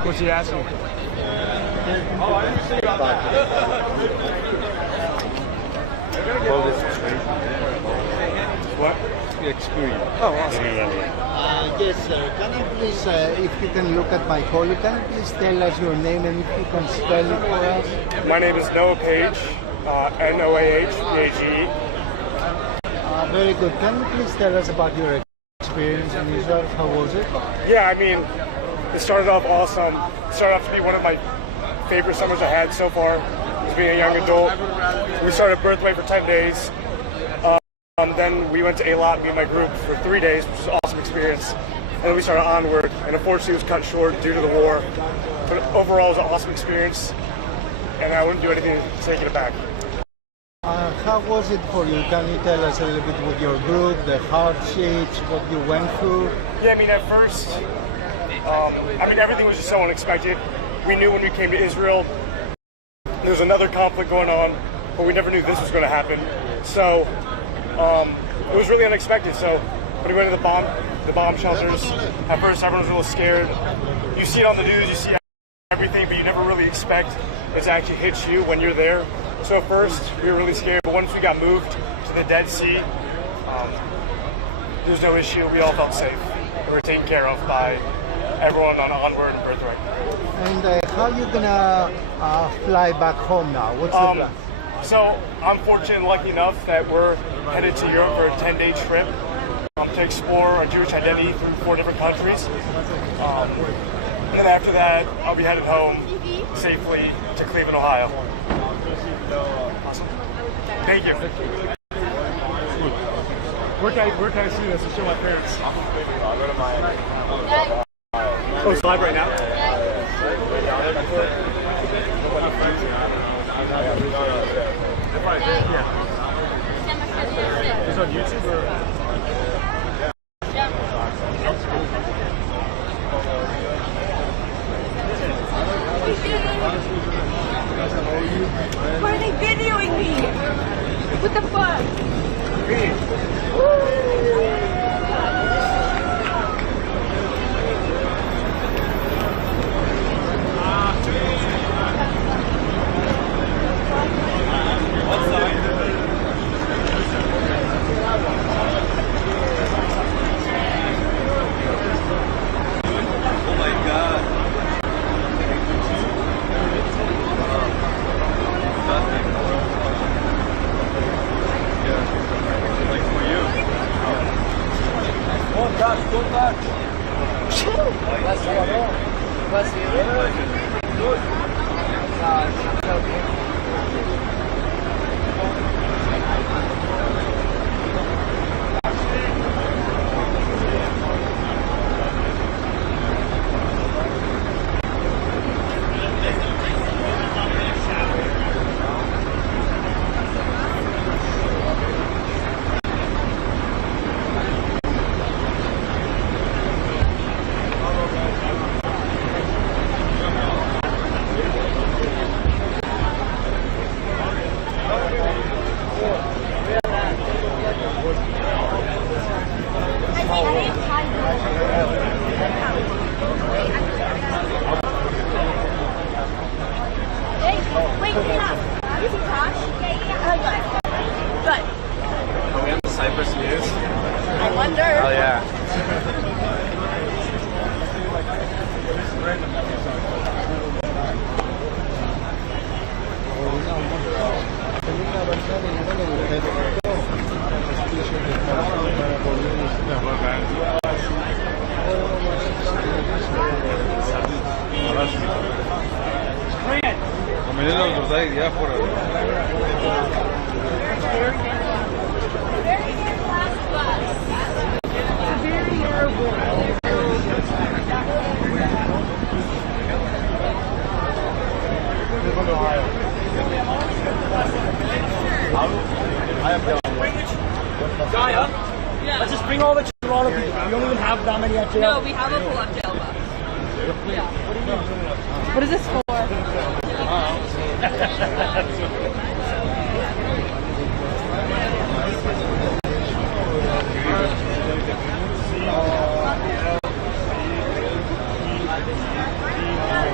What's he asking? Oh, I didn't see about What? Experience. Oh, awesome. Yes, sir. Can you please, if you can look at my colleague, can you please tell us your name and if you can spell it for us? My name is Noah Page, Noahpage. Very good. Can you please tell us about your experience in Israel? How was it? Yeah, I mean, it started off awesome. It started off to be one of my favorite summers I had so far, as being a young adult. We started Birthway for 10 days. Then we went to Eilat, me and my group, for 3 days, which was an awesome experience. And then we started onward, and unfortunately it was cut short due to the war. But overall, it was an awesome experience, and I wouldn't do anything to take it back. How was it for you? Can you tell us a little bit with your group, the hardships, what you went through? Yeah, I mean, at first, everything was just so unexpected. We knew when we came to Israel, there was another conflict going on, but we never knew this was going to happen. So it was really unexpected. So when we went to the bomb shelters, at first everyone was a little scared. You see it on the news, you see everything, but you never really expect it to actually hit you when you're there. So at first we were really scared, but once we got moved to the Dead Sea, there was no issue. We all felt safe. We were taken care of by everyone on Onward and Birthright. And how are you gonna fly back home now? What's the plan? So I'm fortunate and lucky enough that we're headed to Europe for a 10-day trip to explore our Jewish identity through 4 different countries. And then after that, I'll be headed home safely to Cleveland, Ohio. Awesome. Thank you. Where can I see this and show my parents? Oh, it's live right now? Yeah. It's on YouTube or? Why are they videoing me? What the fuck? Are we on the Cyprus news? I wonder. Oh yeah. Yeah. Let's just bring all the Toronto people. We don't even have that many at jail. No, we have a pull-up jail bus. Yeah. What is this for?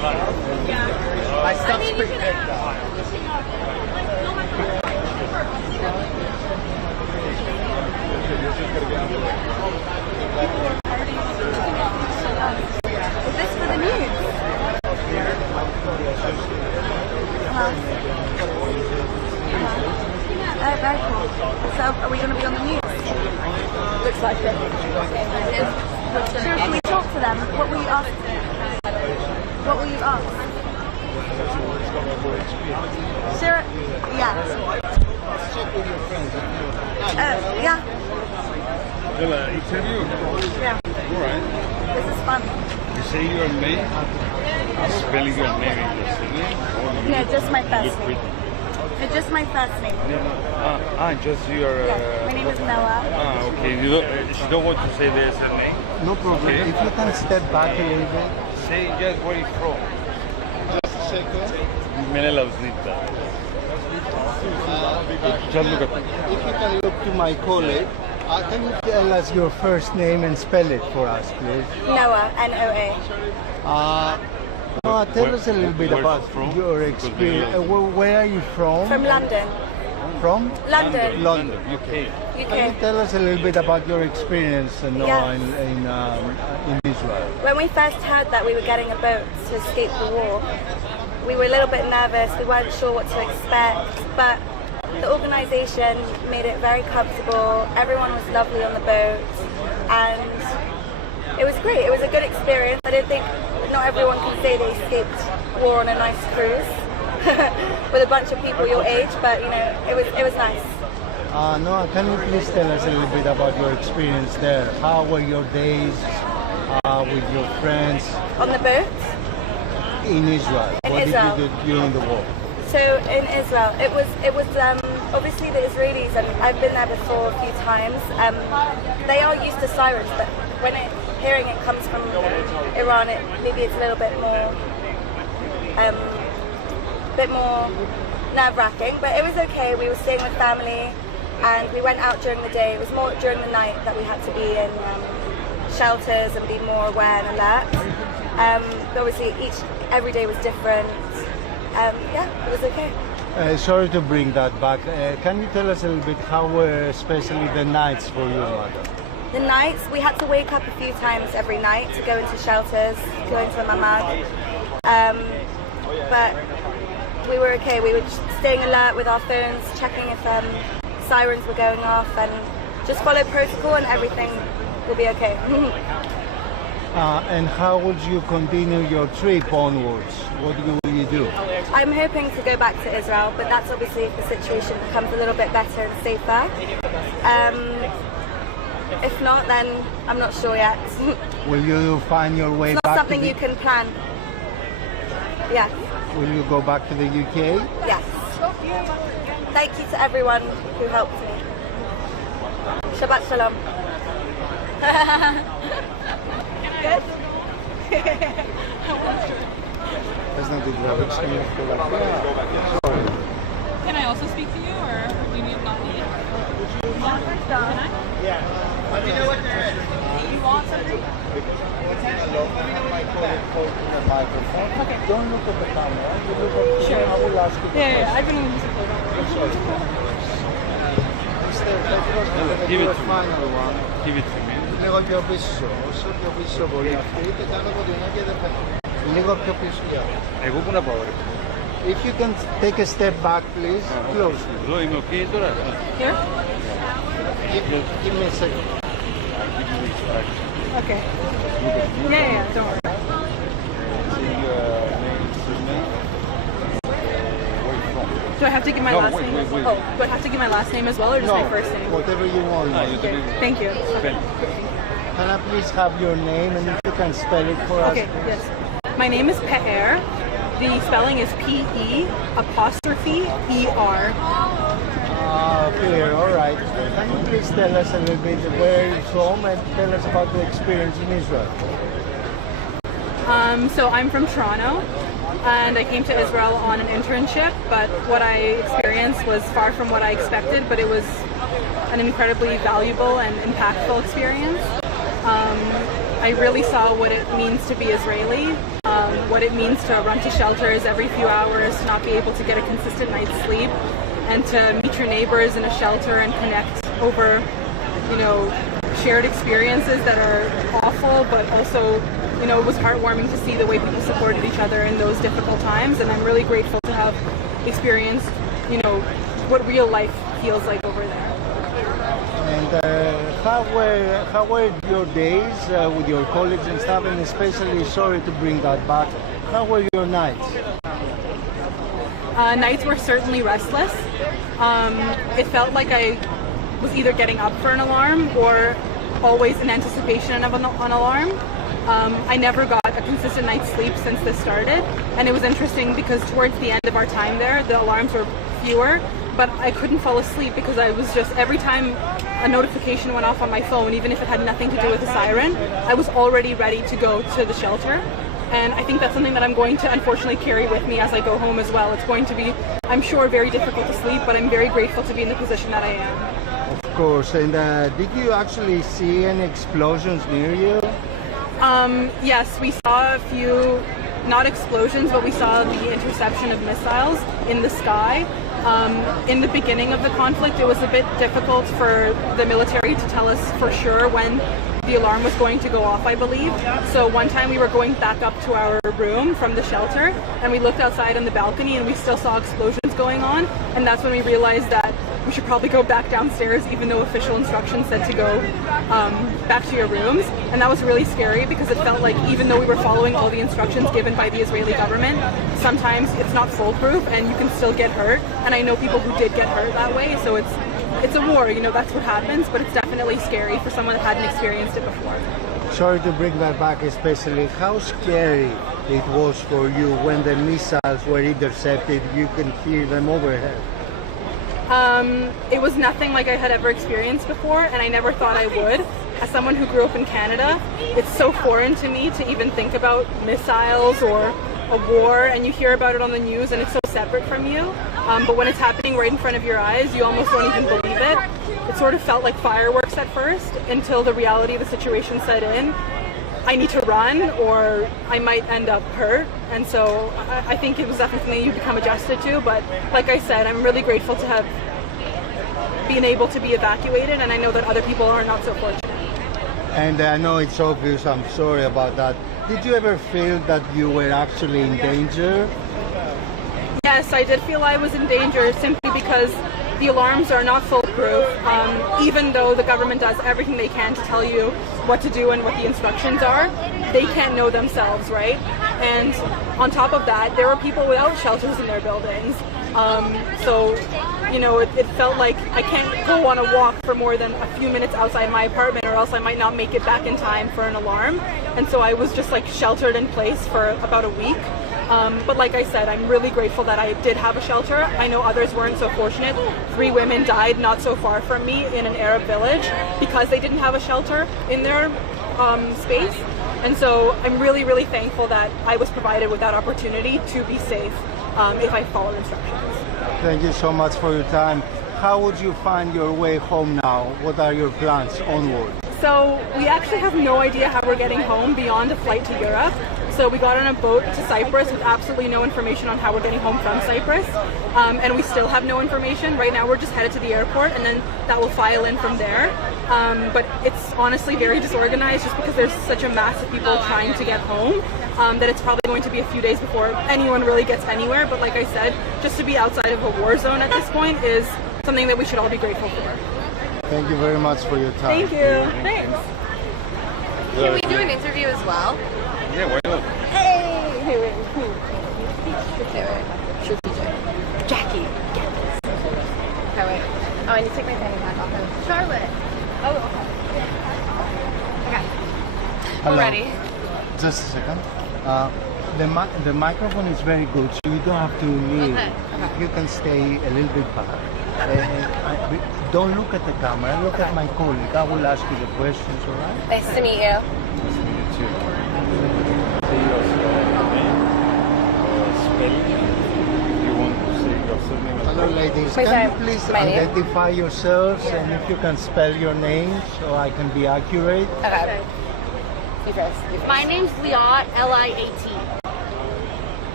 I stopped speaking. Is this for the news? Oh, very cool. So, are we going to be on the news? Looks like it. Sure, can we talk to them? What will you ask? What will you ask? Sure. Yeah. Yeah. Interview. Yeah. All right. This is fun. You say your name? Spelling your name interestingly? No, just my first name. No, just my first name. Just your... Yes, my name is Noah. Okay. You don't want to say there's a name? No problem. Okay. If you can step back a little bit. Say just where you're from. Just a second. Menelaus Nita. Just look at me. If you can look to my colleague, can you tell us your first name and spell it for us, please? Noah, N-O-A. Tell us a little bit Where about from? your experience. Where are you from? From London. From? London. London. UK. Can you UK. tell us a little bit about your experience, Noah, Yes. in Israel? When we first heard that we were getting a boat to escape the war, we were a little bit nervous. We weren't sure what to expect, but the organisation made it very comfortable. Everyone was lovely on the boat, and it was great. It was a good experience. I don't think not everyone can say they escaped war on a nice cruise with a bunch of people your age, but you know, it was nice. Noah, can you please tell us a little bit about your experience there? How were your days with your friends On the boat. in Israel? In What Israel. did you do during the war? So in Israel, it was obviously the Israelis, and I've been there before a few times. They are used to sirens, but when hearing it comes from Iran, maybe it's a little bit more nerve-wracking. But it was okay. We were staying with family, and we went out during the day. It was more during the night that we had to be in shelters and be more aware and alert. Obviously, every day was different. Yeah, it was okay. Sorry to bring that back. Can you tell us a little bit how were especially the nights for you, madam? The nights, we had to wake up a few times every night to go into shelters, go into the mamad. But we were okay. We were just staying alert with our phones, checking if sirens were going off, and just follow protocol and everything will be okay. And how would you continue your trip onwards? What will you do? I'm hoping to go back to Israel, but that's obviously if the situation becomes a little bit better and safer. If not, then I'm not sure yet. Will you find your way It's not back something to you can plan. Yeah. Will you go back to the UK? Yes. Thank you to everyone who helped me. Shabbat Shalom. Good? Can I also speak to you, or do you need not need? Can I? Yeah. Let me know when you're ready. You want something? Okay. Don't look at the camera. You look at the Sure. I will ask you. Yeah, I've been in music for Give it to me. Final one. Give it to me. Λίγο πιο πίσω, όσο πιο πίσω μπορεί αυτή και κάνω κοντινά και δεν πέφτει. Λίγο πιο πίσω. Εγώ πού να πάω ρε. If you can take a step back please, closely. Εδώ είμαι οκ τώρα. Here? Give me a second. Okay. Yeah, don't worry. Say your name, surname. Where you from? Do I have to give my No, last wait, name? wait, wait. Oh, do I have to give my last name as well, or just No, my first name? whatever you want. You Okay, do thank you. spell. Can I please have your name and if you can spell it for us? Okay, yes. My name is Pe'er. The spelling is P-E'_E-R. Okay, all right. Can you please tell us a little bit where you're from and tell us about the experience in Israel? So I'm from Toronto, and I came to Israel on an internship, but what I experienced was far from what I expected, but it was an incredibly valuable and impactful experience. I really saw what it means to be Israeli. what it means to run to shelters every few hours, to not be able to get a consistent night's sleep, and to meet your neighbors in a shelter and connect over, shared experiences that are awful, but also, it was heartwarming to see the way people supported each other in those difficult times. And I'm really grateful to have experienced, what real life feels like over there. And how were your days with your colleagues and stuff? And especially, sorry to bring that back, how were your nights? Nights were certainly restless. It felt like I was either getting up for an alarm or always in anticipation of an alarm. I never got a consistent night's sleep since this started, and it was interesting because towards the end of our time there, the alarms were fewer, but I couldn't fall asleep because I was just, every time a notification went off on my phone, even if it had nothing to do with the siren, I was already ready to go to the shelter. And I think that's something that I'm going to unfortunately carry with me as I go home as well. It's going to be, I'm sure, very difficult to sleep, but I'm very grateful to be in the position that I am. Of course. And did you actually see any explosions near you? Yes, we saw a few, not explosions, but we saw the interception of missiles in the sky. In the beginning of the conflict, it was a bit difficult for the military to tell us for sure when the alarm was going to go off, I believe. So one time we were going back up to our room from the shelter, and we looked outside on the balcony and we still saw explosions going on, and that's when we realized that we should probably go back downstairs, even though official instructions said to go back to your rooms. And that was really scary because it felt like even though we were following all the instructions given by the Israeli government, sometimes it's not foolproof and you can still get hurt. And I know people who did get hurt that way, so it's a war, that's what happens, but it's definitely scary for someone that hadn't experienced it before. Sorry to bring that back, especially how scary it was for you when the missiles were intercepted. You can hear them overhead. It was nothing like I had ever experienced before, and I never thought I would. As someone who grew up in Canada, it's so foreign to me to even think about missiles or a war, and you hear about it on the news and it's so separate from you. But when it's happening right in front of your eyes, you almost don't even believe it. It sort of felt like fireworks at first until the reality of the situation set in. I need to run or I might end up hurt. And so I think it was definitely something you become adjusted to. But like I said, I'm really grateful to have been able to be evacuated, and I know that other people are not so fortunate. And I know it's obvious, I'm sorry about that. Did you ever feel that you were actually in danger? Yes, I did feel I was in danger simply because the alarms are not foolproof. Even though the government does everything they can to tell you what to do and what the instructions are, they can't know themselves, right? And on top of that, there were people without shelters in their buildings. So, it felt like I can't go on a walk for more than a few minutes outside my apartment, or else I might not make it back in time for an alarm. And so I was just sheltered in place for about a week. But like I said, I'm really grateful that I did have a shelter. I know others weren't so fortunate. 3 women died not so far from me in an Arab village because they didn't have a shelter in their space. And so I'm really, really thankful that I was provided with that opportunity to be safe if I followed instructions. Thank you so much for your time. How would you find your way home now? What are your plans onward? So we actually have no idea how we're getting home beyond a flight to Europe. So we got on a boat to Cyprus with absolutely no information on how we're getting home from Cyprus. And we still have no information. Right now we're just headed to the airport, and then that will file in from there. But it's honestly very disorganized just because there's such a mass of people trying to get home that it's probably going to be a few days before anyone really gets anywhere. But like I said, just to be outside of a war zone at this point is something that we should all be grateful for. Thank you very much for your time. Thank you. Thanks. Can we do an interview as well? Yeah, why not? Hey! Hey, wait, who? Jackie, get this. Okay, wait. Oh, I need to take my fanny pack off him. Charlotte! Oh, okay. Okay. Hello. We're ready. Just a second. The microphone is very good, so you don't have to kneel. Okay. You can stay a little bit back. Don't look at the camera, look at my colleague. I will ask you the questions, all right? Nice to meet you. Nice to meet you. Say your name or spelling. If you want to say your surname as Hello, well. ladies. Wait, Can you sorry. please My name? identify yourselves and if you can spell your name so I can be accurate? Okay. You first. My name's Liat, Liat.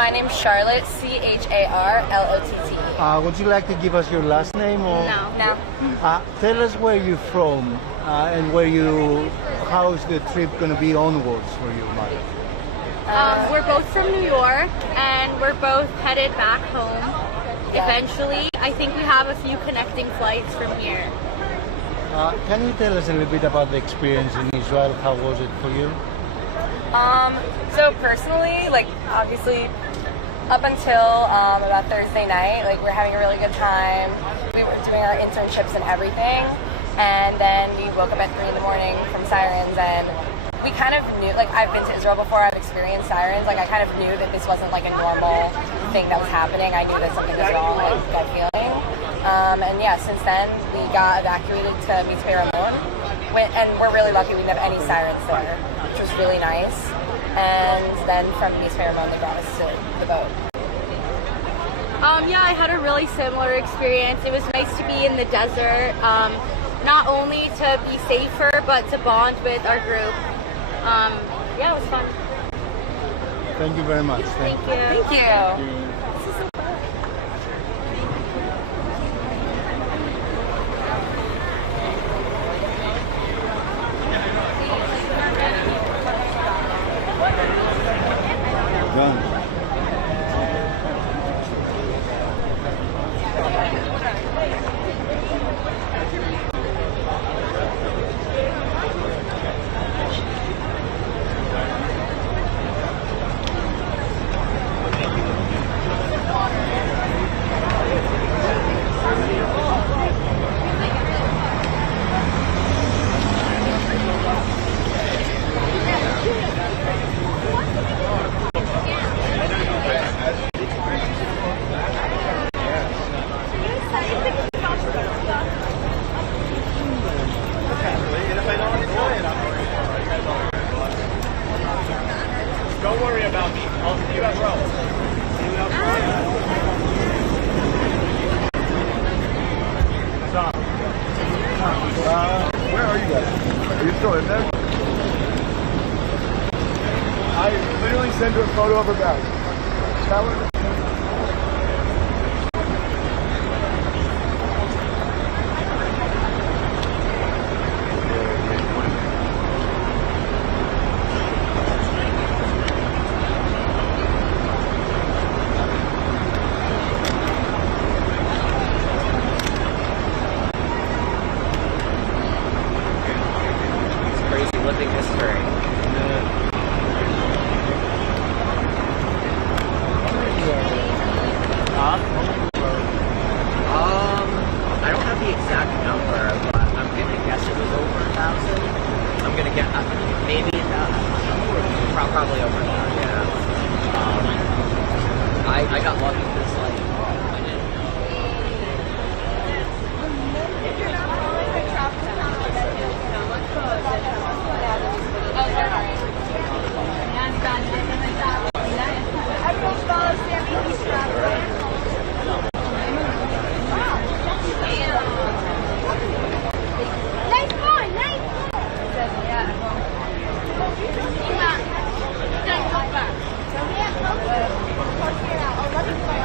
My name's Charlotte, Charlotte. Would you like to give us your last name? Or? No. Tell us where you're from and how's the trip going to be onwards for you, Mike? We're both from New York, and we're both headed back home. Eventually, I think we have a few connecting flights from here. Can you tell us a little bit about the experience in Israel? How was it for you? So personally, like obviously up until about Thursday night, like we're having a really good time. We were doing our internships and everything, and then we woke up at 3 in the morning from sirens, and we kind of knew, like I've been to Israel before, I've experienced sirens, like I kind of knew that this wasn't like a normal thing that was happening. I knew that something was wrong, like gut feeling. And yeah, since then we got evacuated to Amidst, and we're really lucky we didn't have any sirens there, which was really nice. And then from Amidst they brought us to the boat. Yeah, I had a really similar experience. It was nice to be in the desert, not only to be safer, but to bond with our group. Yeah, it was fun. Thank you very much. Thank you. Thank you. Done. Don't worry about me. I'll see you at Rome. Where are you guys? Are you still in there? I literally sent her a photo of her bag. That one? Living history. I don't have the exact number, but I'm gonna guess it was over 1,000. I'm gonna guess maybe probably over that. Yeah. I got lucky because like I didn't know. Nice.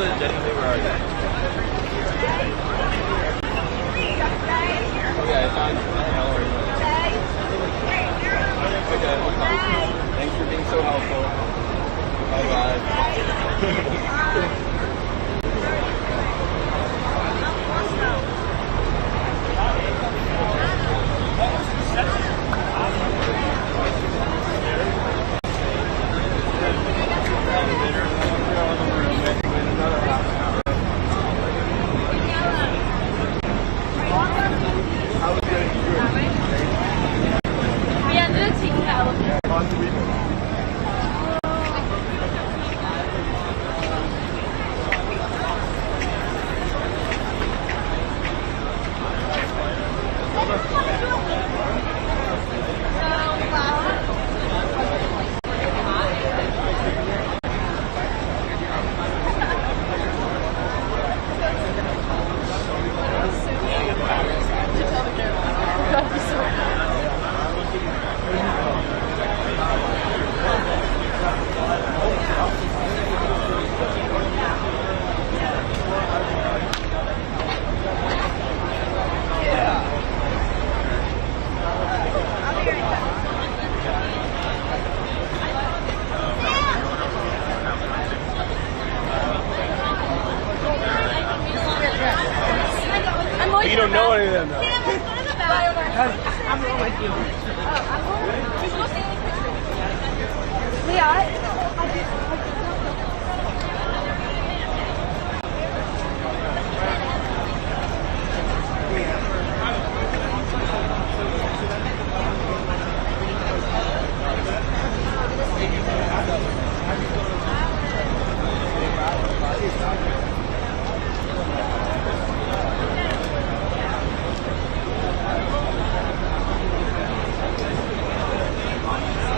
genuinely, where are you? Okay, I found you. How are you? Okay, we'll come. Thanks for being so helpful. Bye-bye. We ended up taking the elevator. You don't know any of them, though. I'm going with you. Leah?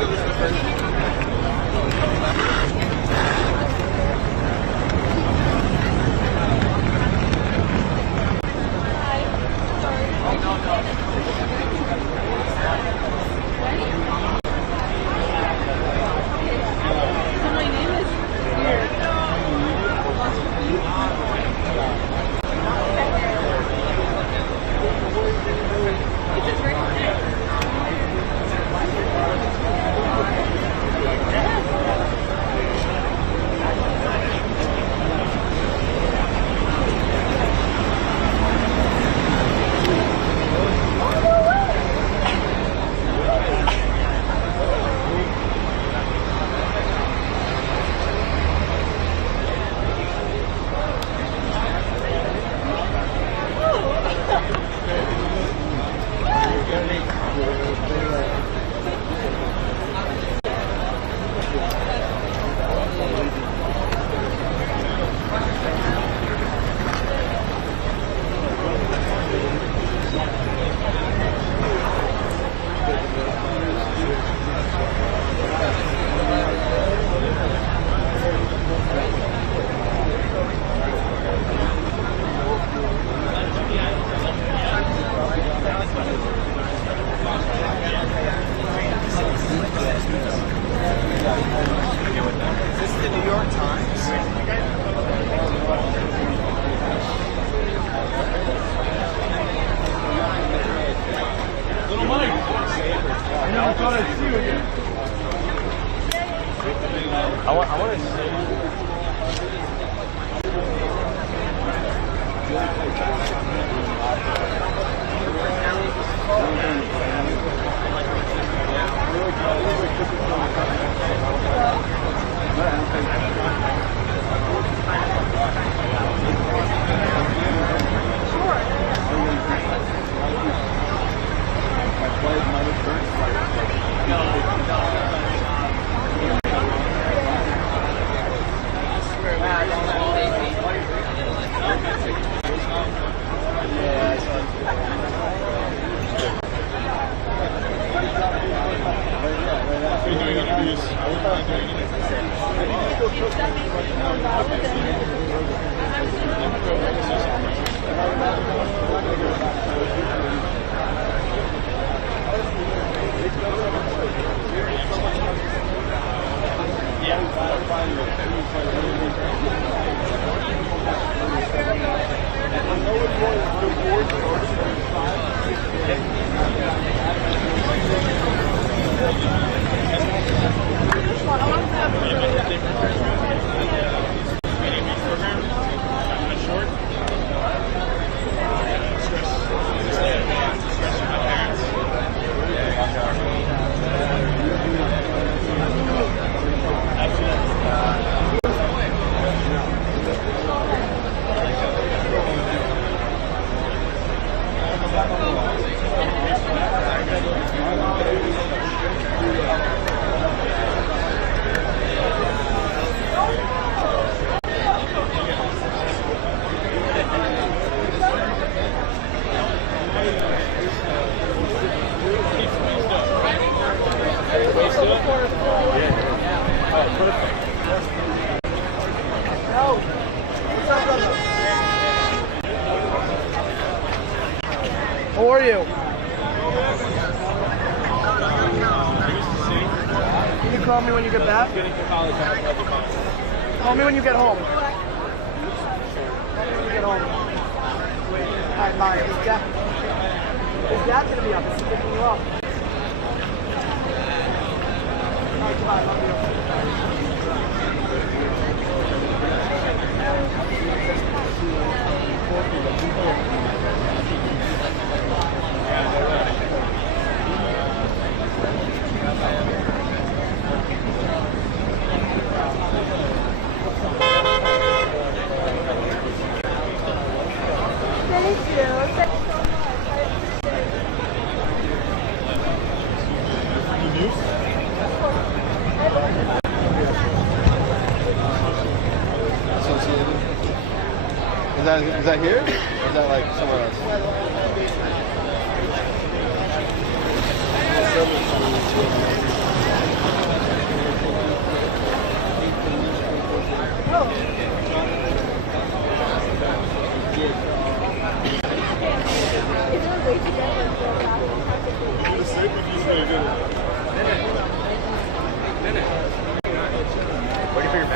How are you? Can you call me when you get back? Call me when you get home. Call me when you get home. Alright, bye. Is Dad gonna be up? Is he picking you up? Alright, goodbye. Love Is that here? Or is that like somewhere else?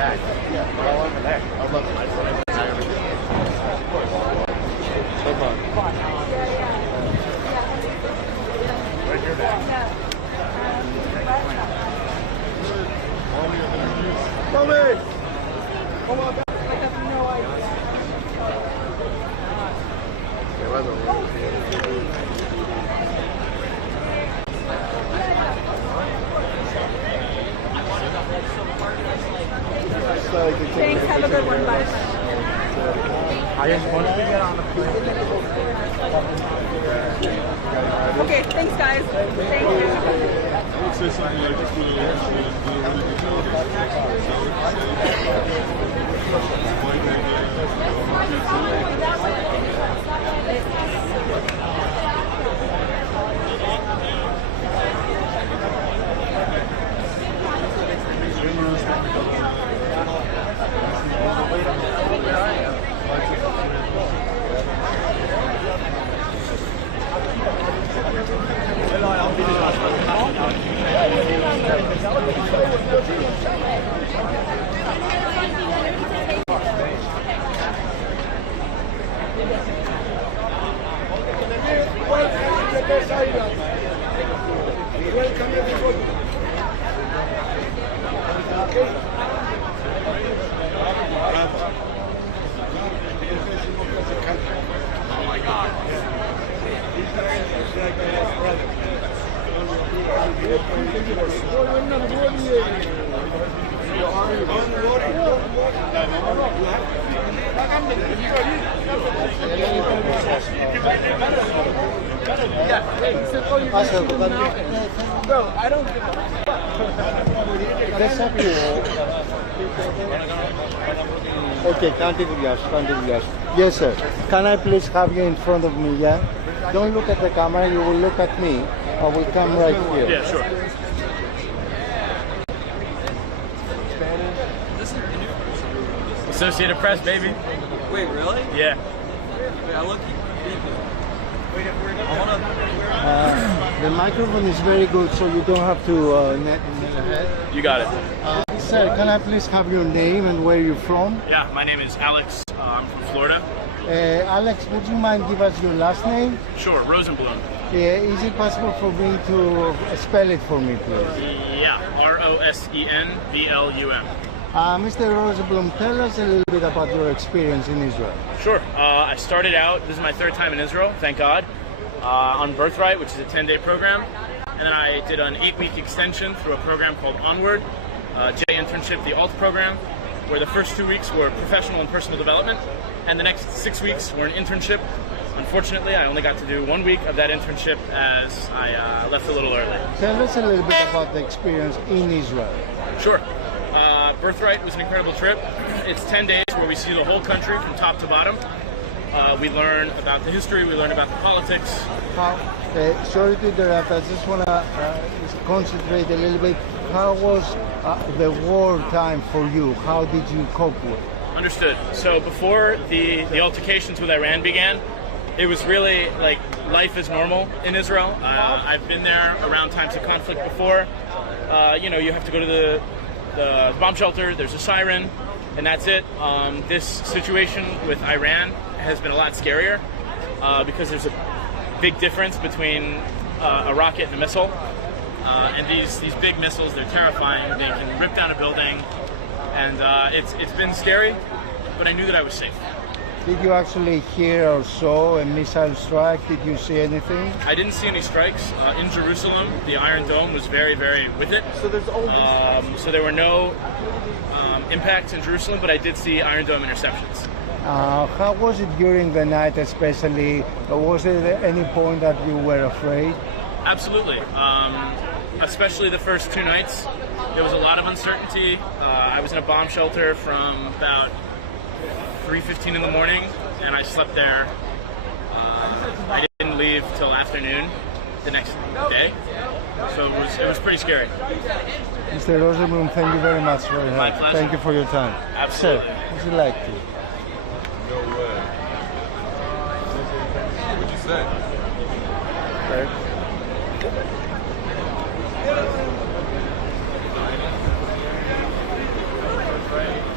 back. Yeah, they're all over there. I'd love to. So fun. Right here, man. Tommy! Come on back. Thanks, have a good one, bye. I just want to get on the plane. Okay, thanks guys. Thank you. I would say something like this with a Welcome everybody. Okay. Oh my God. No, I don't give Let's have you. Okay, continuous. Yes, sir. Can I please have you in front of me, yeah? Don't look at the camera, you will look at me. I will come right here. Yeah, sure. Associated Press, baby. Wait, really? Yeah. Wait, I look. The microphone is very good, so you don't have to net the head. You got it. Sir, can I please have your name and where you're from? Yeah, my name is Alex. I'm from Florida. Alex, would you mind give us your last name? Sure, Rosenblum. Is it possible for me to spell it for me, please? Yeah, Rosenblum. Mr. Rosenblum, tell us a little bit about your experience in Israel. Sure. I started out, this is my third time in Israel, thank God, on Birthright, which is a 10-day program. And then I did an 8-week extension through a program called Onward, J internship, the ALT program, where the first 2 weeks were professional and personal development, and the next 6 weeks were an internship. Unfortunately, I only got to do 1 week of that internship as I left a little early. Tell us a little bit about the experience in Israel. Sure. Birthright was an incredible trip. It's 10 days where we see the whole country from top to bottom. We learn about the history, we learn about the politics. Sorry to interrupt, I just want to concentrate a little bit. How was the war time for you? How did you cope with it? Understood. So before the altercations with Iran began, it was really like life is normal in Israel. I've been there around times of conflict before. You have to go to the bomb shelter, there's a siren, and that's it. This situation with Iran has been a lot scarier because there's a big difference between a rocket and a missile. And these big missiles, they're terrifying. They can rip down a building, and it's been scary, but I knew that I was safe. Did you actually hear or saw a missile strike? Did you see anything? I didn't see any strikes. In Jerusalem, the Iron Dome was very, very with it. So there's so there were no impacts in Jerusalem, but I did see Iron Dome interceptions. How was it during the night especially? Was there any point that you were afraid? Absolutely. Especially the first 2 nights. There was a lot of uncertainty. I was in a bomb shelter from about 3:15 in the morning, and I slept there. I didn't leave till afternoon the next day, so it was pretty scary. Mr. Rosenblum, thank you very much for your help. My pleasure. Thank you for your time. Absolutely. Sir, would you like to? No way. What'd you say? Okay.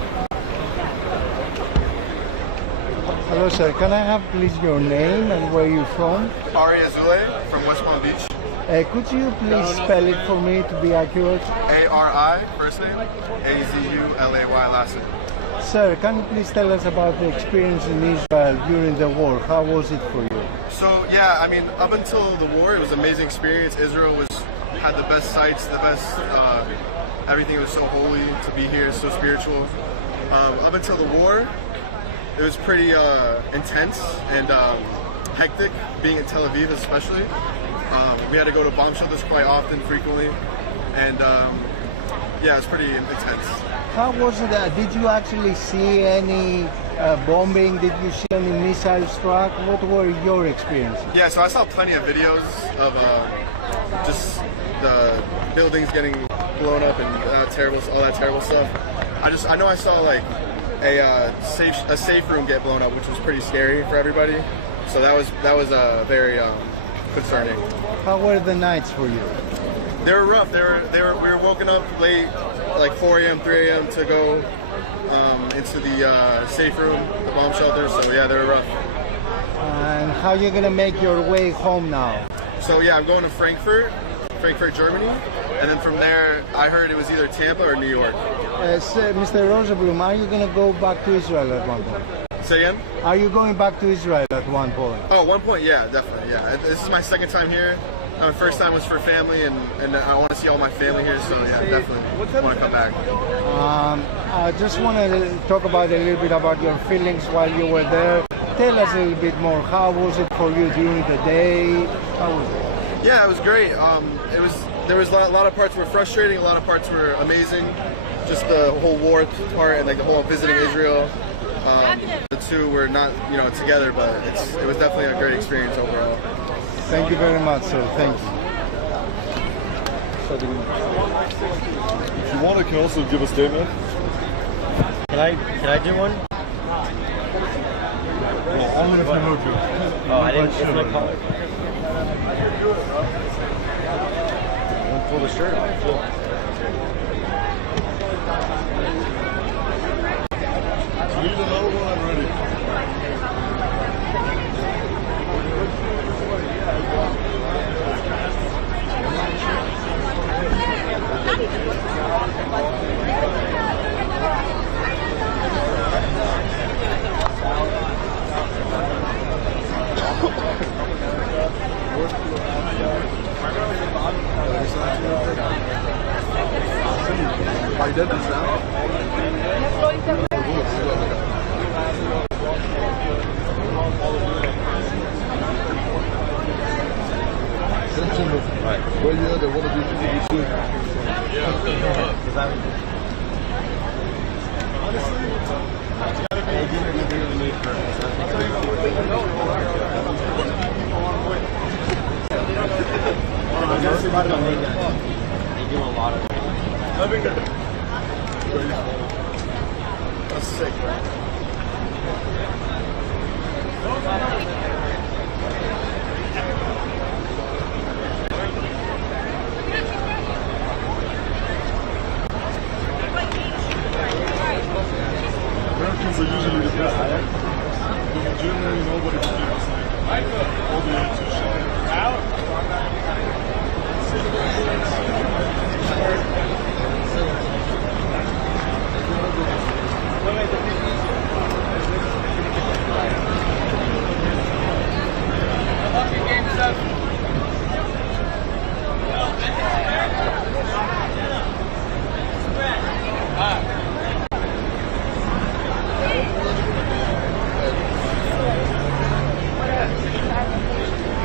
Hello, sir. Can I have please your name and where you're from? Ari Azule from West Palm Beach. Could you please spell it for me to be accurate? A-R-I, first name, A-Z-U-L-A-Y, last name. Sir, can you please tell us about the experience in Israel during the war? How was it for you? So, yeah, I mean, up until the war, it was an amazing experience. Israel had the best sights, the best, everything was so holy to be here, so spiritual. Up until the war, it was pretty intense and hectic, being in Tel Aviv especially. We had to go to bomb shelters quite often, frequently, and yeah, it was pretty intense. How was it? Did you actually see any bombing? Did you see any missile struck? What were your experiences? Yeah, so I saw plenty of videos of just the buildings getting blown up and all that terrible stuff. I know I saw like a safe room get blown up, which was pretty scary for everybody. So that was very concerning. How were the nights for you? They were rough. We were woken up late, like 4 a.m., 3 a.m. to go into the safe room, the bomb shelter. So yeah, they were rough. And how are you gonna make your way home now? So yeah, I'm going to Frankfurt, Germany, and then from there, I heard it was either Tampa or New York. Mr. Rosenblum, are you gonna go back to Israel at one point? Say again? Are you going back to Israel at one point? Oh, one point, yeah, definitely, yeah. This is my second time here. My first time was for family, and I want to see all my family here, so yeah, definitely want to come back. I just want to talk about a little bit about your feelings while you were there. Tell us a little bit more. How was it for you during the day? How was it? Yeah, it was great. There was a lot of parts were frustrating, a lot of parts were amazing. Just the whole war part and like the whole visiting Israel. The two were not, together, but it was definitely a great experience overall. Thank you very much, sir. Thank you. If you want, you can also give a statement. Can I do one? Well, only if you know to. Oh, I didn't. It's my collar. Don't pull the shirt off. Need another one? I'm ready. I did this now. Well, yeah, they want to be people too. They do a lot of it. That's sick, man. Americans are usually the best. Generally, nobody can do the same. All the ages.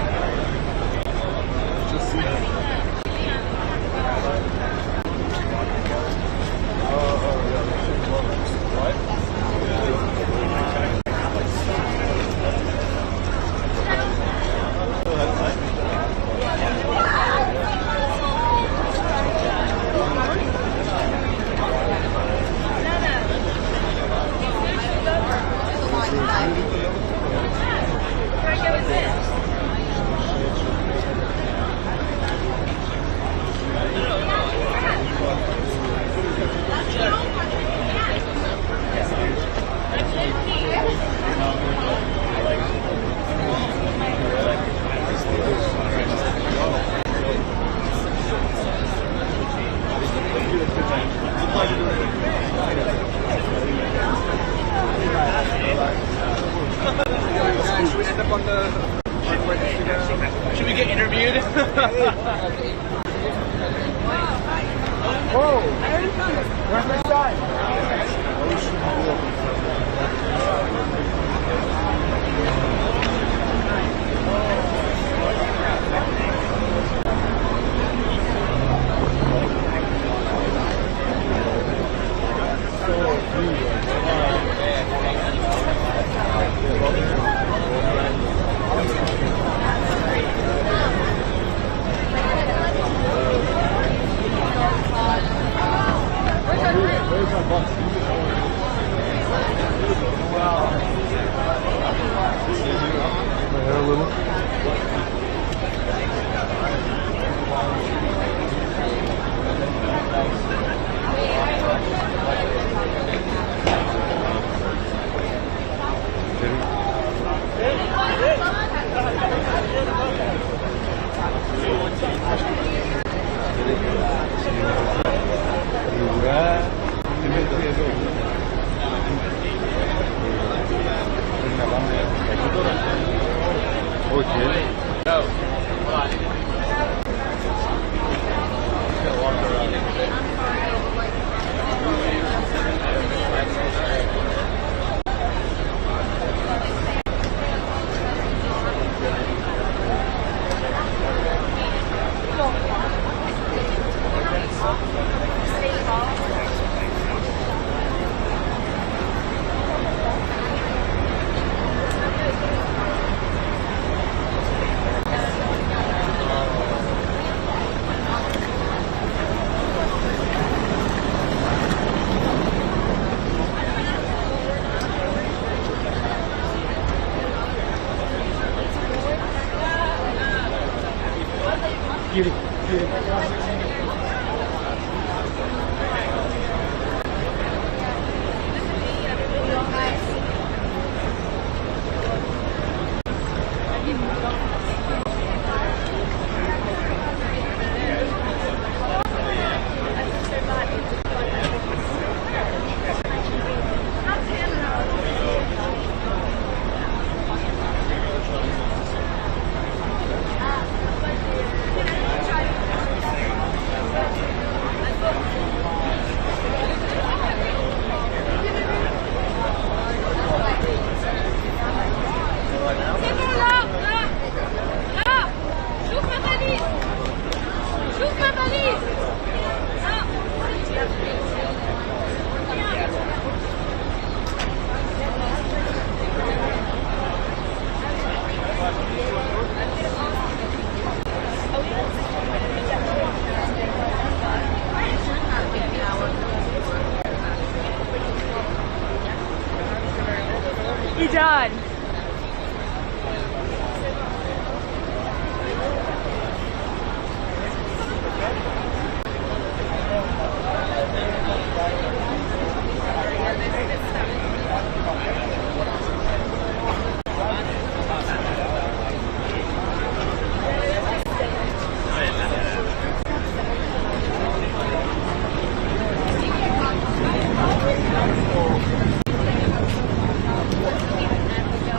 Should we get interviewed? Whoa! Where's the sign? Done.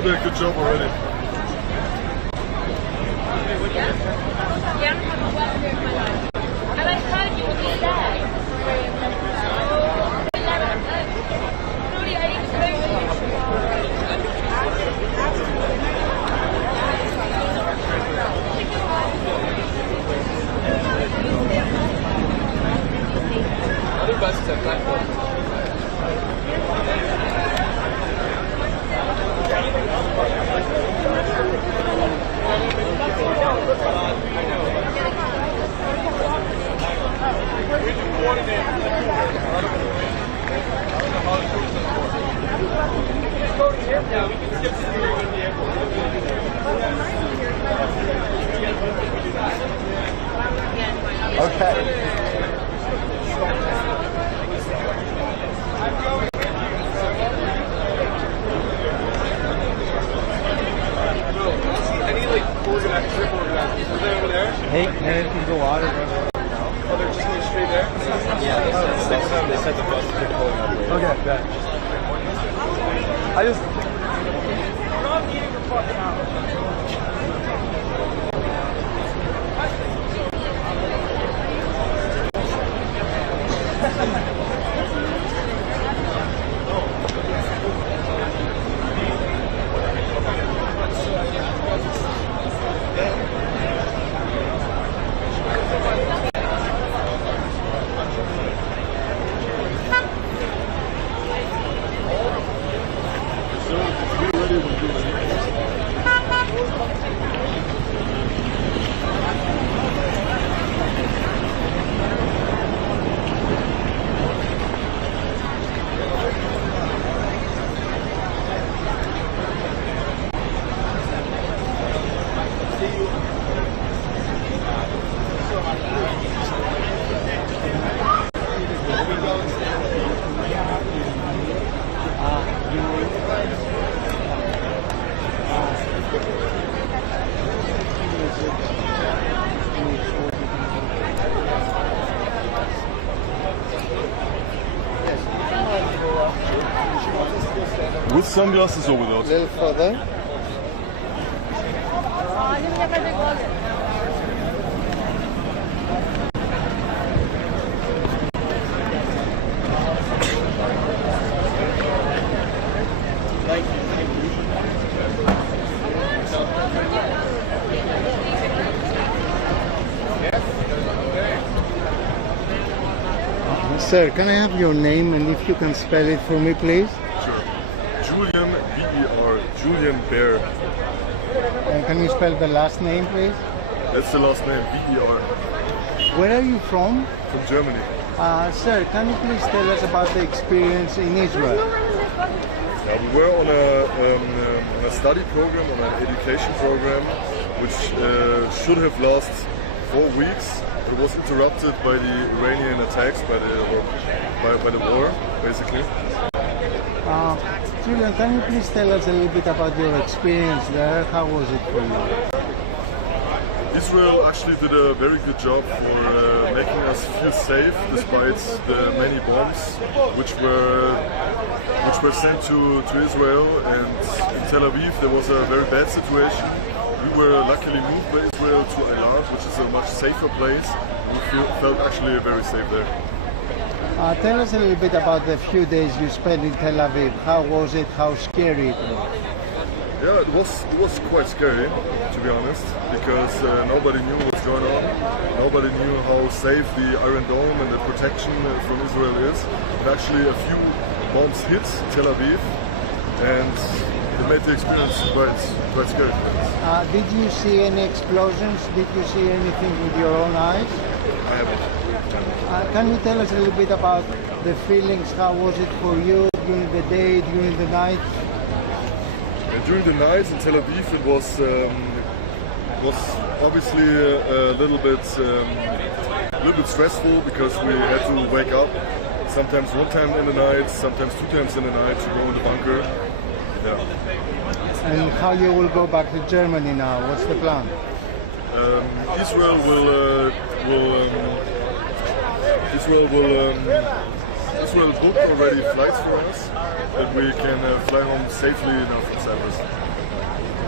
did a good job already. And I heard you were there. Hey, can go out? Oh, they're just going straight there? Yeah, they said the bus is pulling up. Okay, bet. I just... With sunglasses or without? A little further. Sir, can I have your name and if you can spell it for me, please? Sure. Julian, B-E-R, Julian Bear. And can you spell the last name, please? That's the last name, B-E-R. Where are you from? From Germany. Sir, can you please tell us about the experience in Israel? Yeah, we were on a study program, on an education program, which should have lasted 4 weeks. It was interrupted by the Iranian attacks, by the war, basically. Julian, can you please tell us a little bit about your experience there? How was it for you? Israel actually did a very good job for making us feel safe despite the many bombs which were sent to Israel, and in Tel Aviv there was a very bad situation. We were luckily moved by Israel to Eilat, which is a much safer place. We felt actually very safe there. Tell us a little bit about the few days you spent in Tel Aviv. How was it? How scary it was? Yeah, it was quite scary, to be honest, because nobody knew what's going on. Nobody knew how safe the Iron Dome and the protection from Israel is. And actually a few bombs hit Tel Aviv, and it made the experience quite scary. Did you see any explosions? Did you see anything with your own eyes? I haven't. Can you tell us a little bit about the feelings? How was it for you during the day, during the night? During the night in Tel Aviv, it was obviously a little bit stressful because we had to wake up sometimes one time in the night, sometimes 2 times in the night to go in the bunker. Yeah. And how you will go back to Germany now? What's the plan? Israel booked already flights for us that we can fly home safely now from Cyprus.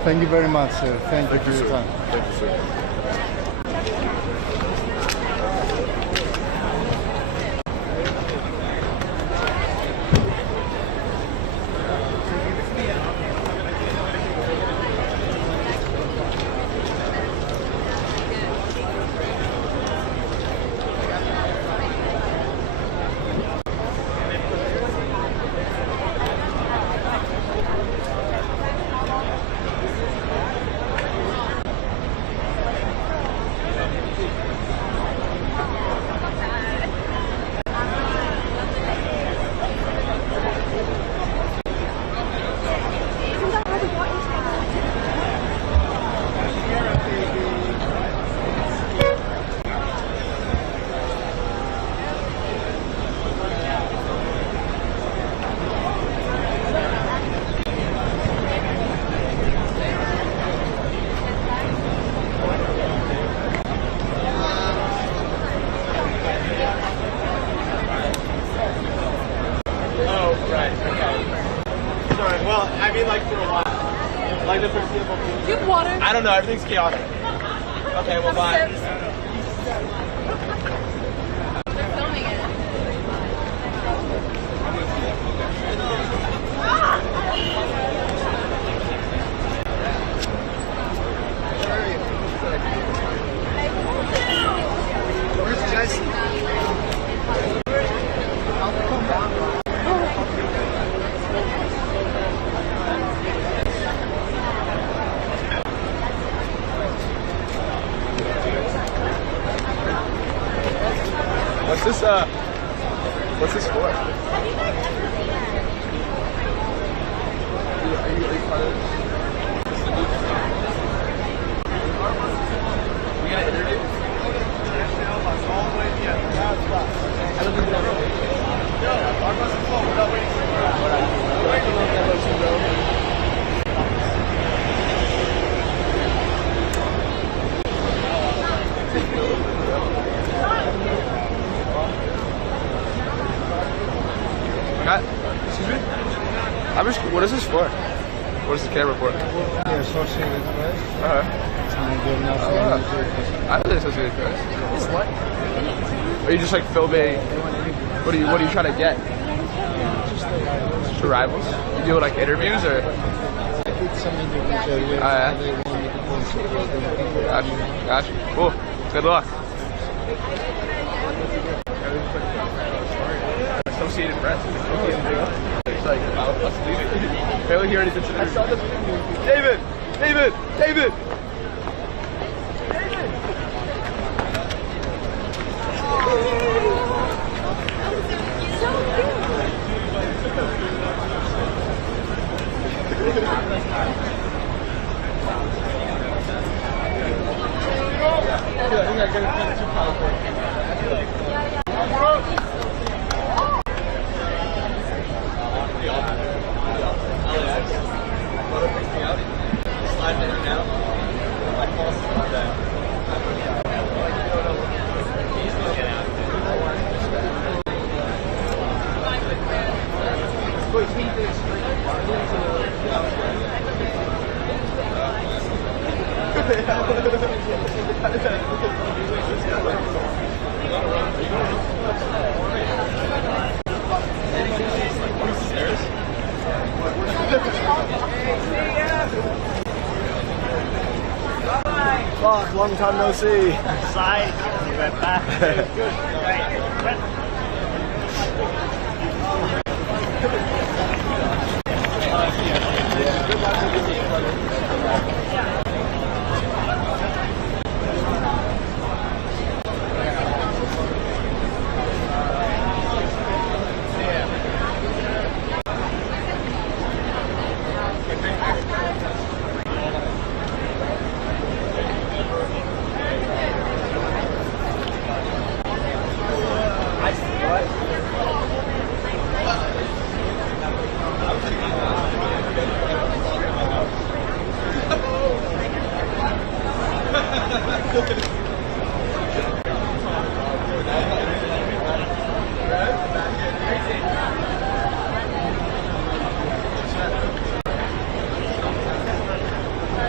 Thank you very much, sir. Thank you for your sir. time. Thank you, sir. I don't know, everything's chaotic. Okay, well, bye. They're filming it. Where's Jesse? What's this for? Excuse me? What is this for? What is the camera for? The Associated Press. I know the Associated Press. What? Are you just like filming? What are you trying to get? Just the rivals? You do like interviews or? Some interviews. Gotcha. Cool. Good luck. Associated Press. It's like, let's leave it. Barely hear anything. I saw this. David! Fuck, long time no see. Side, you went back. Good, right.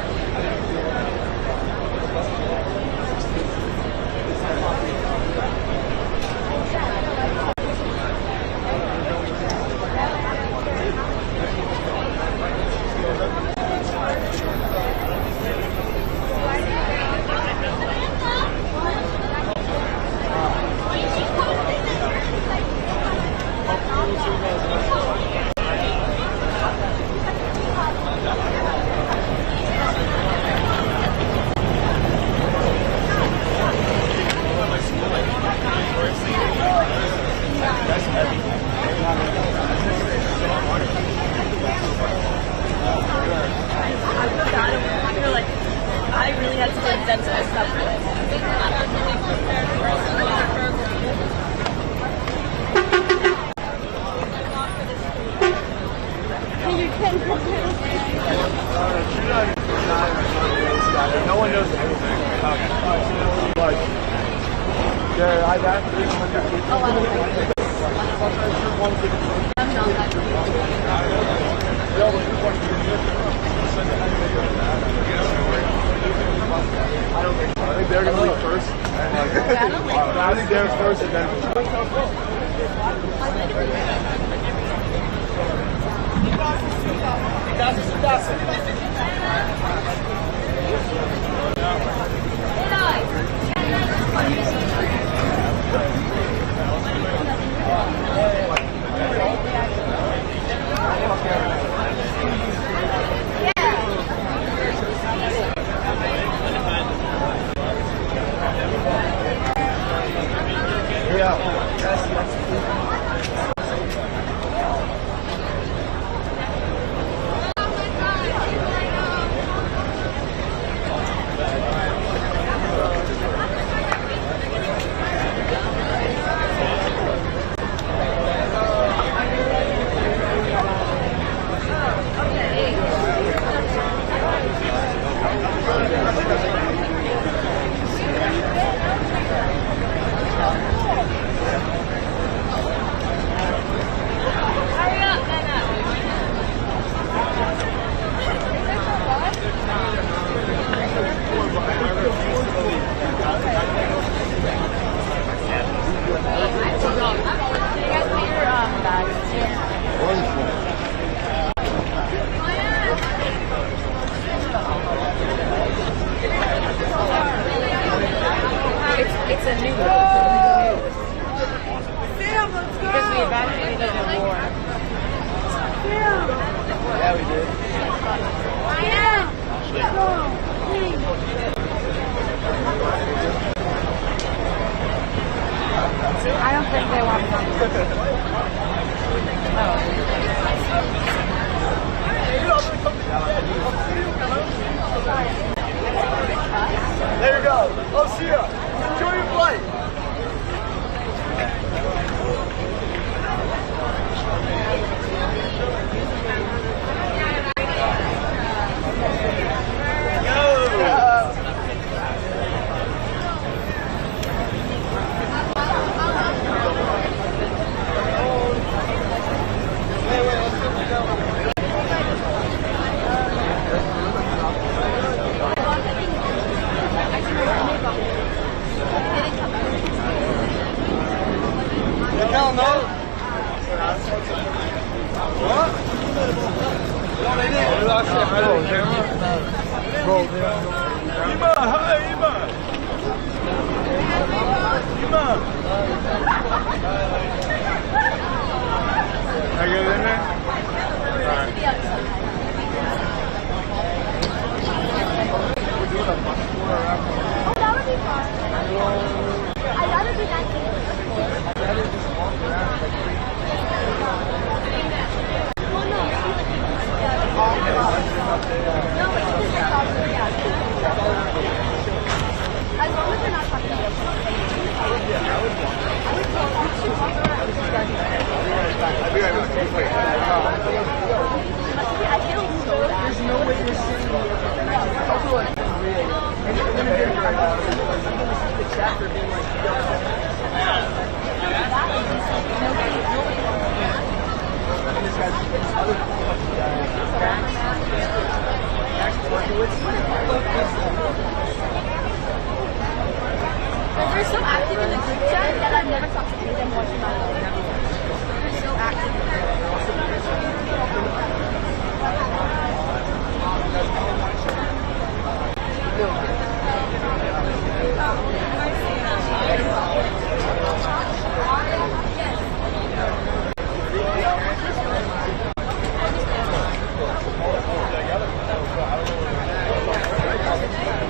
sensitive stuff to it. No one knows anything. Like, yeah, I got 300. I think they're gonna be first. I think they're first and then. It's a new one. Because we evacuated a war. Yeah, we did. I don't think they want to. There you go. Oh, see ya. Enjoy your flight. I get in there? Oh, that would be fun. I'd rather do that. I'd rather just walk around. As long as they're not talking about there's no way we're sitting here and I feel like it's real. And then I'm going to see the chapter being like, and this guy's this other Max is working with they're so active in the group chat that I've never talked to them watching my life. They're so active.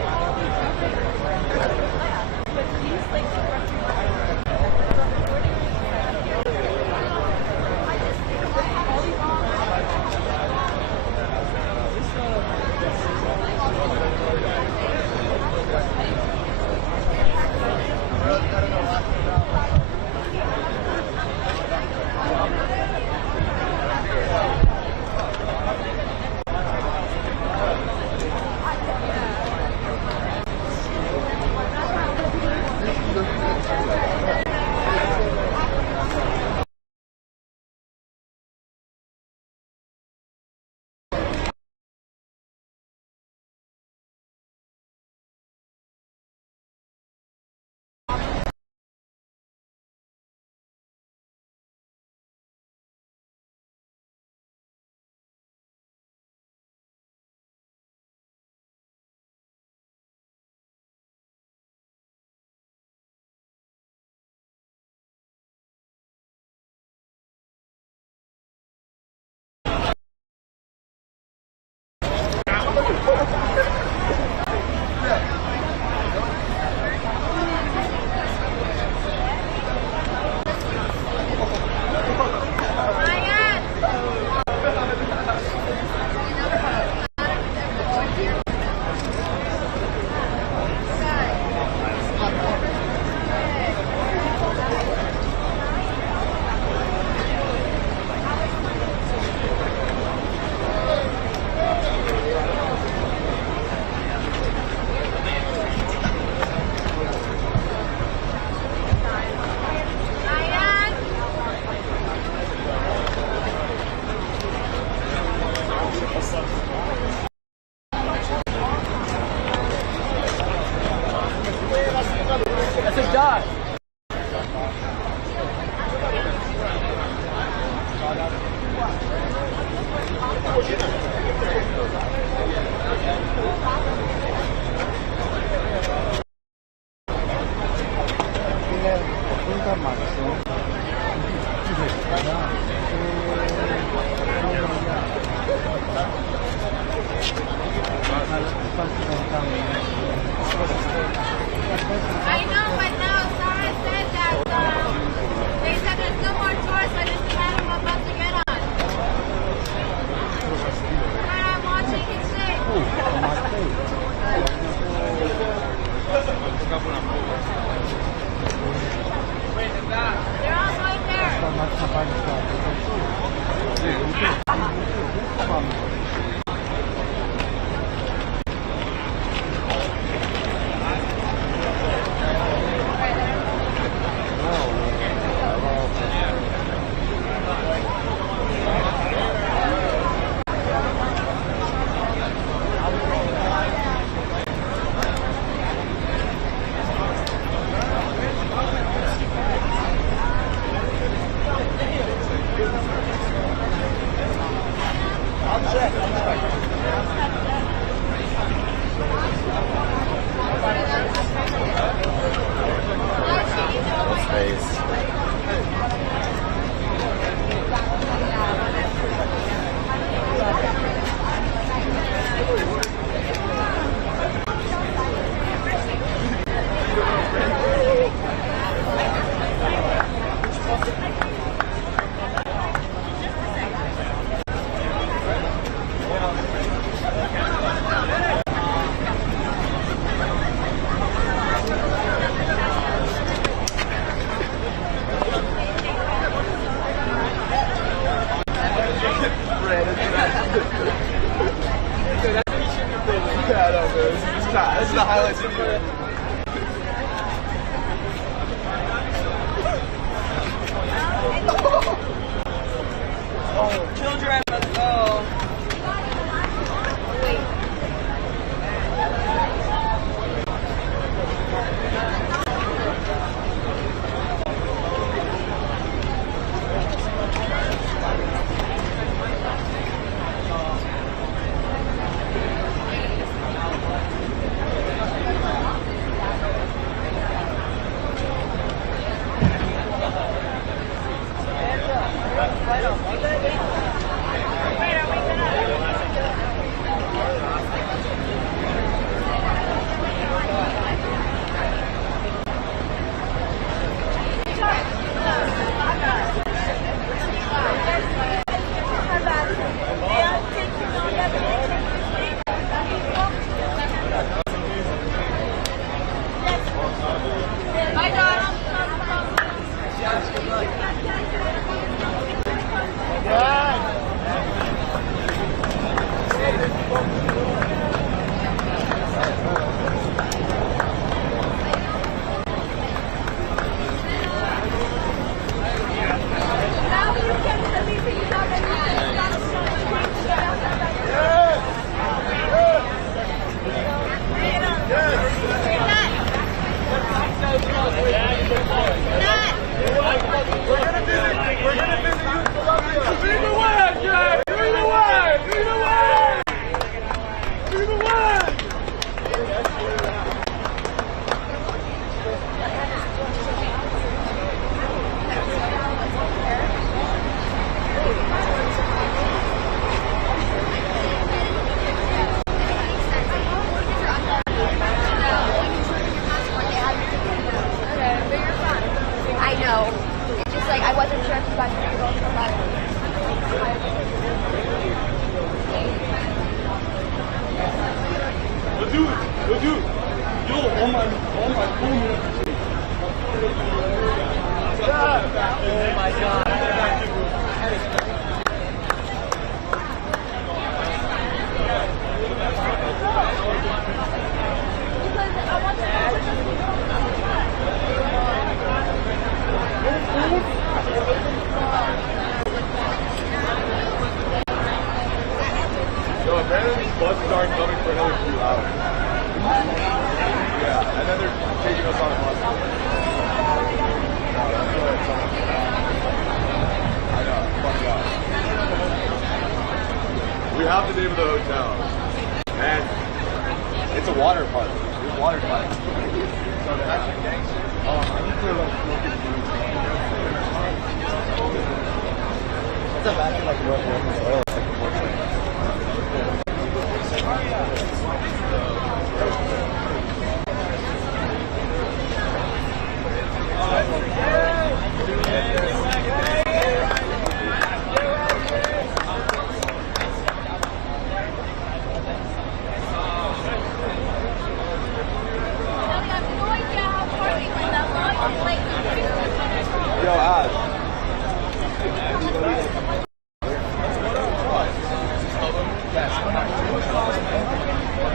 Children, let's go. Buses aren't coming for another 2 hours. Yeah, and then they're taking us on a bus. I know, fuck yeah. We have the name of the hotel. And it's a water park. There's water parks. So they're actually gangsters. I think they're like smoking food. It's a back in like North American soil. It's like a portrait.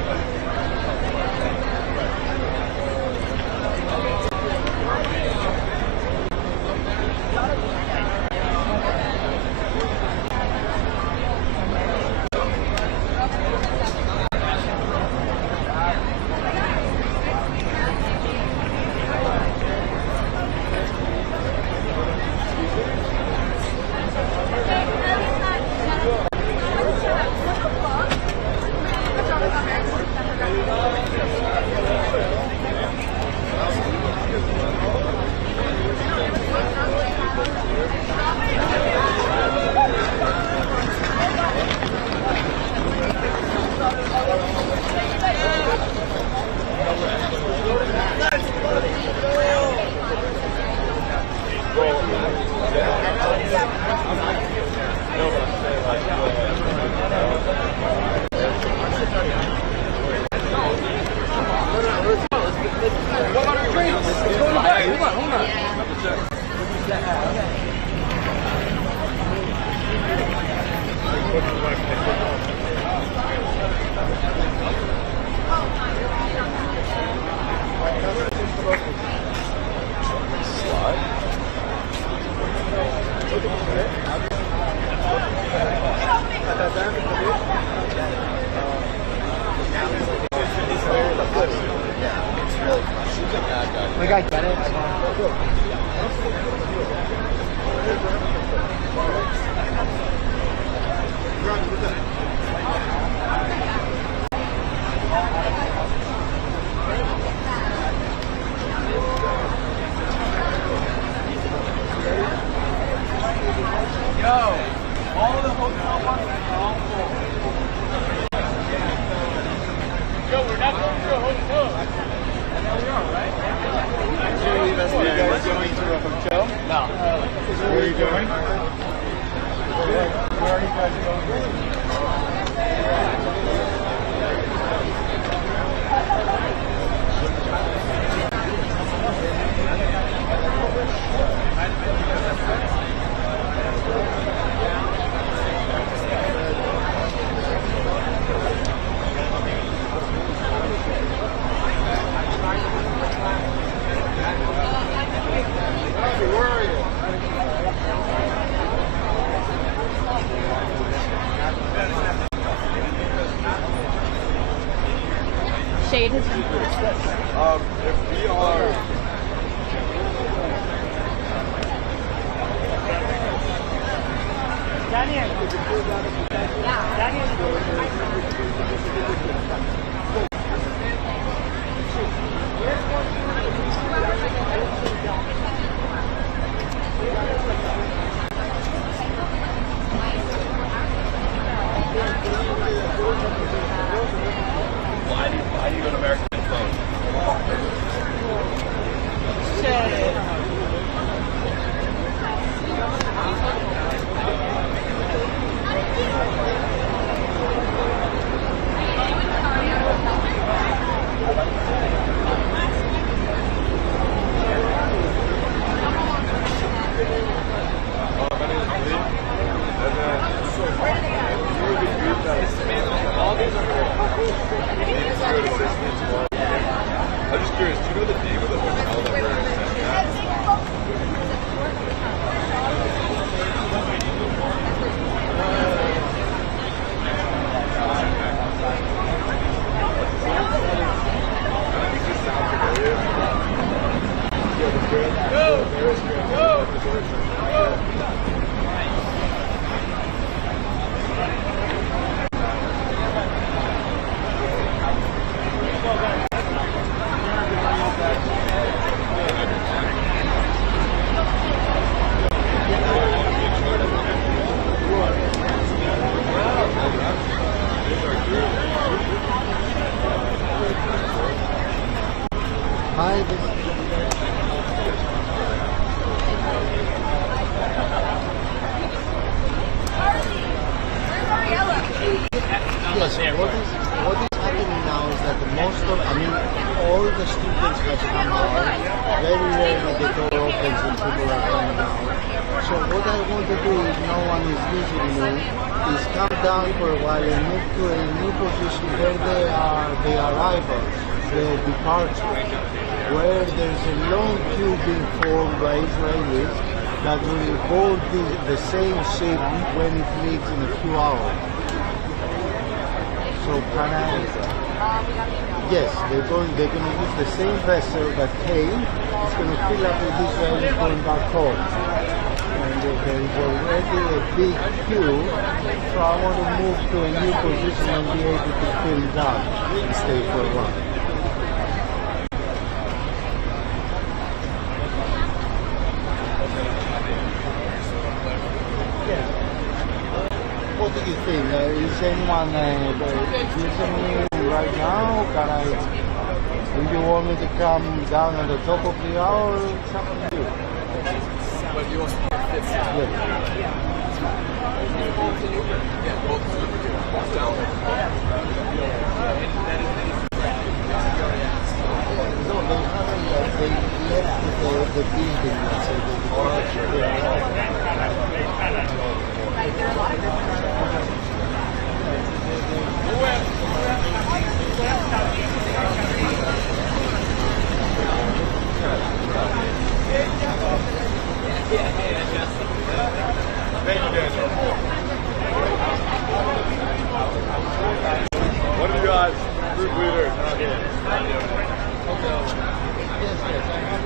We got it. All the hotel ones are all full. Yo, we're not going to a hotel. I know we are, right? Actually, that's you guys going to a hotel? No. Where are you going? Where are you guys going? Shahed has If we are why do you go to American phone? I'm just curious, do you know the name of the hotel that we're staying at? Yes, what is happening now is that all the students have come out. Very rarely the door opens and people are coming out. So what I want to do, if no one is visiting me, is come down for a while and move to a new position where the arrivals, the departure, where there's a long queue being formed by Israelis that will board the same ship when it leaves in a few hours. So can I? Yes, they're going to use the same vessel that came. It's going to fill up with Israelis going back home. And there is already a big queue, so I want to move to a new position and be able to fill that and stay for a while. What do you think? Is anyone listening right now? Do you want me to come down at the top of the hour? It's up to you. But you want to No, they haven't. They left the building, let's say, the departure. Thank you, Daniel. What are you guys, group leaders? Yes.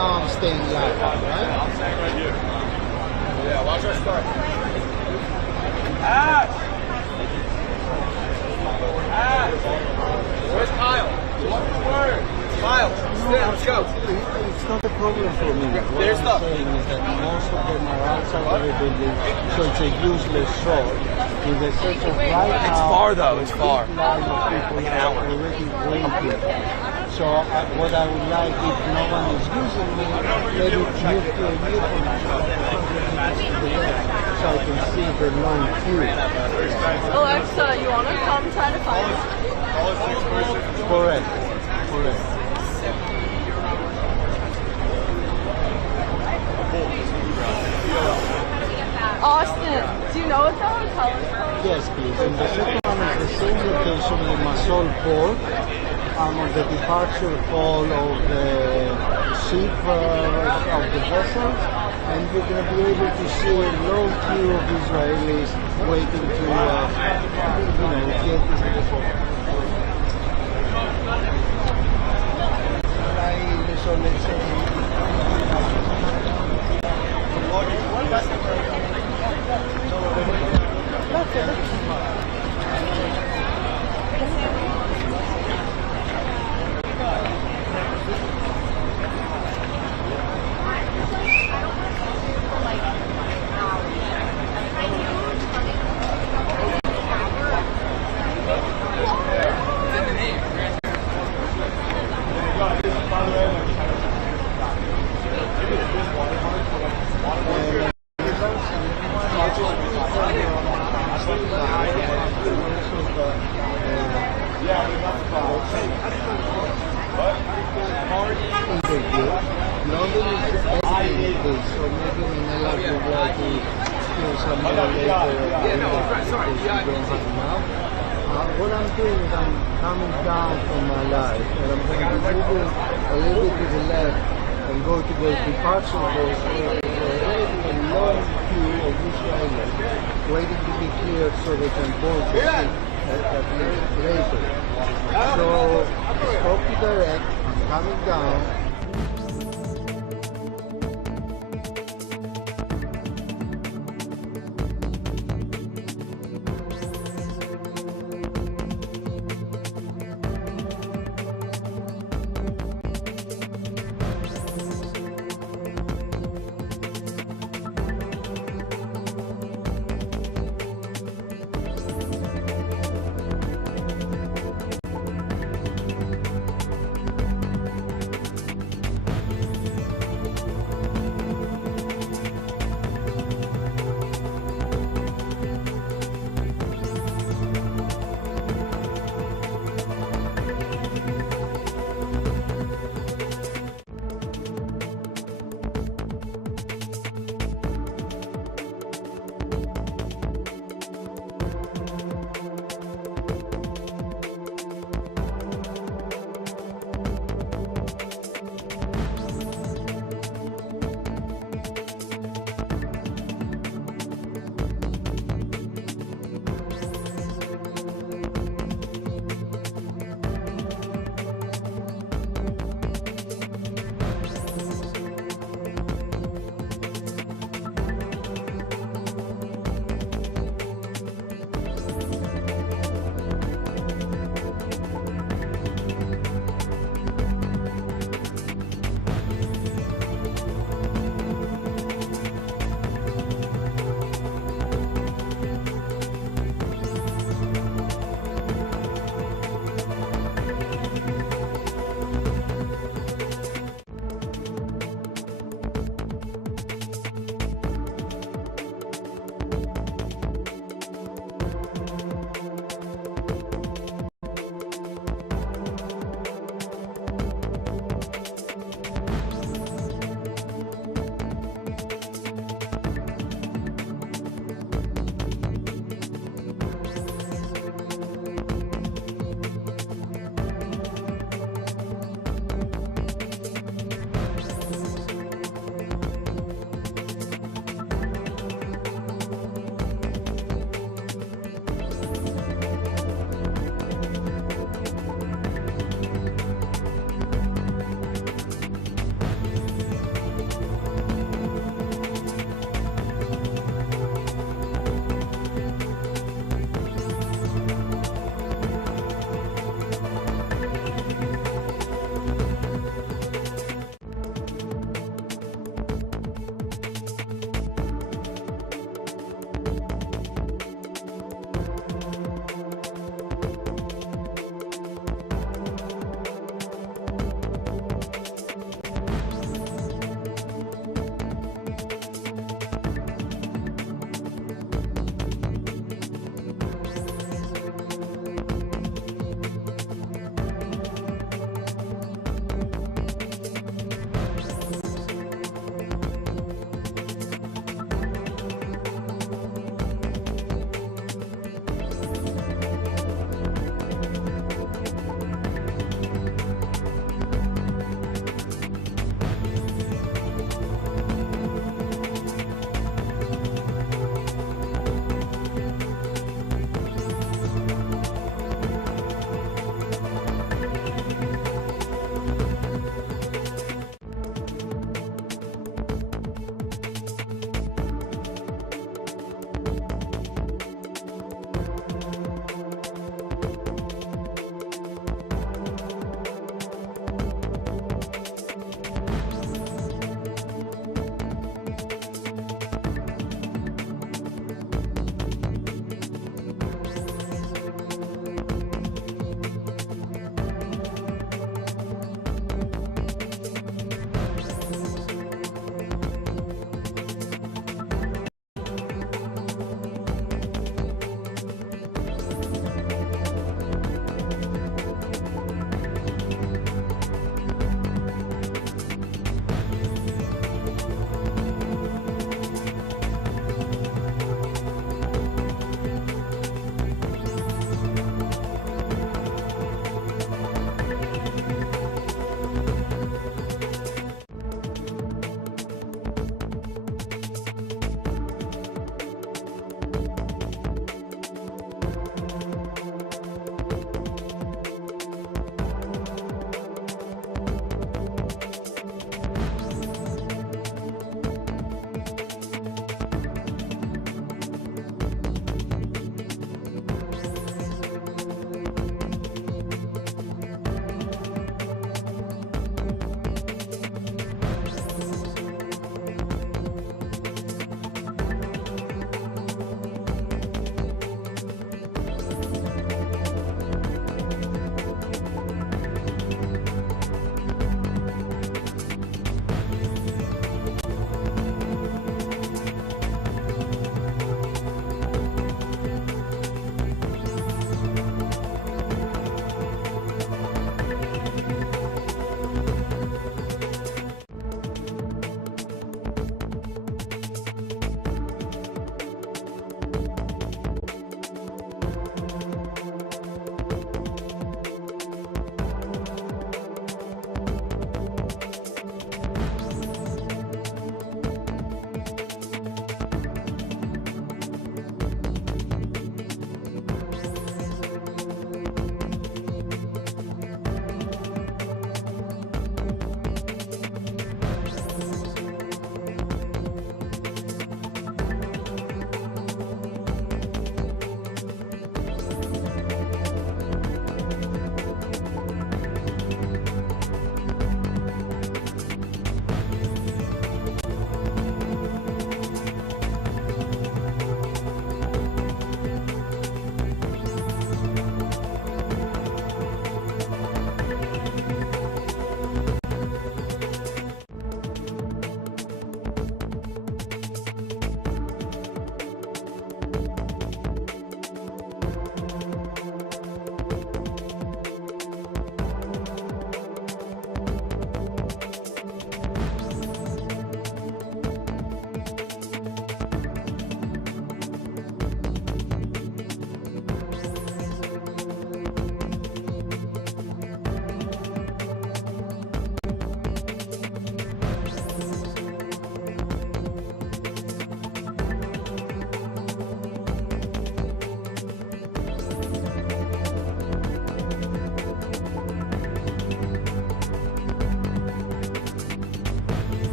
now I'm staying live, right? Yeah, watch our start. Where's Kyle? What's the word? Kyle, let's go. It's not a problem for me. What There's I'm stuff. saying is that most of them are outside of the building, so it's a useless shot. In the sense of right now, It's far though, it's far. big line of people Like an are hour. already waiting. So what I would like, if no one is using me, maybe move to a new position so I can see the long queue. Alexa, you want to come try to find us? Correct. Austin, do you know what the hotel is called? Yes, please. And the second one is the same location, Limassol port. I'm on the departure hall of the ship of the vessels, and you're going to be able to see a long queue of Israelis waiting to, get into the port. What I'm doing is I'm coming down from my life, and I'm going to be moving a little bit to the left and go to the departure hall. There's already a long queue of Israelis waiting to be cleared so they can board the ship at later. So, stop to direct, I'm coming down.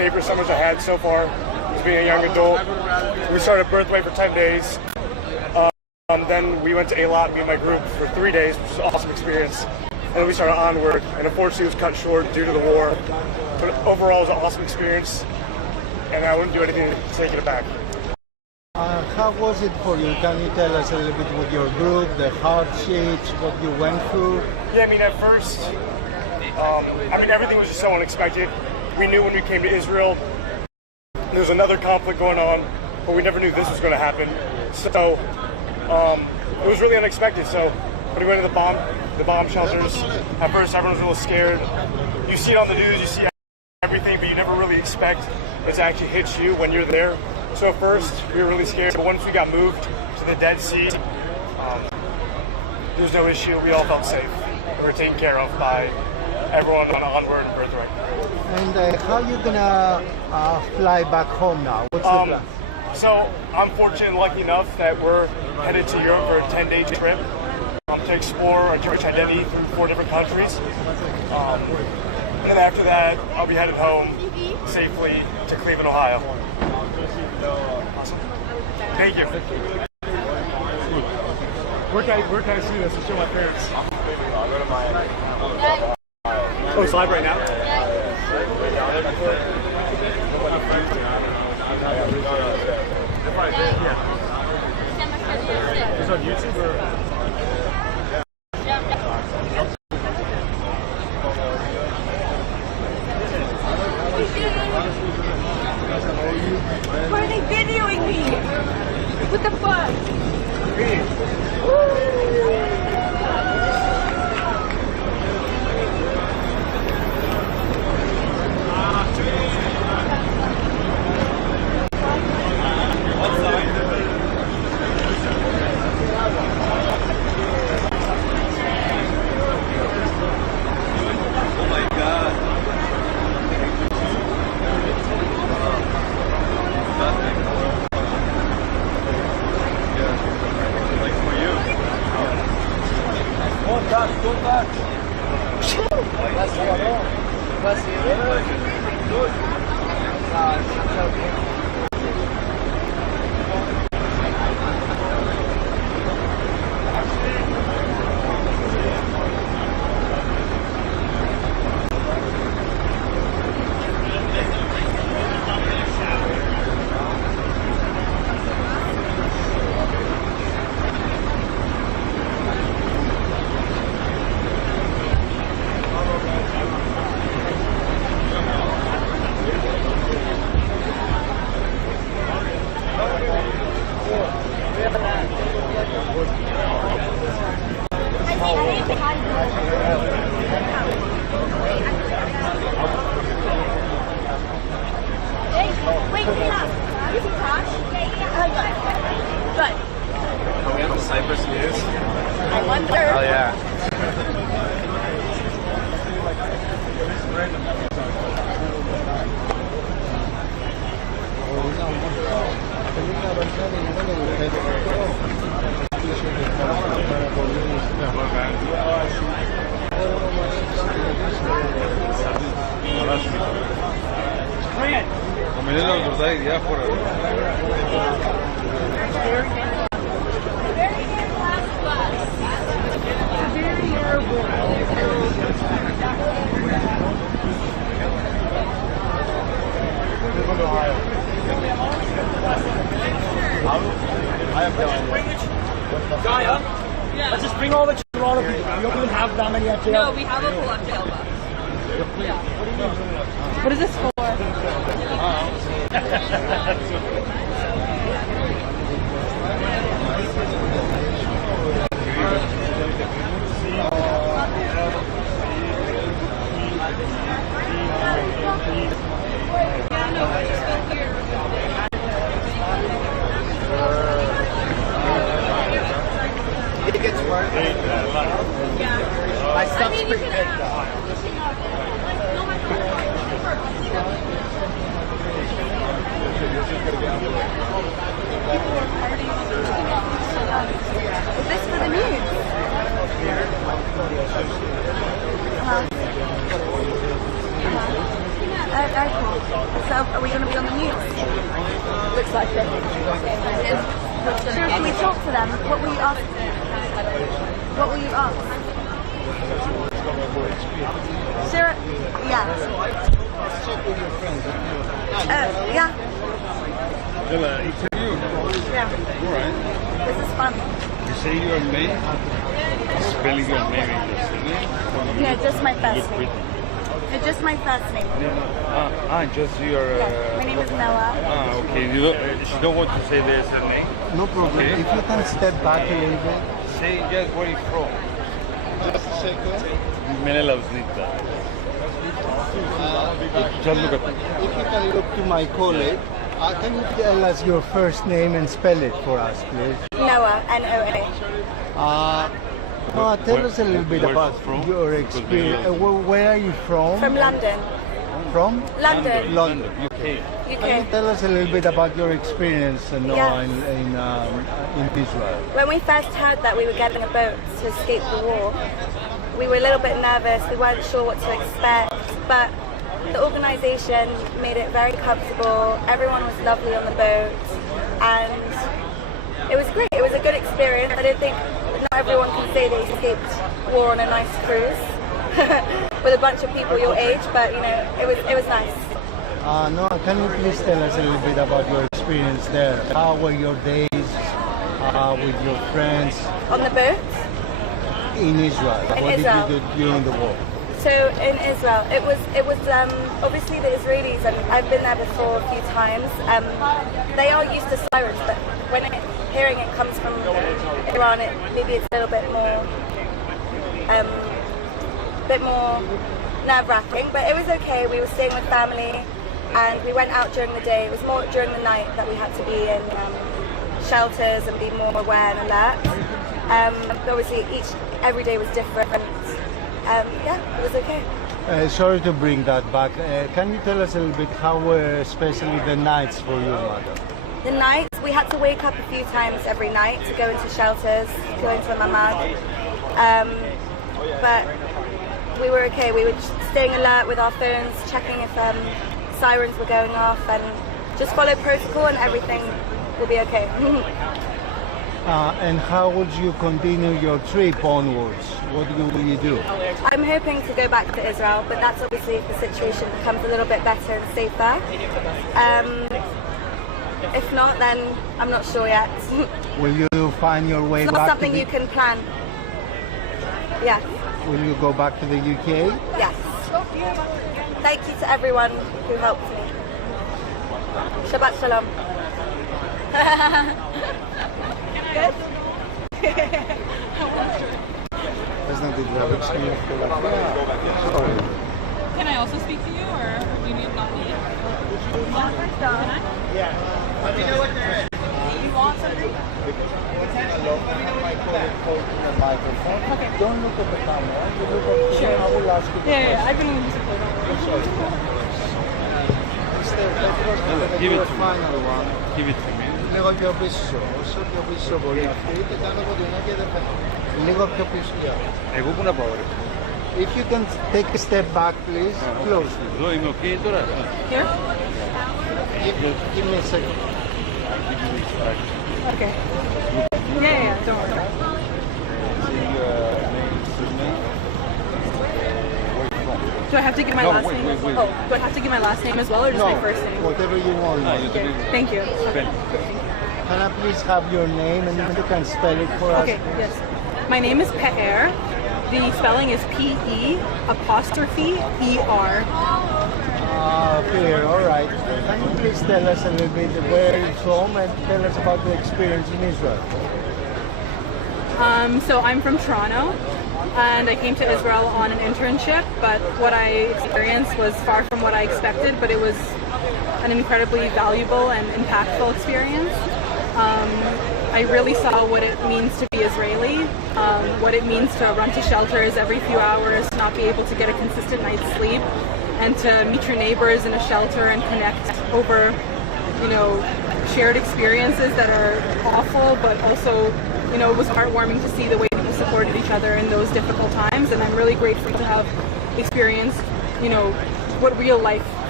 favorite summers I had so far as being a young adult. We started Birthway for 10 days. Then we went to Eilat, me and my group, for 3 days, which was an awesome experience. And then we started Onward, and unfortunately it was cut short due to the war. But overall it was an awesome experience, and I wouldn't do anything to take it back. How was it for you? Can you tell us a little bit with your group, the hardships, what you went through? Yeah, I mean, at first, everything was just so unexpected. We knew when we came to Israel, there was another conflict going on, but we never knew this was going to happen. So it was really unexpected. So when we went to the bomb shelters, at first everyone was a little scared. You see it on the news, you see everything, but you never really expect it to actually hit you when you're there. So at first we were really scared, but once we got moved to the Dead Sea, there was no issue. We all felt safe. We were taken care of by everyone on Onward and Birthright. And how are you gonna fly back home now? What's the plan? So I'm fortunate and lucky enough that we're headed to Europe for a 10-day trip to explore our Jewish identity through 4 different countries. And then after that, I'll be headed home safely to Cleveland, Ohio. Awesome. Thank you. Where can I see this to show my parents? Oh, it's live right now? It's on YouTube or? Why are they videoing me? What the fuck? Are we on the Cyprus news? I wonder. Oh yeah. Gaia? Yeah. Let's just bring all the Toronto people. We don't even have that many at jail. No, we have a pull up jail bus. Yeah. What is this for? It gets worse. My stuff's pretty big though. Is this for the news? Very cool. So are we going to be on the news? Looks like it. Sure, can we talk to them? What will you ask? What will you ask? Sure, yeah. Check with your friends. Yeah. Interview? Yeah. Alright. This is fun. You say your name? Spelling your name in the spelling? No, just my first name. No, just my first name. Just your... Yes, my name is Noah. Okay. You don't want to say there's a name? No problem. Okay. If you can step back a little bit. Say just where you're from. Just a second. Just look at me. If you can look to my colleague, can you tell us your first name and spell it for us, please? Noah, N-O-A. Tell us a little bit about your experience. Where are you from? From London. From? London. London. Okay. Can you tell us a little bit about your experience, Noah, in Israel? When we first heard that we were getting a boat to escape the war, we were a little bit nervous. We weren't sure what to expect, but the organisation made it very comfortable. Everyone was lovely on the boat, and it was great. It was a good experience. I don't think not everyone can say they escaped war on a nice cruise with a bunch of people your age, but it was nice. Noah, can you please tell us a little bit about your experience there? How were your days with your friends? On the boat? In Israel. What did you do during the war? So in Israel, it was obviously the Israelis, and I've been there before a few times. They are used to sirens, but when hearing it comes from Iran, maybe it's a little bit more nerve-wracking. But it was okay. We were staying with family, and we went out during the day. It was more during the night that we had to be in shelters and be more aware and alert. Obviously, every day was different. It was okay. Sorry to bring that back. Can you tell us a little bit how were especially the nights for your mother? The nights, we had to wake up a few times every night to go into shelters, go into the mamad. But we were okay. We were just staying alert with our phones, checking if sirens were going off, and just follow protocol and everything will be okay. And how would you continue your trip onwards? What will you do? I'm hoping to go back to Israel, but that's obviously if the situation becomes a little bit better and safer. If not, then I'm not sure yet. Will you find your way it's back? Not something you can plan. Yes. Will you go back to the UK? Yes. Thank you to everyone who helped me. Shabbat shalom. Good? Can I also speak to you, or do you not need it? Can I? Yeah. Let me know what they're in. Do you want something? Okay. Don't look at the camera. You look at Sure. I will ask you. Yeah, I've been using it. Give it to me. Final one. Give it to me. Λίγο πιο πίσω, όσο πιο πίσω μπορεί αυτή και κάνω κοντινά και δεν φαίνεται. Λίγο πιο πίσω. Εγώ πού να πάω, ρε. If you can take a step back, please, closely. Εδώ είμαι ok τώρα. Here? Give me a second. Okay. Yeah, don't worry. Do I have to give my last name? Wait. Oh, do I have to give my last name as well, or just my first name? Whatever you want. Thank you. Can I please have your name and you can spell it for us? Okay, yes. My name is Pe'er. The spelling is P-E''ER. Pe'er, all right. Can you please tell us a little bit where you're from and tell us about the experience in Israel? So I'm from Toronto, and I came to Israel on an internship, but what I experienced was far from what I expected, but it was an incredibly valuable and impactful experience. I really saw what it means to be Israeli, what it means to run to shelters every few hours, not be able to get a consistent night's sleep, and to meet your neighbors in a shelter and connect over, shared experiences that are awful, but also, it was heartwarming to see the way people supported each other in those difficult times, and I'm really grateful to have experienced, what real life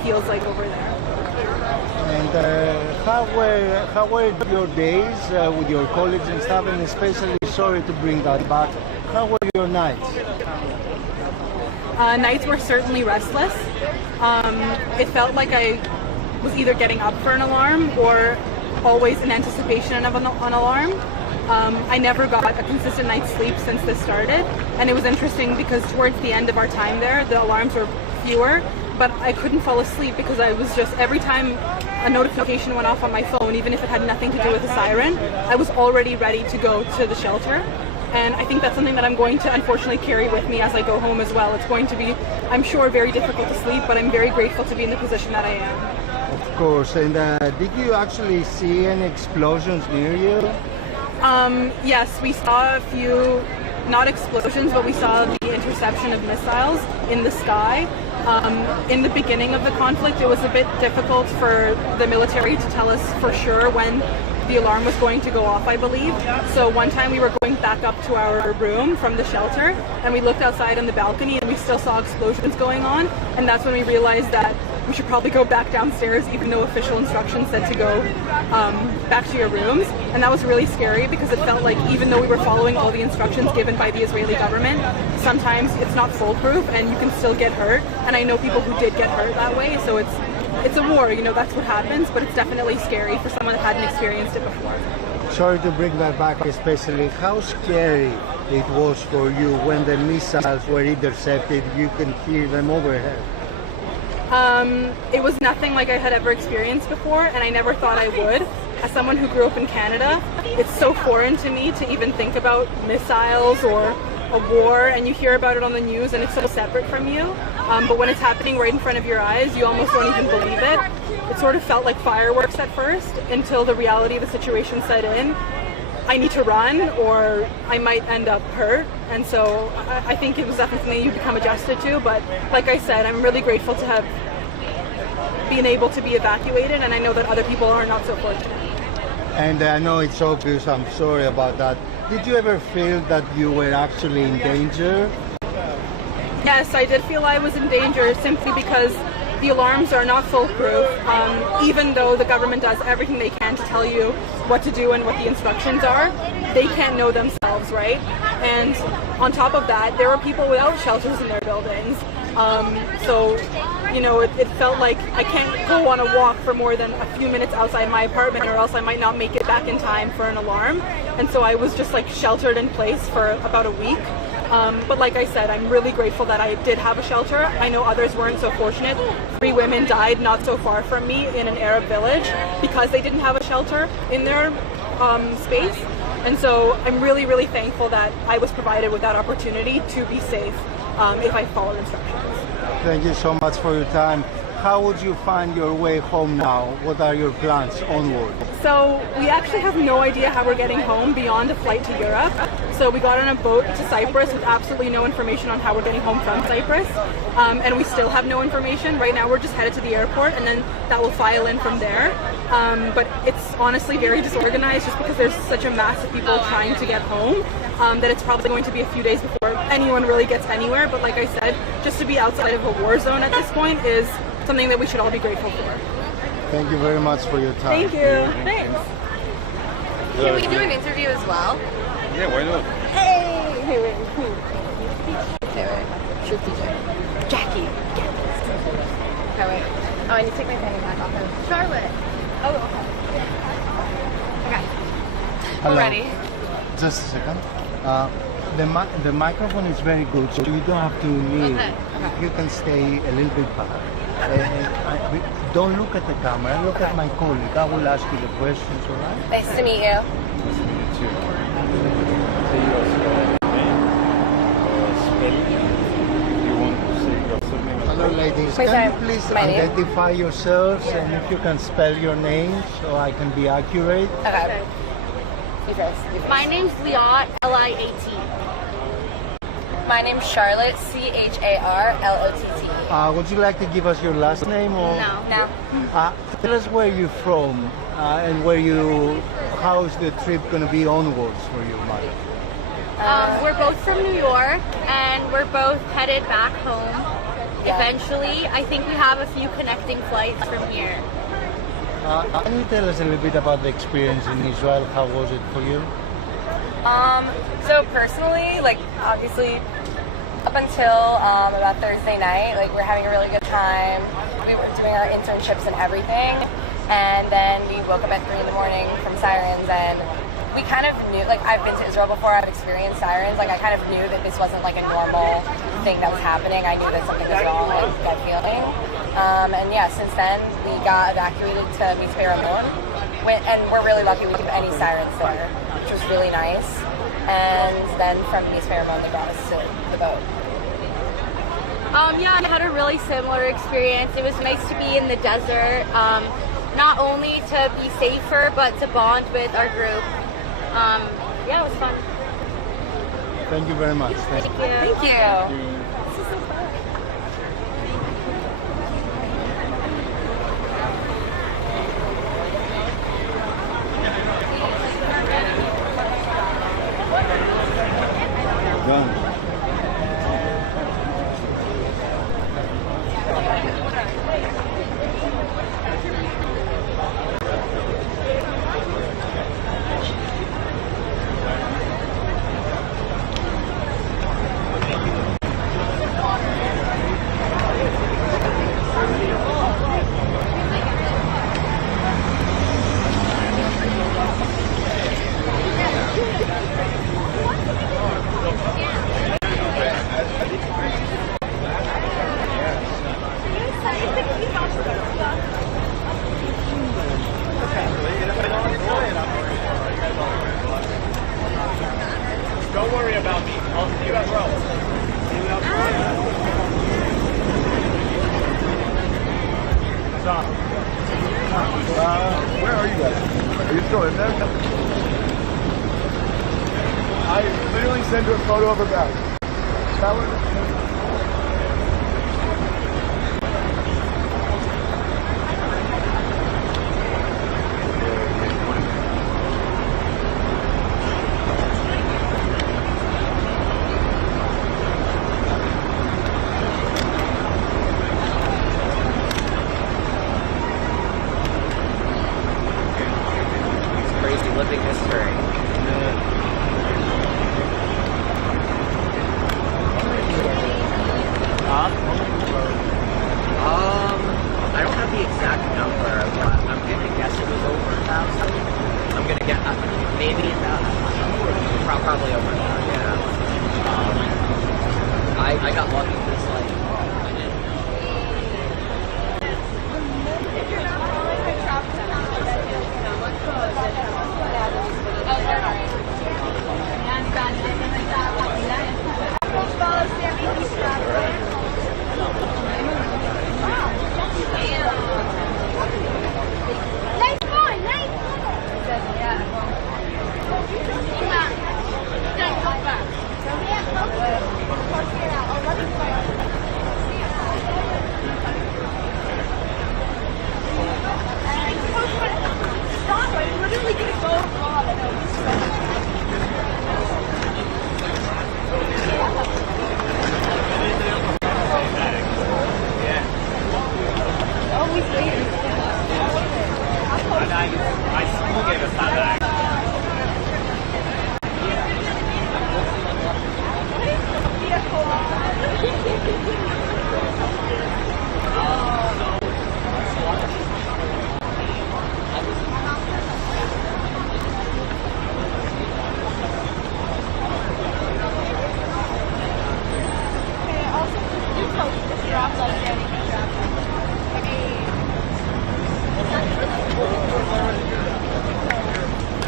feels like over there. And how were your days with your colleagues and stuff? And especially, sorry to bring that back, how were your nights? Nights were certainly restless. It felt like I was either getting up for an alarm or always in anticipation of an alarm. I never got a consistent night's sleep since this started, and it was interesting because towards the end of our time there, the alarms were fewer, but I couldn't fall asleep because I was just, every time a notification went off on my phone, even if it had nothing to do with the siren, I was already ready to go to the shelter. And I think that's something that I'm going to unfortunately carry with me as I go home as well. It's going to be, I'm sure, very difficult to sleep, but I'm very grateful to be in the position that I am. Of course. And did you actually see any explosions near you? Yes, we saw a few, not explosions, but we saw the interception of missiles in the sky. In the beginning of the conflict, it was a bit difficult for the military to tell us for sure when the alarm was going to go off, I believe. So one time we were going back up to our room from the shelter, and we looked outside on the balcony and we still saw explosions going on, and that's when we realized that we should probably go back downstairs, even though official instructions said to go back to your rooms. And that was really scary because it felt like even though we were following all the instructions given by the Israeli government, sometimes it's not foolproof and you can still get hurt. And I know people who did get hurt that way, so it's a war, you know, that's what happens, but it's definitely scary for someone that hadn't experienced it before. Sorry to bring that back, especially how scary it was for you when the missiles were intercepted. You can hear them overhead. It was nothing like I had ever experienced before, and I never thought I would. As someone who grew up in Canada, it's so foreign to me to even think about missiles or a war, and you hear about it on the news and it's so separate from you. But when it's happening right in front of your eyes, you almost don't even believe it. It sort of felt like fireworks at first until the reality of the situation set in. I need to run or I might end up hurt, and so I think it was definitely something you become adjusted to, but like I said, I'm really grateful to have been able to be evacuated, and I know that other people are not so fortunate. And I know it's obvious, I'm sorry about that. Did you ever feel that you were actually in danger? Yes, I did feel I was in danger simply because the alarms are not foolproof, even though the government does everything they can to tell you what to do and what the instructions are. They can't know themselves, right? And on top of that, there are people without shelters in their buildings. So, you know, it felt like I can't go on a walk for more than a few minutes outside my apartment, or else I might not make it back in time for an alarm. And so I was just like sheltered in place for about a week. But like I said, I'm really grateful that I did have a shelter. I know others weren't so fortunate. 3 women died not so far from me in an Arab village because they didn't have a shelter in their space. And so I'm really, really thankful that I was provided with that opportunity to be safe if I followed instructions. Thank you so much for your time. How would you find your way home now? What are your plans onward? So we actually have no idea how we're getting home beyond a flight to Europe. So we got on a boat to Cyprus with absolutely no information on how we're getting home from Cyprus. And we still have no information. Right now we're just headed to the airport and then that will file in from there. But it's honestly very disorganized just because there's such a mass of people trying to get home that it's probably going to be a few days before anyone really gets anywhere. But like I said, just to be outside of a war zone at this point is something that we should all be grateful for. Thank you very much for your time. Thank you. Thanks. Can we do an interview as well? Yeah, why not? Hey! Hey, wait. Okay, wait. Truth teacher. Jackie, get this. Okay, wait. Oh, I need to take my fanny pack off. Charlotte. Oh, okay. Okay. Hello. We're ready. Just a second. The microphone is very good, so you don't have to kneel. Okay. You can stay a little bit back. Don't look at the camera, look at my colleague. I will ask you the questions, all right? Nice to meet you. Nice to meet you. Say your name, spelling. You want to say your surname? Hello, ladies. Please, Can you please my name? identify yourselves and if you can spell your name so I can be accurate? Okay. You first. My name's Liat, L-I-A-T. My name's Charlotte, C-H-A-R-L-O-T-T. Would you like to give us your last name? Or? No. Tell us where you're from and how is the trip going to be onwards for you, Maya? We're both from New York, and we're both headed back home. eventually. I think we have a few connecting flights from here. Can you tell us a little bit about the experience in Israel? How was it for you? So personally, like obviously up until about Thursday night, like we're having a really good time. We were doing our internships and everything, and then we woke up at 3 in the morning from sirens, and we kind of knew, like I've been to Israel before, I've experienced sirens, like I kind of knew that this wasn't like a normal thing that was happening. I knew that something was wrong, like gut feeling. And yeah, since then we got evacuated to Amidst, and we're really lucky we didn't have any sirens there, which was really nice. And then from Amidst they brought us to the boat. Yeah, I had a really similar experience. It was nice to be in the desert, not only to be safer, but to bond with our group. Yeah, it was fun. Thank you very much. Thank you. Thank you. Done. Don't worry about me. I'll see you at Rome. Where are you guys? Are you still in there? I literally sent her a photo of her bag. That one? Living history. I don't have the exact number, but I'm gonna guess it was over 1,000. I'm gonna guess maybe probably over that. Yeah. I got lucky this like.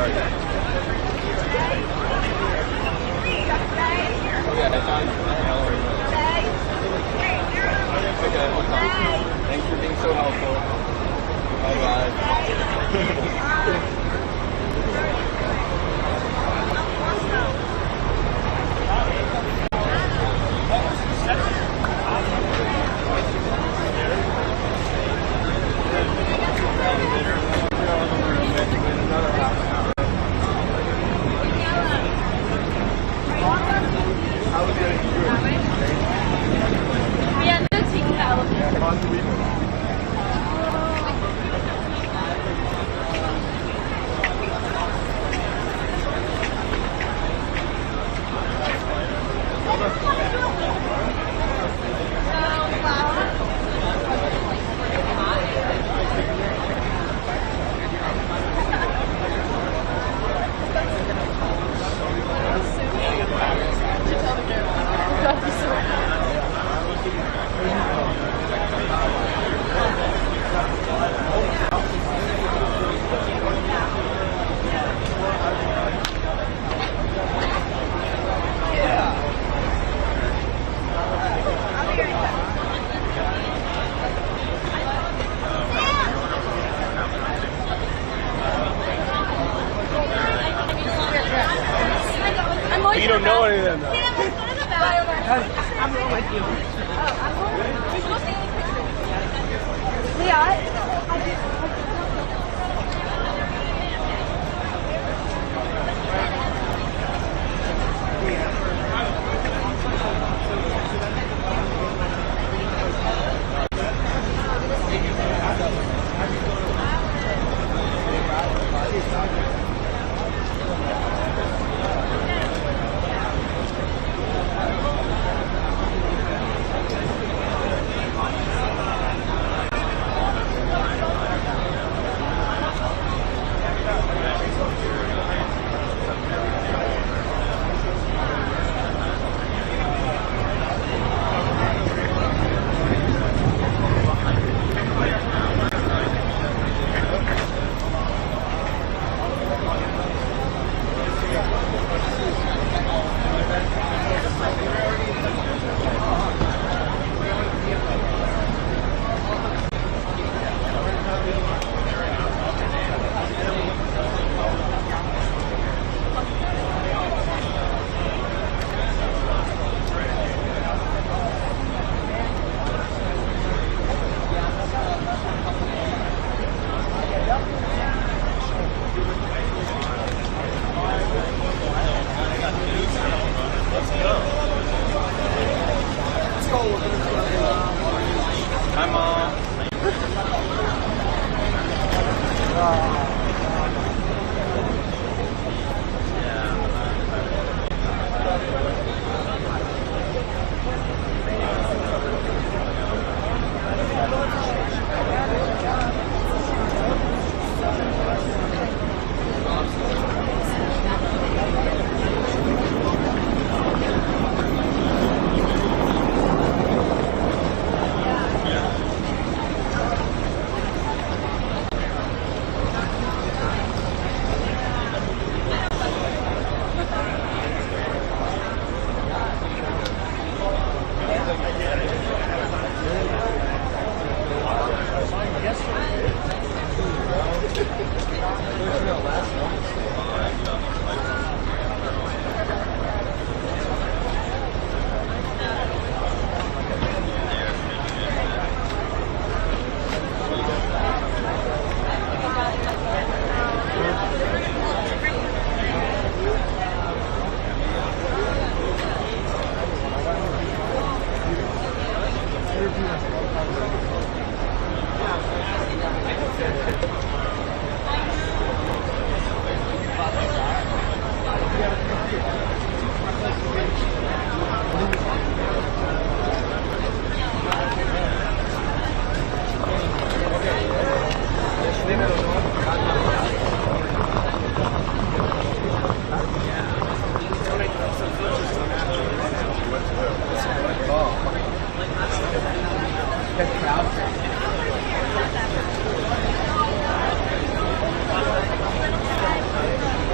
Thanks for being so helpful. Bye-bye. You don't know any of them, though. I'm going with you.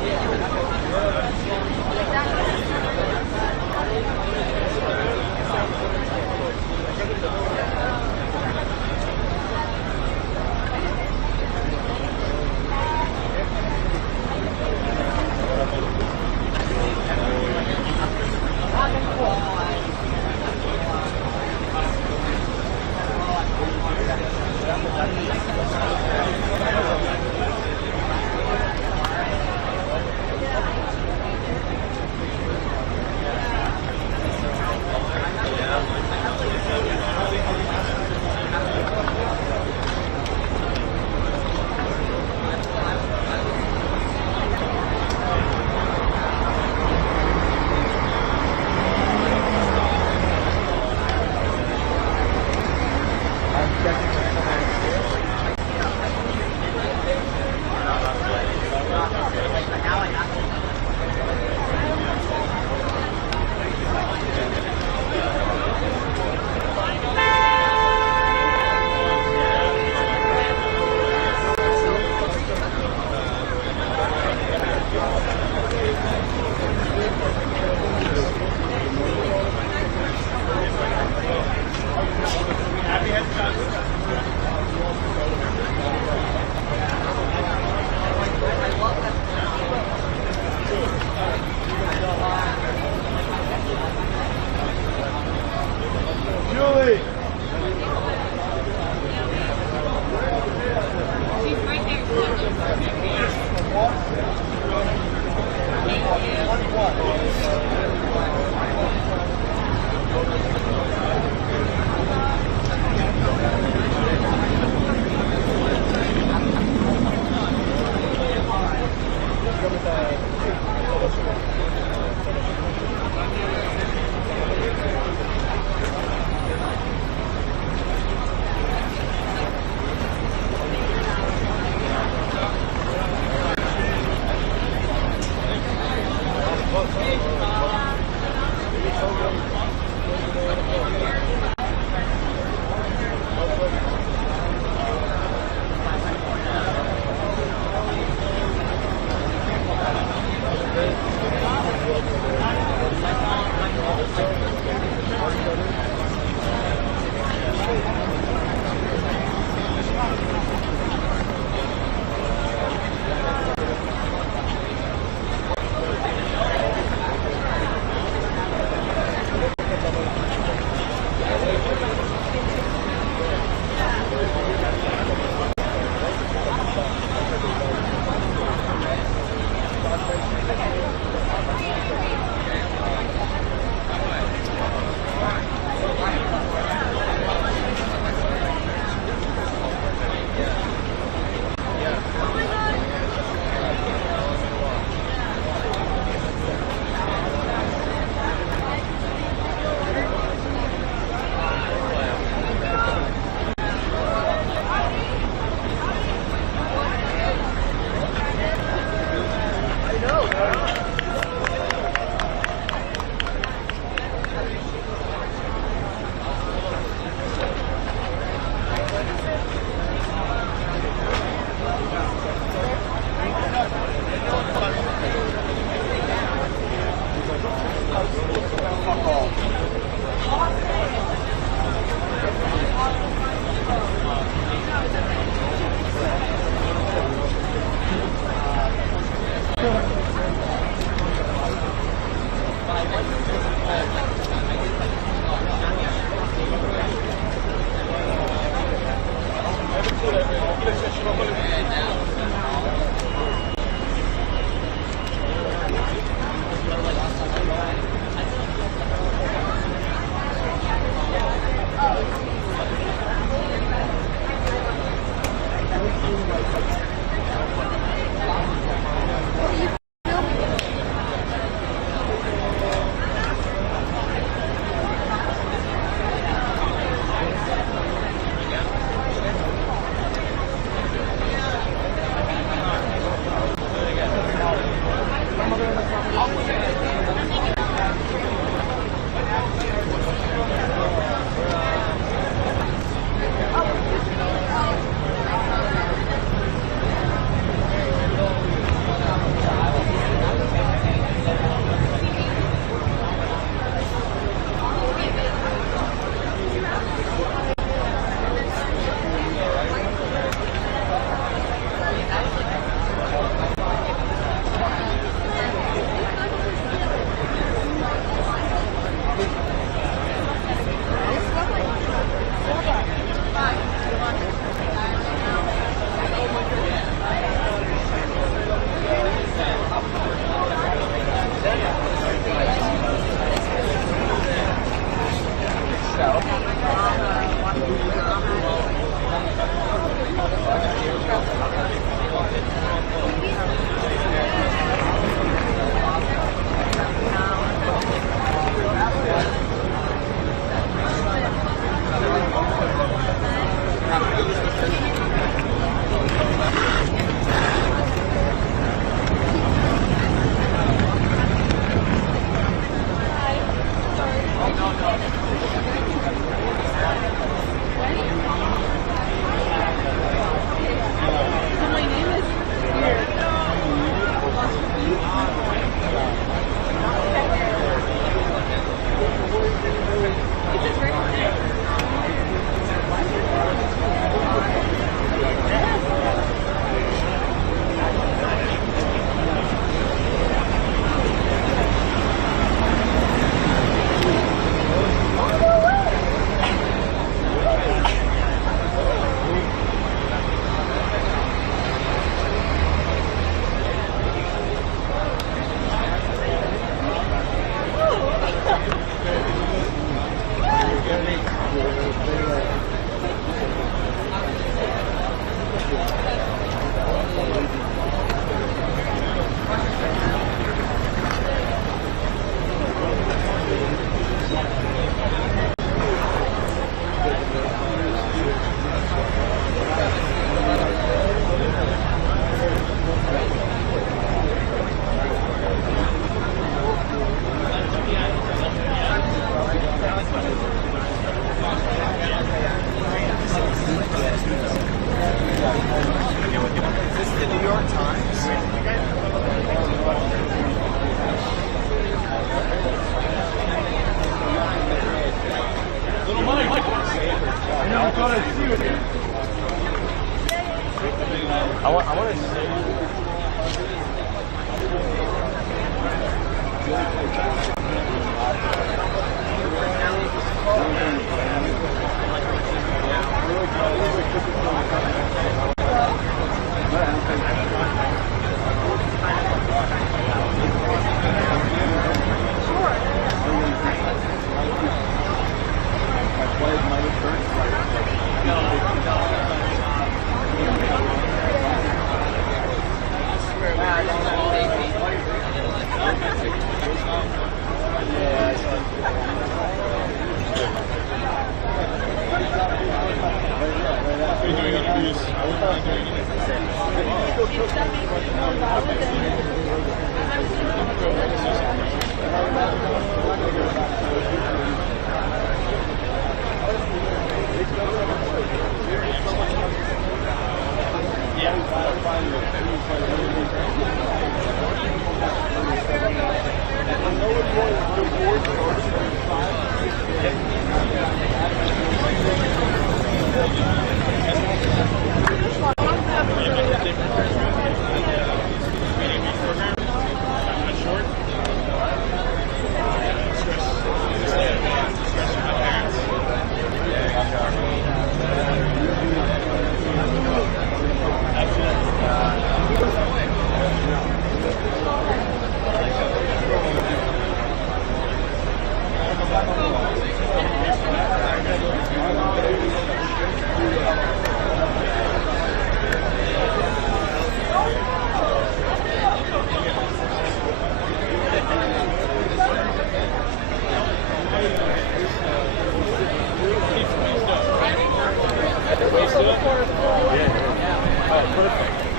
I want to see.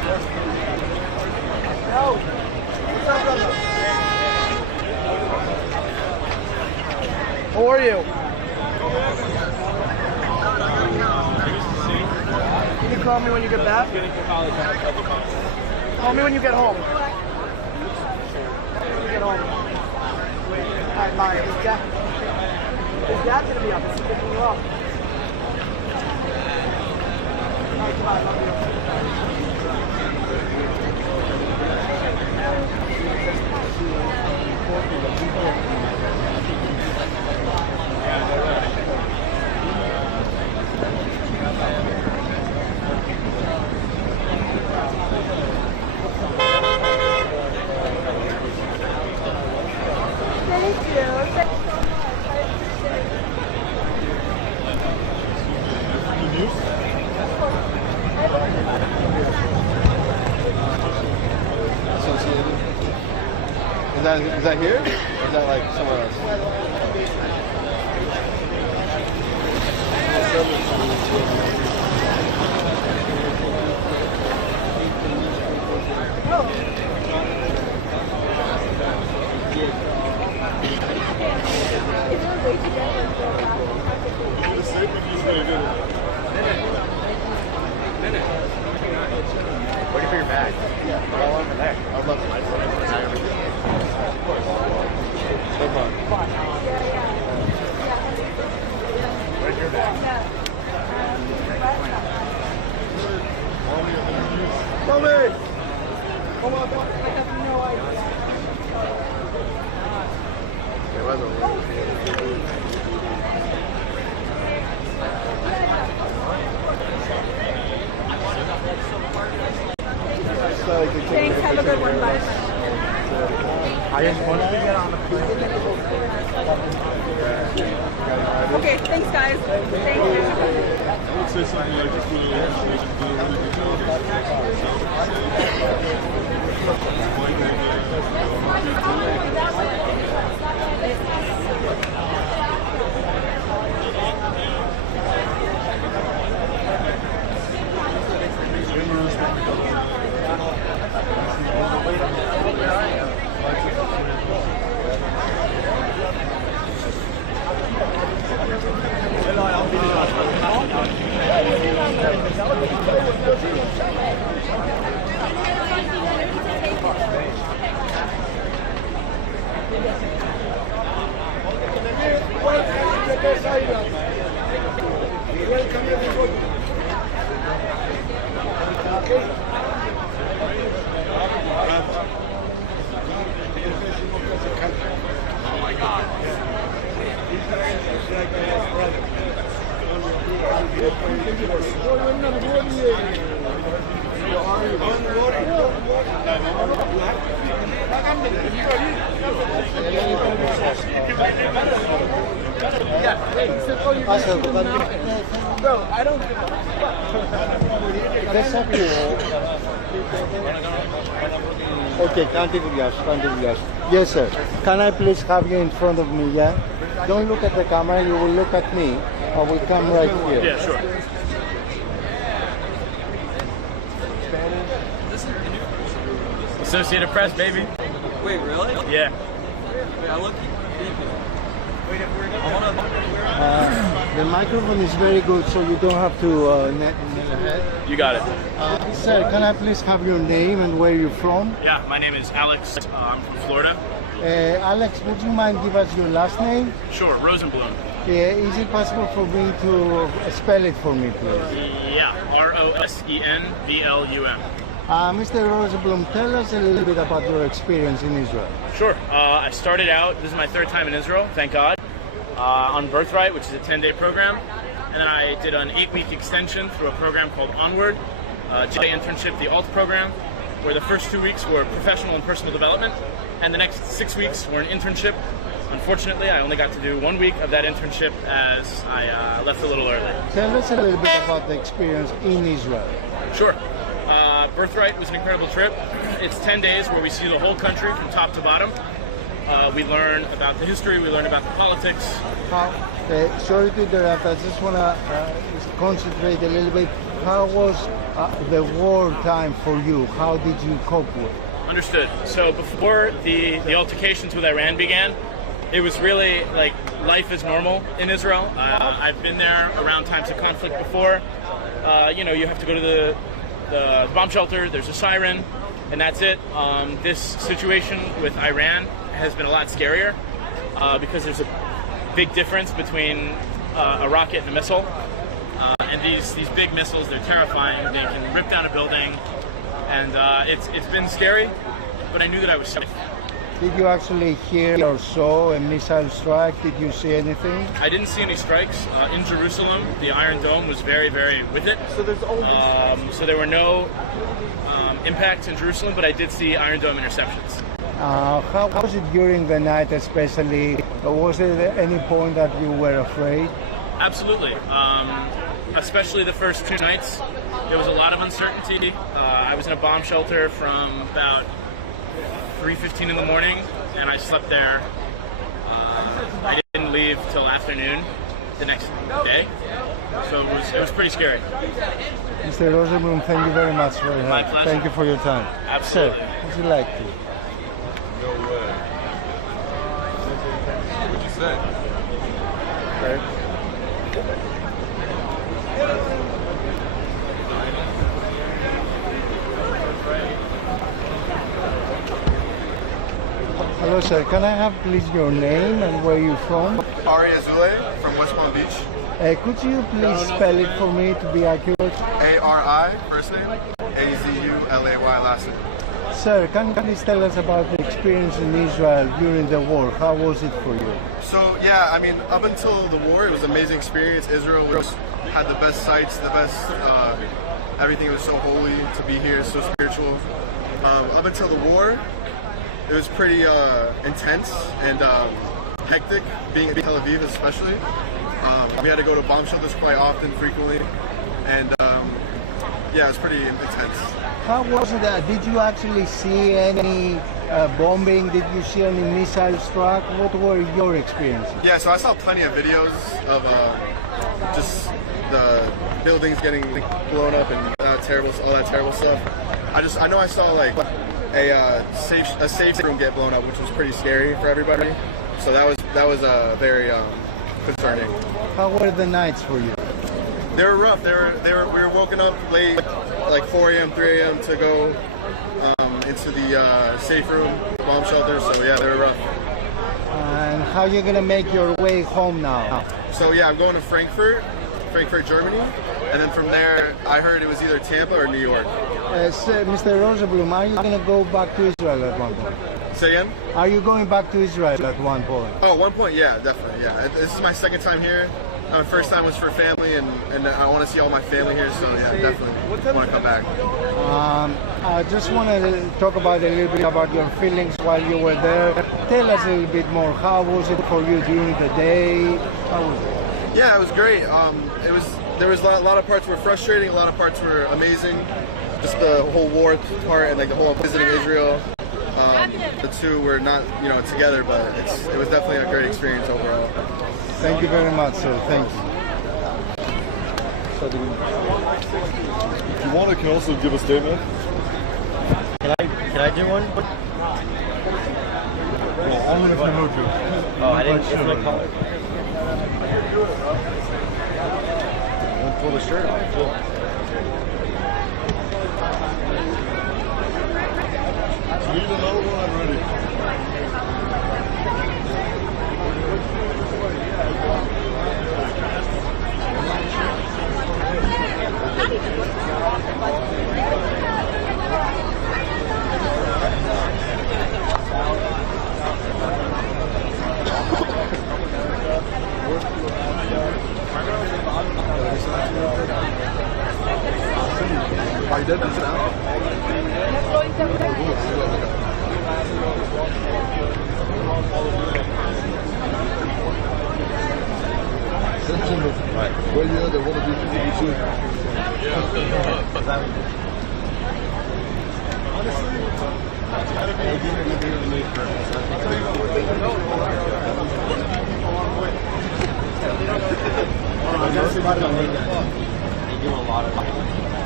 How are you? Can you call me when you get back? Call me when you get home. When you get home. Alright, Maya, his dad's gonna be up. He's picking you up. Alright, goodbye. Love you. Thank you. Thanks so much. Associated. Is that here? Or is that like somewhere else? Waiting for your bag. All over there. I'd love to. So far. Where's your bag? Tommy! Come on, I have no idea. It was over. Thanks, have a good one, bye. I just want to get on the plane. Okay, thanks guys. Thank you. I would say something like this with a really Welcome everybody. Okay. Oh my God. Bro, I don't give That's happy. Okay, yes, sir. Can I please have you in front of me, yeah? Don't look at the camera, you will look at me. I will come right here. Yeah, sure. Associated Press, baby. Wait, really? Yeah. Wait, I look. The microphone is very good, so you don't have to net ahead. You got it. Sir, can I please have your name and where you're from? Yeah, my name is Alex. I'm from Florida. Alex, would you mind give us your last name? Sure, Rosenblum. Is it possible for me to spell it for me, please? Yeah, Rosenblum. Mr. Rosenblum, tell us a little bit about your experience in Israel. Sure. I started out, this is my third time in Israel, thank God, on Birthright, which is a 10-day program. And then I did an 8-week extension through a program called Onward, J internship, the ALT program, where the first 2 weeks were professional and personal development, and the next 6 weeks were an internship. Unfortunately, I only got to do 1 week of that internship as I left a little early. Tell us a little bit about the experience in Israel. Sure. Birthright was an incredible trip. It's 10 days where we see the whole country from top to bottom. We learn about the history, we learn about the politics. Sorry to interrupt, I just want to concentrate a little bit. how was the war time for you? How did you cope with it? Understood. So before the altercations with Iran began, it was really like life is normal in Israel. I've been there around times of conflict before. You know, you have to go to the bomb shelter, there's a siren, and that's it. This situation with Iran has been a lot scarier because there's a big difference between a rocket and a missile. And these big missiles, they're terrifying. They can rip down a building, and it's been scary, but I knew that I was safe. Did you actually hear or saw a missile strike? Did you see anything? I didn't see any strikes. In Jerusalem, the Iron Dome was very, very with it. So there's so there were no impacts in Jerusalem, but I did see Iron Dome interceptions. How was it during the night especially? Was there any point that you were afraid? Absolutely. Especially the first 2 nights. There was a lot of uncertainty. I was in a bomb shelter from about 3:15 in the morning, and I slept there. I didn't leave till afternoon the next day, so it was pretty scary. Mr. Rosenblum, thank you very much for your help. My pleasure. Thank you for your time. Absolutely. Sir, would you like to? No way. What'd you say? Hello, sir. Can I have please your name and where you're from? Ari Azule from West Palm Beach. Could you please spell it for me to be accurate? A-R-I, first name, A-Z-U-L-A-Y, last name. Sir, can you please tell us about the experience in Israel during the war? How was it for you? So, yeah, I mean, up until the war, it was an amazing experience. Israel had the best sights, the best, everything was so holy to be here, so spiritual. Up until the war, it was pretty intense and hectic, being in Tel Aviv especially. We had to go to bomb shelters quite often, frequently, and yeah, it was pretty intense. How was it? Did you actually see any bombing? Did you see any missile struck? What were your experiences? Yeah, so I saw plenty of videos of just the buildings getting blown up and all that terrible stuff. I know I saw like a safe room get blown up, which was pretty scary for everybody. So that was very concerning. How were the nights for you? They were rough. We were woken up late, like 4 a.m., 3 a.m. to go into the safe room, bomb shelter. So yeah, they were rough. And how are you gonna make your way home now? So yeah, I'm going to Frankfurt, Germany, and then from there, I heard it was either Tampa or New York. Mr. Rosenblum, are you gonna go back to Israel at one point? Say again? Are you going back to Israel at one point? Oh, one point, yeah, definitely, yeah. This is my second time here. My first time was for family, and I want to see all my family here, so yeah, definitely want to come back. I just want to talk about a little bit about your feelings while you were there. Tell us a little bit more. How was it for you during the day? How was it? Yeah, it was great. There was a lot of parts were frustrating, a lot of parts were amazing. Just the whole war part and like the whole visiting Israel. The two were not, together, but it was definitely a great experience overall. Thank you very much, sir. Thank you. If you want, I can also give a statement. Can I do one? Well, only if you know to. Oh, I didn't get my collar. Don't pull the shirt off. You need another one? I'm ready. Are you dead now? Well, yeah, they want to do things soon. They do a lot of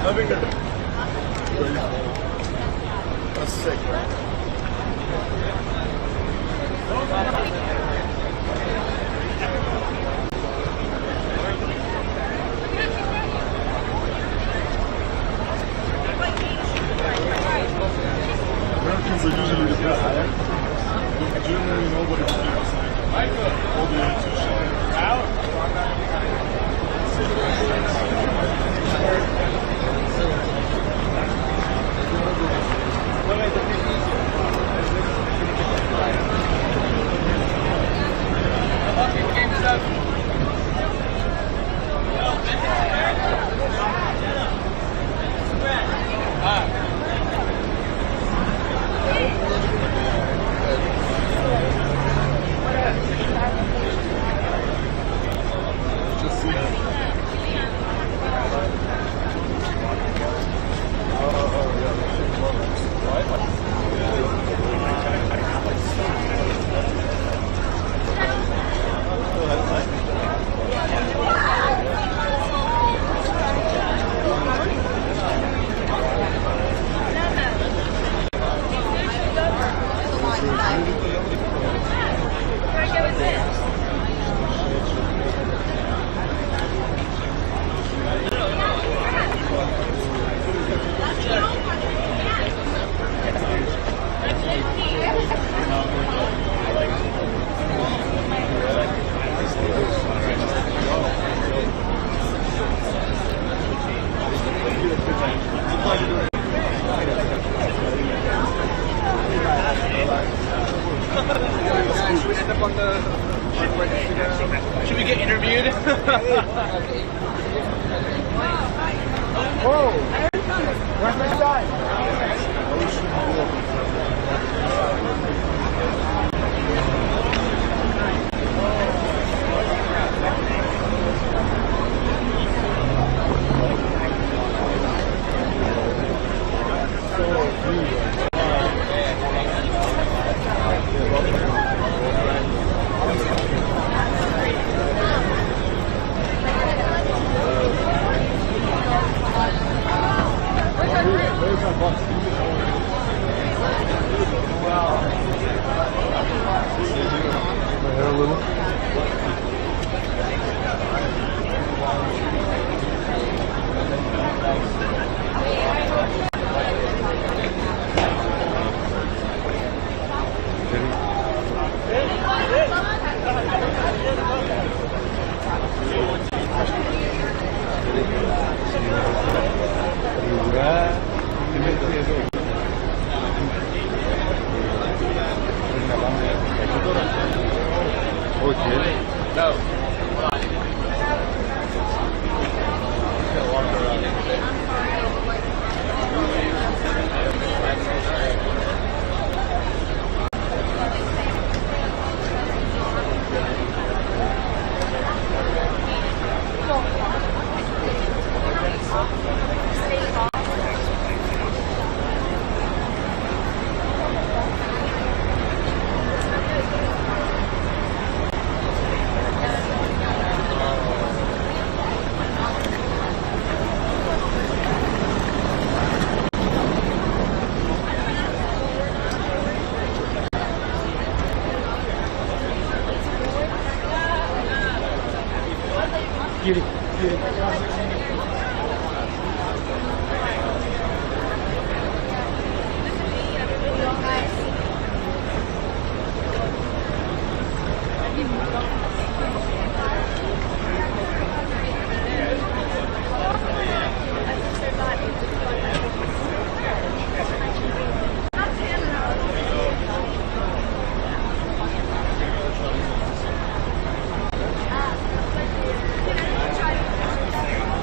Living good. That's sick, man. Americans are usually the best. Generally, nobody can give us anything. All the way to Shahed. Should we get interviewed? Whoa! Where's my sign?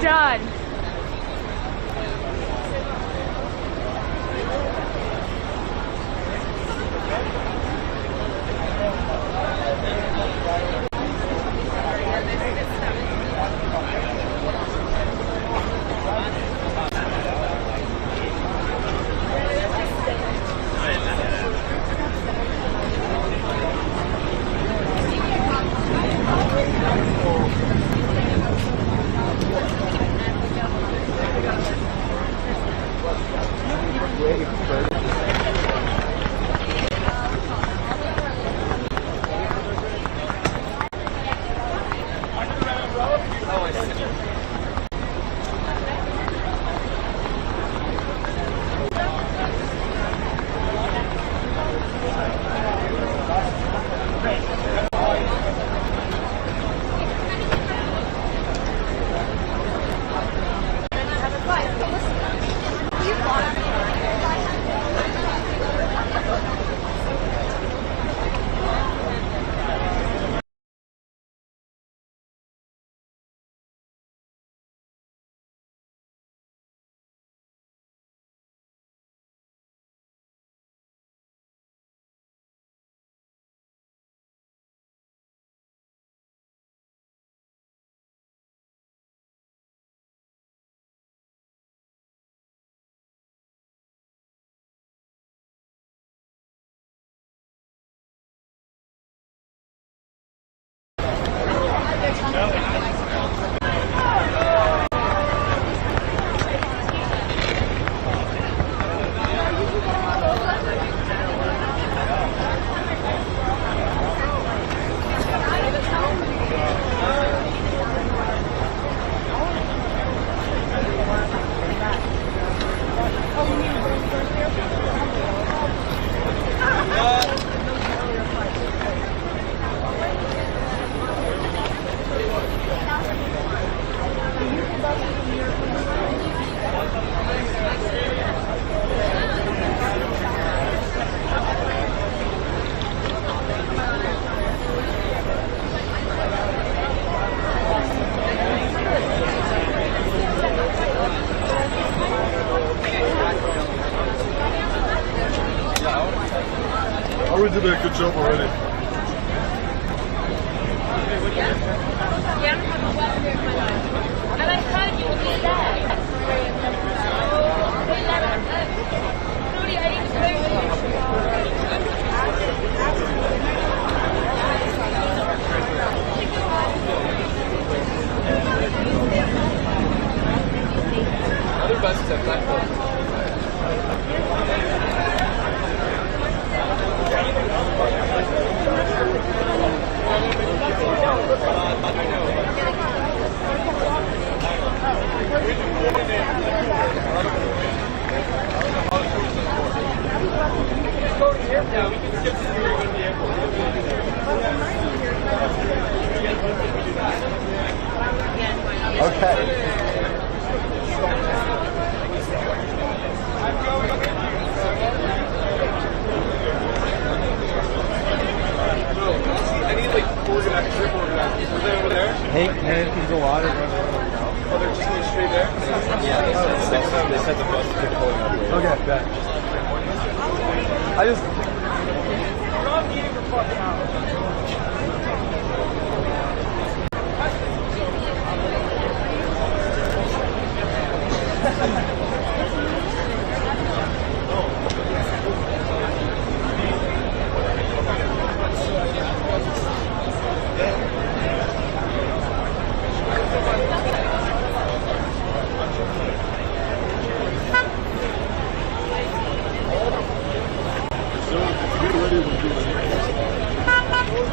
John. We did a good job already. Other buses have platforms. Okay. I need like organized, trip organizers. Are they over there? Hey, can go out. Oh, they're just going straight there? Yeah, they said the bus is pulling up later. Okay, bet. I just...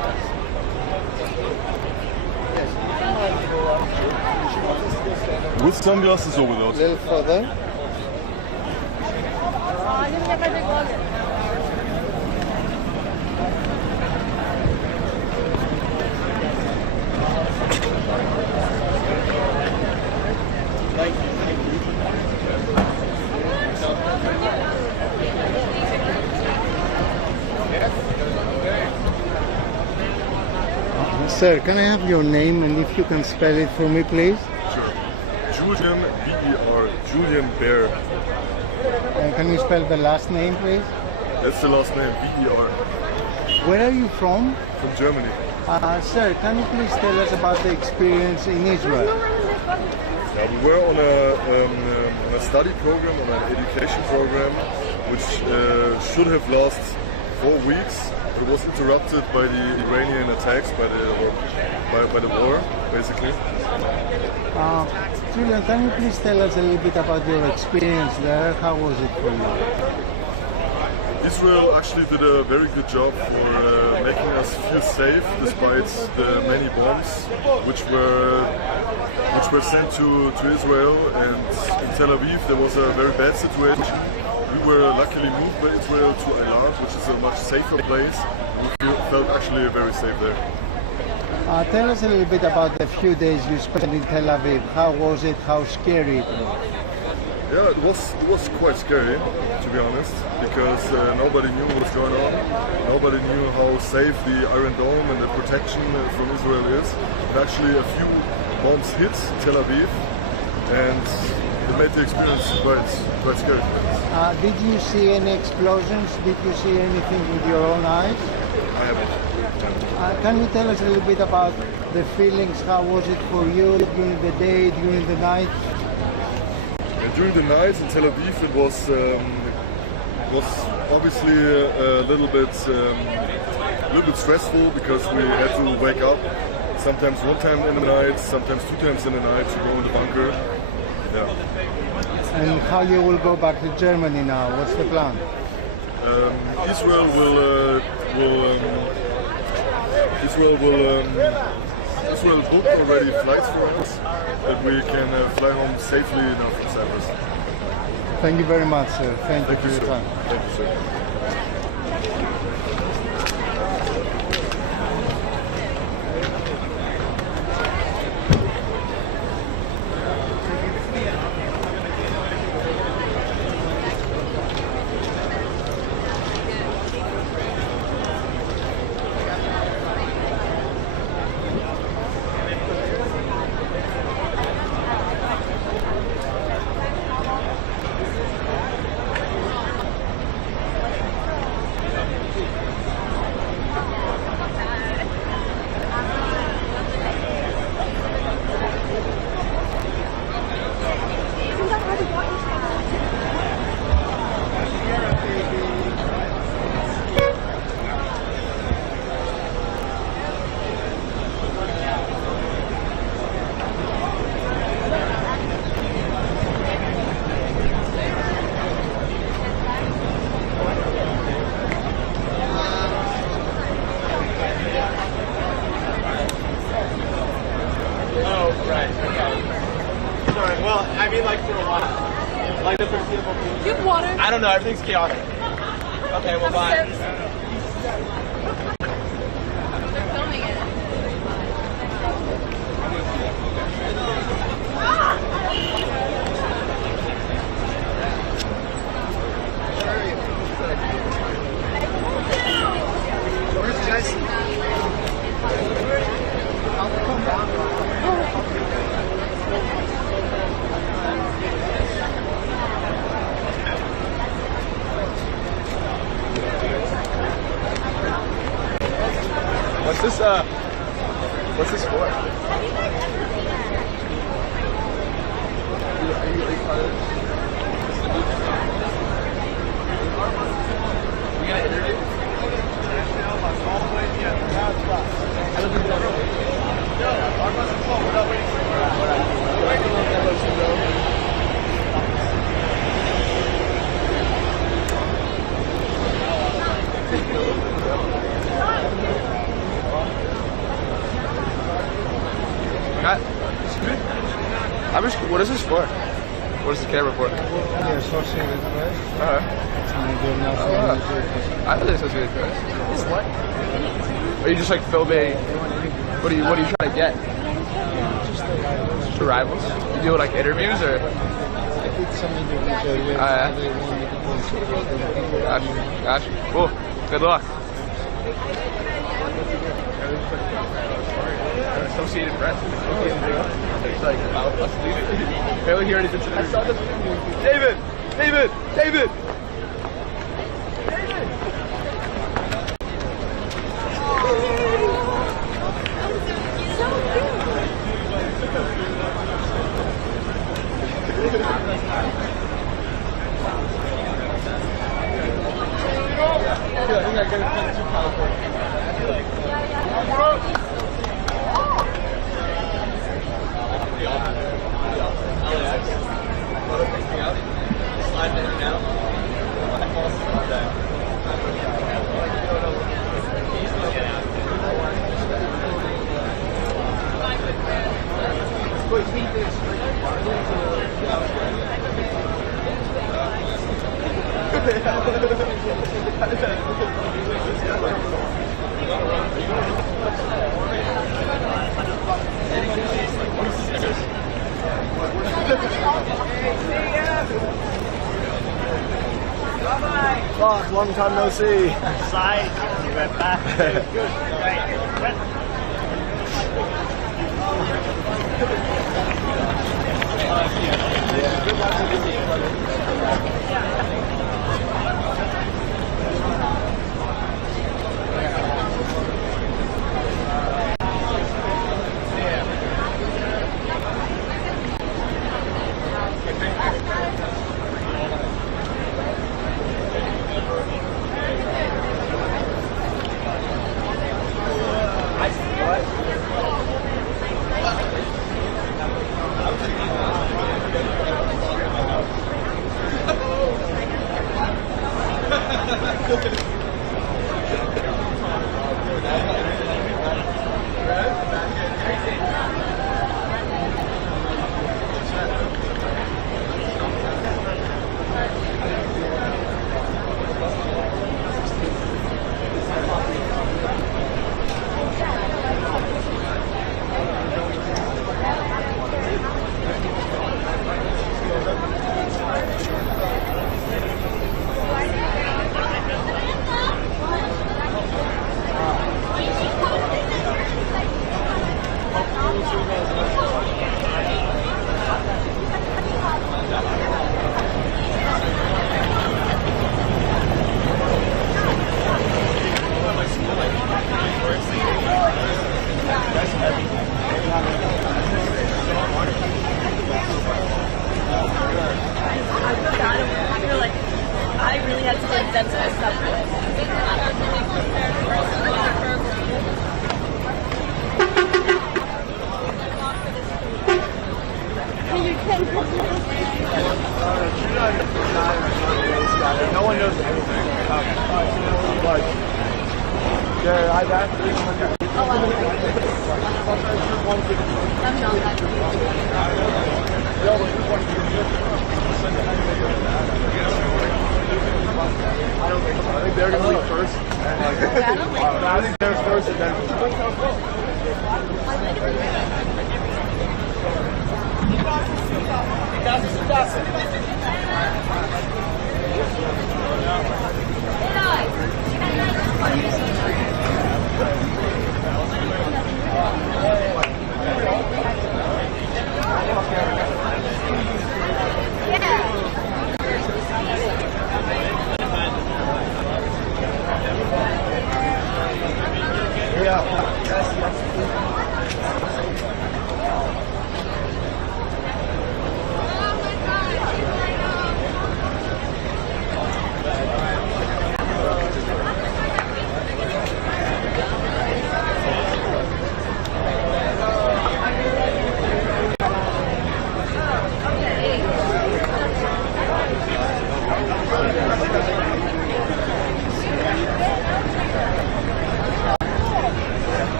Sunglasses or without? A little further. I didn't get my big vlogger. Sir, can I have your name and if you can spell it for me, please? Sure. Julian, B-E-R, Julian Bear. And can you spell the last name, please? That's the last name, B-E-R. Where are you from? From Germany. Sir, can you please tell us about the experience in Israel? Yeah, we were on a study program, on an education program, which should have lasted 4 weeks. It was interrupted by the Iranian attacks, by the war, basically. Julian, can you please tell us a little bit about your experience there? How was it for you? Israel actually did a very good job for making us feel safe despite the many bombs which were sent to Israel, and in Tel Aviv there was a very bad situation. We were luckily moved by Israel to Eilat, which is a much safer place. We felt actually very safe there. Tell us a little bit about the few days you spent in Tel Aviv. How was it? How scary it was? Yeah, it was quite scary, to be honest, because nobody knew what was going on. Nobody knew how safe the Iron Dome and the protection from Israel is. And actually a few bombs hit Tel Aviv, and it made the experience quite scary. Did you see any explosions? Did you see anything with your own eyes? I haven't. Can you tell us a little bit about the feelings? How was it for you during the day, during the night? And during the night in Tel Aviv, it was obviously a little bit stressful because we had to wake up sometimes one time in the night, sometimes 2 times in the night to go in the bunker. Yeah. And how you will go back to Germany now? What's the plan? Israel booked already flights for us that we can fly home safely now from Cyprus. Thank you very much, sir. Thank you for your time. Thank you, sir. I don't know, everything's chaotic. Okay, well, bye. Where's Jesse? What's this for? We got an interview? I've What is this for? What is the camera for? The Associated Press. Alright. And I know the Associated Press. Is what? Are you just like filming? What are you trying to get? Just the rivals? You do like interviews or? I did some interviews earlier. They want me to concentrate on people. Gotcha. Cool. Good luck. Associated Press. It's like, let's leave it. Barely hear anything today. I saw this. David! David! David! Boss, long time no see. Side, you went back. Good. No one knows anything. Like, yeah, I've asked 300 people. I think they're going to leave first. And like, I think they're first and then...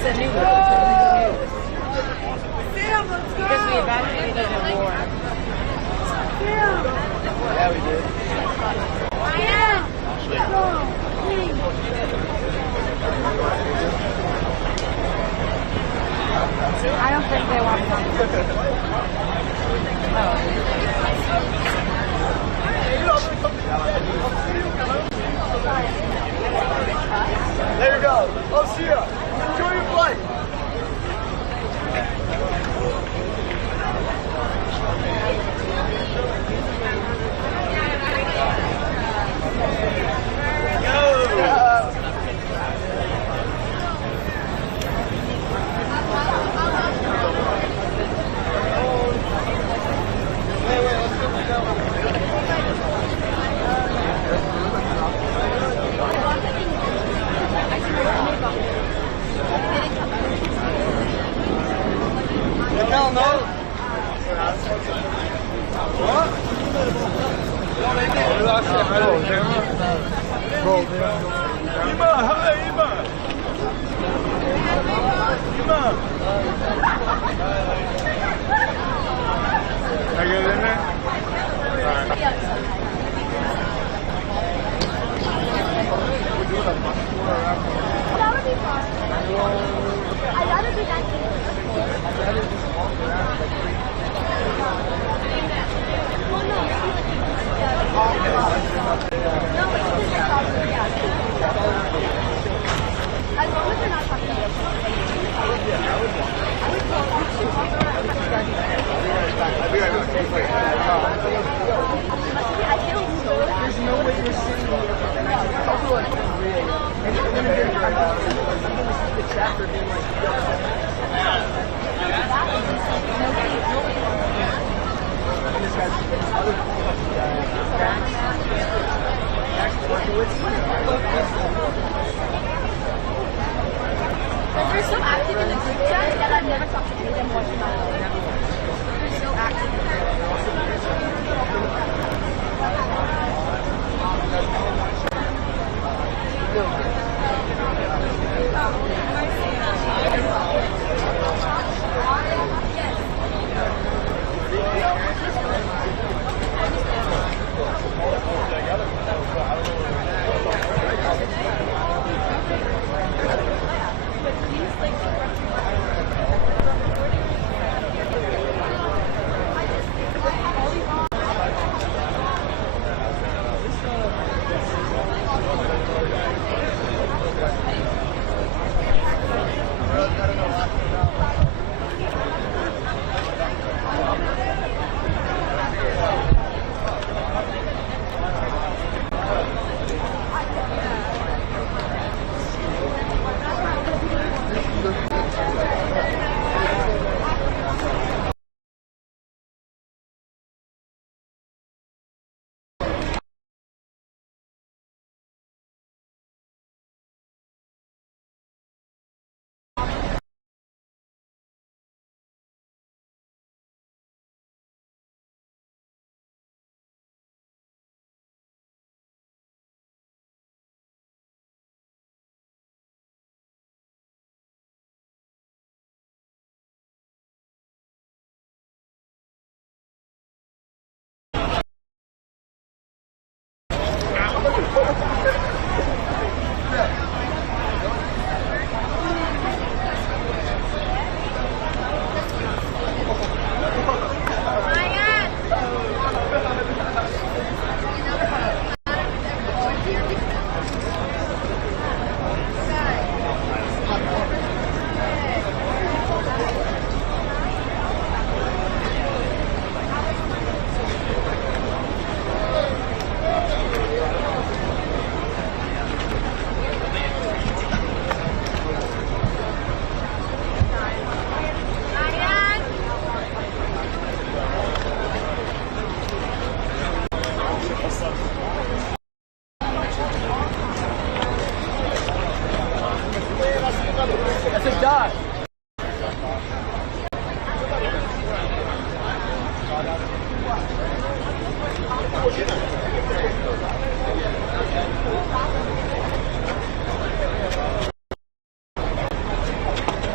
It's a new news. Because we evacuated a war. Yeah, we did. I don't think they want There you go. I'll see ya. Enjoy your flight. They're so active in the group chat that I've never talked to any of them once in my life. They're so active.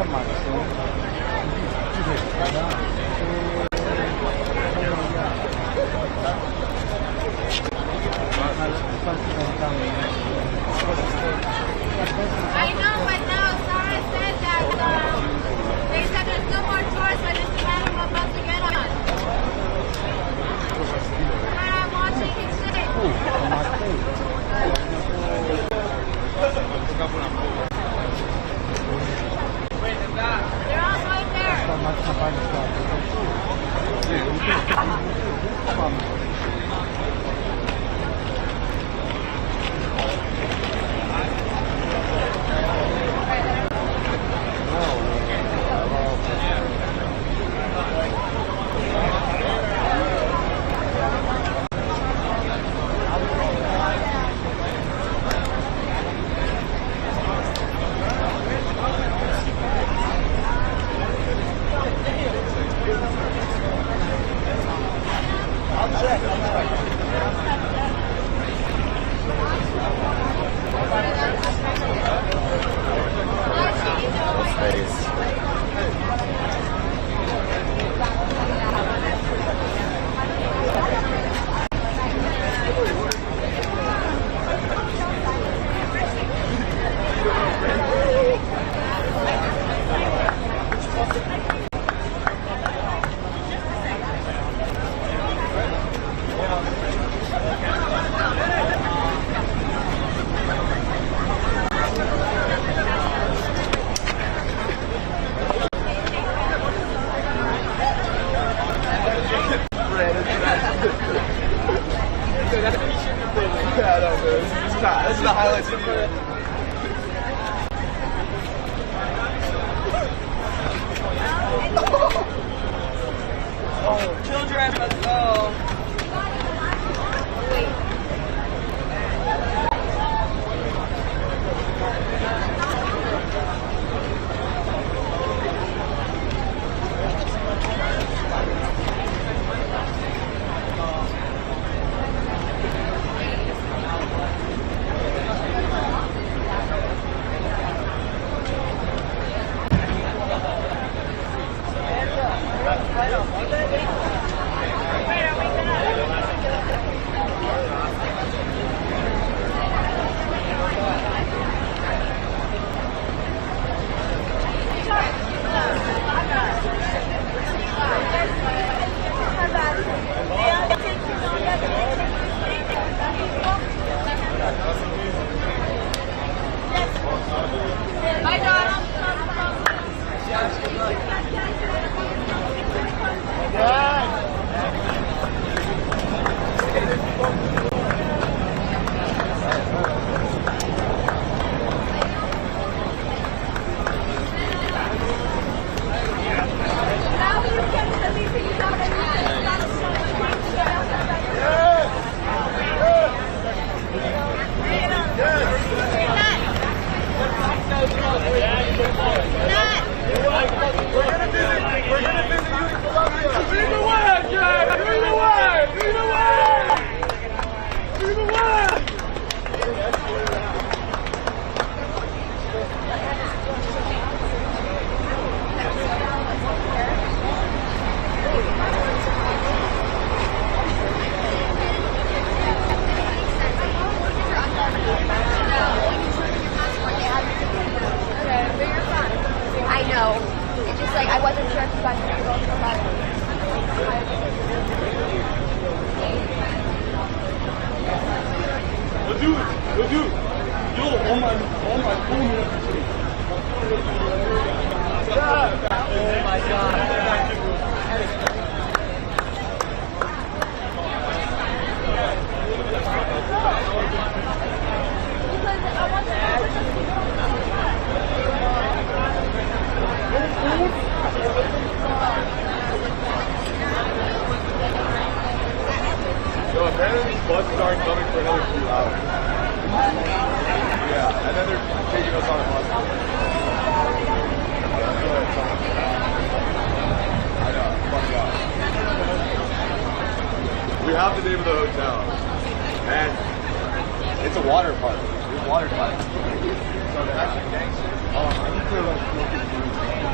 that much. I know, but now Sarah said that they said there's no more tours, but it's the man I'm about to get on. And I'm watching his thing. They're all right This is the highlights of the children, let's go. I know. It's just like I wasn't sure if you guys were going to go back. Dude, yo, on my phone. Oh my god. So apparently these buses aren't coming for another few hours. Yeah, and then they're taking us on a bus. I know, fuck yeah. We have the name of the hotel. And it's a water park. There's water park. So they're actually gangsters. I need to like look at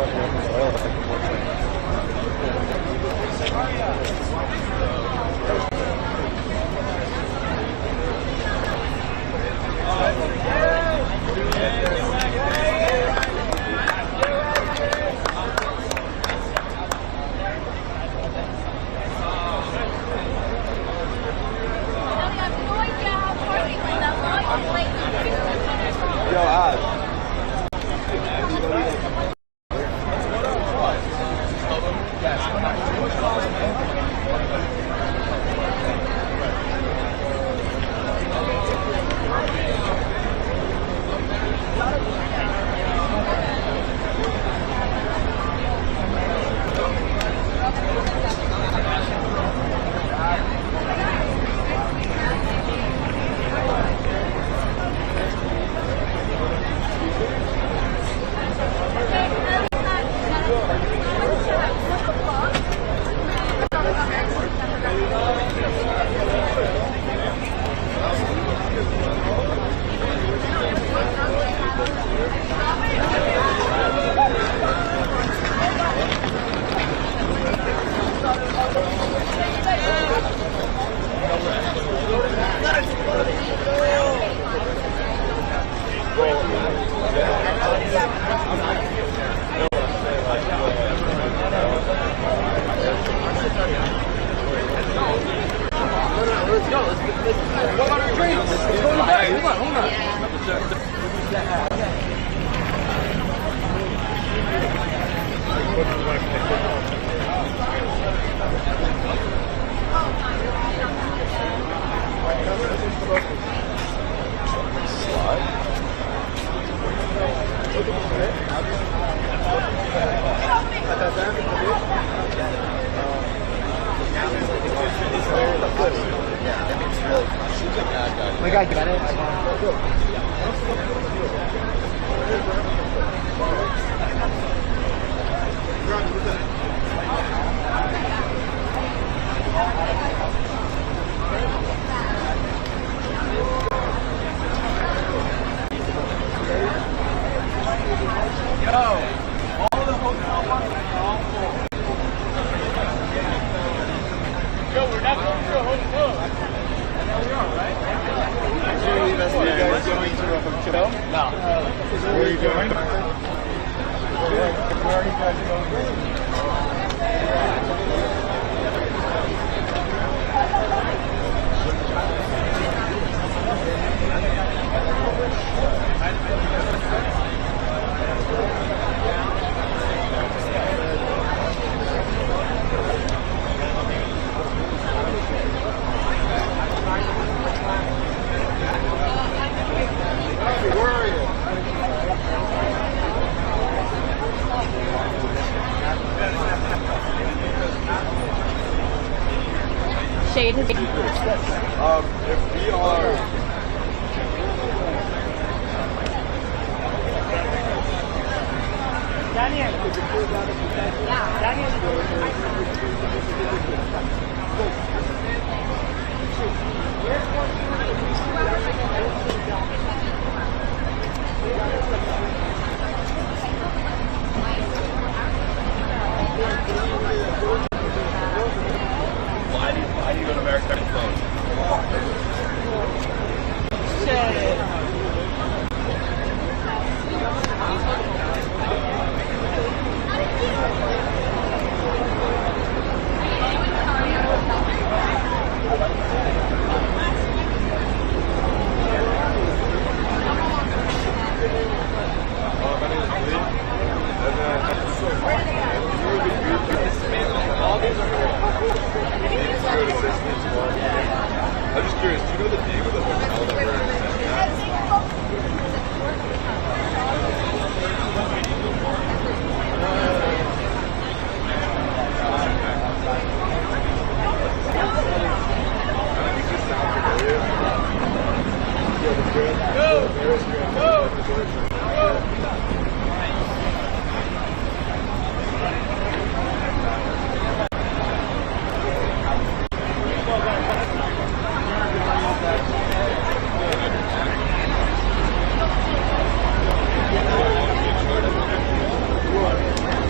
Shahed has if we are Why do you go to America and phone? I'm just curious, do you know the name of the hotel that we're at?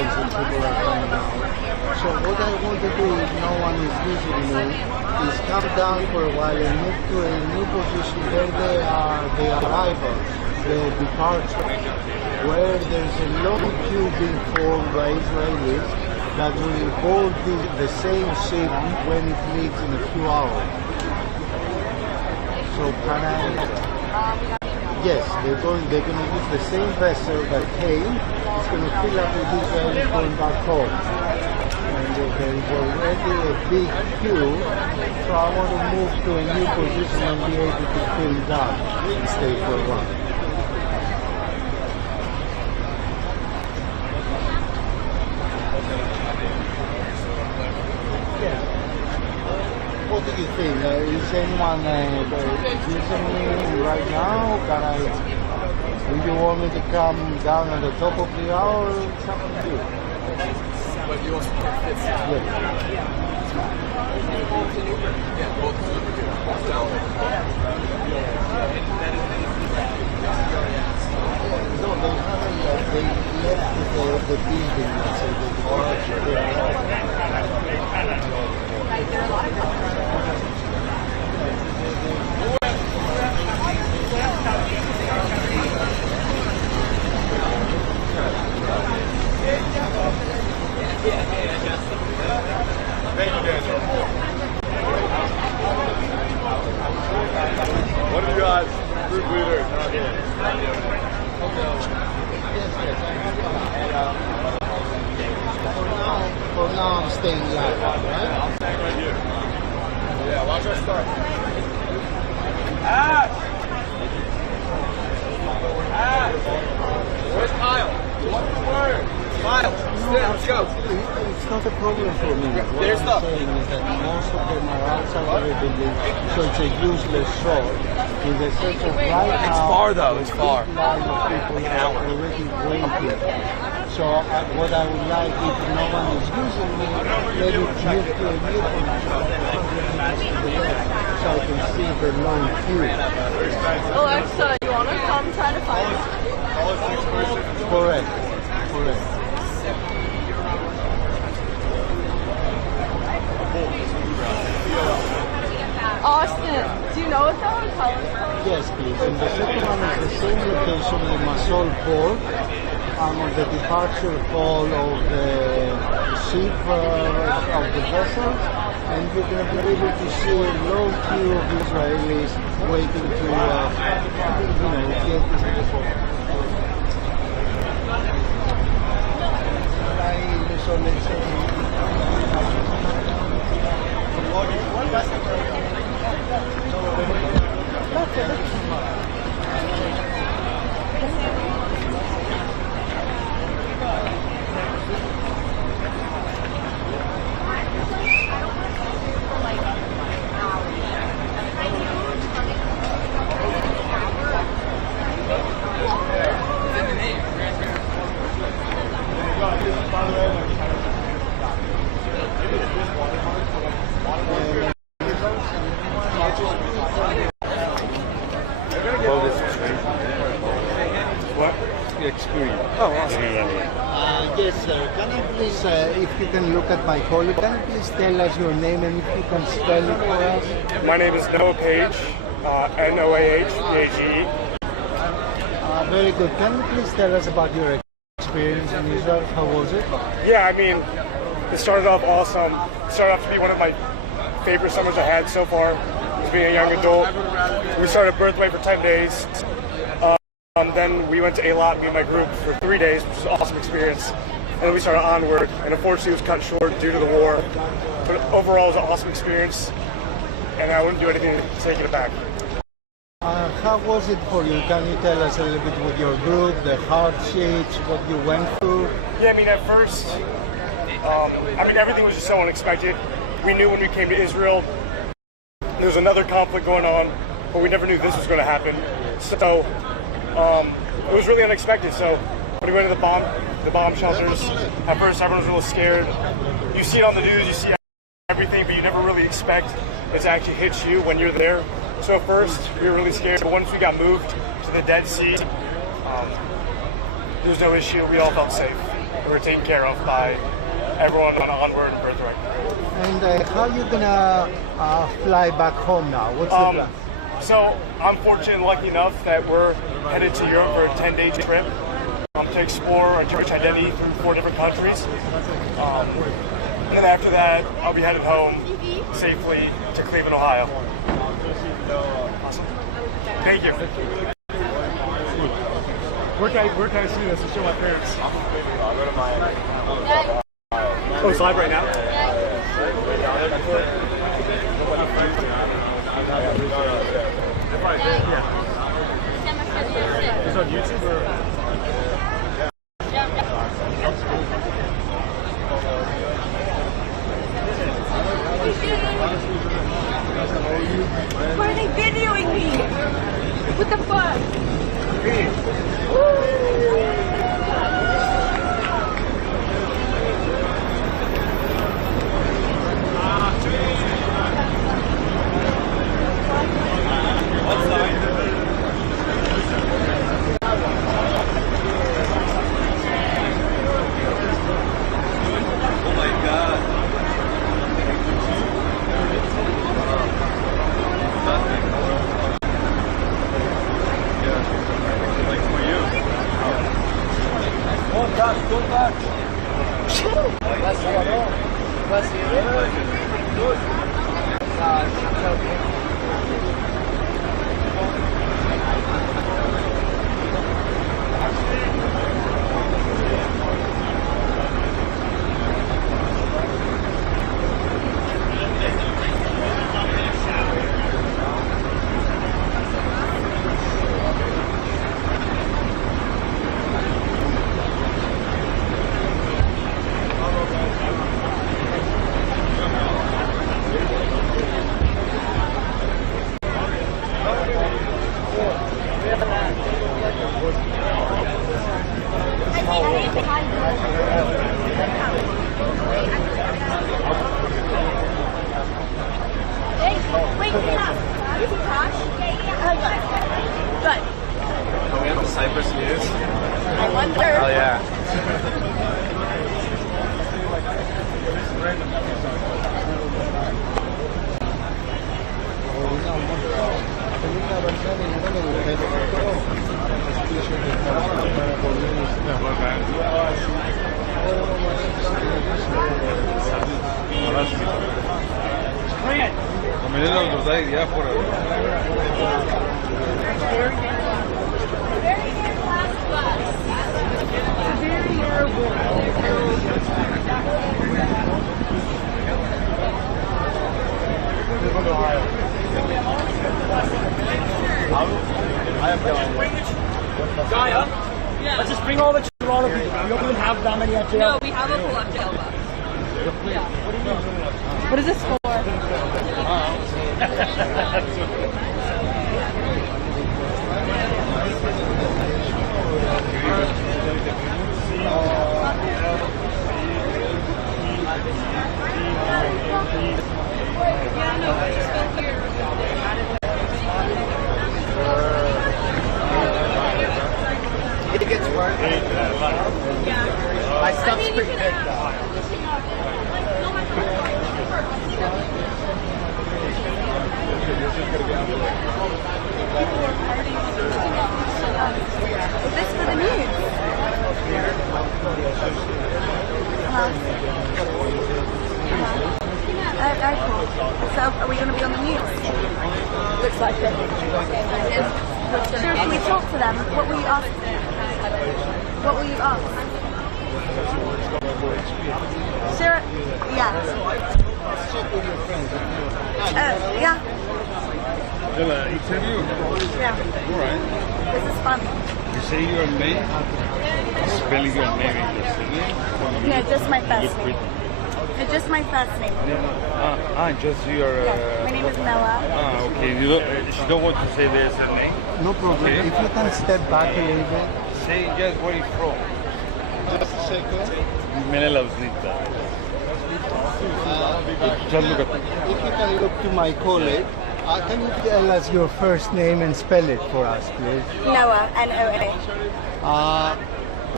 opens and people are coming out. So what I want to do, if no one is using me, is come down for a while and move to a new position where they are the arrivals, the departure, where there's a long queue being formed by Israelis that will board the same ship when it leaves in a few hours. So can I? Yes, they're going to use the same vessel that came. It's going to fill up with Israelis going back home. And there is already a big queue, so I want to move to a new position and be able to fill that and stay for a while. What do you think? Is anyone using me right now? Do you want me to come down at the top of the hour? It's up to you. But you also can't fit No, they haven't. They left the building, so Thank you, Daniel. What do you got? Group leader, not here. For now, I'm staying live, right? I'm staying right here. Yeah, watch our start. Ash! Where's Kyle? What's the word? Kyle, let's go. It's not a problem for me. What There's I'm stuff. saying is that most of them are outside of the building, so it's a useless shot. In the sense of right now, It's far though, it's far. big line of people are already waiting. So what I would like, if no one is using me, let it move to a new position so I can see the long queue. Alexa, you want to come try to find us? Correct. Austin, do you know what the hotel is called? Yes, please. And the second one is the same location, Limassol port. I'm on the departure hall of the ship of the vessel, and you're going to be able to see a long queue of Israelis waiting to, get into the port. What? The experience. Oh, awesome. Yes, sir. Can you please, if you can look at my colleague, can you please tell us your name and if you can spell it for us? My name is Noah Page, Noahpage. Very good. Can you please tell us about your experience in Israel? How was it? Yeah, I mean, it started off awesome. It started off to be one of my favorite summers I had so far, as being a young adult. We started Birthright for 10 days. Then we went to Eilat, me and my group, for 3 days, which was an awesome experience. And then we started Onward, and unfortunately it was cut short due to the war. But overall, it was an awesome experience, and I wouldn't do anything to take it back. How was it for you? Can you tell us a little bit with your group, the hardships, what you went through? Yeah, I mean, at first, everything was just so unexpected. We knew when we came to Israel, there was another conflict going on, but we never knew this was going to happen. So it was really unexpected. So when we went to the bomb shelters, at first everyone was a little scared. You see it on the news, you see everything, but you never really expect it to actually hit you when you're there. So at first we were really scared, but once we got moved to the Dead Sea, there was no issue. We all felt safe. we're taken care of by everyone on Onward and Birthright. And how are you gonna fly back home now? What's the plan? So I'm fortunate and lucky enough that we're headed to Europe for a 10-day trip to explore our Jewish identity through 4 different countries. And then after that, I'll be headed home safely to Cleveland, Ohio. Awesome. Thank you. Where can I see this to show my parents? Oh, it's live right now? Yeah. It's on YouTube or? Why are they videoing me? What the fuck? Are we on the Cyprus news? I wonder. Oh yeah. Gaia? Yeah. Let's just bring all the Toronto people. We don't even have that many at jail. No, we have a pull-up jail bus. Yeah. What is this for? It gets worse. My stuff's pretty big though. Is this for the news? Very cool. So, are we going to be on the news? Looks like it. Sure, can we talk to them? What will you ask them? What will you ask? Sure, yeah. Yeah. Interview? Yeah. Alright. This is fun. You say your name? Spelling your name interestingly? No, just my first name. Just my first name. Just your... Yes, my name is Noah. Okay. You don't want to say there's a name? No problem. Okay. If you can step back a little bit. Say just where you're from. Just a second. Menelaus Nita. Just look at me. If you can look to my colleague, can you tell us your first name and spell it for us, please? Noah, N-O-A.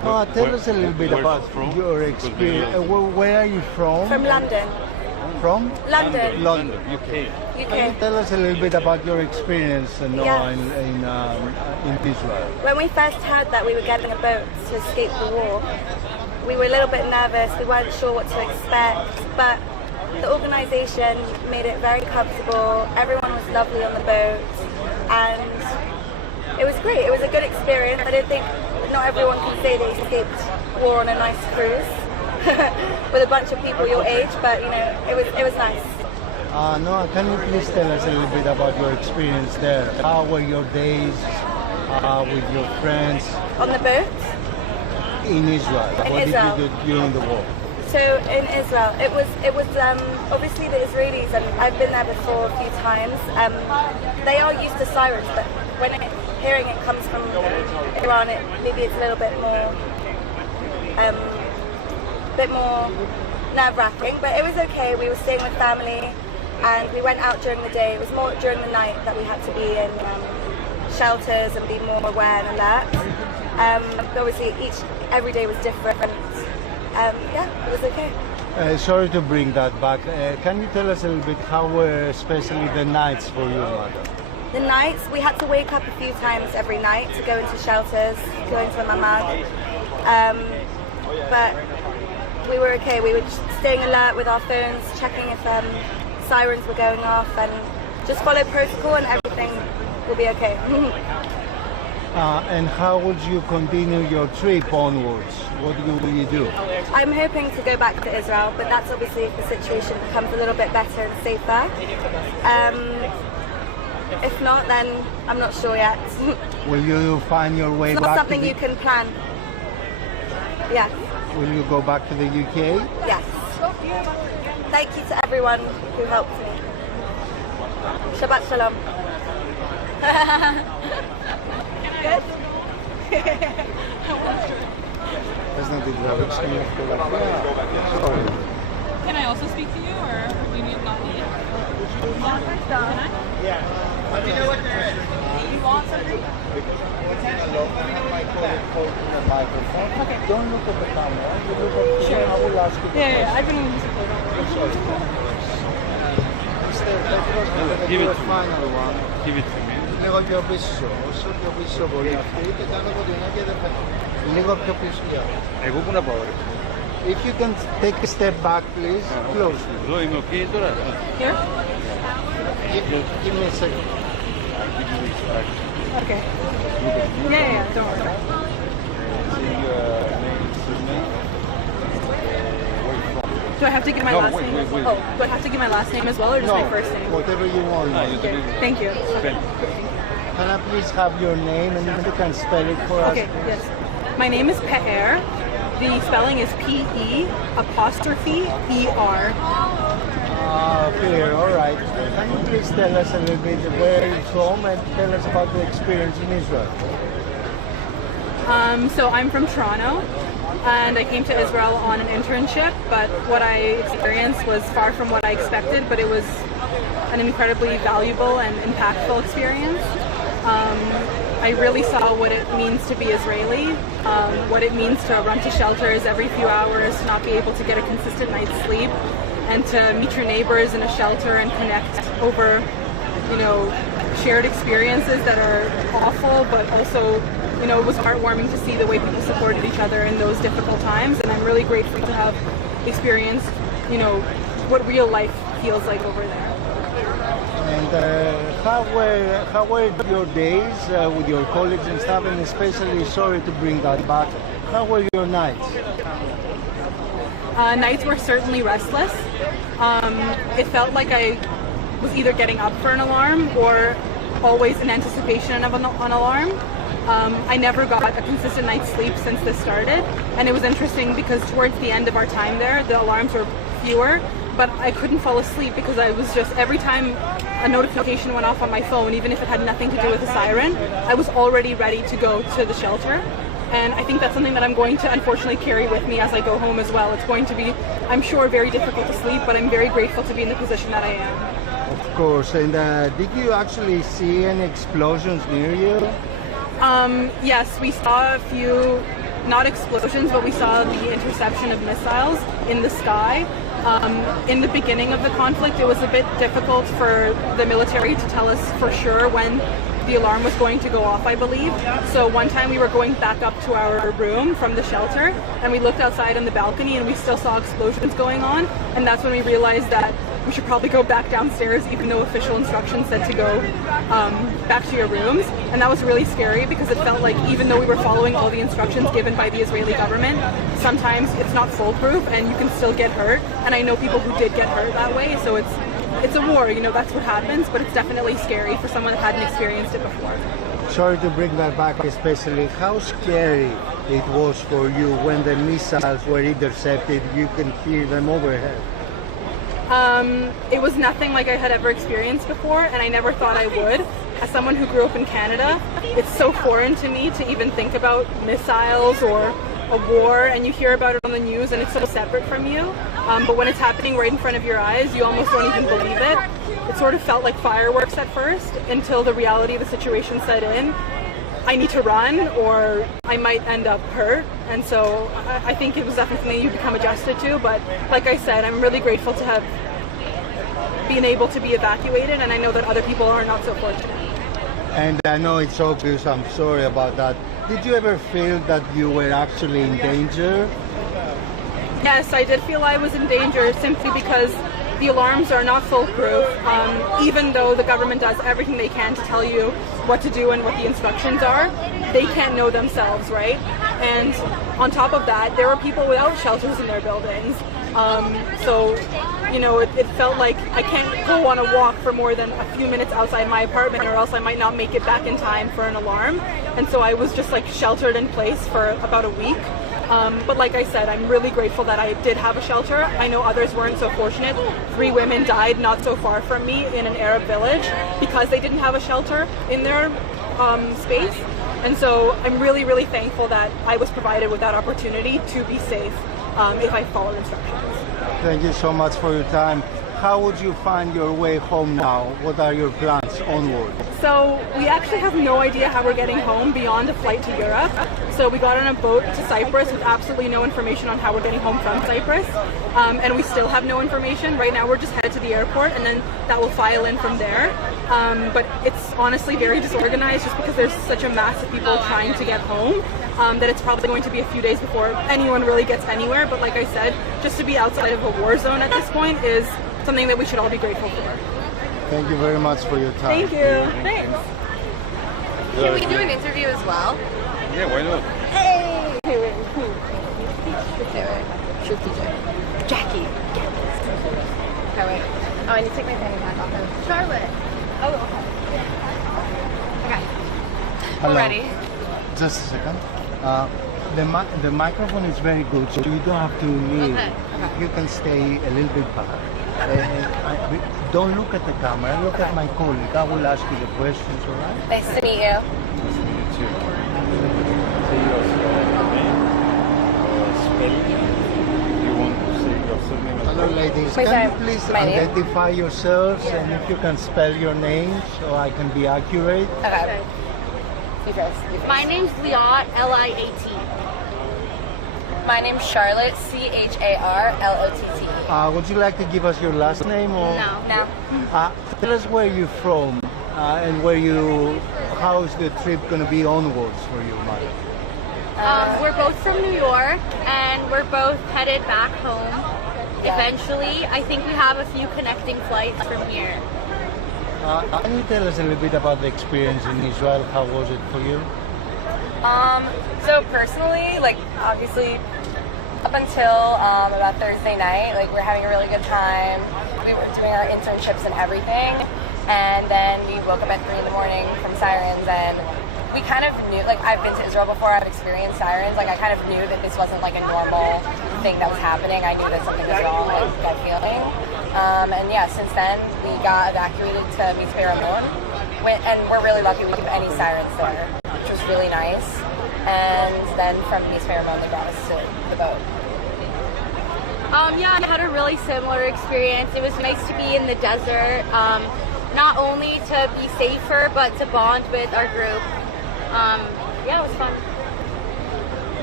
Tell us a little bit about your experience. Where are you from? From London. From? London. London, UK. Can you tell us a little bit about your experience in Israel? When we first heard that we were getting a boat to escape the war, we were a little bit nervous. We weren't sure what to expect, but the organisation made it very comfortable. Everyone was lovely on the boat, and it was great. It was a good experience. I don't think not everyone can say they escaped war on a nice cruise with a bunch of people your age, but you know, it was nice. Noah, can you please tell us a little bit about your experience there? How were your days with your friends? On the boat? In Israel. What did you do during the war? So in Israel, it was obviously the Israelis, and I've been there before a few times. They are used to sirens, but when hearing it comes from Iran, maybe it's a little bit more nerve-wracking. But it was okay. We were staying with family, and we went out during the day. It was more during the night that we had to be in shelters and be more aware and alert. Obviously, every day was different. Yeah, it was okay. Sorry to bring that back. Can you tell us a little bit how were especially the nights for you, madam? The nights, we had to wake up a few times every night to go into shelters, go into the mamad. But we were okay. We were just staying alert with our phones, checking if sirens were going off, and just follow protocol and everything will be okay. And how would you continue your trip onwards? What will you do? I'm hoping to go back to Israel, but that's obviously if the situation becomes a little bit better and safer. If not, then I'm not sure yet. Will you find your way back? It's not something you can plan. Yeah. Will you go back to the UK? Yes. Thank you to everyone who helped me. Shabbat Shalom. Good? Can I also speak to you, or do you not need? Can I? Yeah. Let me know what there is. Do you want something? Okay. Don't look at the camera. You look at sure. I will ask you. Yeah, I've been using it. Give it to me. Final one. Give it to me. Λίγο πιο πίσω, όσο πιο πίσω μπορεί αυτή και κάνω κοντινά και δεν φαίνεται. Λίγο πιο πίσω. Εγώ πού να πάω ρε. If you can take a step back please, close. Εδώ είμαι okay τώρα. Here? Give me a second. Okay. Yeah, don't worry. Do I have to give my last name? Wait. Oh, do I have to give my last name as well, or just my first name? Whatever you want. Okay. Thank you. Can I please have your name and if you can spell it for us? Okay, yes. My name is Pe'er. The spelling is P-E''ER. Okay, all right. Can you please tell us a little bit where you're from and tell us about the experience in Israel? So I'm from Toronto, and I came to Israel on an internship, but what I experienced was far from what I expected, but it was an incredibly valuable and impactful experience. I really saw what it means to be Israeli, what it means to run to shelters every few hours, to not be able to get a consistent night's sleep, and to meet your neighbors in a shelter and connect over, you know, shared experiences that are awful, but also, you know, it was heartwarming to see the way people supported each other in those difficult times, and I'm really grateful to have experienced, you know, what real life feels like over there. And how were your days with your colleagues and stuff, and especially, sorry to bring that back, how were your nights? Nights were certainly restless. It felt like I was either getting up for an alarm or always in anticipation of an alarm. I never got a consistent night's sleep since this started, and it was interesting because towards the end of our time there, the alarms were fewer, but I couldn't fall asleep because I was just, every time a notification went off on my phone, even if it had nothing to do with a siren, I was already ready to go to the shelter. And I think that's something that I'm going to unfortunately carry with me as I go home as well. It's going to be, I'm sure, very difficult to sleep, but I'm very grateful to be in the position that I am. Of course. And did you actually see any explosions near you? Yes, we saw a few not explosions, but we saw the interception of missiles in the sky. In the beginning of the conflict, it was a bit difficult for the military to tell us for sure when the alarm was going to go off, I believe. So one time we were going back up to our room from the shelter, and we looked outside on the balcony and we still saw explosions going on, and that's when we realized that we should probably go back downstairs, even though official instructions said to go back to your rooms. And that was really scary because it felt like even though we were following all the instructions given by the Israeli government, sometimes it's not foolproof and you can still get hurt. And I know people who did get hurt that way, so it's a war, you know, that's what happens, but it's definitely scary for someone that hadn't experienced it before. Sorry to bring that back, especially how scary it was for you when the missiles were intercepted. You can hear them overhead. It was nothing like I had ever experienced before, and I never thought I would. As someone who grew up in Canada, it's so foreign to me to even think about missiles or a war, and you hear about it on the news and it's so separate from you. But when it's happening right in front of your eyes, you almost don't even believe it. It sort of felt like fireworks at first until the reality of the situation set in. I need to run or I might end up hurt, and so I think it was definitely something you become adjusted to, but like I said, I'm really grateful to have been able to be evacuated, and I know that other people are not so fortunate. And I know it's obvious, I'm sorry about that. Did you ever feel that you were actually in danger? Yes, I did feel I was in danger simply because the alarms are not foolproof, even though the government does everything they can to tell you what to do and what the instructions are. They can't know themselves, right? And on top of that, there were people without shelters in their buildings. So, you know, it felt like I can't go on a walk for more than a few minutes outside my apartment, or else I might not make it back in time for an alarm. And so I was just like sheltered in place for about a week. But like I said, I'm really grateful that I did have a shelter. I know others weren't so fortunate. 3 women died not so far from me in an Arab village because they didn't have a shelter in their space. And so I'm really, really thankful that I was provided with that opportunity to be safe if I followed instructions. Thank you so much for your time. How would you find your way home now? What are your plans onward? So we actually have no idea how we're getting home beyond a flight to Europe. So we got on a boat to Cyprus with absolutely no information on how we're getting home from Cyprus. And we still have no information. Right now we're just headed to the airport and then that will file in from there. But it's honestly very disorganized just because there's such a mass of people trying to get home that it's probably going to be a few days before anyone really gets anywhere. But like I said, just to be outside of a war zone at this point is something that we should all be grateful for. Thank you very much for your time. Thank you. Thanks. Can we do an interview as well? Yeah, why not? Hey! Okay, wait. Shoot DJ. Jackie, get this. Okay, wait. Oh, I need to take my fanny pack off. Charlotte. Oh, okay. Okay. Hello. We're ready. Just a second. The microphone is very good, so you don't have to kneel. Okay. You can stay a little bit back. Don't look at the camera, look at my colleague. I will ask you the questions, all right? Nice to meet you. Nice to meet you. Say your name, spelling. If you want to say your surname. Hello, ladies. Wait, Can you sorry. please My name? identify yourselves and if you can spell your name so I can be accurate? Okay. You first. My name's Liat, L-I-A-T. My name's Charlotte, C-H-A-R-L-O-T-T. Would you like to give us your last name? Or? No. Tell us where you're from and how's the trip going to be onwards for you, Mike? We're both from New York, and we're both headed back home. Yeah. Eventually, I think we have a few connecting flights from here. Can you tell us a little bit about the experience in Israel? How was it for you? So personally, like obviously up until about Thursday night, like we're having a really good time. We were doing our internships and everything, and then we woke up at 3 in the morning from sirens, and we kind of knew, like I've been to Israel before, I've experienced sirens, like I kind of knew that this wasn't like a normal thing that was happening. I knew that something was wrong, like gut feeling. And yeah, since then we got evacuated to Amidst, and we're really lucky we didn't have any sirens there, which was really nice. And then from Amidst they brought us to the boat. Yeah, I had a really similar experience. It was nice to be in the desert, not only to be safer, but to bond with our group. Yeah, it was fun.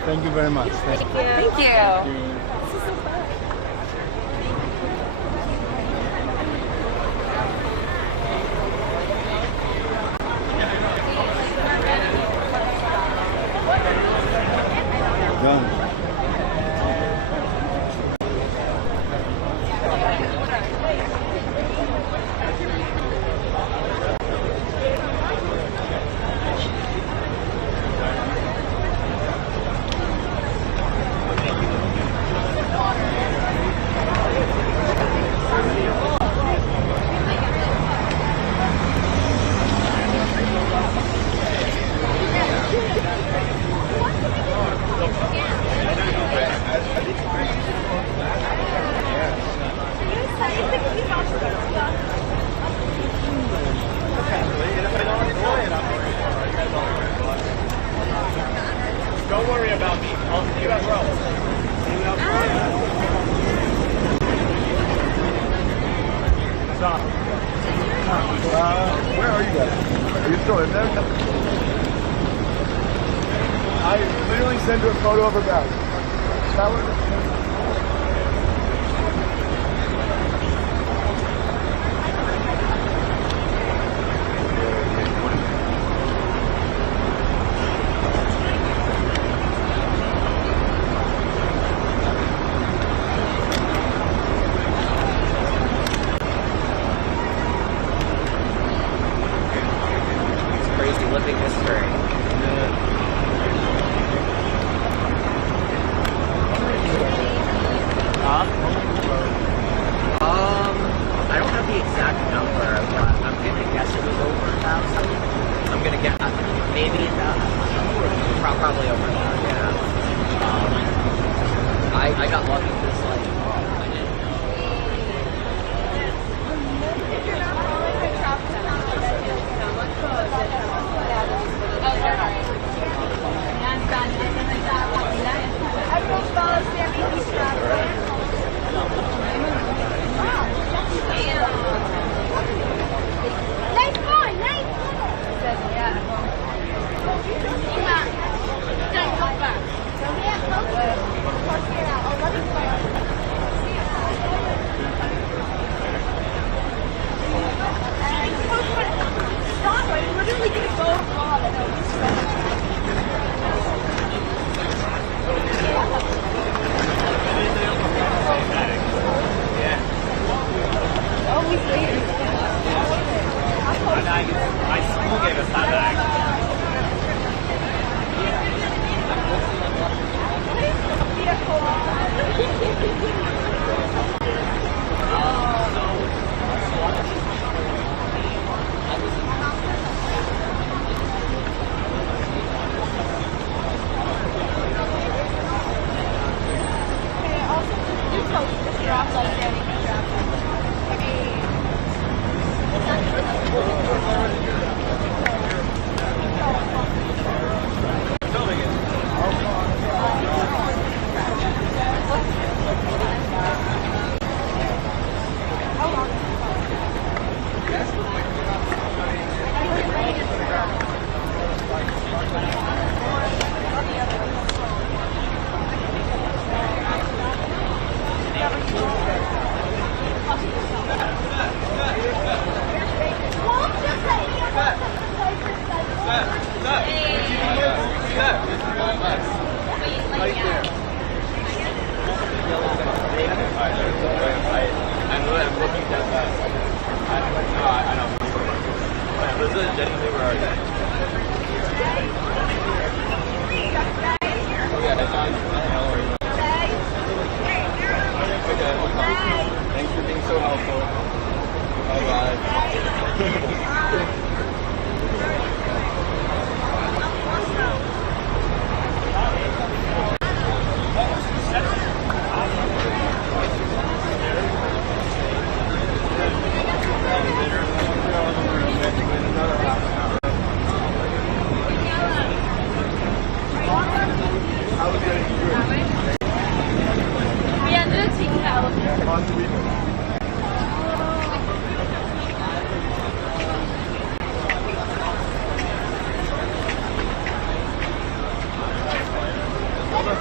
Thank you very much. Thank you. Thank you. Done. Don't worry about me. I'll see you at Rome. Where are you guys? Are you still in there? I literally sent her a photo of her bag. That one? Living history. I don't have the exact number, but I'm gonna guess it was over 1,000. I'm gonna guess maybe probably over that. Yeah. I got lucky because like I didn't know. Thanks for being so helpful. Bye-bye.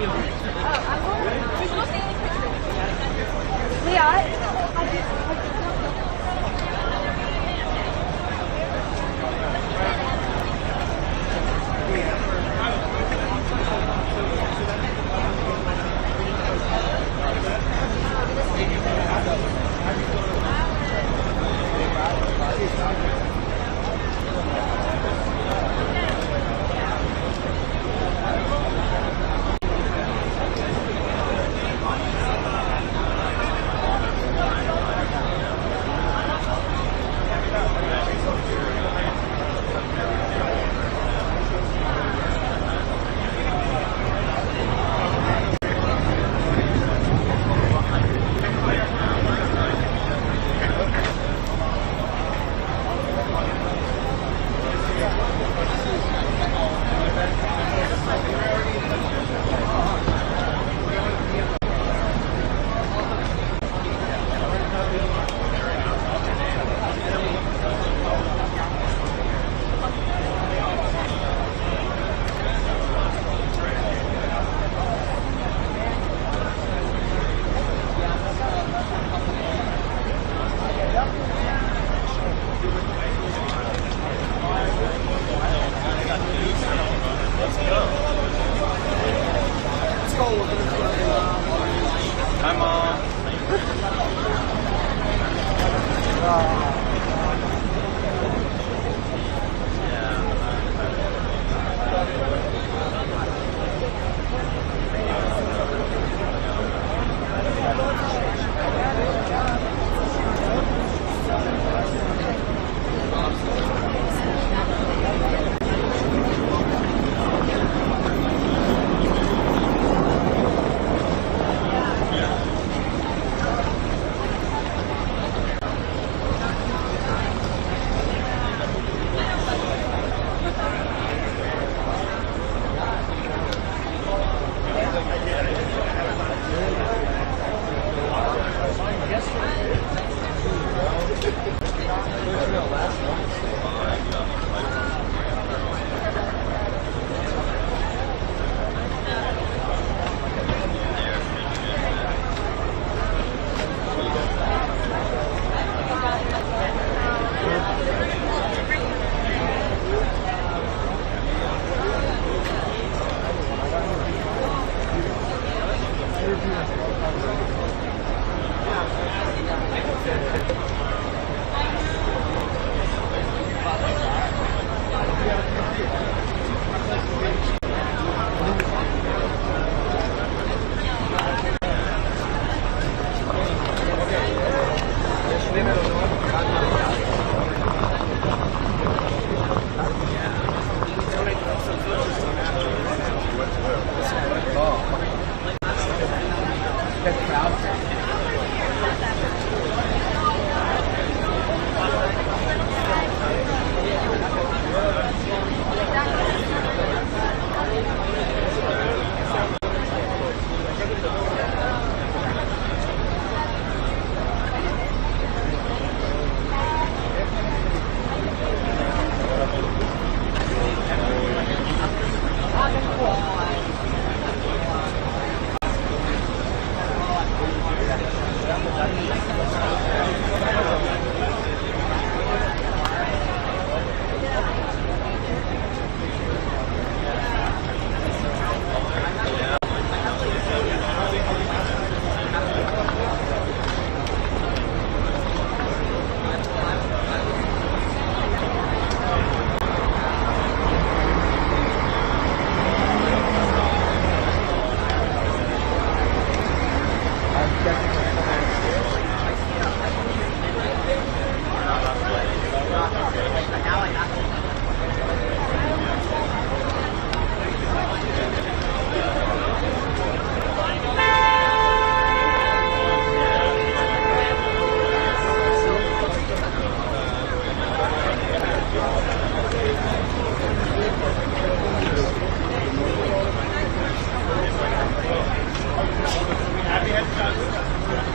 Happy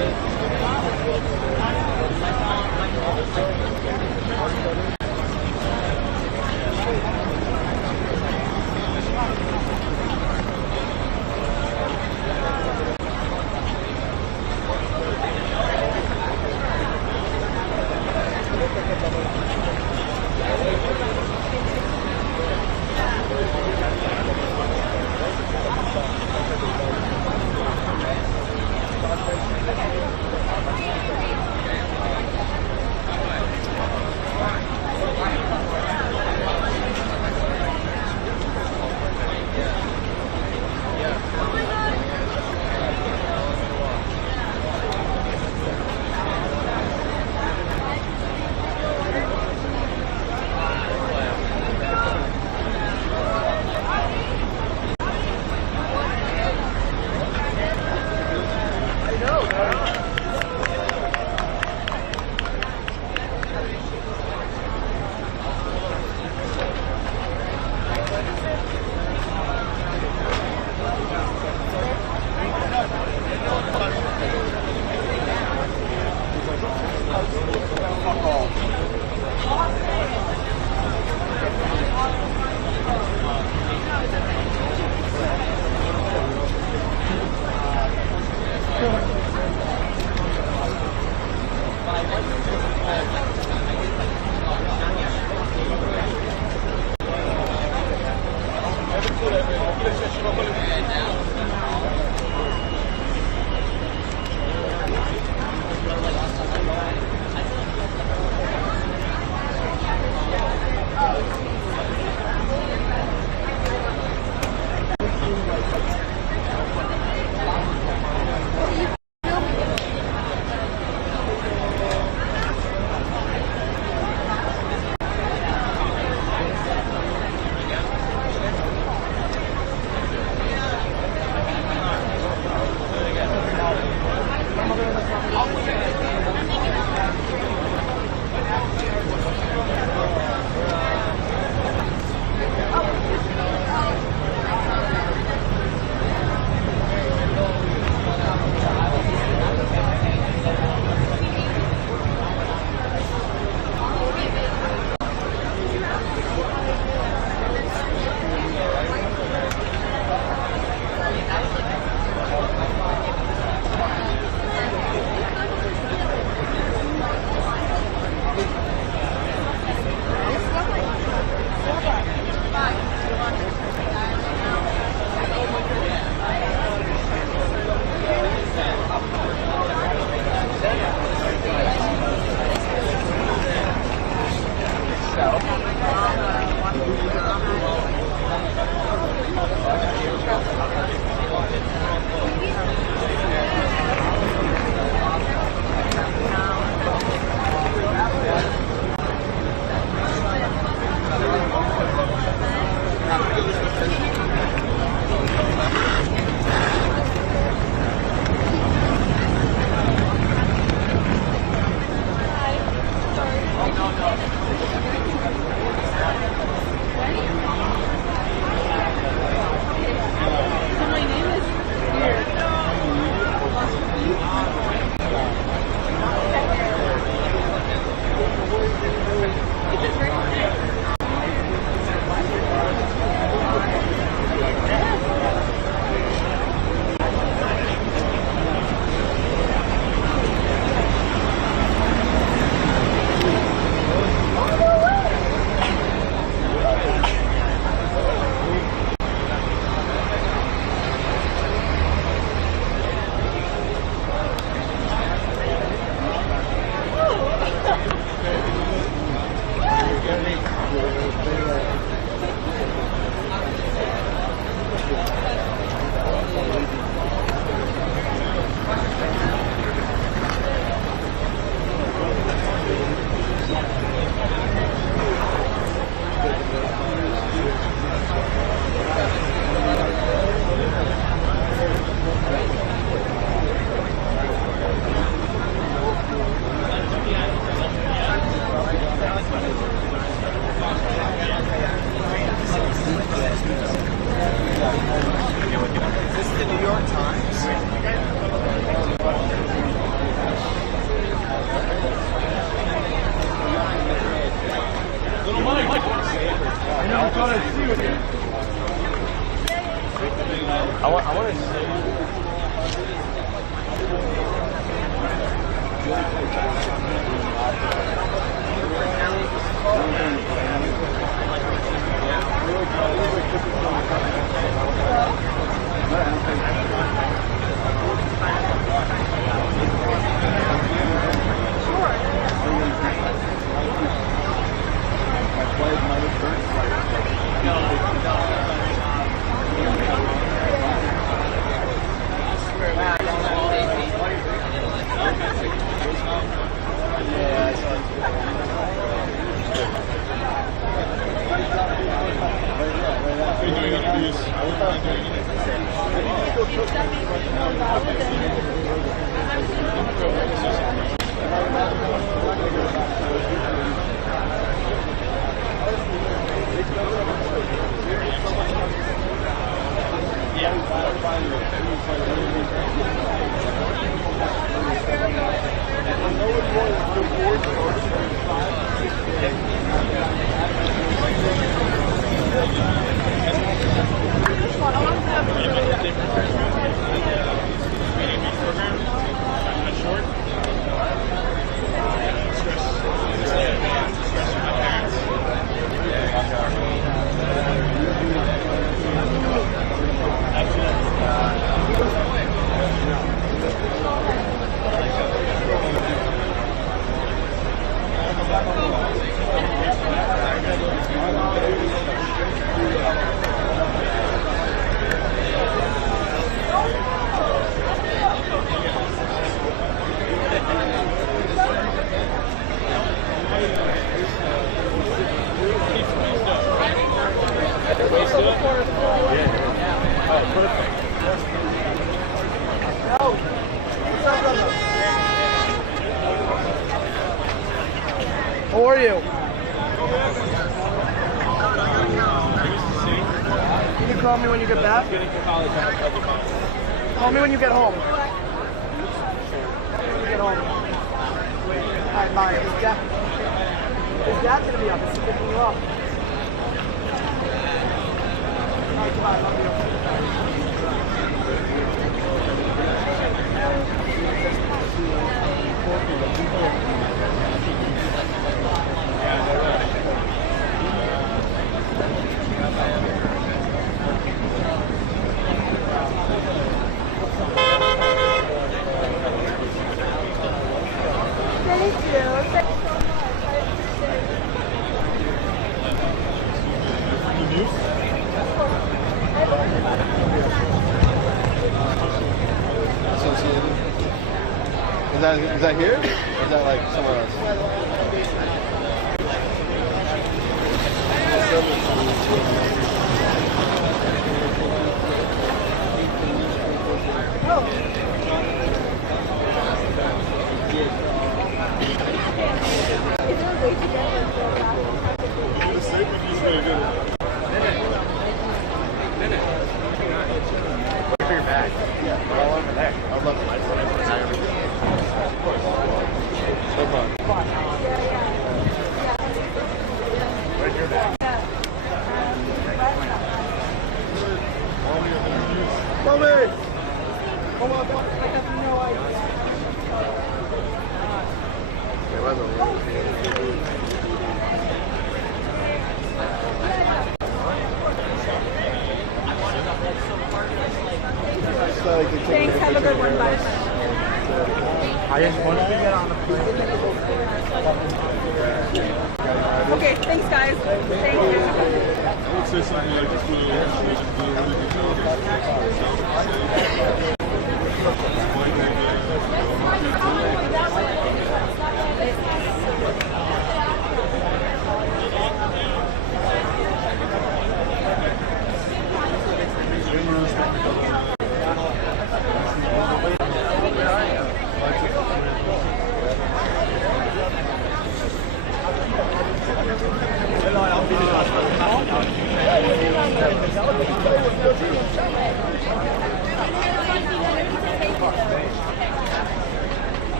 I want to see. How are you? Can you call me when you get back? Call me when you get home. When you get home. Alright, bye. His dad's gonna be up. He's picking you up. Alright, goodbye. Love you. Thank you. Thanks so much. Associated. Is that here? Or is that like somewhere else? Wait for your bag. Yeah, we're all over there. I'd love to. Of course. So fun. Where's your bag? Come in! Come on, I have no idea. Thanks, have a good one, bye. I just want to get on the plane. Okay, thanks guys. Thank you. I would say something like this will do a really good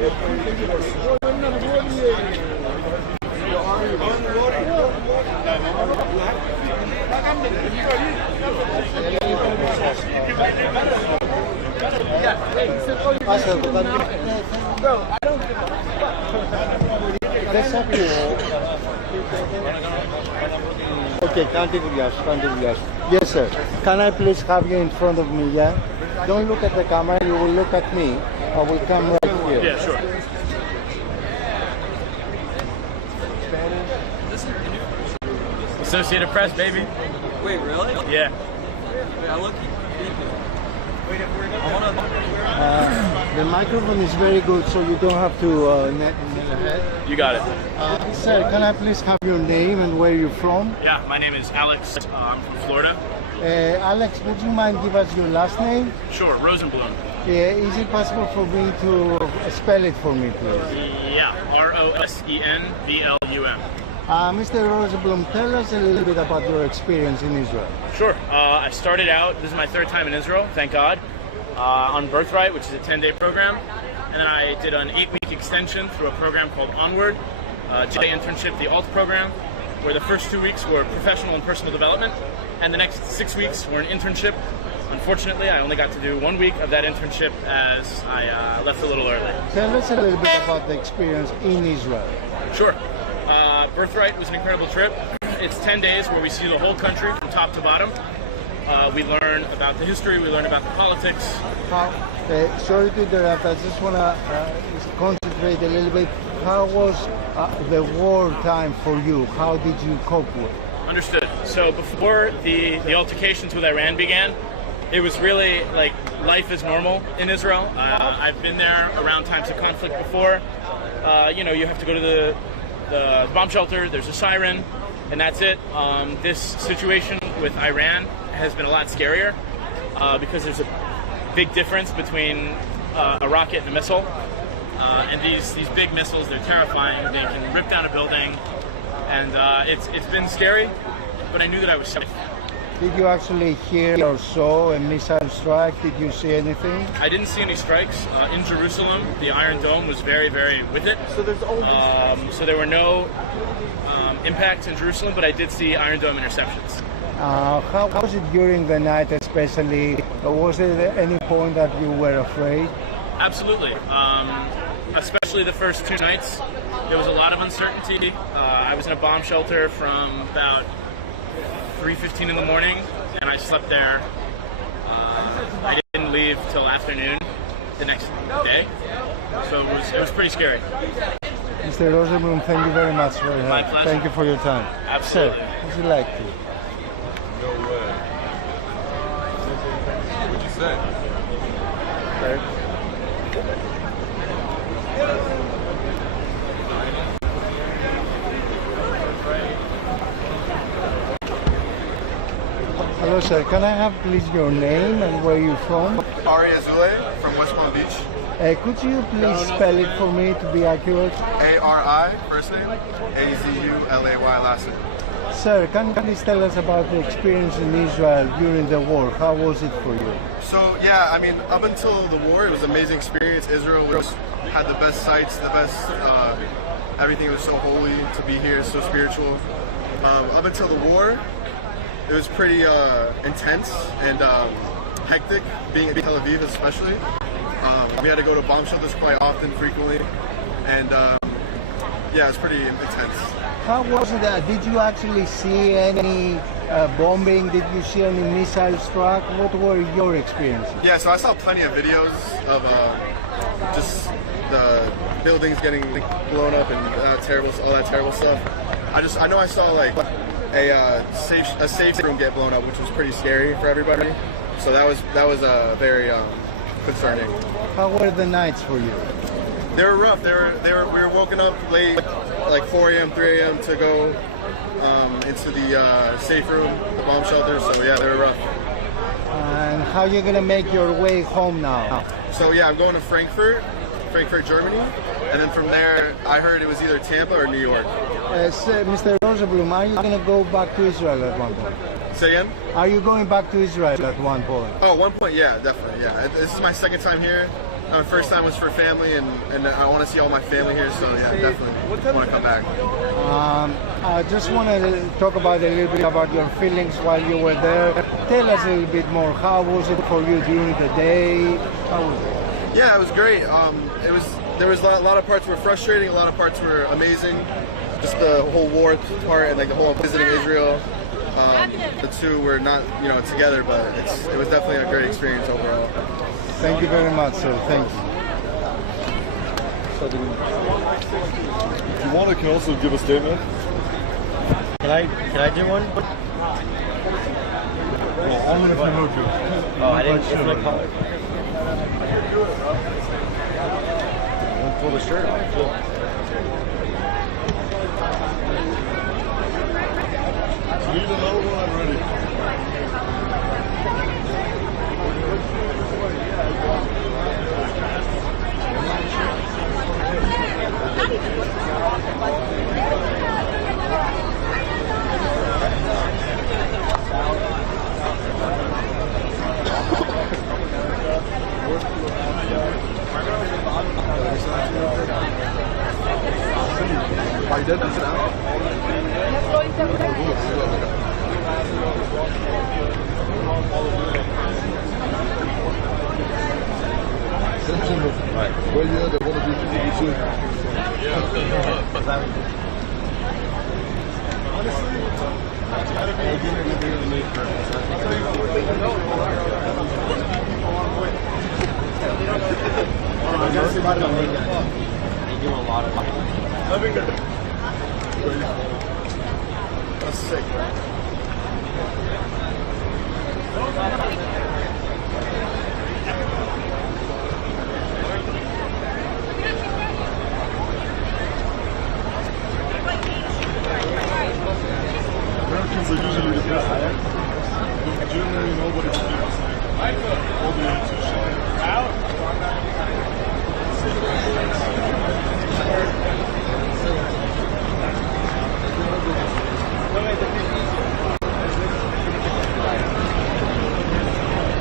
Okay, continuous. Yes, sir. Can I please have you in front of me, yeah? Don't look at the camera, you will look at me. I will come right here. Yeah, sure. Associated Press, baby. Wait, really? Yeah. Wait, I look. The microphone is very good, so you don't have to net ahead. You got it. Sir, can I please have your name and where you're from? Yeah, my name is Alex. I'm from Florida. Alex, would you mind give us your last name? Sure, Rosenblum. Is it possible for me to spell it for me, please? Yeah, Rosenblum. Mr. Rosenblum, tell us a little bit about your experience in Israel. Sure. I started out, this is my third time in Israel, thank God, on Birthright, which is a 10-day program. And then I did an 8-week extension through a program called Onward, Czechia internship, the ALT program, where the first 2 weeks were professional and personal development, and the next 6 weeks were an internship. Unfortunately, I only got to do 1 week of that internship as I left a little early. Tell us a little bit about the experience in Israel. Sure. Birthright was an incredible trip. It's 10 days where we see the whole country from top to bottom. We learn about the history, we learn about the politics. Sorry to interrupt, I just want to concentrate a little bit. How was the war time for you? How did you cope with it? Understood. So before the altercations with Iran began, it was really like life is normal in Israel. I've been there around times of conflict before. You have to go to the bomb shelter, there's a siren, and that's it. This situation with Iran has been a lot scarier because there's a big difference between a rocket and a missile. And these big missiles, they're terrifying. They can rip down a building, and it's been scary, but I knew that I was safe. Did you actually hear or saw a missile strike? Did you see anything? I didn't see any strikes. In Jerusalem, the Iron Dome was very, very with it. So there were no impacts in Jerusalem, but I did see Iron Dome interceptions. How was it during the night especially? Was there any point that you were afraid? Absolutely. Especially the first 2 nights. There was a lot of uncertainty. I was in a bomb shelter from about 3:15 in the morning, and I slept there. I didn't leave till afternoon the next day, so it was pretty scary. Mr. Rosenblum, thank you very much for your help. My pleasure. Thank you for your time. Absolutely. Sir, would you like to? No way. What'd you say? Hello, sir. Can I have please your name and where you're from? Ari Azule from West Palm Beach. Could you please spell it for me to be accurate? A-R-I, first name, A-Z-U-L-A-Y, last name. Sir, can you please tell us about the experience in Israel during the war? How was it for you? So, yeah, I mean, up until the war, it was an amazing experience. Israel had the best sights, the best, everything was so holy to be here, so spiritual. Up until the war, it was pretty intense and hectic, being in Tel Aviv especially. We had to go to bomb shelters quite often, frequently, and yeah, it was pretty intense. How was it? Did you actually see any bombing? Did you see any missile struck? What were your experiences? Yeah, so I saw plenty of videos of just the buildings getting blown up and all that terrible stuff. I know I saw like a safe room get blown up, which was pretty scary for everybody. So that was very concerning. How were the nights for you? They were rough. We were woken up late, like 4 a.m., 3 a.m. to go into the safe room, the bomb shelter. So yeah, they were rough. And how are you gonna make your way home now? So yeah, I'm going to Frankfurt, Germany, and then from there, I heard it was either Tampa or New York. Mr. Rosenblum, are you going to go back to Israel at one point? Say again? Are you going back to Israel at one point? Oh, 1 point, yeah, definitely, yeah. This is my second time here. My first time was for family, and I want to see all my family here, so yeah, definitely want to come back. I just want to talk about a little bit about your feelings while you were there. Tell us a little bit more. How was it for you during the day? How was it? Yeah, it was great. There was a lot of parts were frustrating, a lot of parts were amazing. Just the whole war part and like the whole visiting Israel. The two were not, together, but it was definitely a great experience overall. Thank you very much, sir. Thank you. If you want, I can also give a statement. Can I do one? Well, only if you know you. Oh, I didn't. It's my collar. Pull the shirt off. Leave it over when I'm ready. Why did this now? That's sick. Americans are usually the best. Generally, nobody can do the same. All the way to Shahed.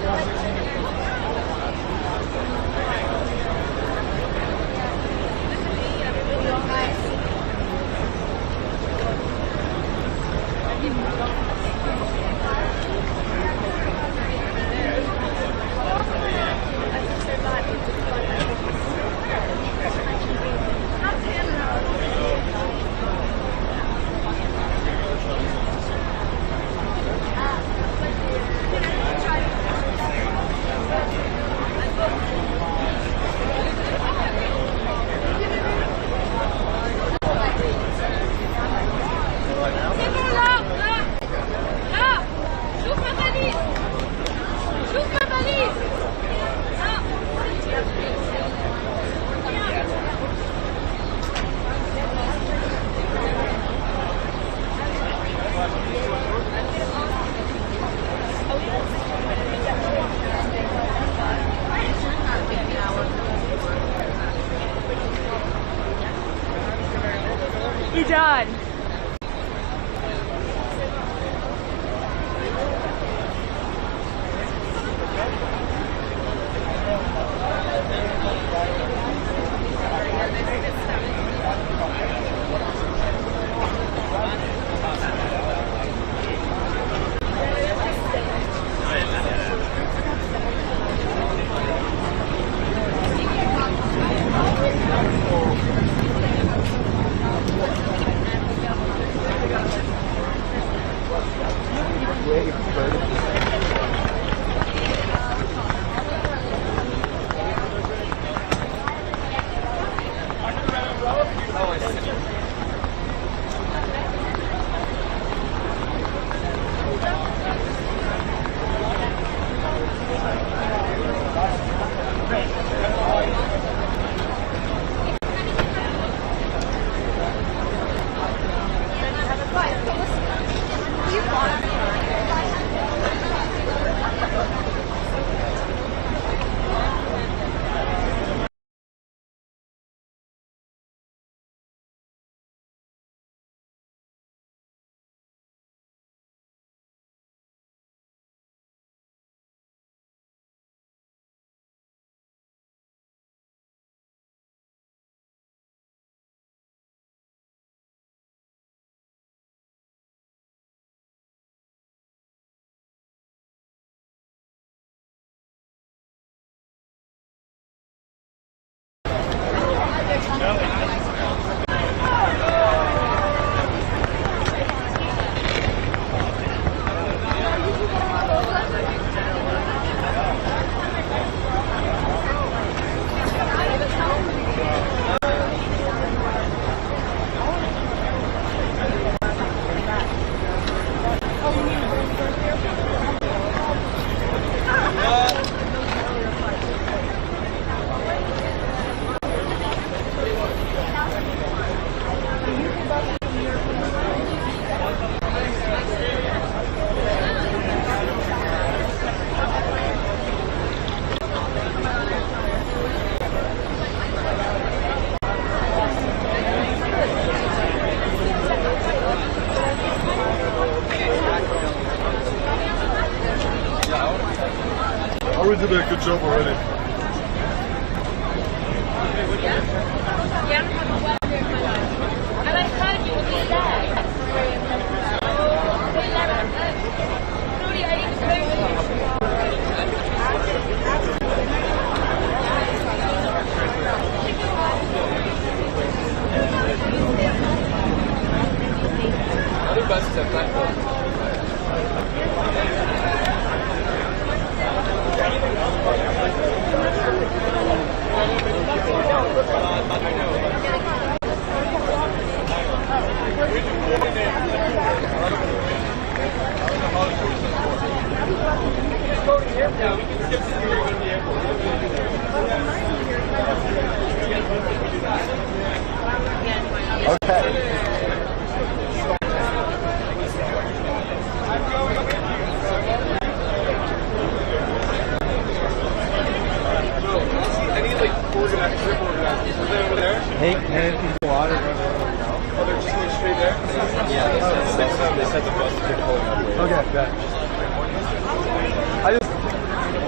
You done. We did a good job already.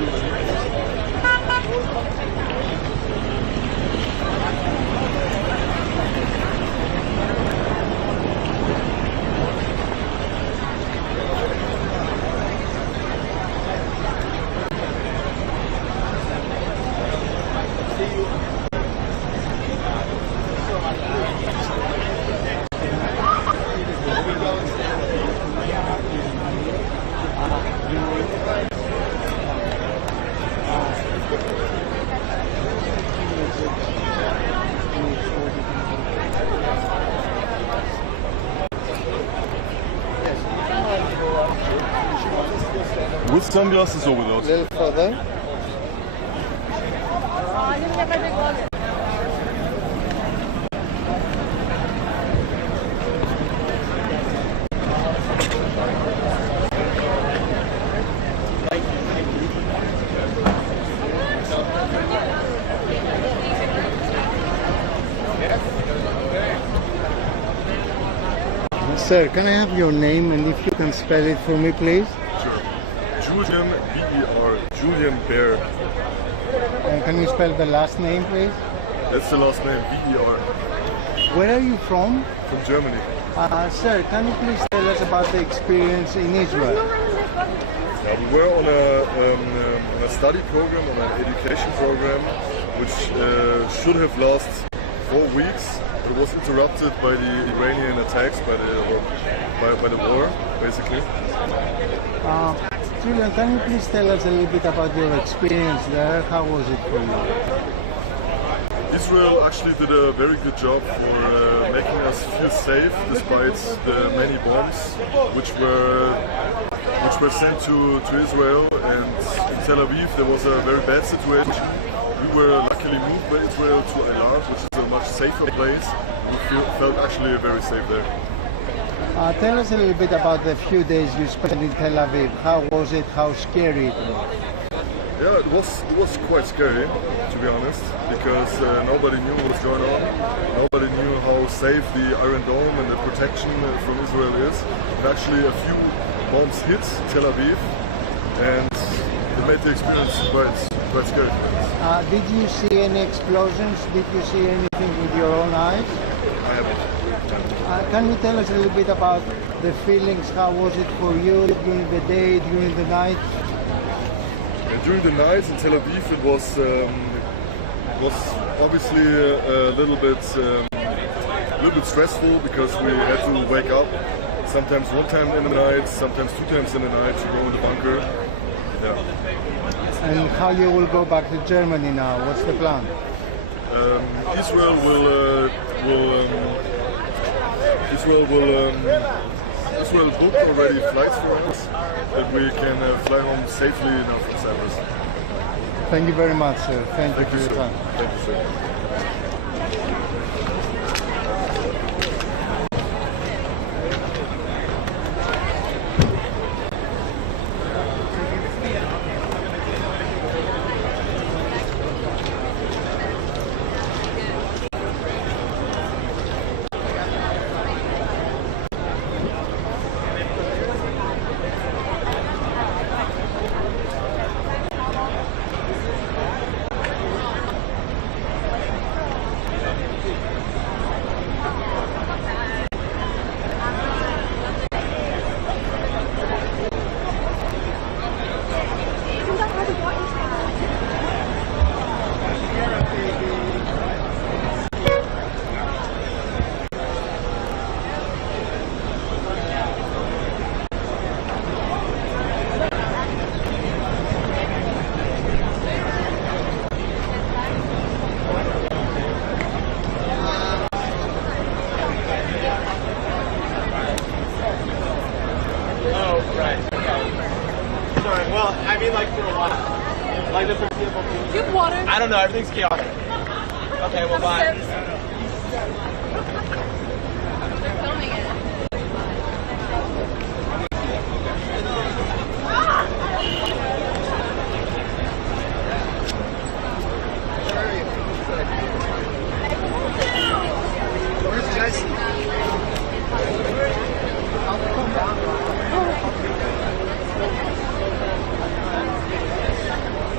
With sunglasses or without? A little further. I didn't get my big glasses. Sir, can I have your name and if you can spell it for me, please? Sure. Julian, B-E-R, Julian Bear. And can you spell the last name, please? That's the last name, B-E-R. Where are you from? From Germany. Sir, can you please tell us about the experience in Israel? We were on a study program, on an education program, which should have lasted 4 weeks. It was interrupted by the Iranian attacks, by the war, basically. Julian, can you please tell us a little bit about your experience there? How was it for you? Israel actually did a very good job for making us feel safe despite the many bombs which were sent to Israel, and in Tel Aviv there was a very bad situation. We were luckily moved by Israel to Eilat, which is a much safer place. We felt actually very safe there. Tell us a little bit about the few days you spent in Tel Aviv. How was it? How scary it was? Yeah, it was quite scary, to be honest, because nobody knew what was going on. Nobody knew how safe the Iron Dome and the protection from Israel is. And actually a few bombs hit Tel Aviv, and it made the experience quite scary. Did you see any explosions? Did you see anything with your own eyes? I haven't. Can you tell us a little bit about the feelings? How was it for you during the day, during the night? During the night in Tel Aviv, it was obviously a little bit stressful because we had to wake up sometimes one time in the night, sometimes 2 times in the night to go in the bunker. Yeah. And how you will go back to Germany now? What's the plan? Israel booked already flights for us that we can fly home safely now from Cyprus. Thank you very much, sir. Thank you for your time. Thank you, sir. I don't know, everything's chaotic. Okay, well, bye.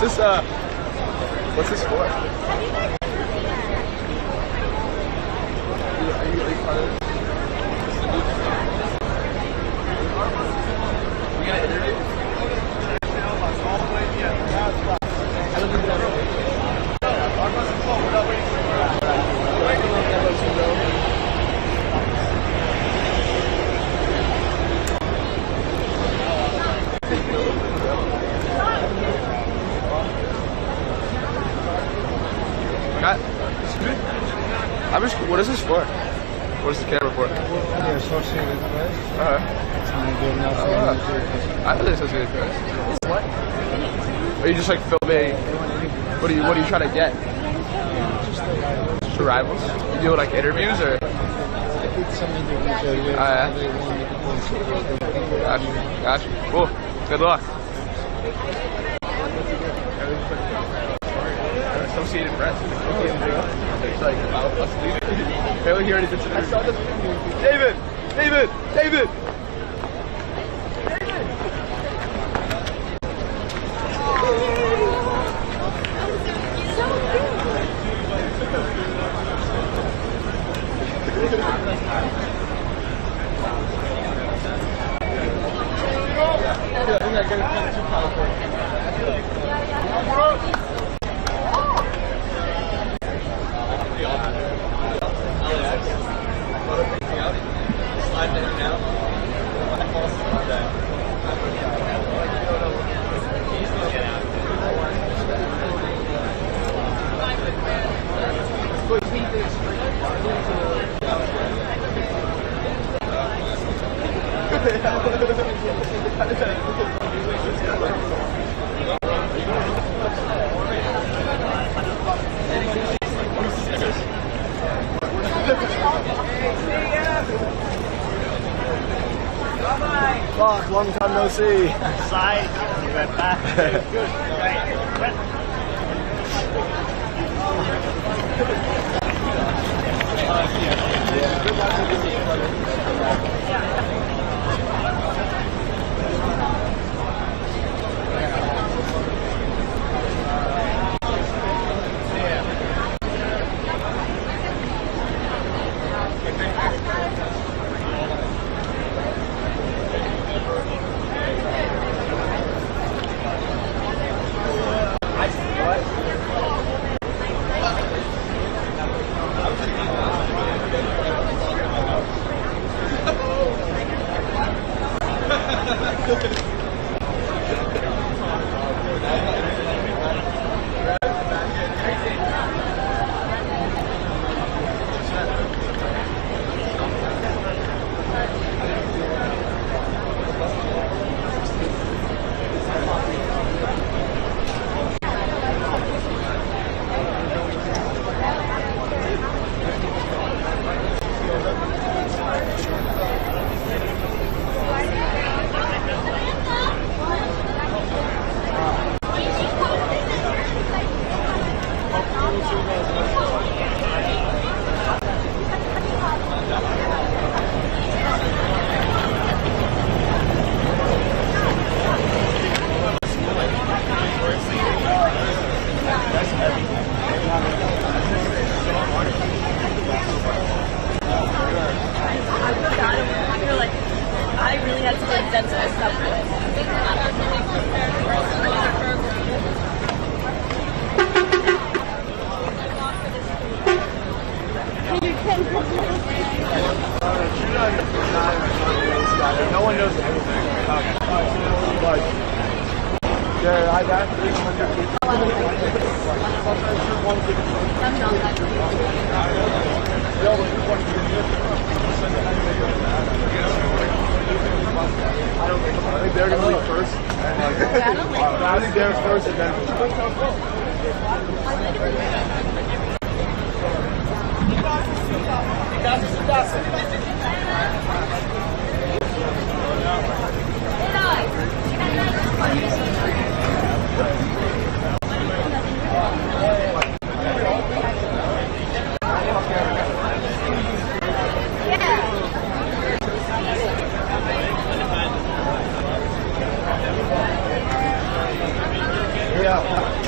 What's this for? Are you part of this? You gonna interview? What is this for? What is the camera for? The Associated Press. I know the Associated Press. What? Are you just like filming? What are you trying to get? Just the rivals? You do like interviews or? I did some interviews earlier. They want me to concentrate on people. Gotcha. Cool. Good luck. Associated Press. It's like about us leaving. Apparently he already did some. I saw this. David! David! David! Fuck, long time no see. Sight. You went back. Good. No one knows anything. Like, yeah, I've asked 300 people. I'm not that good. I think they're going to be first. I think they're first and then. Yeah.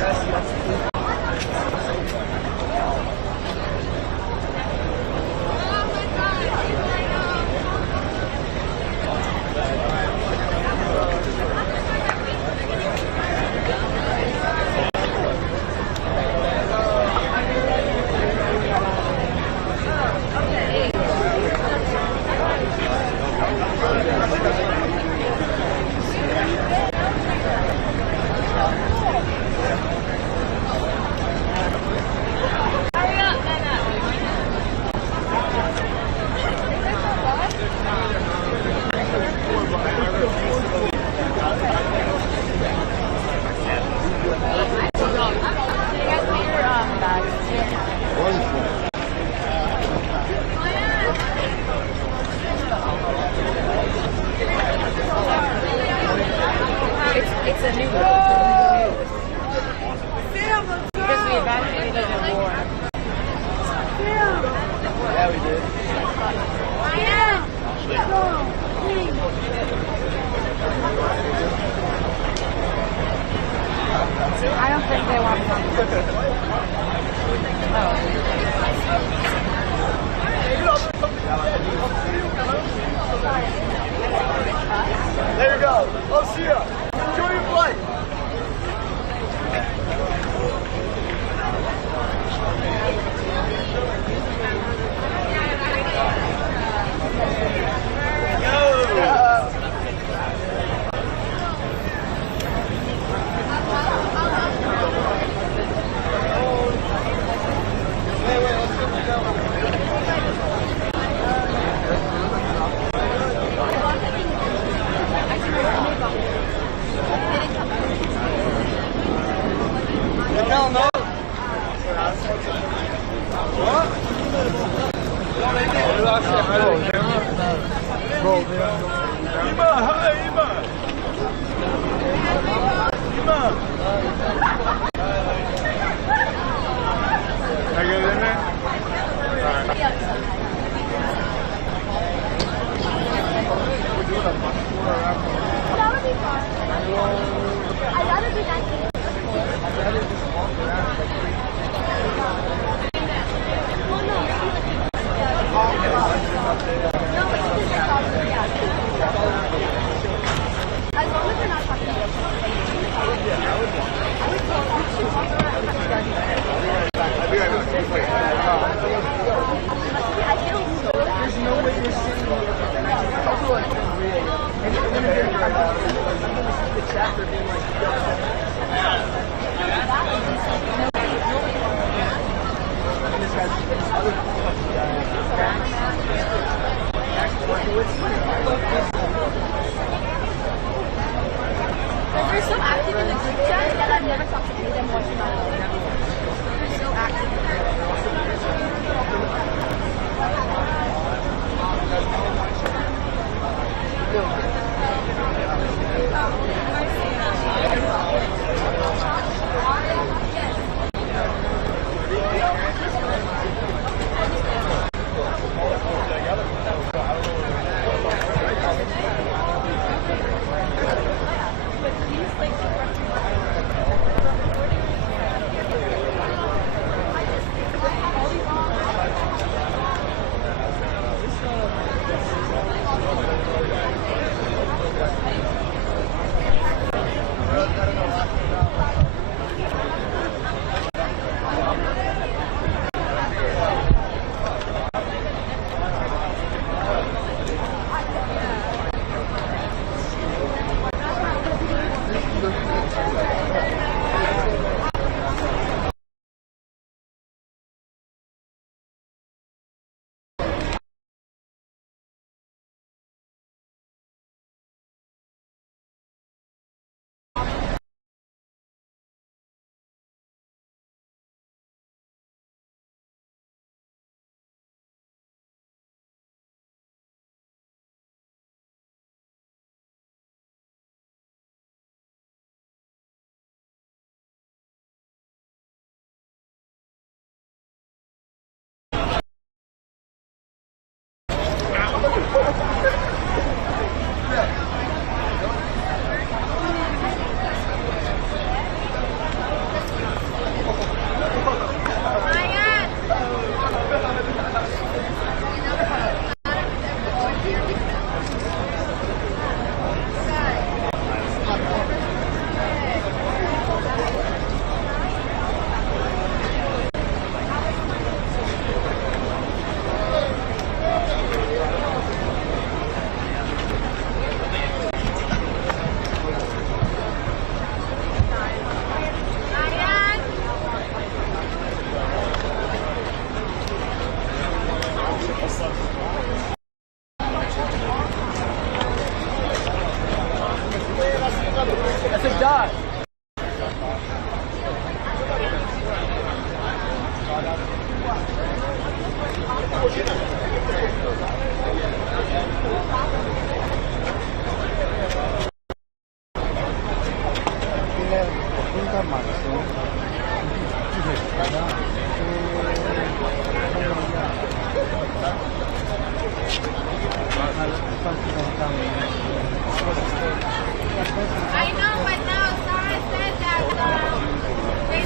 Thursday There you go. I'll see ya. Enjoy your flight. They're so active in the group chat that I've never talked to any of them once in my life. They're so active. I know, but now Sarah said that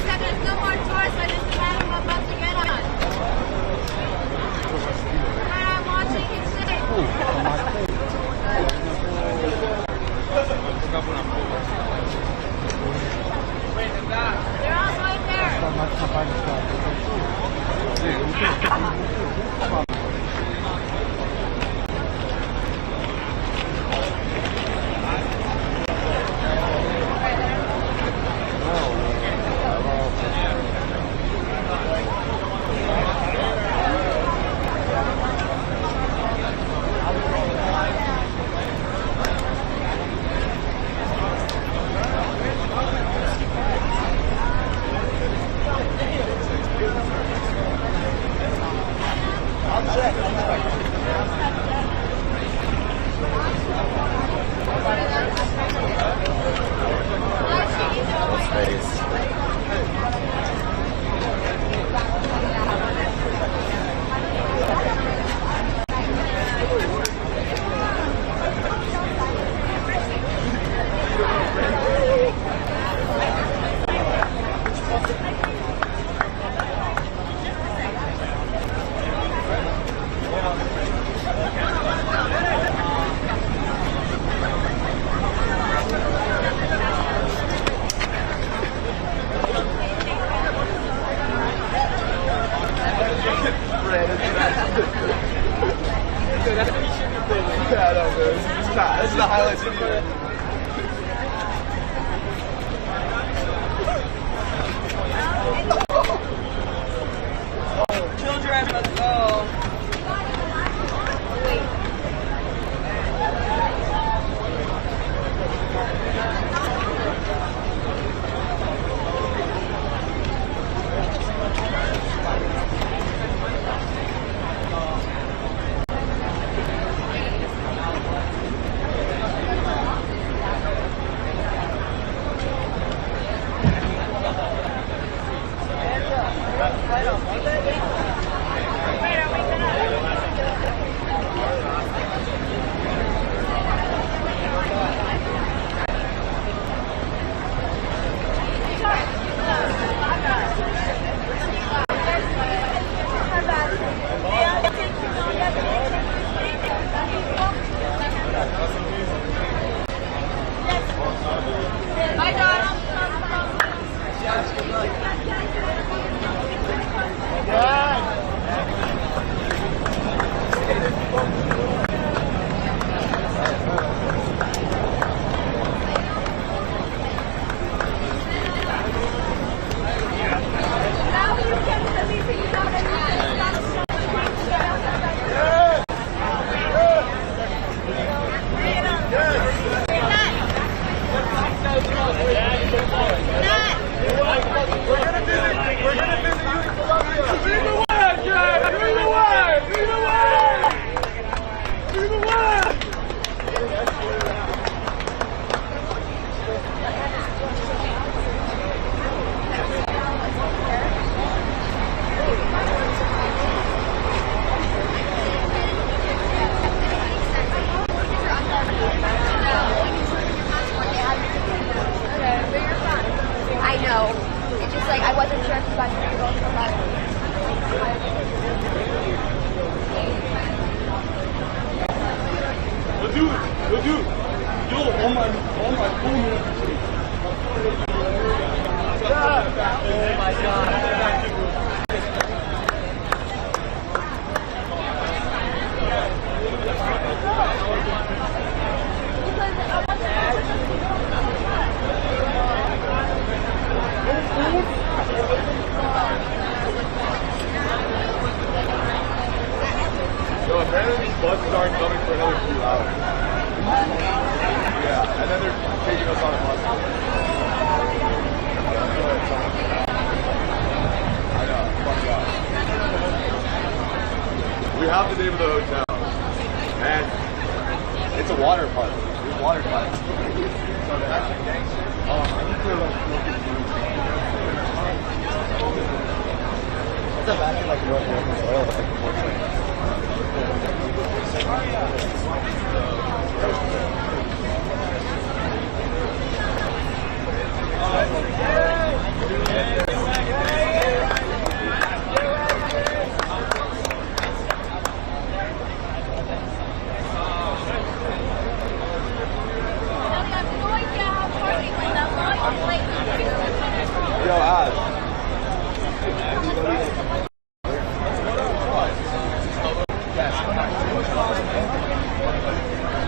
Yeah, I know, man. This is the highlights video. Children, let's go.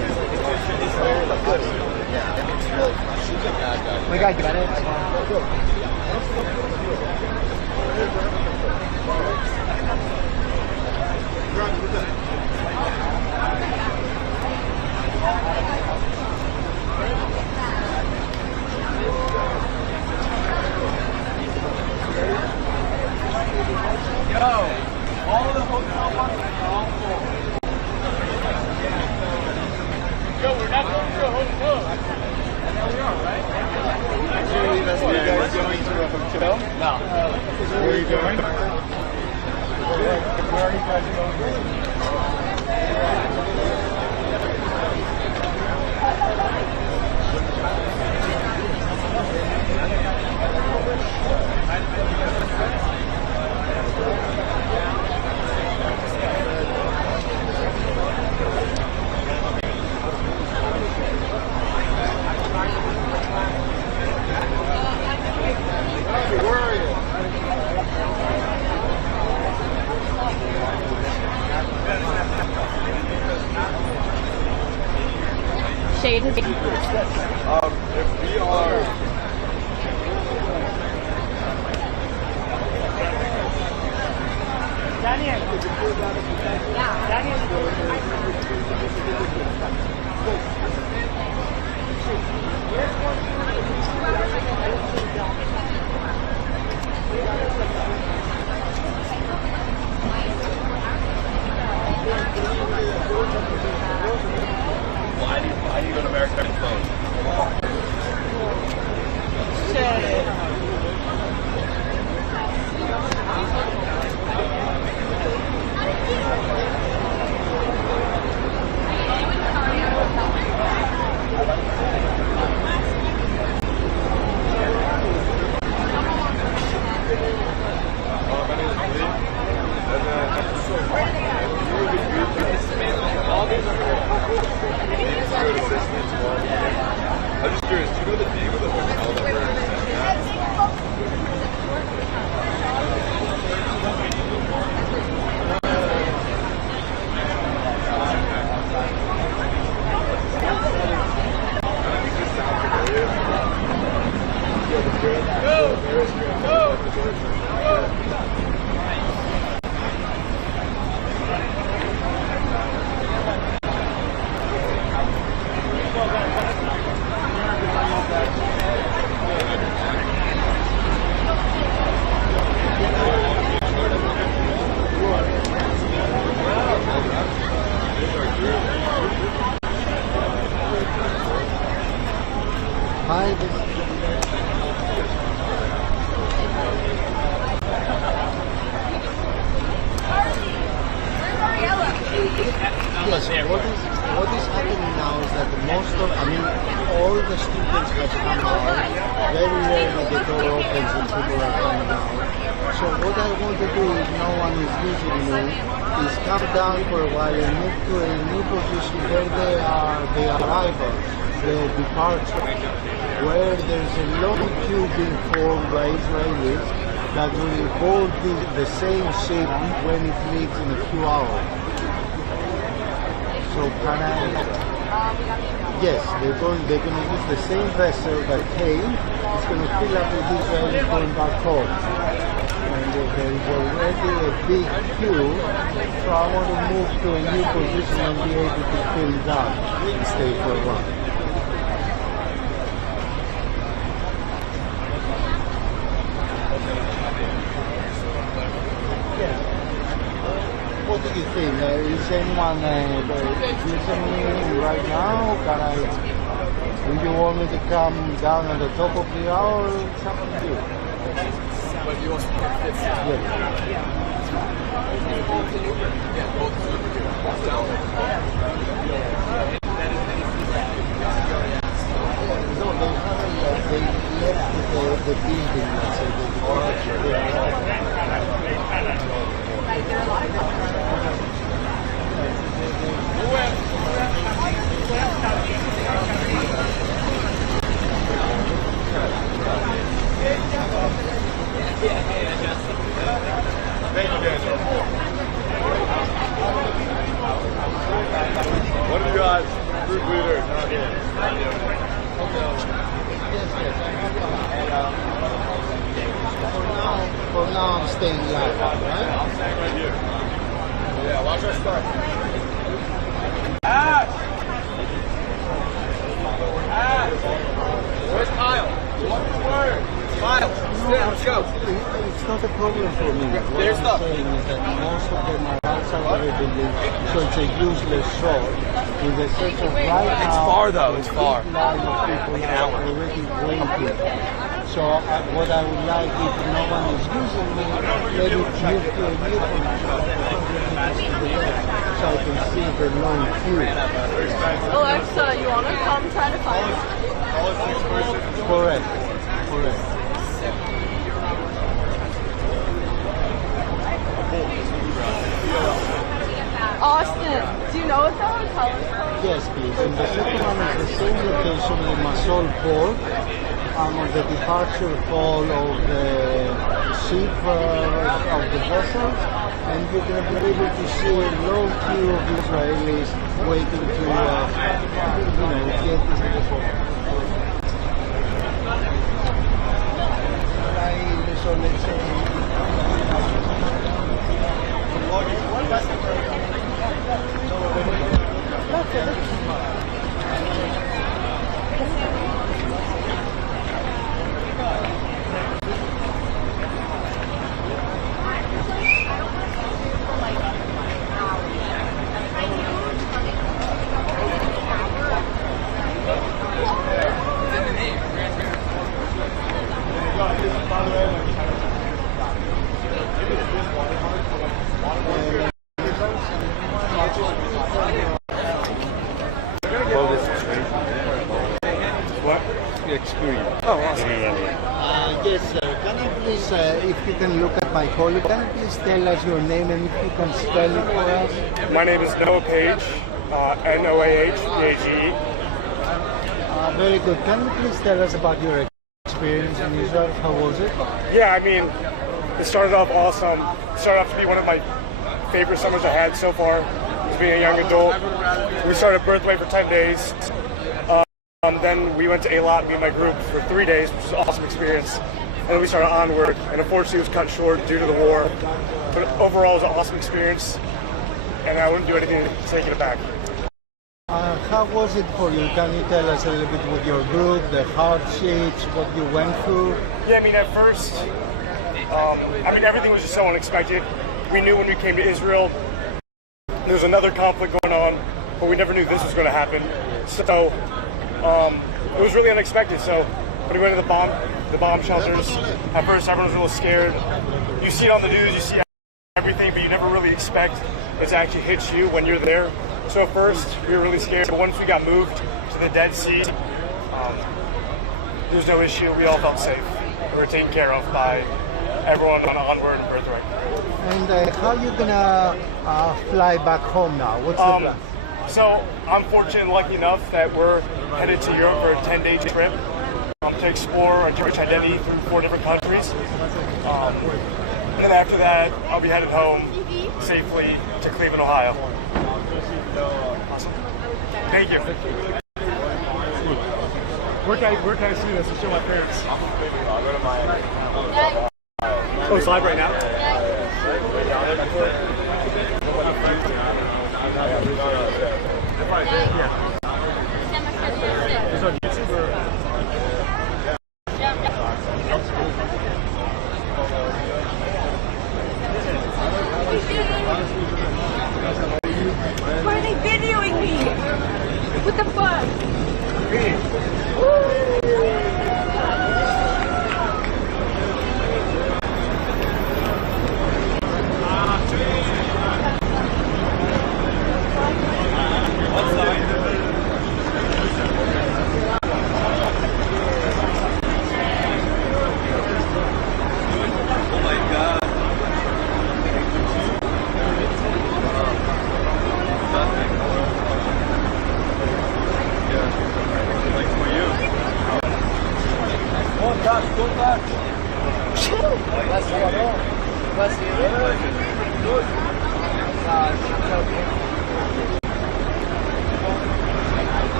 We got it. All the hotel ones are all full. Yo, we're not going to a hotel. Yeah, we are, right? Actually, that's where you guys going to a hotel? No. Where are you going? Where are you guys going? Shahed has If we are Daniel. why do you go to America and close? I'm just curious, do you know the name of the hotel that we're staying at? Yes, what is happening now is that all the students have come out. Very rarely the door opens and people are coming out. So what I want to do, if no one is using me, is come down for a while and move to a new position where the arrivals, the departure, where there's a long queue being formed by Israelis that will board the same ship when it leaves in a few hours. So can I? Yes, they're going to use the same vessel that came. It's going to fill up with Israelis going back home. And there is already a big queue, so I want to move to a new position and be able to fill that and stay for a while. What do you think? Is anyone using me right now? Do you want me to come down at the top of the hour? It's up to you. But you want to pick this? No, they haven't. They left the building, let's say, the departure. Thank you, Daniel. What are you guys? Group leader, not here. For now, I'm staying live, right? I'm staying right here. Yeah, watch our stuff. Where's Kyle? What's the word? Kyle, let's go. It's not a problem for me. What There's I'm stuff. saying is that most of them are outside already, so it's a useless shot. In the sense of right now, It's far though, it's far. a big line of people are already waiting. So what I would like, if no one is using me, maybe move to a new position so I can see the long queue. Alexa, you want to come try to find us? Correct. Austin, do you know what that hotel is called? Yes, please. And the second one is the same location, Limassol port. I'm on the departure hall of the ship of the vessel, and you're going to be able to see a long queue of Israelis waiting to, get into the port. Experience. Oh, awesome. Yes, sir. Can you please, if you can look at my colleague, can you please tell us your name and if you can spell it for us? My name is Noah Page, Noahpage. Very good. Can you please tell us about your experience in Israel? How was it? Yeah, I mean, it started off awesome. It started off to be one of my favorite summers I had so far, as being a young adult. We started Birthright for 10 days. Then we went to Eilat, me and my group, for 3 days, which was an awesome experience. And then we started Onward, and unfortunately it was cut short due to the war. But overall, it was an awesome experience, and I wouldn't do anything to take it back. How was it for you? Can you tell us a little bit with your group, the hardships, what you went through? Yeah, I mean, at first, everything was just so unexpected. We knew when we came to Israel, there was another conflict going on, but we never knew this was going to happen. So it was really unexpected. So when we went to the bomb shelters, at first everyone was a little scared. You see it on the news, you see everything, but you never really expect it to actually hit you when you're there. So at first we were really scared, but once we got moved to the Dead Sea, there was no issue. We all felt safe. We were taken care of by everyone on Onward and Birthright. And how are you gonna fly back home now? What's the plan? So I'm fortunate and lucky enough that we're headed to Europe for a 10-day trip to explore our Jewish identity through 4 different countries. And then after that, I'll be headed home safely to Cleveland, Ohio. Awesome. Thank you. Where can I see this and show my parents? Oh, it's live right now? It's on YouTube or? Why are they videoing me? What the fuck?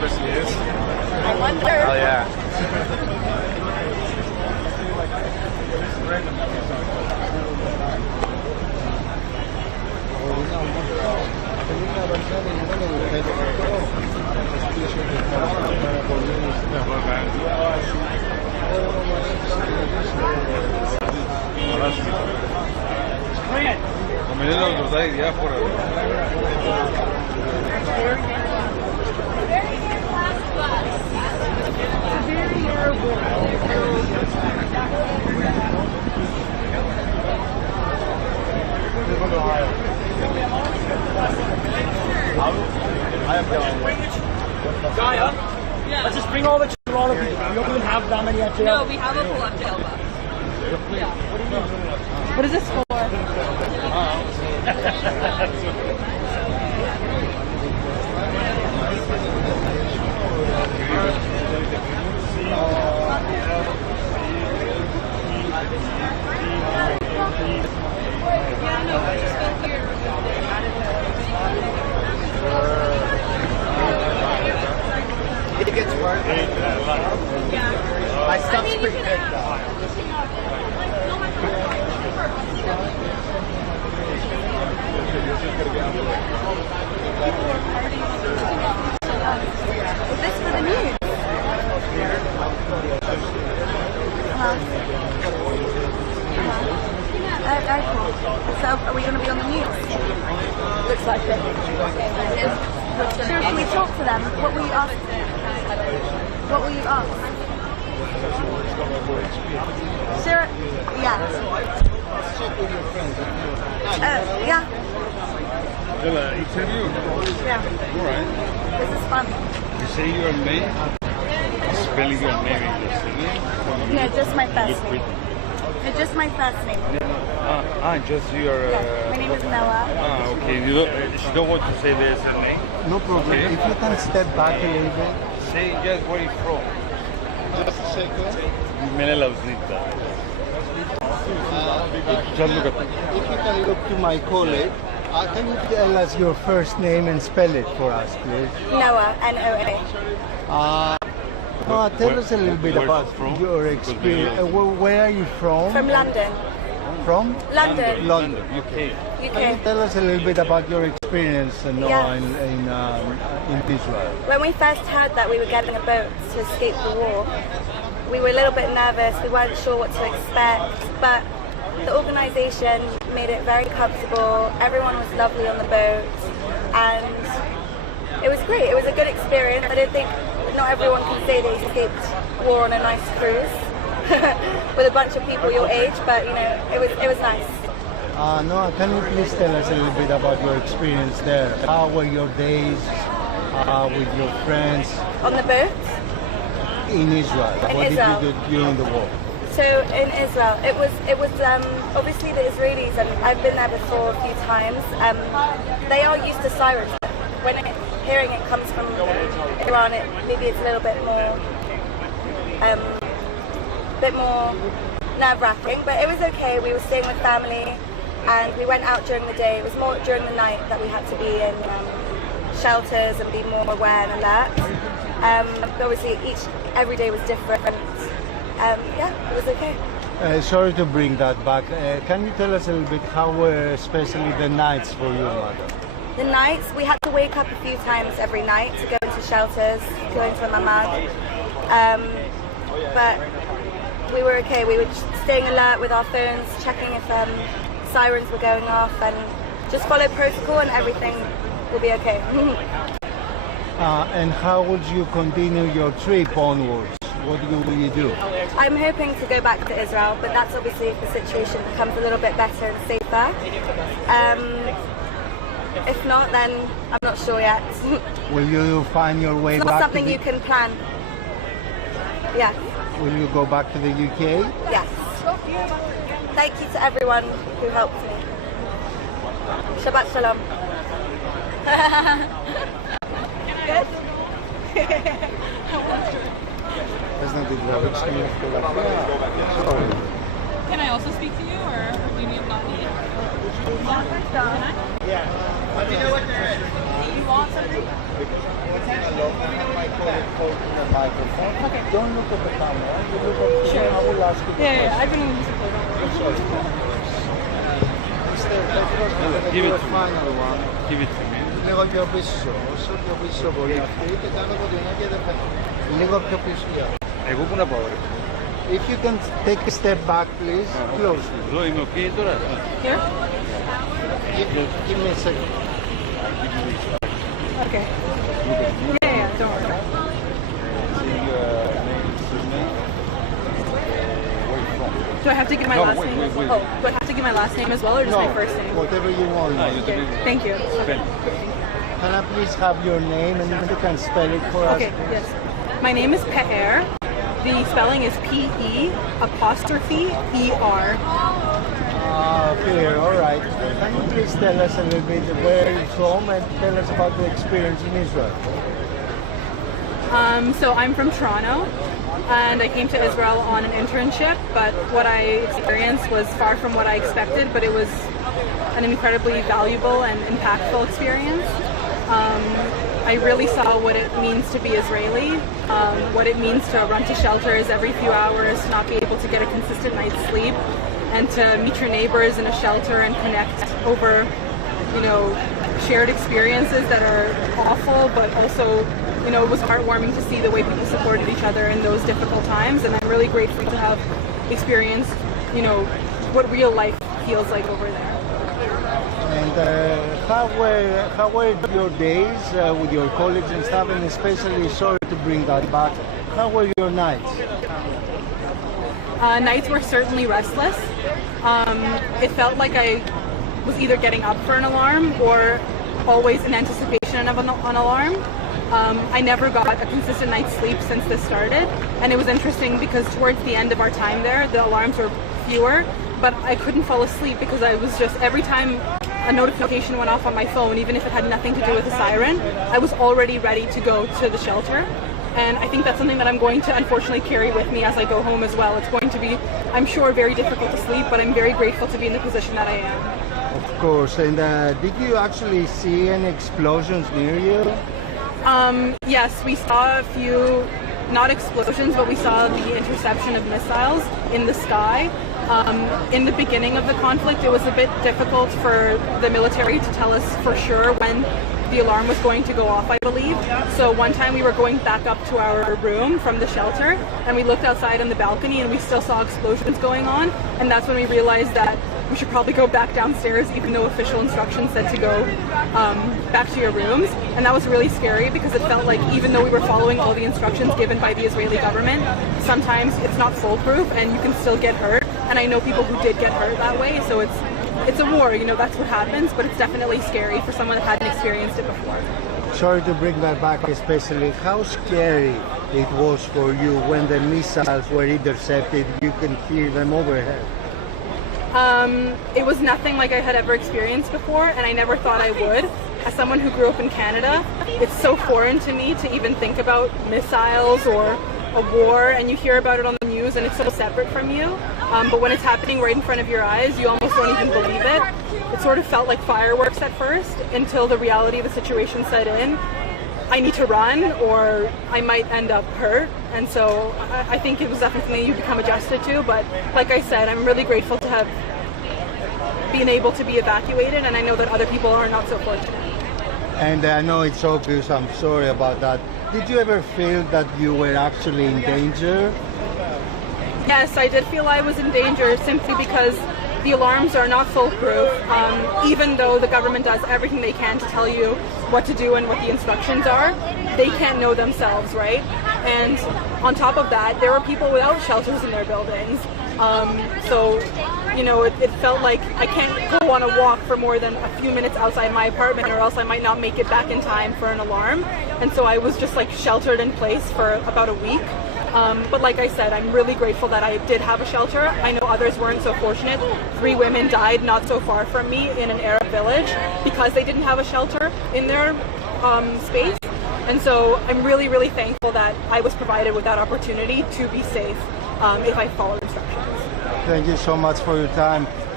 Cyprus is? I wonder. Oh yeah. Gaia? Yeah. Let's just bring all the Toronto people. We don't even have that many at jail. No, we have a pull-up jail bus. Yeah. What is this for? It gets worse. My stuff's pretty big though. Is this for the news? Very cool. So, are we going to be on the news? Looks like it. Sure, can we talk to them? What will you ask? What will you ask? Sure. Yeah. Yeah. Interview? Yeah. Alright. This is fun. You say your name? Spelling your name in the city? No, just my first name. No, just my first name. Just your... Yeah. My name is Noah. Okay. You don't want to say there's a name? No problem. Okay. If you can step back a little bit. Say just where you're from. Just a second. Menelausnita. Just look at me. If you can look to my colleague, can you tell us your first name and spell it for us, please? Noah, N-O-A. Tell us a little bit about your experience. Where are you from? From London. From? London. London. UK. Can you tell us a little bit about your experience in Israel? When we first heard that we were getting a boat to escape the war, we were a little bit nervous. We weren't sure what to expect, but the organisation made it very comfortable. Everyone was lovely on the boat, and it was great. It was a good experience. I don't think not everyone can say they escaped war on a nice cruise with a bunch of people your age, but you know, it was nice. Noah, can you please tell us a little bit about your experience there? How were your days with your friends? On the boat? In Israel. What did you do during the war? So in Israel, it was obviously the Israelis, and I've been there before a few times. They are used to sirens. When hearing it comes from Iran, maybe it's a little bit more nerve-wracking, but it was okay. We were staying with family, and we went out during the day. It was more during the night that we had to be in shelters and be more aware and alert. But obviously, every day was different. Yeah, it was okay. Sorry to bring that back. Can you tell us a little bit how were especially the nights for your mother? The nights, we had to wake up a few times every night to go into shelters, go into a mamad. But we were okay. We were just staying alert with our phones, checking if sirens were going off, and just follow protocol and everything will be okay. And how would you continue your trip onwards? What will you do? I'm hoping to go back to Israel, but that's obviously if the situation becomes a little bit better and safer. If not, then I'm not sure yet. Will you find your way back? It's back not something you can plan. Yeah. Will you go back to the UK? Yes. Thank you to everyone who helped me. Shabbat Shalom. Good? Can I also speak to you, or do you need not need? Can I? Yeah. Let me know what there is. Do you want something? holding the microphone. Okay. Don't look at the camera. You look at the Sure. I will ask you the Yeah, question. I've been using it. Mr. Petros, Give it the to me. final one. Give it to me. Λίγο πιο πίσω, όσο πιο πίσω μπορεί αυτή και κάνω κοντινά και δεν φαίνεται. Λίγο πιο πίσω. Εγώ πού να πάω ρε. If you can take a step back please, close. Εδώ είμαι ok τώρα. Here? Give me a second. Okay. Yeah, don't worry. Do I have to give my last name? Oh, do I have to give my last name as well, or just my first name? Whatever you want. Okay. Thank you. Can I please have your name and you can spell it for us? Okay. Yes. My name is Pe'er. The spelling is P-E''ER. Clear, all right. Can you please tell us a little bit where you're from and tell us about the experience in Israel? So I'm from Toronto, and I came to Israel on an internship, but what I experienced was far from what I expected, but it was an incredibly valuable and impactful experience. I really saw what it means to be Israeli, what it means to run to shelters every few hours, to not be able to get a consistent night's sleep, and to meet your neighbors in a shelter and connect over, shared experiences that are awful, but also, it was heartwarming to see the way people supported each other in those difficult times, and I'm really grateful to have experienced, what real life feels like over there. And how were your days with your colleagues and stuff, and especially, sorry to bring that back, how were your nights? Nights were certainly restless. It felt like I was either getting up for an alarm or always in anticipation of an alarm. I never got a consistent night's sleep since this started, and it was interesting because towards the end of our time there, the alarms were fewer, but I couldn't fall asleep because I was just, every time a notification went off on my phone, even if it had nothing to do with the siren, I was already ready to go to the shelter. And I think that's something that I'm going to unfortunately carry with me as I go home as well. It's going to be, I'm sure, very difficult to sleep, but I'm very grateful to be in the position that I am. Of course. And did you actually see any explosions near you? Yes, we saw a few, not explosions, but we saw the interception of missiles in the sky. In the beginning of the conflict, it was a bit difficult for the military to tell us for sure when the alarm was going to go off, I believe. So one time we were going back up to our room from the shelter, and we looked outside on the balcony and we still saw explosions going on, and that's when we realized that we should probably go back downstairs, even though official instructions said to go back to your rooms. And that was really scary because it felt like even though we were following all the instructions given by the Israeli government, sometimes it's not foolproof and you can still get hurt. And I know people who did get hurt that way, so it's a war, that's what happens, but it's definitely scary for someone that hadn't experienced it before. Sorry to bring that back, especially how scary it was for you when the missiles were intercepted, you can hear them overhead. It was nothing like I had ever experienced before, and I never thought I would. As someone who grew up in Canada, it's so foreign to me to even think about missiles or a war, and you hear about it on the news and it's so separate from you. But when it's happening right in front of your eyes, you almost don't even believe it. It sort of felt like fireworks at first until the reality of the situation set in. I need to run or I might end up hurt. And so I think it was definitely something you become adjusted to. But like I said, I'm really grateful to have been able to be evacuated, and I know that other people are not so fortunate. And I know it's obvious, I'm sorry about that. Did you ever feel that you were actually in danger? Yes, I did feel I was in danger simply because the alarms are not foolproof. Even though the government does everything they can to tell you what to do and what the instructions are, they can't know themselves, right? And on top of that, there were people without shelters in their buildings. It felt like I can't go on a walk for more than a few minutes outside my apartment or else I might not make it back in time for an alarm. And so I was just sheltered in place for about a week. But like I said, I'm really grateful that I did have a shelter. I know others weren't so fortunate. 3 women died not so far from me in an Arab village because they didn't have a shelter in their space. And so I'm really, really thankful that I was provided with that opportunity to be safe if I followed instructions. Thank you so much for your time.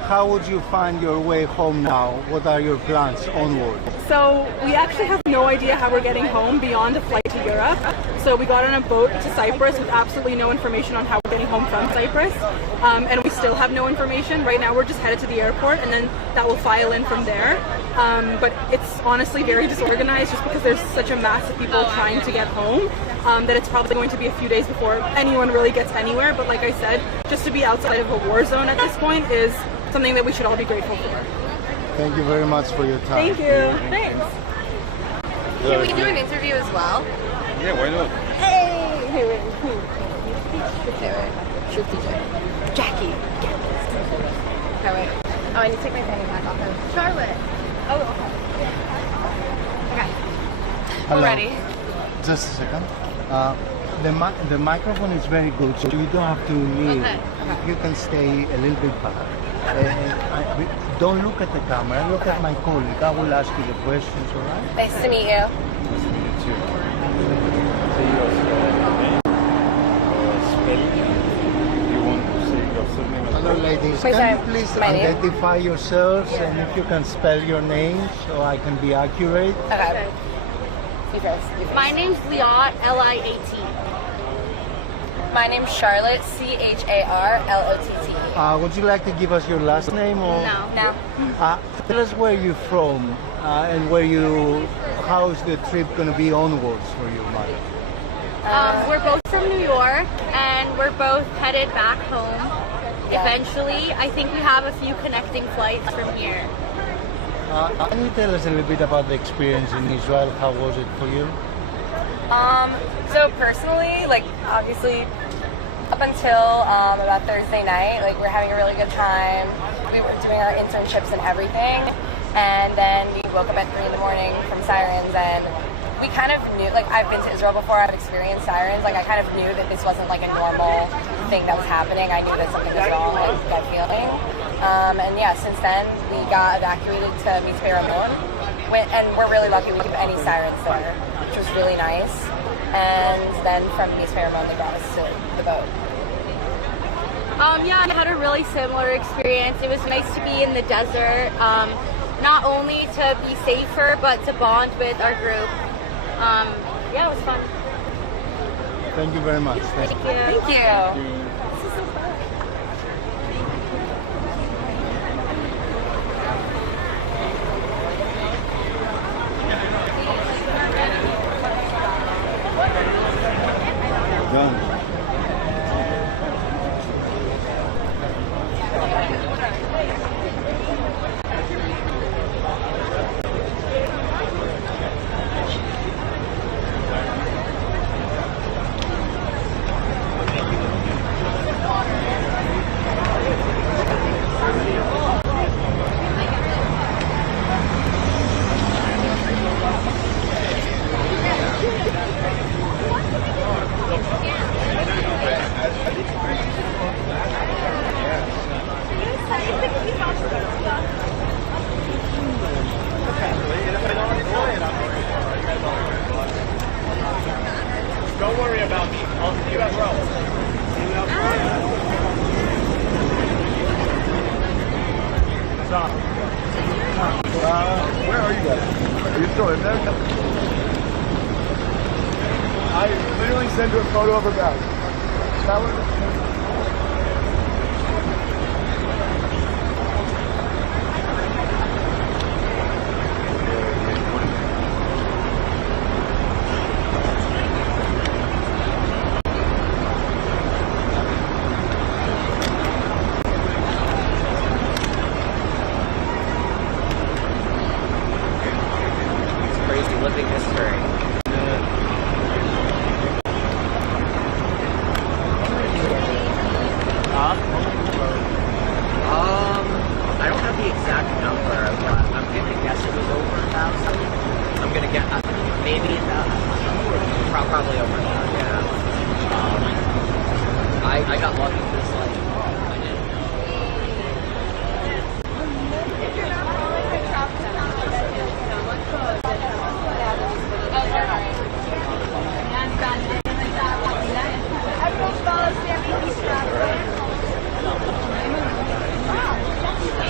how would you find your way home now? What are your plans onward? So we actually have no idea how we're getting home beyond a flight to Europe. So we got on a boat to Cyprus with absolutely no information on how we're getting home from Cyprus. And we still have no information. Right now we're just headed to the airport and then that will file in from there. But it's honestly very disorganized just because there's such a mass of people trying to get home that it's probably going to be a few days before anyone really gets anywhere. But like I said, just to be outside of a war zone at this point is something that we should all be grateful for. Thank you very much for your time. Thank you. Thanks. Can we do an interview as well? Yeah, why not? Hey! Hey, wait. Shoot DJ. Jackie, get this. Okay, wait. Oh, I need to take my fanny pack off. Charlotte! Oh, okay. Okay. Hello. We're ready. Just a second. The microphone is very good, so you don't have to kneel. Okay. You can stay a little bit back. Don't look at the camera, look at my colleague. I will ask you the questions, all right? Nice to meet you. Nice to meet you too. Say your name, spelling, if you want to say your surname. Hello ladies, can you please identify yourselves and if you can spell your names so I can be accurate? Okay. My name's Liat, L-I-A-T. My name's Charlotte, C-H-A-R-L-O-T-T. Would you like to give us your last name? Or? No. Tell us where you're from and how is the trip going to be onwards for you, Mike? We're both from New York, and we're both headed back home. Yeah. Eventually, I think we have a few connecting flights from here. Can you tell us a little bit about the experience in Israel? How was it for you? So personally, like obviously up until about Thursday night, like we're having a really good time. We were doing our internships and everything, and then we woke up at 3 in the morning from sirens, and we kind of knew, like I've been to Israel before, I've experienced sirens, like I kind of knew that this wasn't like a normal thing that was happening. I knew that something was wrong, like gut feeling. And yeah, since then we got evacuated to Amidst, and we're really lucky we didn't have any sirens there, which was really nice. And then from Amidst they brought us to the boat. Yeah, I had a really similar experience. It was nice to be in the desert, not only to be safer, but to bond with our group. Yeah, it was fun. Thank you very much. Thank you. Thank you. Done. Don't worry about me. I'll see you at Rome. Where are you guys? Are you still in there? I literally sent her a photo of her bag. That one? Living history. I don't have the exact number, but I'm gonna guess it was over 1,000. I'm gonna guess maybe probably over that. Yeah. I got lucky because I didn't.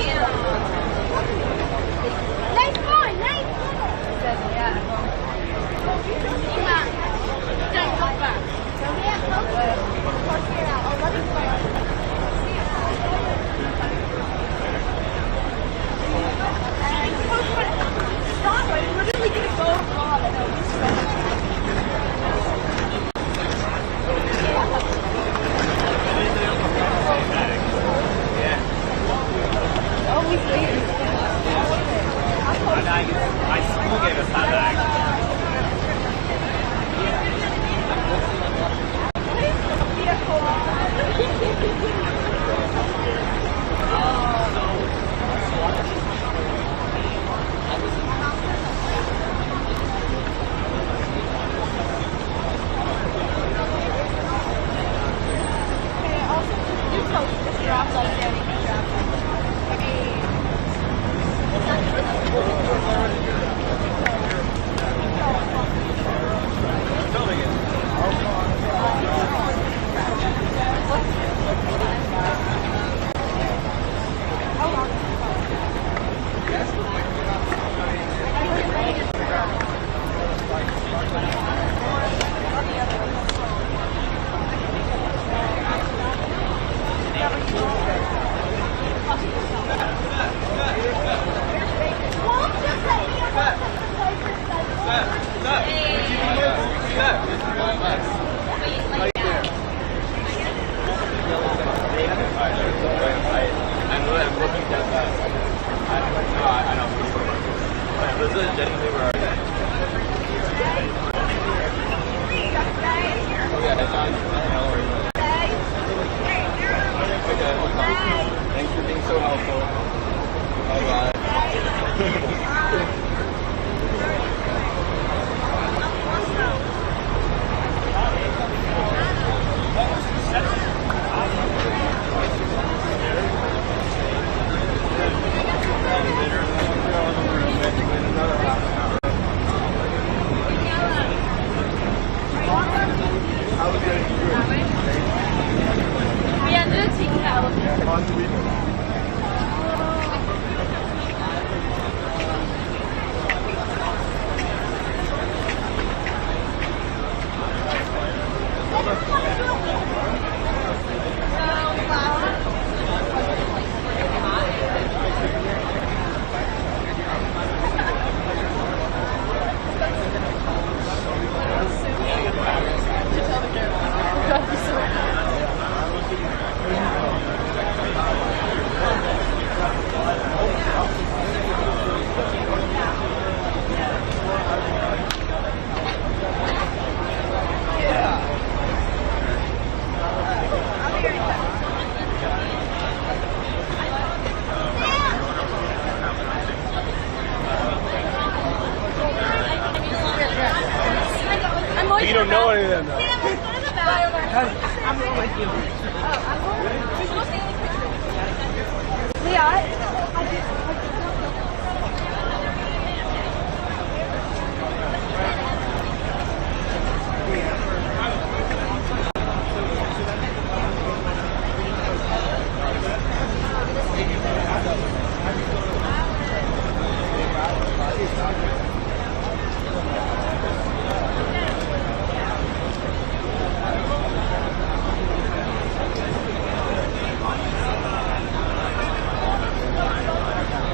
Thanks for being so helpful. Bye-bye. You don't know any of them though. I'm going with you.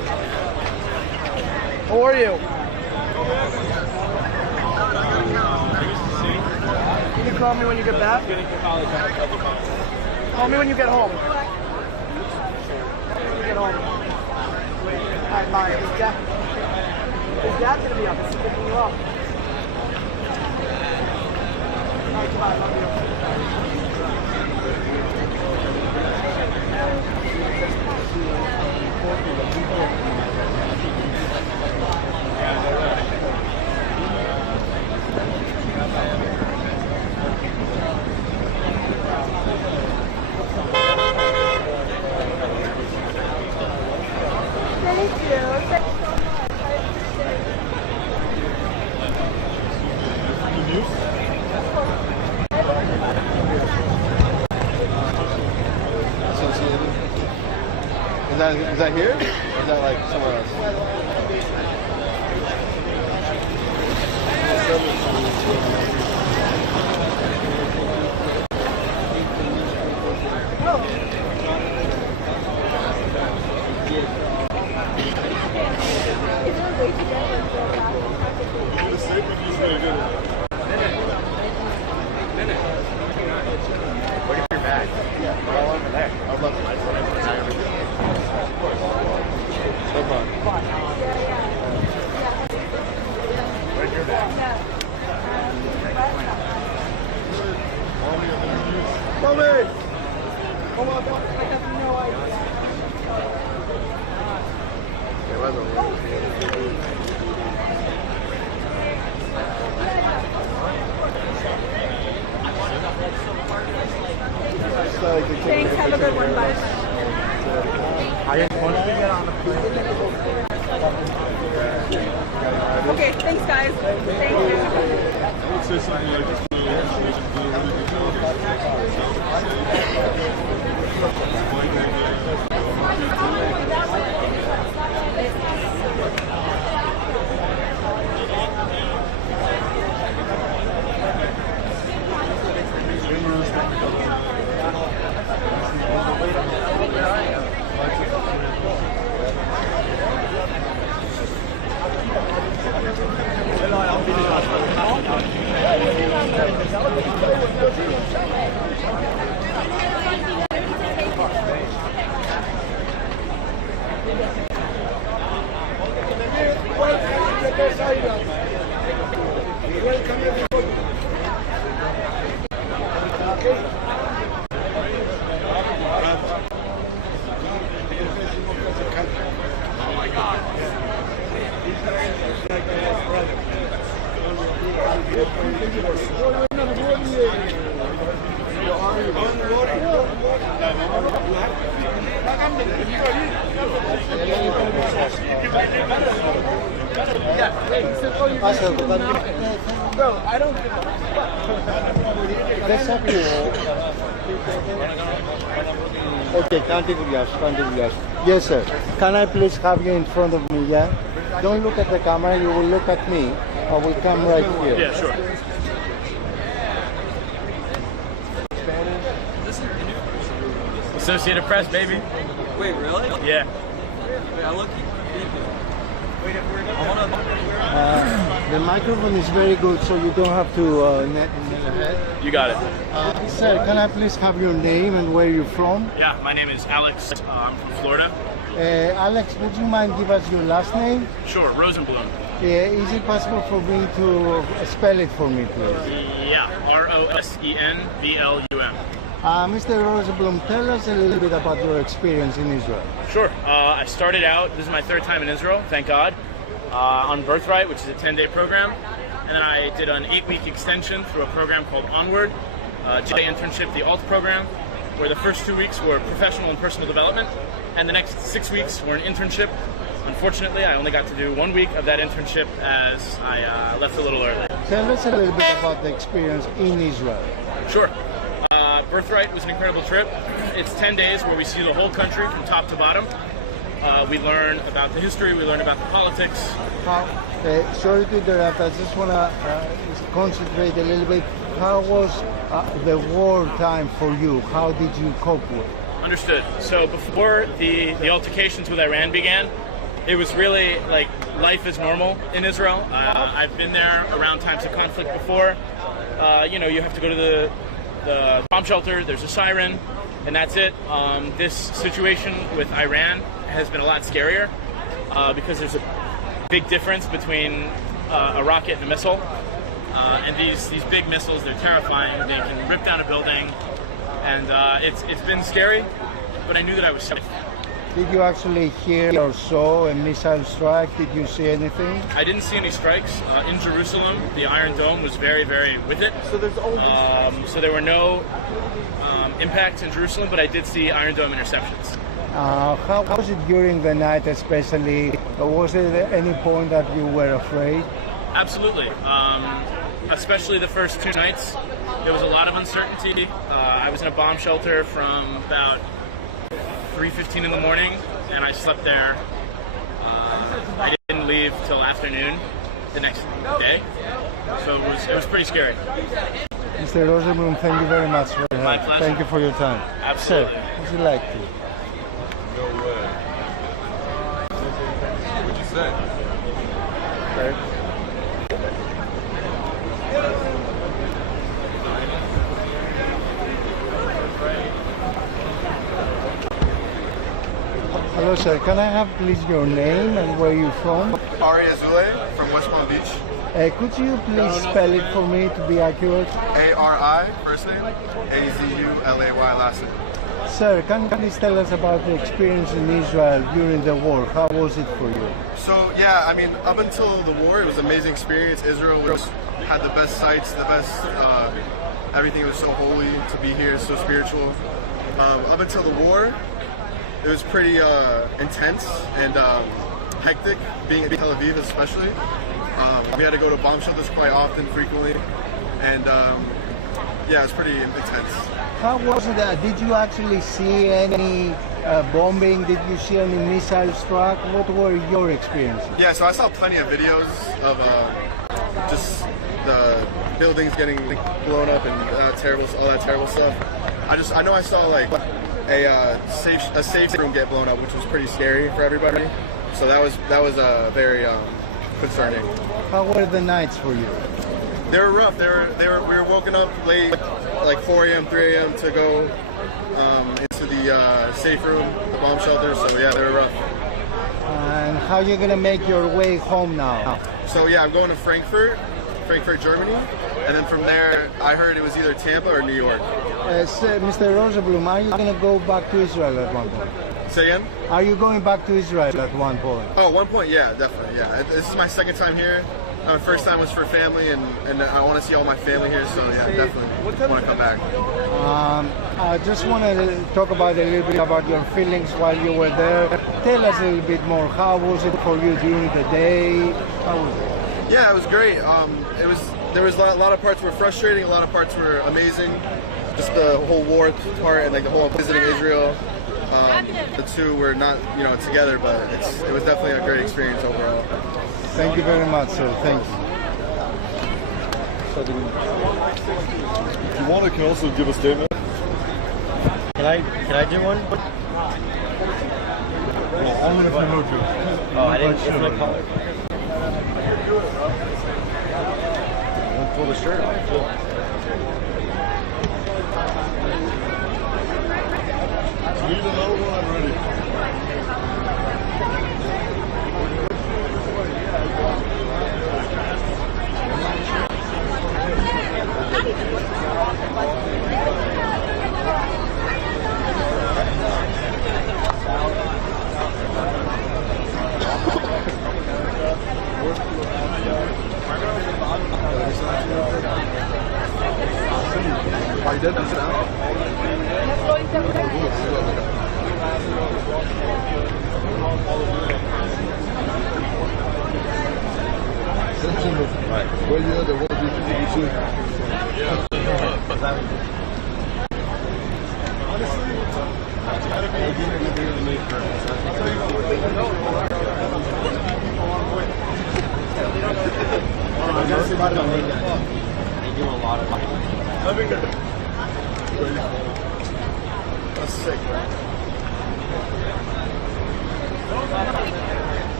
How are you? Can you call me when you get back? Call me when you get home. When you get home. Alright, bye. His dad's gonna be up. He's picking you up. Alright, goodbye. Love you. Thank you. Is that here? Or is that like somewhere else? Look at your bag. Yeah, all over there. I'd love to. No problem. Where's your bag? Come in! Come on, I have no idea. Thanks, have a good one, bye. Okay, thanks guys. Thank you. I would say something like this. Bro, I don't give a That's okay. Okay, continuous. Yes, sir. Can I please have you in front of me, yeah? Don't look at the camera, you will look at me. I will come right here. Yeah, sure. Associated Press, baby. Wait, really? Yeah. Wait, I look. The microphone is very good, so you don't have to net ahead. You got it. Sir, can I please have your name and where you're from? Yeah, my name is Alex. I'm from Florida. Alex, would you mind give us your last name? Sure, Rosenblum. Is it possible for me to spell it for me, please? Yeah, Rosenblum. Mr. Rosenblum, tell us a little bit about your experience in Israel. Sure. I started out, this is my third time in Israel, thank God, on Birthright, which is a 10-day program. And then I did an 8-week extension through a program called Onward, J internship, the alt program, where the first 2 weeks were professional and personal development, and the next 6 weeks were an internship. Unfortunately, I only got to do 1 week of that internship as I left a little early. Tell us a little bit about the experience in Israel. Sure. Birthright was an incredible trip. It's 10 days where we see the whole country from top to bottom. We learn about the history, we learn about the politics. Sorry to interrupt, I just want to concentrate a little bit. How was the war time for you? How did you cope with it? Understood. So before the altercations with Iran began, it was really like life is normal in Israel. I've been there around times of conflict before. You have to go to the bomb shelter, there's a siren, and that's it. This situation with Iran has been a lot scarier because there's a big difference between a rocket and a missile. And these big missiles, they're terrifying. They can rip down a building, and it's been scary, but I knew that I was safe. Did you actually hear or saw a missile strike? Did you see anything? I didn't see any strikes. In Jerusalem, the Iron Dome was very, very with it. So there were no impacts in Jerusalem, but I did see Iron Dome interceptions. How was it during the night especially? Was it at any point that you were afraid? Absolutely. Especially the first 2 nights. There was a lot of uncertainty. I was in a bomb shelter from about 3:15 in the morning, and I slept there. I didn't leave till afternoon the next day, so it was pretty scary. Mr. Rosenblum, thank you very much for your help. Thank you for your time. Absolutely. Sir, would you like to? No way. What'd you say? Okay. Hello, sir. Can I have please your name and where you're from? Ari Azule from West Palm Beach. Could you please spell it for me to be accurate? A-R-I, first name, A-Z-U-L-A-Y, last name. Sir, can you please tell us about the experience in Israel during the war? How was it for you? So, yeah, I mean, up until the war, it was an amazing experience. Israel had the best sights, the best, everything was so holy to be here, so spiritual. Up until the war, it was pretty intense and hectic, being in Tel Aviv especially. We had to go to bomb shelters quite often, frequently, and yeah, it was pretty intense. How was it? Did you actually see any bombing? Did you see any missile struck? What were your experiences? Yeah, so I saw plenty of videos of just the buildings getting blown up and all that terrible stuff. I know I saw like a safe room get blown up, which was pretty scary for everybody. So that was very concerning. How were the nights for you? They were rough. We were woken up late, like 4 a.m., 3 a.m. to go into the safe room, the bomb shelter. So yeah, they were rough. And how are you gonna make your way home now? So yeah, I'm going to Frankfurt, Germany, and then from there, I heard it was either Tampa or New York. Mr. Rosenblum, are you gonna go back to Israel at one point? Say again? Are you going back to Israel at one point? Oh, one point, yeah, definitely, yeah. This is my second time here. My first time was for family, and I want to see all my family here, so yeah, definitely want to come back. I just want to talk about a little bit about your feelings while you were there. Tell us a little bit more. How was it for you during the day? How was it? Yeah, it was great. There was a lot of parts were frustrating, a lot of parts were amazing. Just the whole war part and like the whole visiting Israel. The two were not, together, but it was definitely a great experience overall. Thank you very much, sir. Thank you. So, if you want, I can also give a statement. Can I do one? Only if you know to. Oh, I didn't get my collar. Don't pull the shirt off. Need another one? I'm ready. Are you dead? Sit down. Well, yeah, the what do you think you should? They do a lot of That's sick, bro.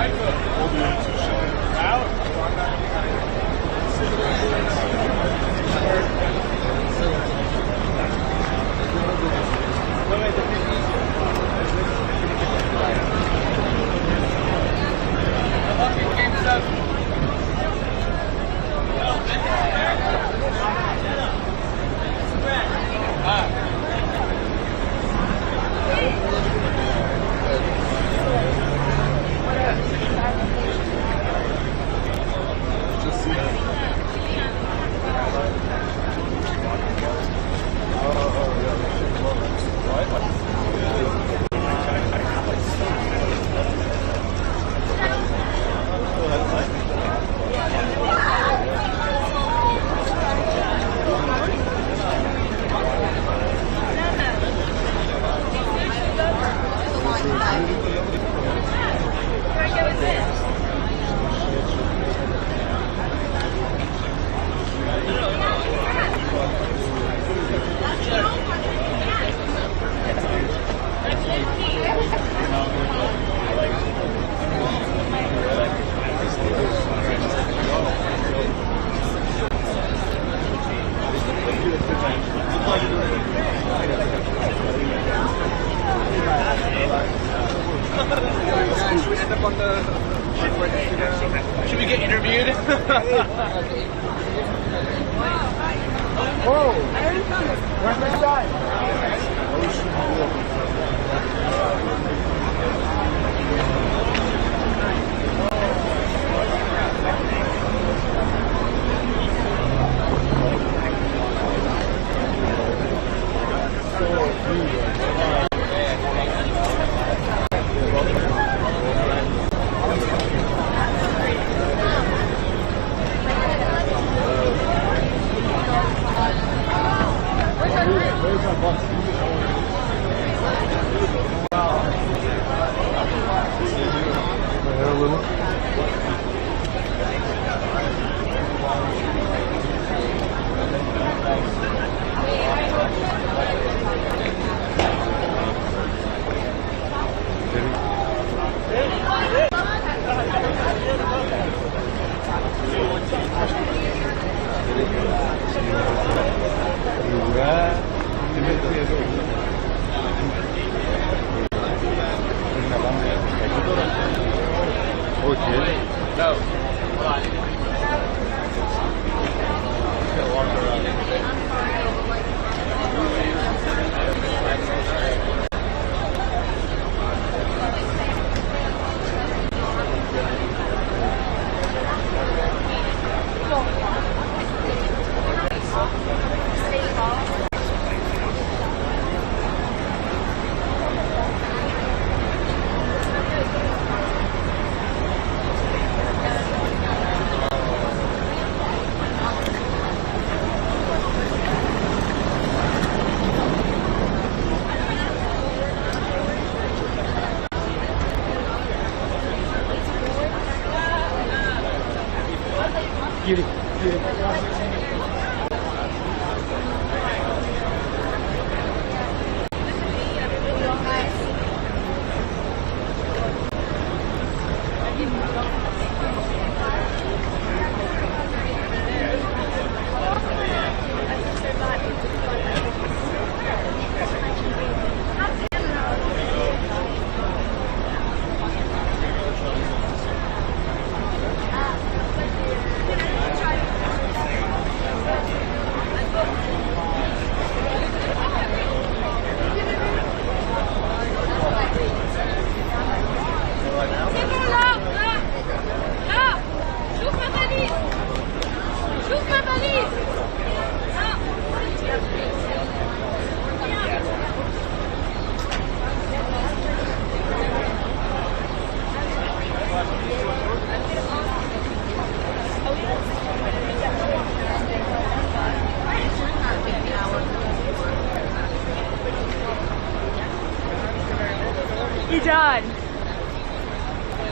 all the way to Shahed. Should we get interviewed? Oh, where's my time?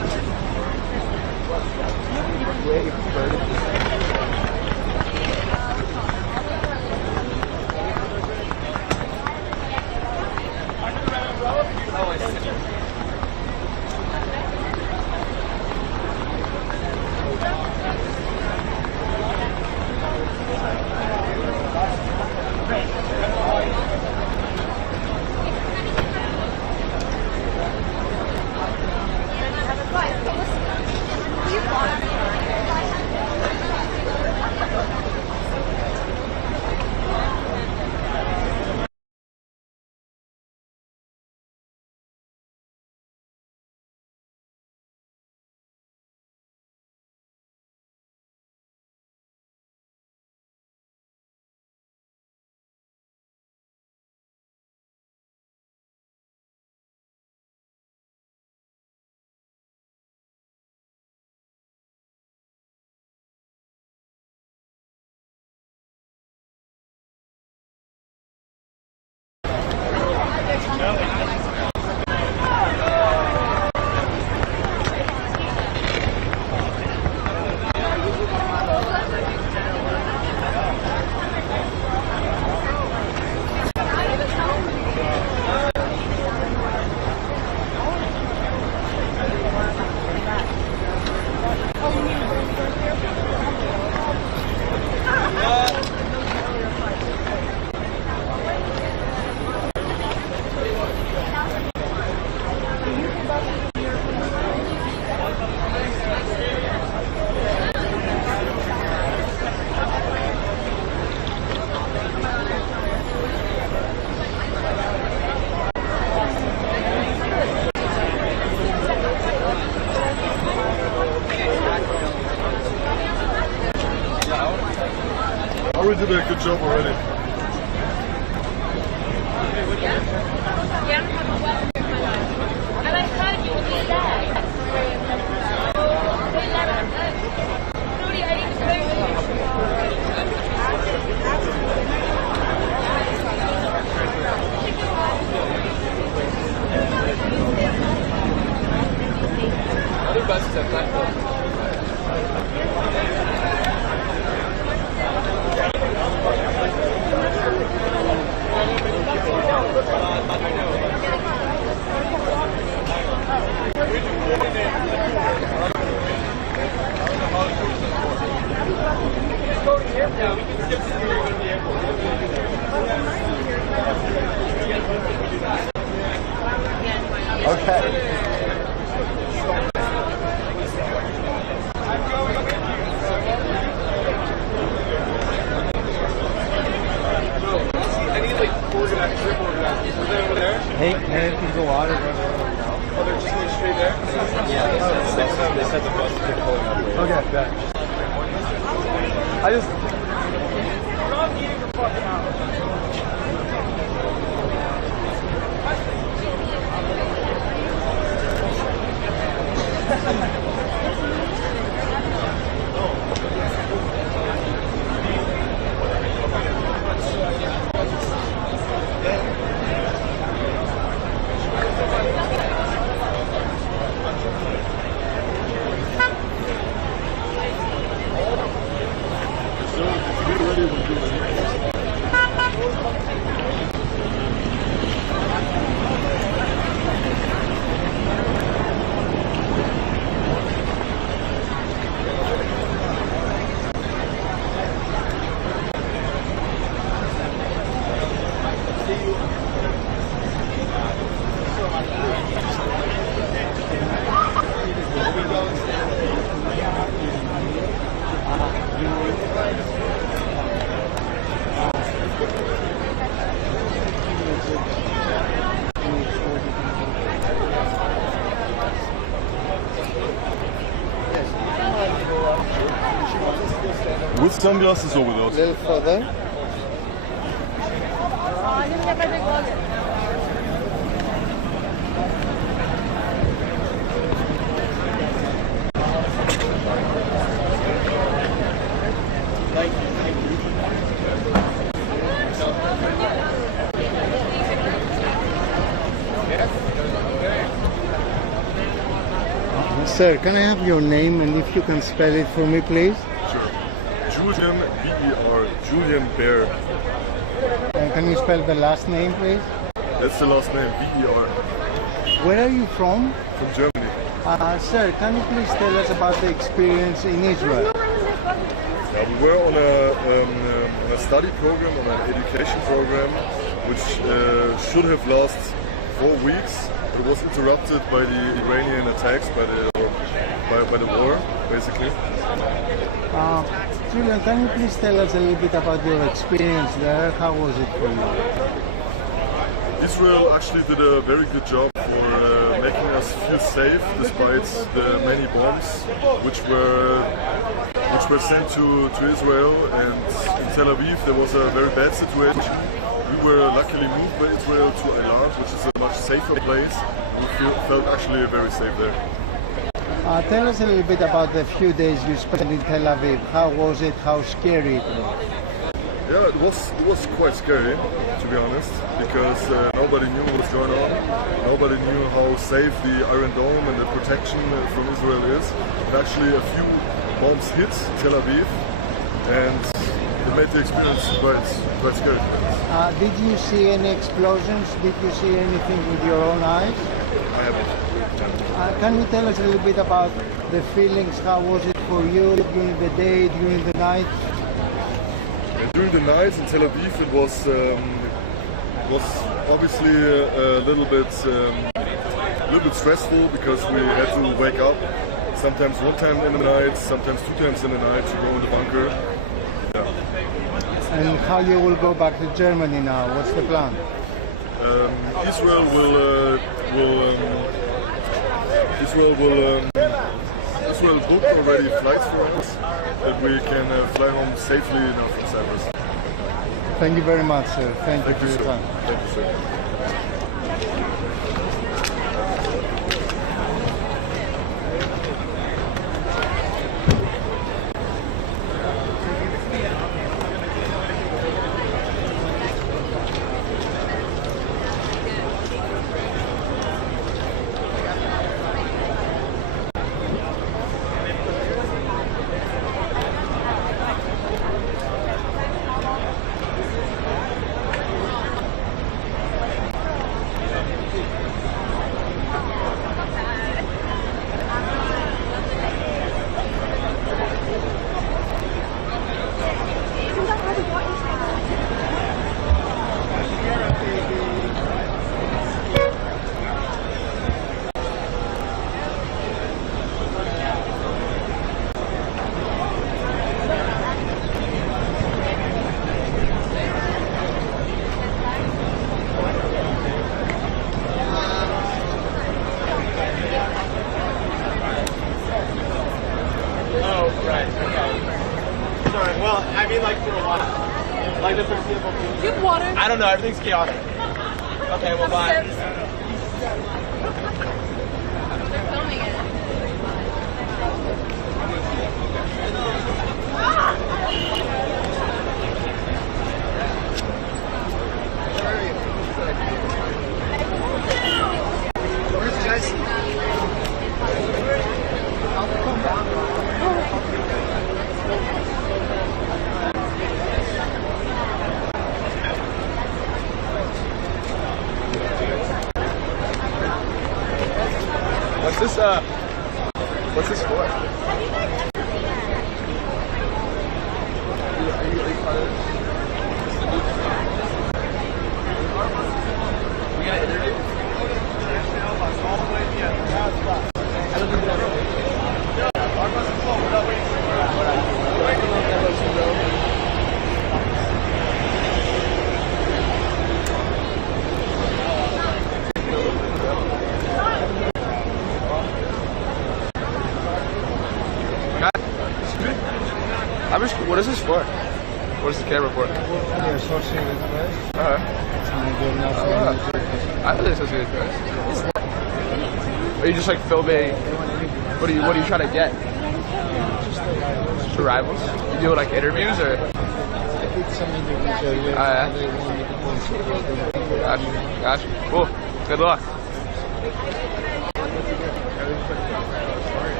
We did a good job already. With sunglasses or without? A little further. Sir, can I have your name and if you can spell it for me, please? Sure. Julian, B-E-R, Julian Bear. And can you spell the last name, please? That's the last name, B-E-R. Where are you from? From Germany. Sir, can you please tell us about the experience in Israel? Yeah, we were on a study program, on an education program, which should have lasted 4 weeks. It was interrupted by the Iranian attacks, by the war, basically. Julian, can you please tell us a little bit about your experience there? How was it for you? Israel actually did a very good job for making us feel safe despite the many bombs which were sent to Israel, and in Tel Aviv there was a very bad situation. We were luckily moved by Israel to Eilat, which is a much safer place. We felt actually very safe there. Tell us a little bit about the few days you spent in Tel Aviv. How was it? How scary it was? Yeah, it was quite scary, to be honest, because nobody knew what was going on. Nobody knew how safe the Iron Dome and the protection from Israel is. And actually a few bombs hit Tel Aviv, and it made the experience quite scary. Did you see any explosions? Did you see anything with your own eyes? I haven't. Can you tell us a little bit about the feelings? How was it for you during the day, during the night? During the night in Tel Aviv, it was obviously a little bit stressful because we had to wake up sometimes one time in the night, sometimes 2 times in the night to go in the bunker. Yeah. And how you will go back to Germany now? What's the plan? Israel booked already flights for us that we can fly home safely now from Cyprus. Thank you very much, sir. Thank you for your time. Thank you, sir. I don't know, everything's chaotic. Okay, well, bye. Where's Jesse? What's this for? What is this for? What is the camera for? The Associated Press. I know the Associated Press. Are you just like filming? What are you trying to get? Just rivals? You do like interviews or? I did some interviews earlier. They want me to concentrate. Gotcha. Cool. Good luck.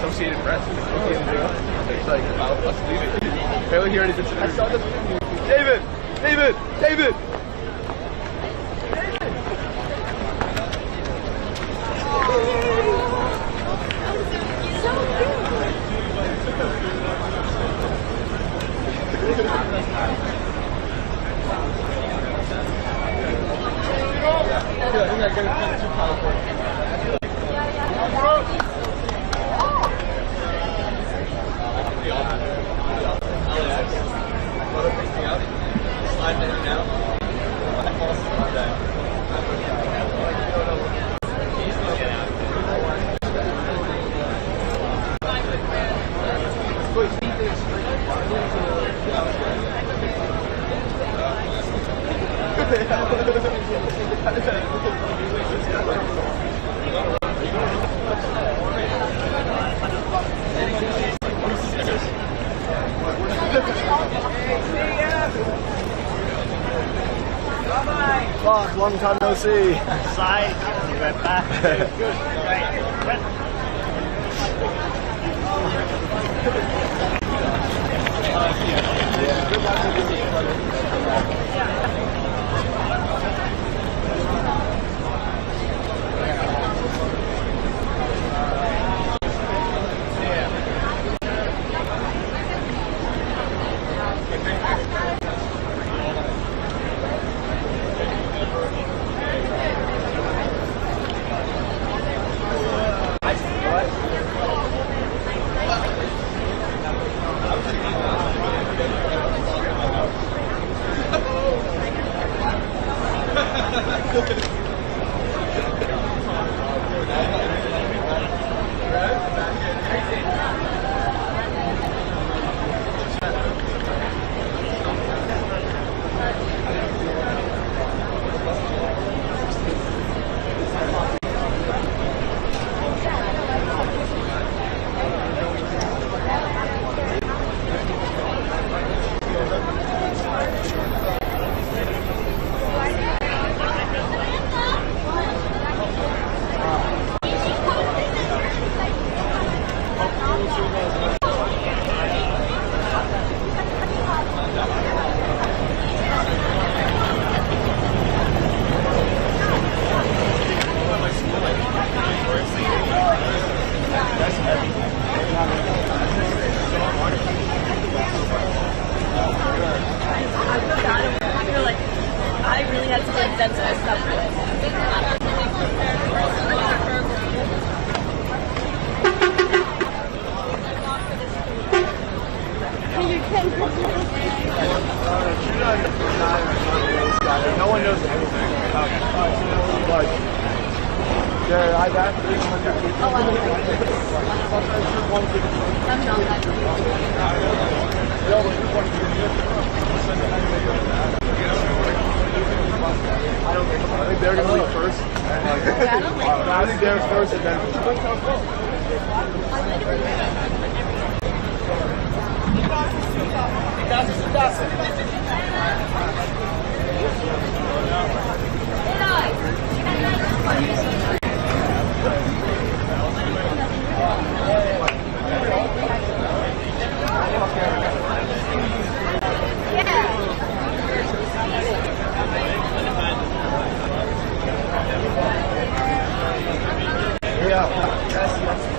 Associated Press. It's like about us leaving. Apparently he already considered. I saw this. David! David! David! Boss, long time no see. Side, you went back. Good. Right. No one knows anything. Okay. Like, yeah, I got 300 people. Oh, I don't know. I'm not that good. I think they're going to leave first. I think they're first and then... Yeah.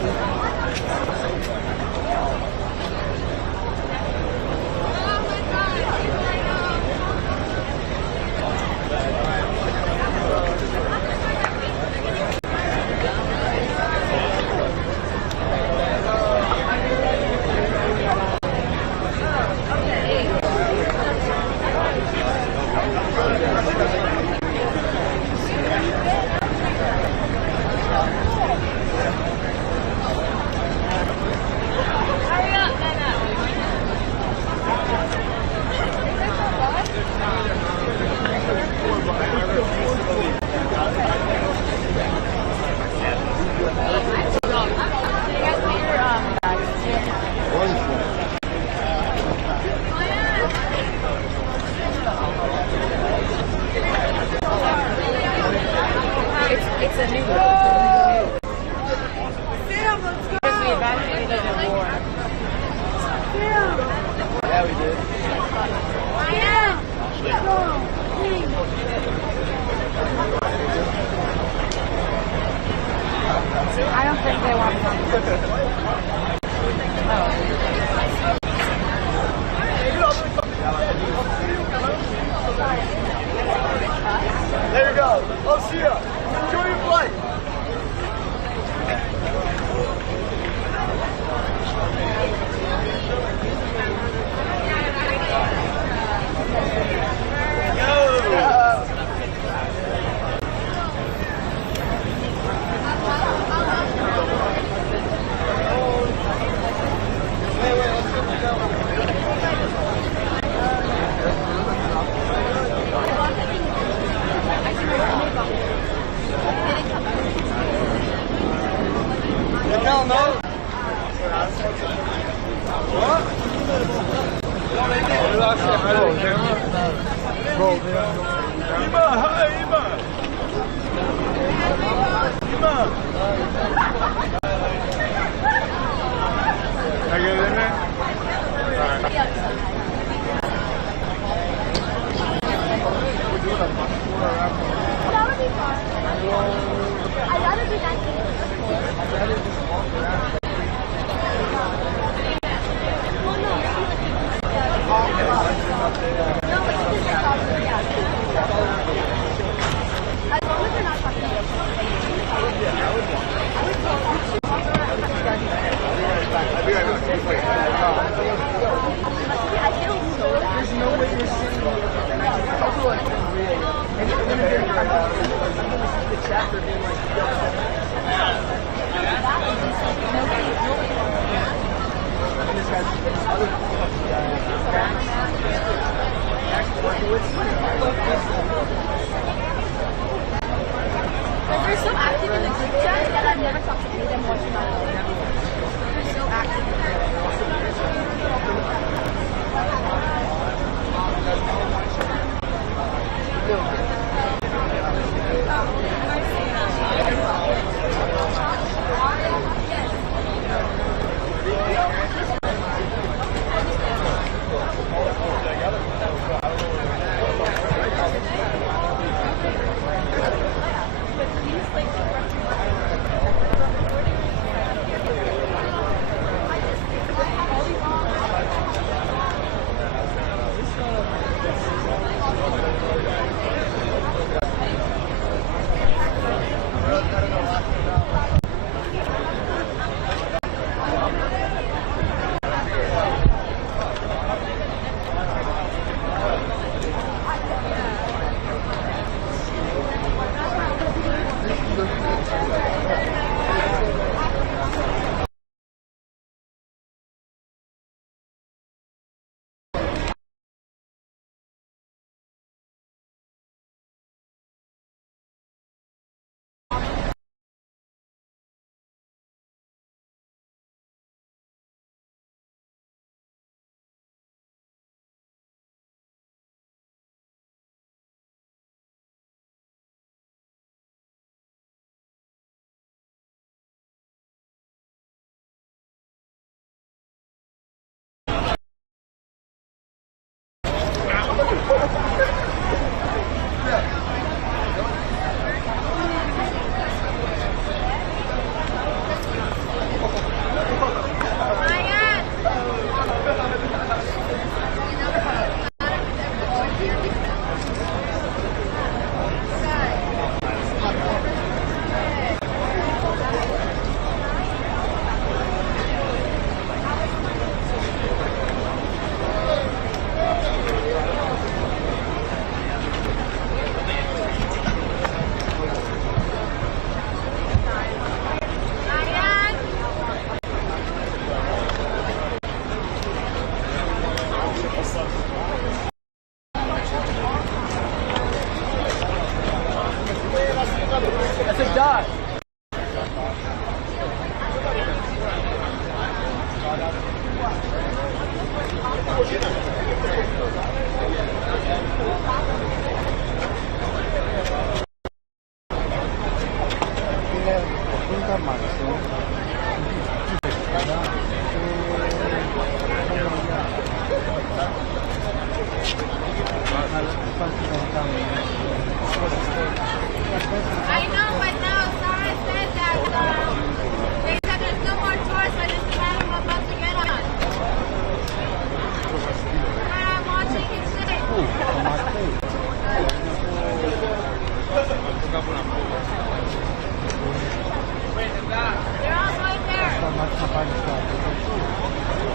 Yeah, we did. I don't think they want There you go. I'll see ya. Enjoy your flight. They're so active in the group chat that I've never talked to any of them once in my life. They're so active. That's a dot.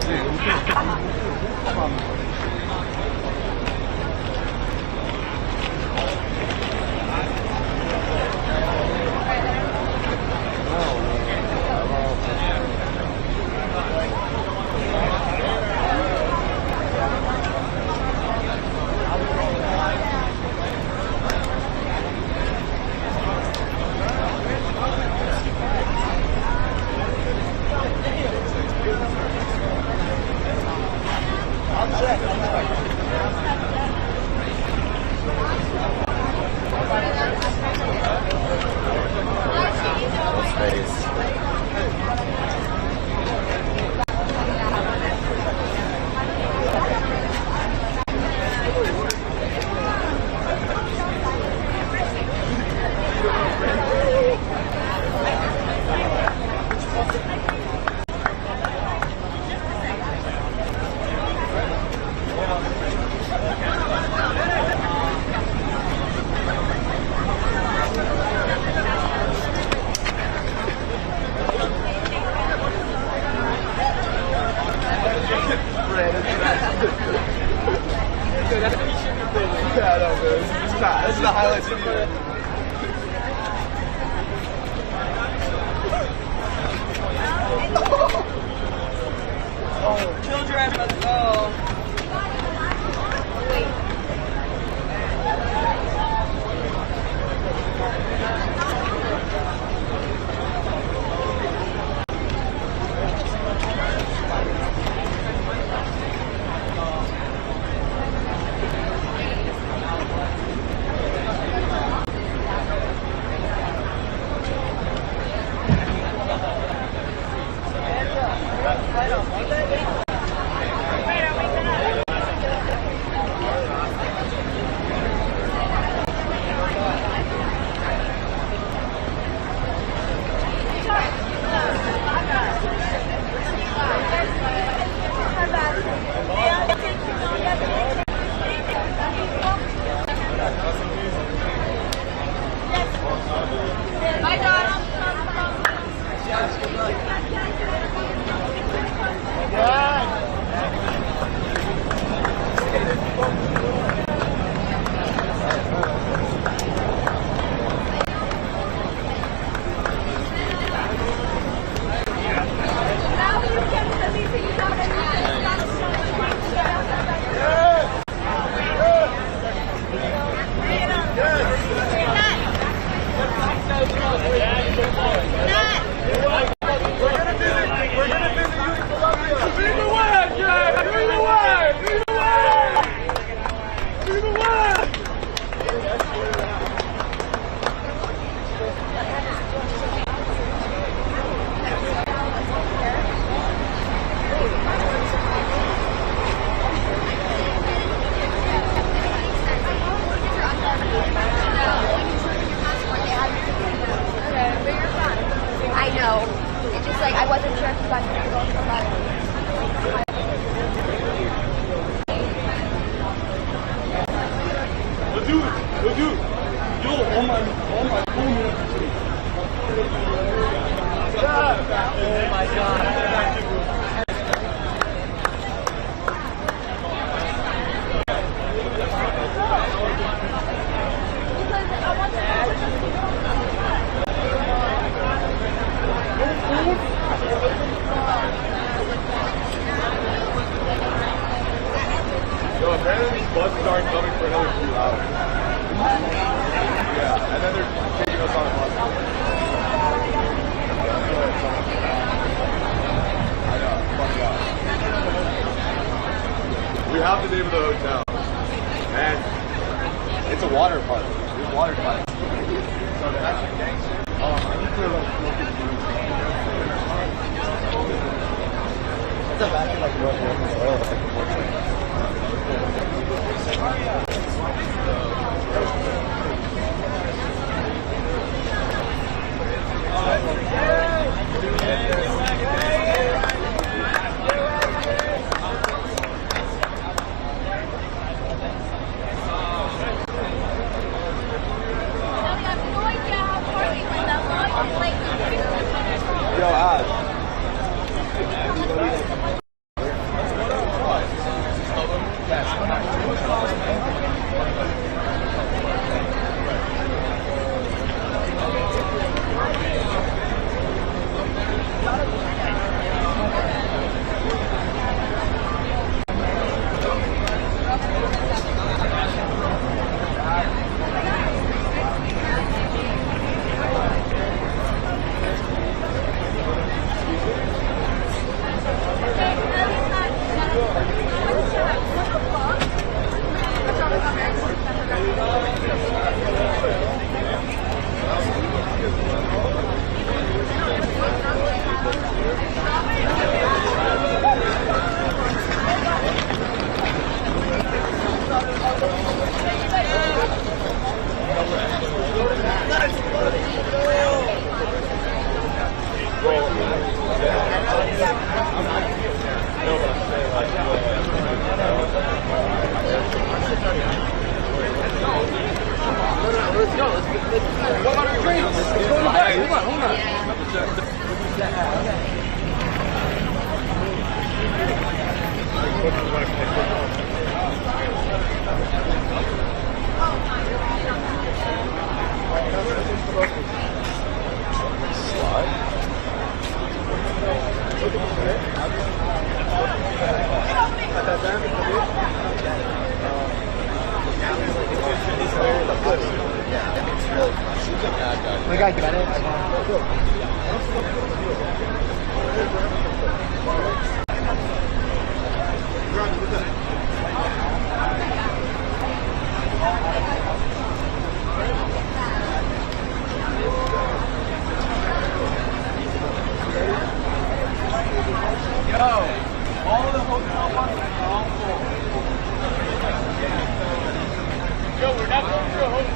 This is the highlights of you. Children, let's go. Buses aren't coming for another 2 hours. Yeah, and then they're taking us on a bus. I know, fuck yeah. We have the name of the hotel. And it's a water park. There's water parks. So they're actually gangster. I think they're like smoking food. It's a vacuum like North Limassol. It's like a portrait.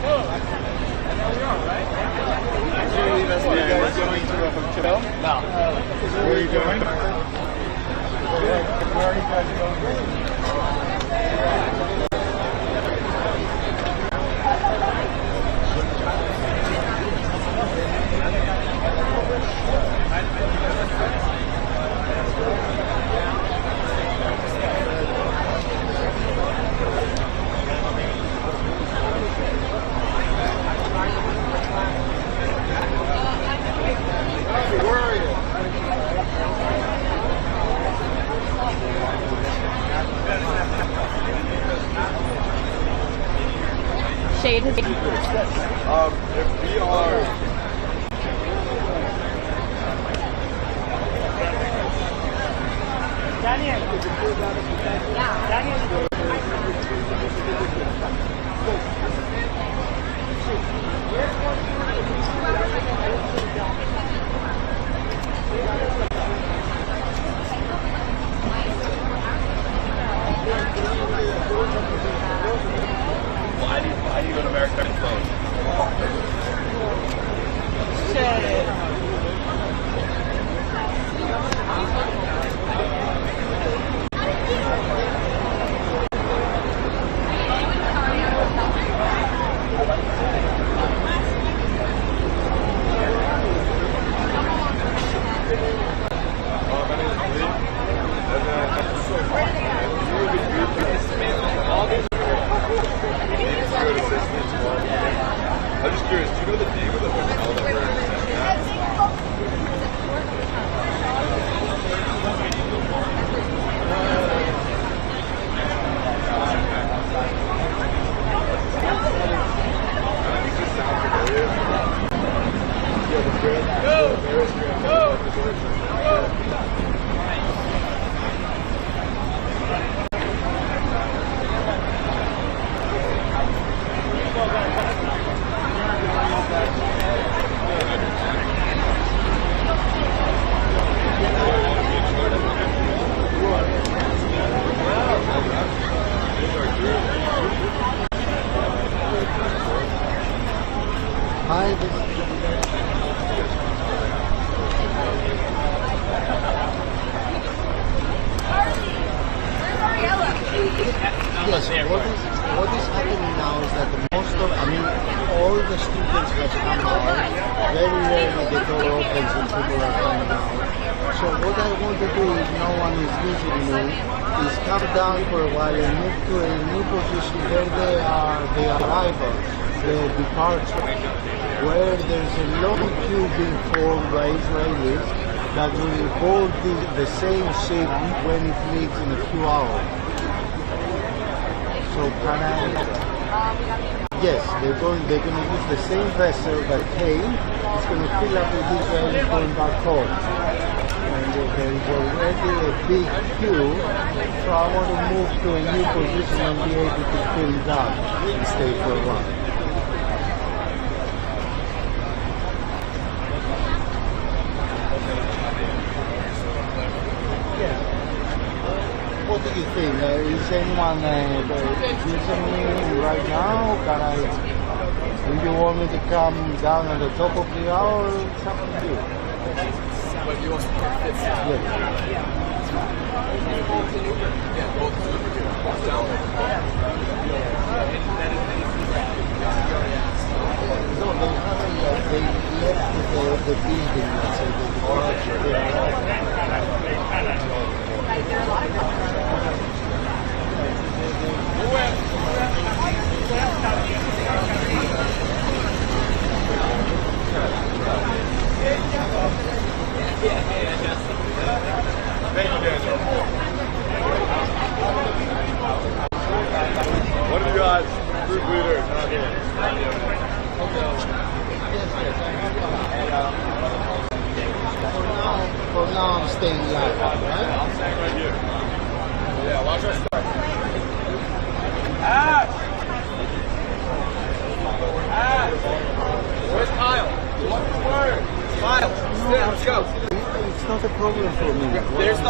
Are you guys going to a hotel? No. Where are you going? Where are you guys going? Shahed has If we are Why do you go to America and close? I'm just curious, do you know the name of the hotel that we're staying at? Hi. Yes, what is happening now is that all the students have come out. Very rarely the door opens and people are coming out. So what I want to do, if no one is visiting me, is come down for a while and move to a new position where the arrivals, the departure, where there's a long queue being formed by Israelis that will board the same ship when it leaves in a few hours. So can I? Yes, they're going to use the same vessel that came. It's going to fill up with Israelis going back home. And there is already a big queue, so I want to move to a new position and be able to fill it up and stay for a while. What do you think? Is anyone using me right now? Do you want me to come down at the top of the hour? It's up to you. But you want to No, they haven't yet. They left the building, let's say, the departure.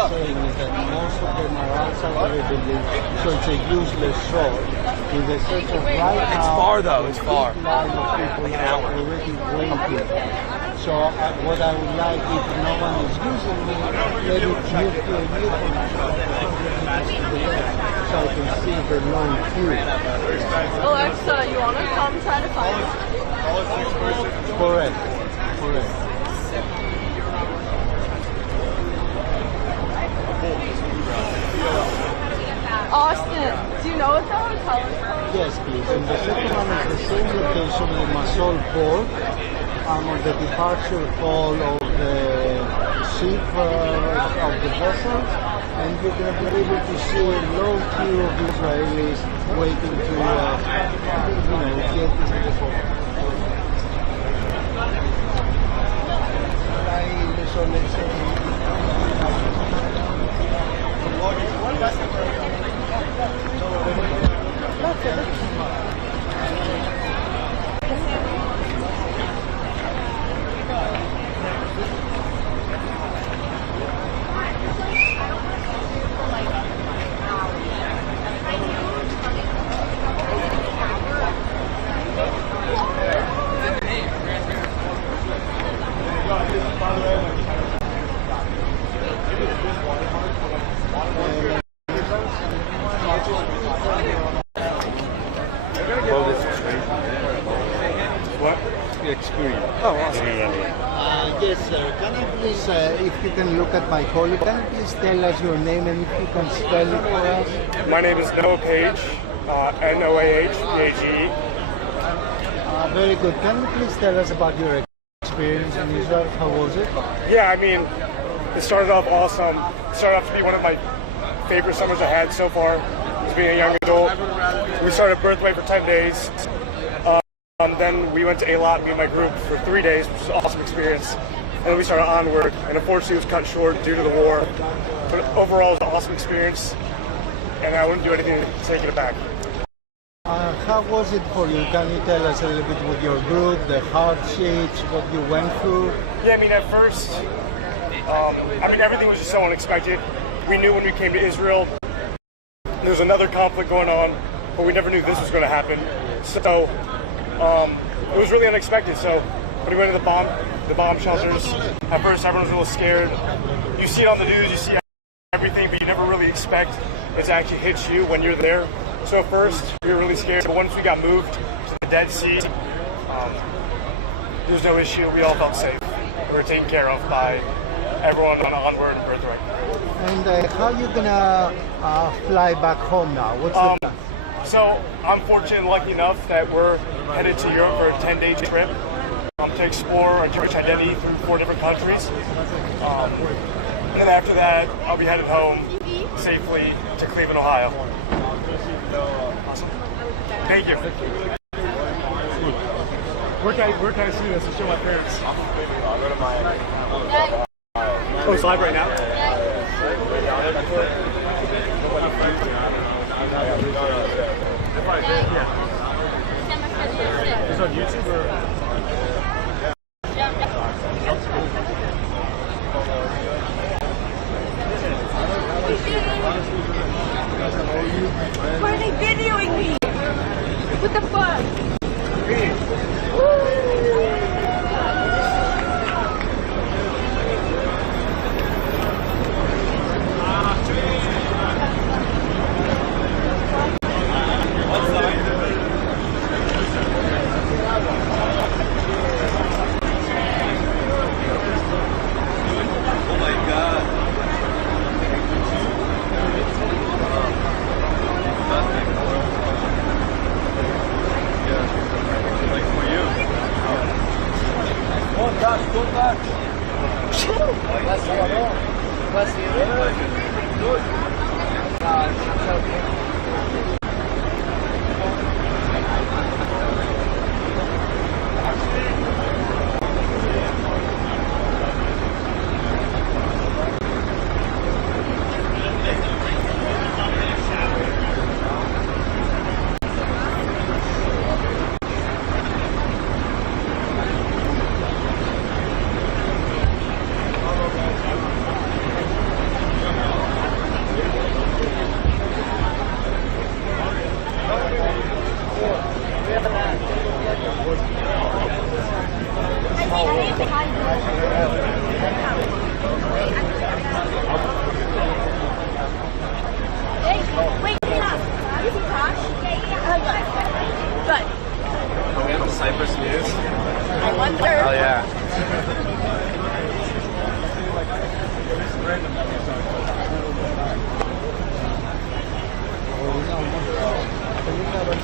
saying is that most of them are outside of the building, so it's a useless shot. In the sense of right now, It's far though, it's far. big line of people are already waiting. So what I would like, if no one is using me, maybe move to a new position so I can see the long queue. Alexa, you want to come try to find us? Correct. Austin, do you know what the hotel is called? Yes, please. And the second one is the same location, Limassol port. I'm on the departure hall of the ship of the vessel, and you're going to be able to see a long queue of Israelis waiting to, get into the port. Experience. Oh, awesome. Yes, sir. Can you please, if you can look at my colleague, can you please tell us your name and if you can spell it for us? My name is Noah Page, Noahpage. Very good. Can you please tell us about your experience in Israel? How was it? Yeah, I mean, it started off awesome. It started off to be one of my favorite summers I had so far, as being a young adult. We started Birthright for 10 days. Then we went to Eilat, me and my group, for 3 days, which was an awesome experience. And then we started Onward, and unfortunately it was cut short due to the war. But overall, it was an awesome experience, and I wouldn't do anything to take it back. How was it for you? Can you tell us a little bit with your group, the hardships, what you went through? Yeah, I mean, at first, everything was just so unexpected. We knew when we came to Israel, there was another conflict going on, but we never knew this was going to happen. So, it was really unexpected. So when we went to the bomb shelters, at first everyone was a little scared. You see it on the news, you see everything, but you never really expect it to actually hit you when you're there. So at first we were really scared, but once we got moved to the Dead Sea, there was no issue. We all felt safe. We were taken care of by everyone on Onward and Birthright. And how are you gonna fly back home now? What's the plan? So I'm fortunate and lucky enough that we're headed to Europe for a 10-day trip to explore our Jewish identity through 4 different countries. And then after that, I'll be headed home safely to Cleveland, Ohio. Awesome. Thank you. Where can I see this to show my parents? Oh, it's live right now? Is it on YouTube or? Why are they videoing me? What the fuck?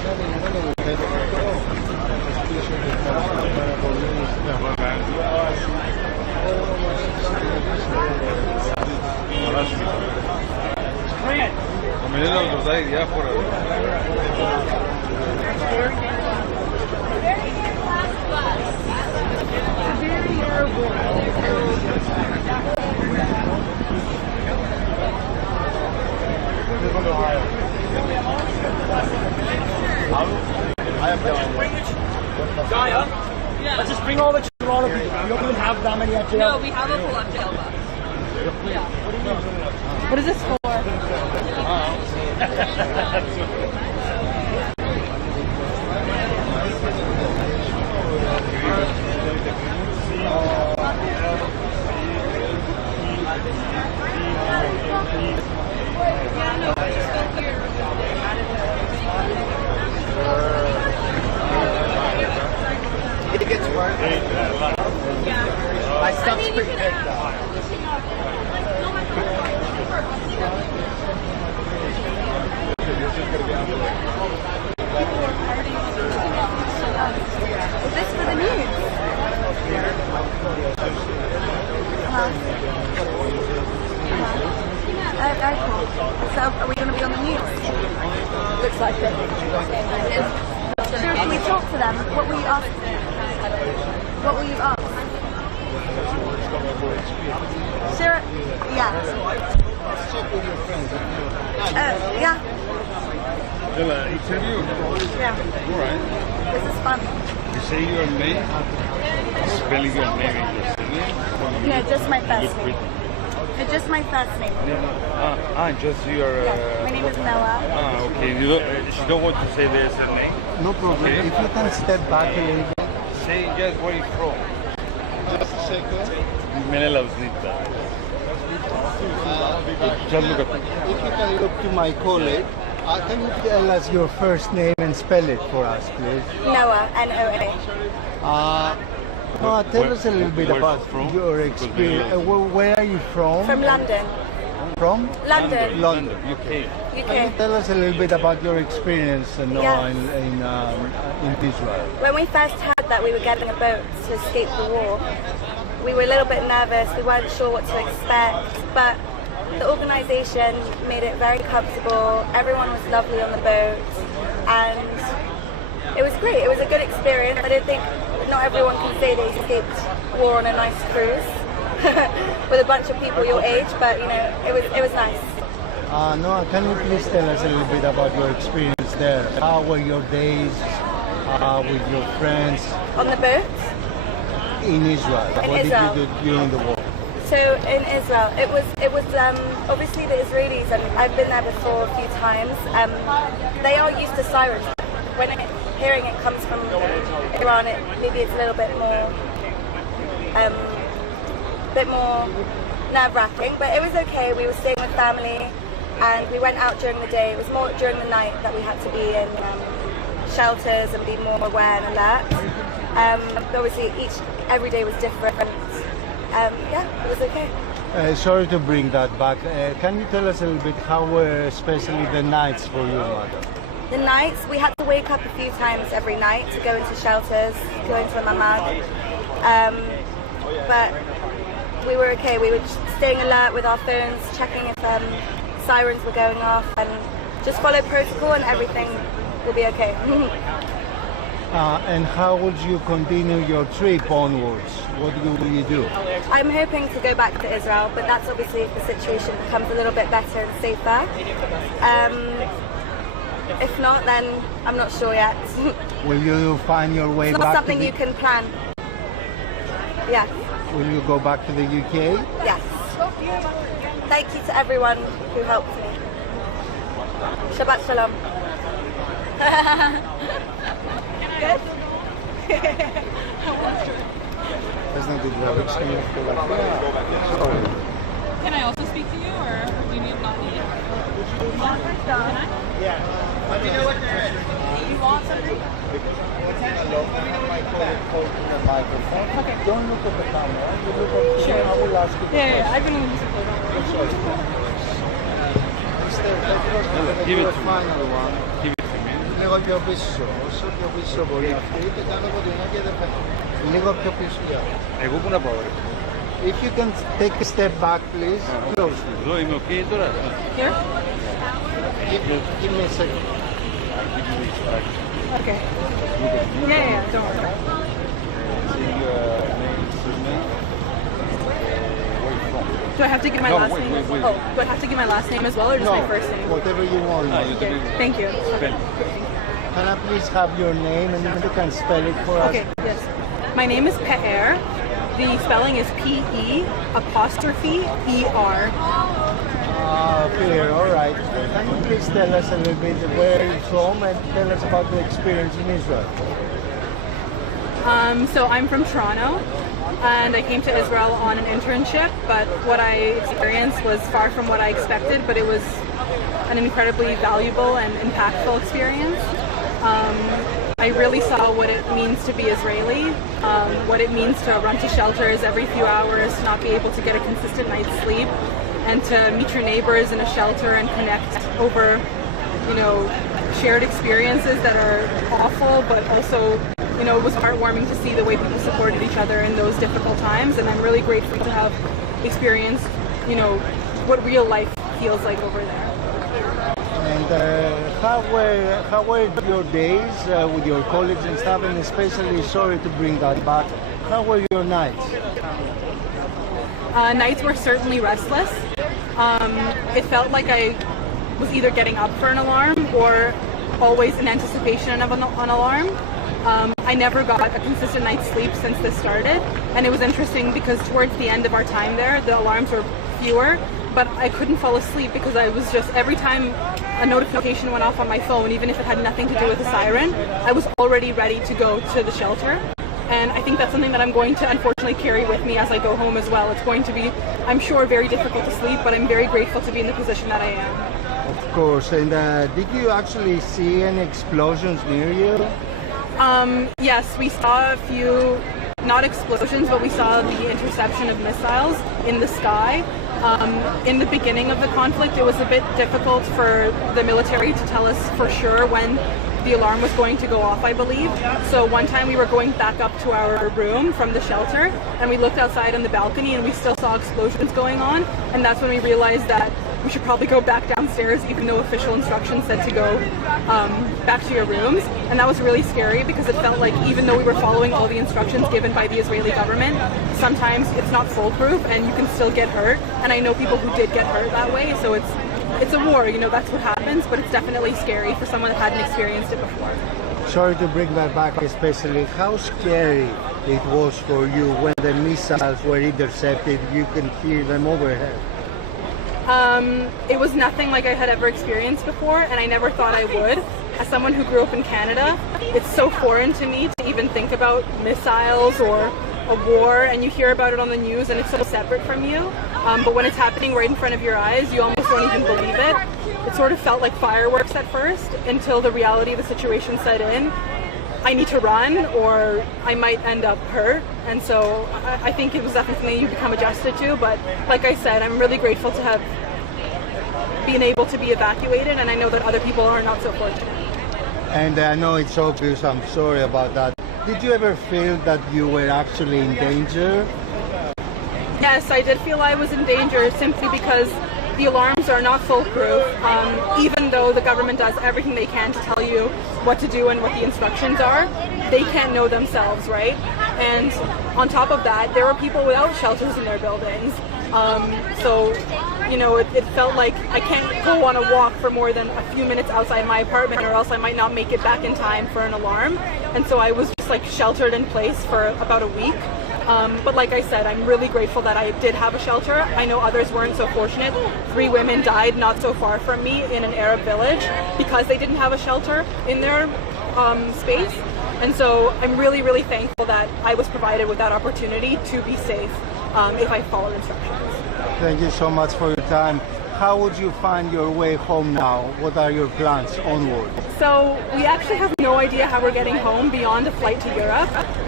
Gaia? Yeah. Let's just bring all the children of people. We don't even have that many at jail. No, we have a full up jail box. Yeah. What is this for? It gets worse. My stuff's pretty big though. Is this for the news? Very cool. So are we going to be on the news? Looks like it. Sure, can we talk to them? What will you ask? What will you ask? Sure. Yeah. Yeah. Interview? Yeah. Alright. This is fun. You say your name? Spelling your name in No, just my first name. Just my first name. Just your... Yes, my name is Noah. Okay. You don't want to say there's a name? No problem. Okay. If you can step back a little bit. Say just where you're from. Just a second. Just look at me. If you can look to my colleague, can you tell us your first name and spell it for us, please? Noah, N-O-A. Tell us a little bit about your experience. Where are you from? From London. From? London. London, UK. Can you tell us a little bit about your experience in Israel? When we first heard that we were getting a boat to escape the war, we were a little bit nervous. We weren't sure what to expect, but the organisation made it very comfortable. Everyone was lovely on the boat, and it was great. It was a good experience. I don't think not everyone can say they escaped war on a nice cruise with a bunch of people your age, but you know, it was nice. Noah, can you please tell us a little bit about your experience there? How were your days with your friends? On the boat? In Israel. What did you do during the war? So in Israel, it was obviously the Israelis, and I've been there before a few times. They are used to sirens. When hearing it comes from Iran, maybe it's a little bit more nerve-wracking, but it was okay. We were staying with family, and we went out during the day. It was more during the night that we had to be in shelters and be more aware and alert. Obviously, every day was different. Yeah, it was okay. Sorry to bring that back. Can you tell us a little bit how were especially the nights for your mother? The nights, we had to wake up a few times every night to go into shelters, go into the mamad. But we were okay. We were just staying alert with our phones, checking if sirens were going off, and just follow protocol and everything will be okay. And how would you continue your trip onwards? What will you do? I'm hoping to go back to Israel, but that's obviously if the situation becomes a little bit better and safer. If not, then I'm not sure yet. Will you find your way it's back? It's not something you can plan. Yeah. Will you go back to the UK? Yes. Thank you to everyone who helped me. Shabbat Shalom. Good? Can I also speak to you, or do you need not need? Yeah. Let me know what there is. Do you want something? Okay. Don't look at the camera. You look at Sure. I will ask you. Yeah, I've been using Give it to Give it to me. λίγο πιο πίσω, όσο πιο πίσω μπορεί αυτή, και κάνω κοντινά και δεν πέφτει. Λίγο πιο πίσω, Εγώ πού να πάω, ρε. If you can take a step back, please, close. Εδώ είμαι οκ τώρα. Here? Give me a second. Okay. Yeah, don't worry. Do I have to give my last name? Oh, do I have to give my last name as well, or just my first name? Whatever you want. Thank you. Can I please have your name and if you can spell it for us? Okay, yes. My name is Pe'er. The spelling is P-E''ER. Pe'er, all right. Can you please tell us a little bit where you're from and tell us about the experience in Israel? So I'm from Toronto, and I came to Israel on an internship, but what I experienced was far from what I expected, but it was an incredibly valuable and impactful experience. I really saw what it means to be Israeli, what it means to run to shelters every few hours, to not be able to get a consistent night's sleep, and to meet your neighbors in a shelter and connect over, shared experiences that are awful, but also, it was heartwarming to see the way people supported each other in those difficult times, and I'm really grateful to have experienced, what real life feels like over there. And how were your days with your colleagues and stuff, and especially, sorry to bring that back, how were your nights? Nights were certainly restless. It felt like I was either getting up for an alarm or always in anticipation of an alarm. I never got a consistent night's sleep since this started, and it was interesting because towards the end of our time there, the alarms were fewer, but I couldn't fall asleep because I was just, every time a notification went off on my phone, even if it had nothing to do with the siren, I was already ready to go to the shelter. And I think that's something that I'm going to unfortunately carry with me as I go home as well. It's going to be, I'm sure, very difficult to sleep, but I'm very grateful to be in the position that I am. Of course. And did you actually see any explosions near you? Yes, we saw a few, not explosions, but we saw the interception of missiles in the sky. In the beginning of the conflict, it was a bit difficult for the military to tell us for sure when the alarm was going to go off, I believe. So one time we were going back up to our room from the shelter, and we looked outside on the balcony and we still saw explosions going on, and that's when we realized that we should probably go back downstairs, even though official instructions said to go back to your rooms. And that was really scary because it felt like even though we were following all the instructions given by the Israeli government, sometimes it's not foolproof and you can still get hurt. And I know people who did get hurt that way, so it's a war, that's what happens, but it's definitely scary for someone that hadn't experienced it before. Sorry to bring that back, especially how scary it was for you when the missiles were intercepted, you can hear them overhead. It was nothing like I had ever experienced before, and I never thought I would. As someone who grew up in Canada, it's so foreign to me to even think about missiles or a war, and you hear about it on the news and it's so separate from you. But when it's happening right in front of your eyes, you almost don't even believe it. It sort of felt like fireworks at first until the reality of the situation set in. I need to run or I might end up hurt. And so I think it was definitely something you become adjusted to. But like I said, I'm really grateful to have been able to be evacuated, and I know that other people are not so fortunate. And I know it's obvious, I'm sorry about that. Did you ever feel that you were actually in danger? Yes, I did feel I was in danger simply because the alarms are not foolproof. Even though the government does everything they can to tell you what to do and what the instructions are, they can't know themselves, right? And on top of that, there were people without shelters in their buildings. So, it felt like I can't go on a walk for more than a few minutes outside my apartment or else I might not make it back in time for an alarm. And so I was just sheltered in place for about a week. But like I said, I'm really grateful that I did have a shelter. I know others weren't so fortunate. 3 women died not so far from me in an Arab village because they didn't have a shelter in their space. And so I'm really, really thankful that I was provided with that opportunity to be safe if I followed instructions. Thank you so much for your time. How would you find your way home now? What are your plans onward? So we actually have no idea how we're getting home beyond a flight to Europe.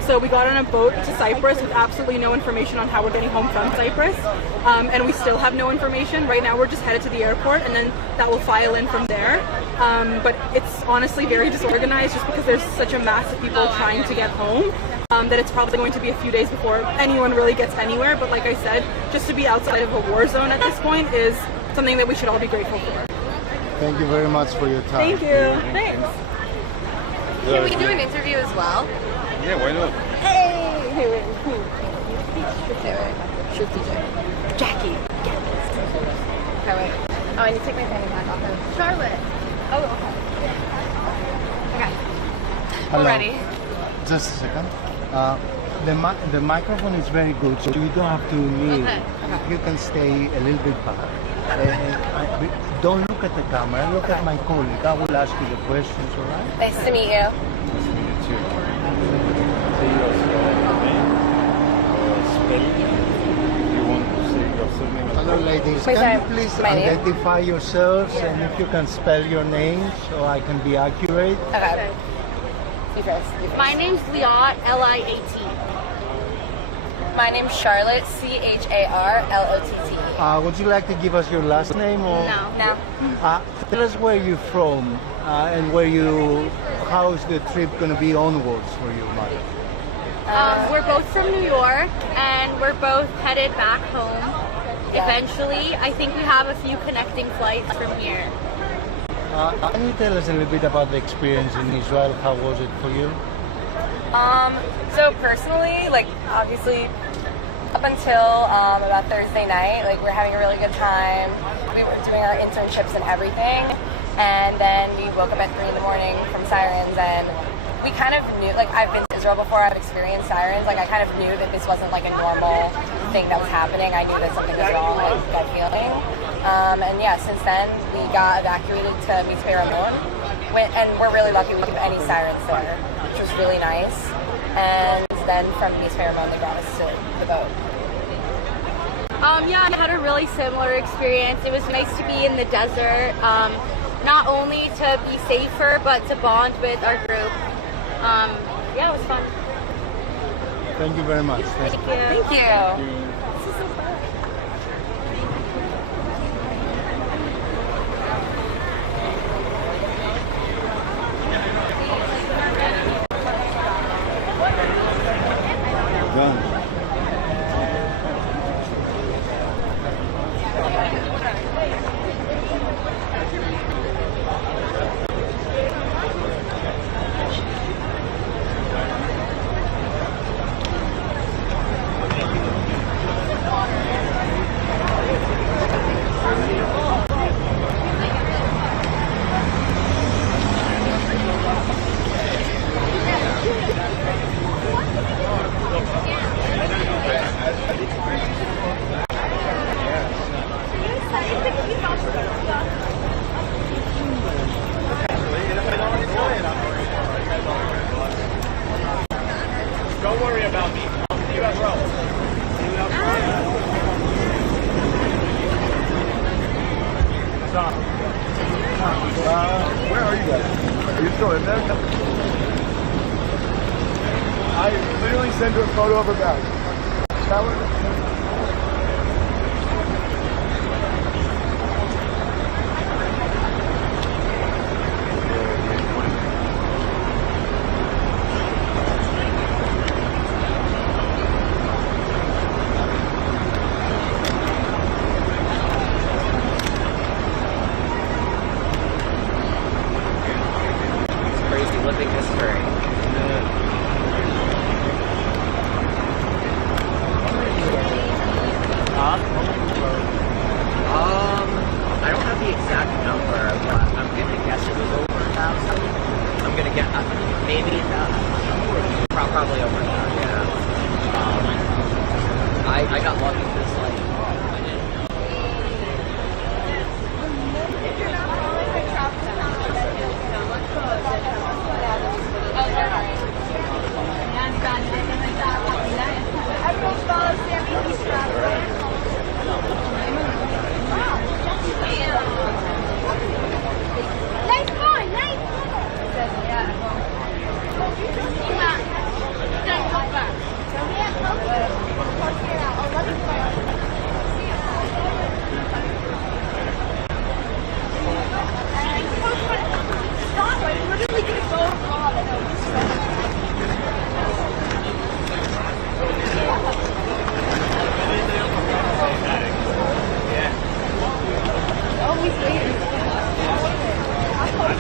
So we got on a boat to Cyprus with absolutely no information on how we're getting home from Cyprus, and we still have no information. Right now we're just headed to the airport, and then that will file in from there. But it's honestly very disorganized just because there's such a mass of people trying to get home. That it's probably going to be a few days before anyone really gets anywhere. But like I said, just to be outside of a war zone at this point is something that we should all be grateful for. Thank you very much for your time. Thank you. Thanks. Can we do an interview as well? Yeah, why not? Hey! Hey, wait. Shoot DJ. Jackie, get this. Okay, wait. Oh, I need to take my fanny pack off. Charlotte. Oh, okay. Okay. Hello. Ready. Just a second. The microphone is very good, so you don't have to kneel. Okay. You can stay a little bit back. Don't look at the camera, look at my colleague. I will ask you the questions, all right? Nice to meet you. Nice to meet you too. Say your name, spelling. If you want to say your surname. Hello, ladies. Wait, Can you sorry. please My name? identify yourselves and if you can spell your names so I can be accurate? Okay. You first. My name's Liat, L-I-A-T. My name's Charlotte, C-H-A-R-L-O-T-T. Would you like to give us your last name? Or? No. Tell us where you're from and how is the trip going to be onwards for you, Maya? We're both from New York, and we're both headed back home. Eventually, I think we have a few connecting flights from here. Can you tell us a little bit about the experience in Israel? How was it for you? So personally, like obviously up until about Thursday night, like we're having a really good time. We were doing our internships and everything, and then we woke up at 3 in the morning from sirens, and we kind of knew, like I've been to Israel before, I've experienced sirens, like I kind of knew that this wasn't like a normal thing that was happening. I knew that something was wrong, like gut feeling. And yeah, since then we got evacuated to Amidst, and we're really lucky we didn't have any sirens there, which was really nice. And then from Amidst they brought us to the boat. Yeah, I had a really similar experience. It was nice to be in the desert, not only to be safer, but to bond with our group. Yeah, it was fun. Thank you very much. Thank you. Thank you. This is so fun. Done. Don't worry about me. I'll see you at Rome. Where are you guys? Are you still in there? I literally sent her a photo of her bag. That was Crazy living history.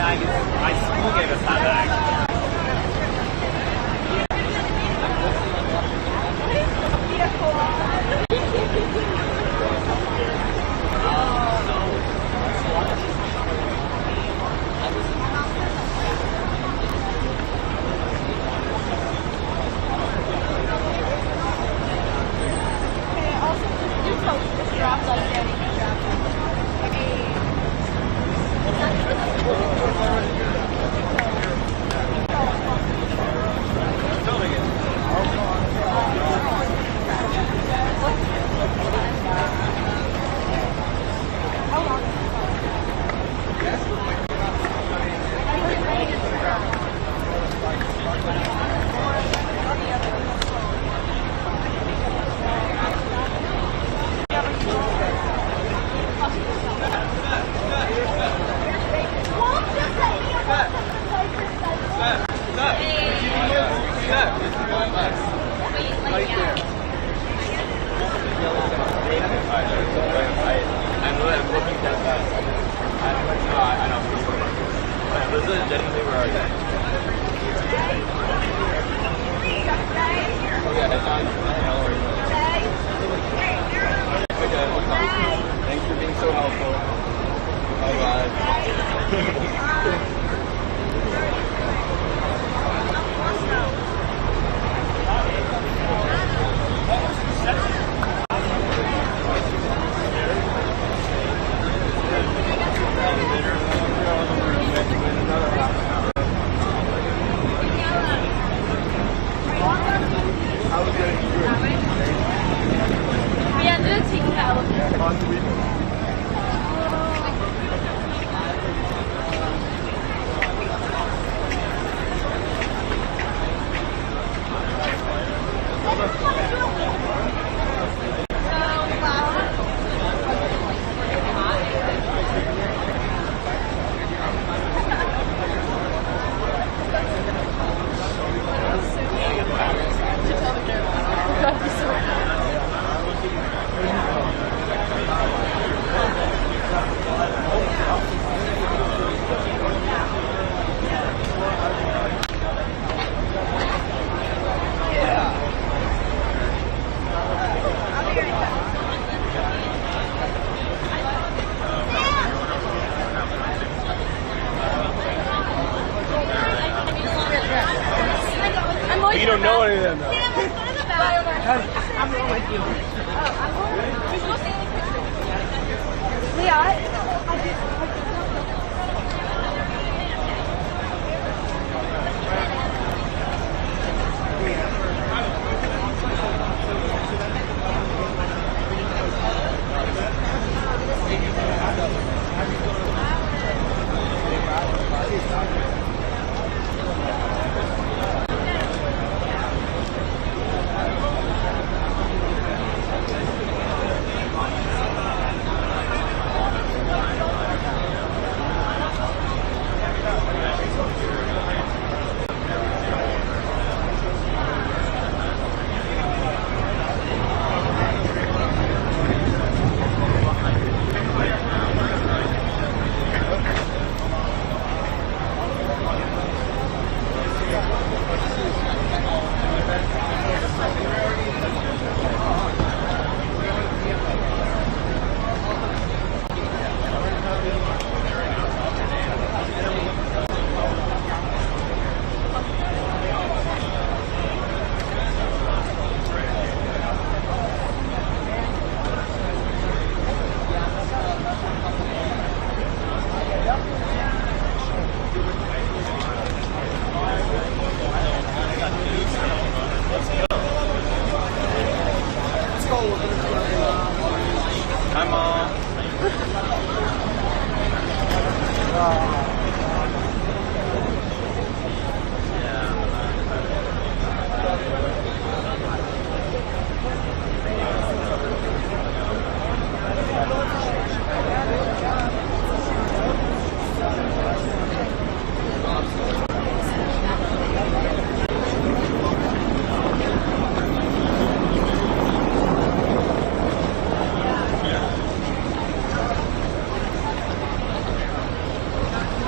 bag is, my school gave us that bag. Thanks for being so helpful. Bye-bye. You don't know any of them, though. I'm going with you. Leah,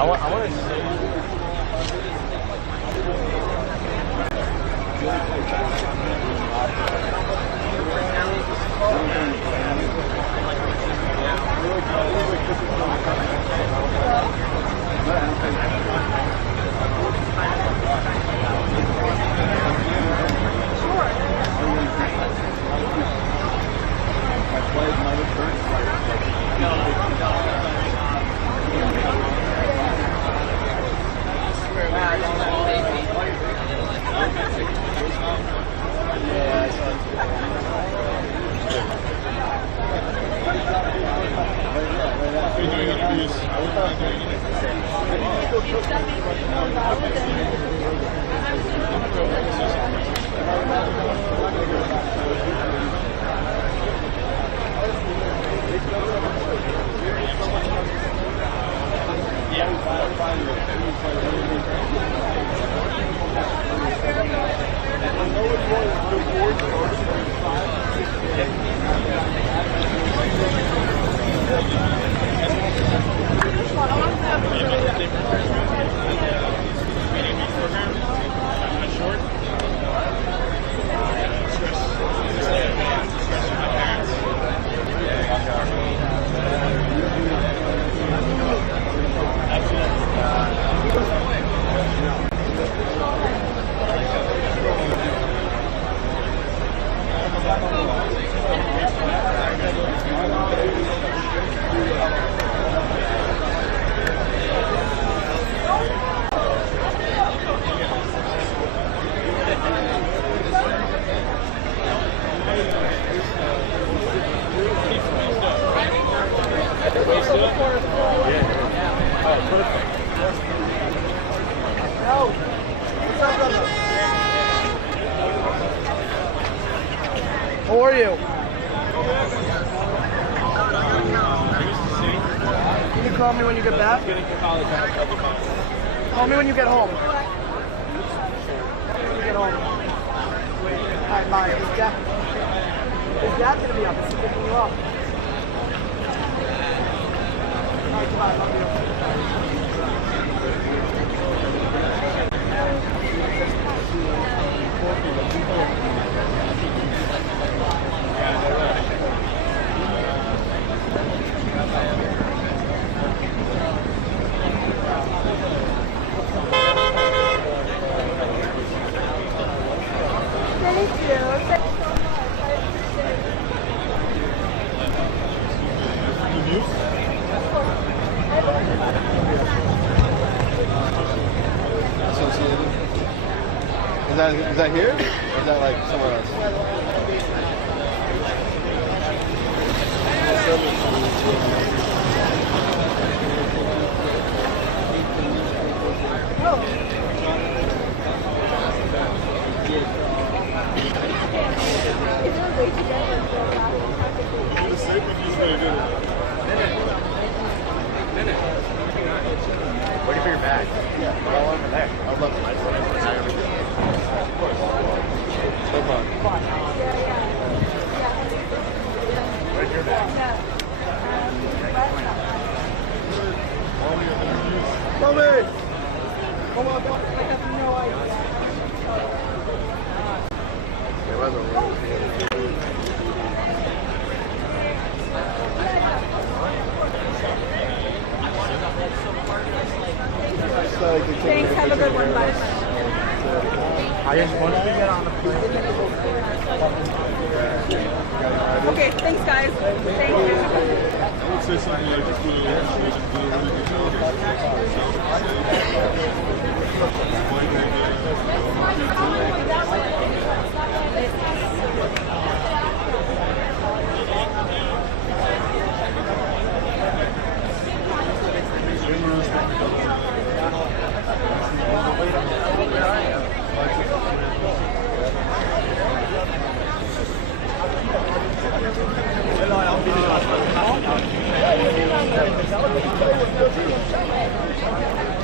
I want to see. How are you? Can you call me when you get back? Call me when you get home. When you get home. Alright, bye. Is Dad gonna be up? Is he picking you up? Alright, goodbye. Love you. Thank you. Thanks so much. I Is that here? Or is that like somewhere else? Where do you put your bag? Yeah, all over there. I'd love to. I just want to put it everything. Of course. No problem. Where's your bag? Mommy! Come on, I have no idea. There was a Thanks, have a good one, bye. I just want to get on the plane. Okay, thanks guys. Thank you. I would say something like this will did a really good Thank you.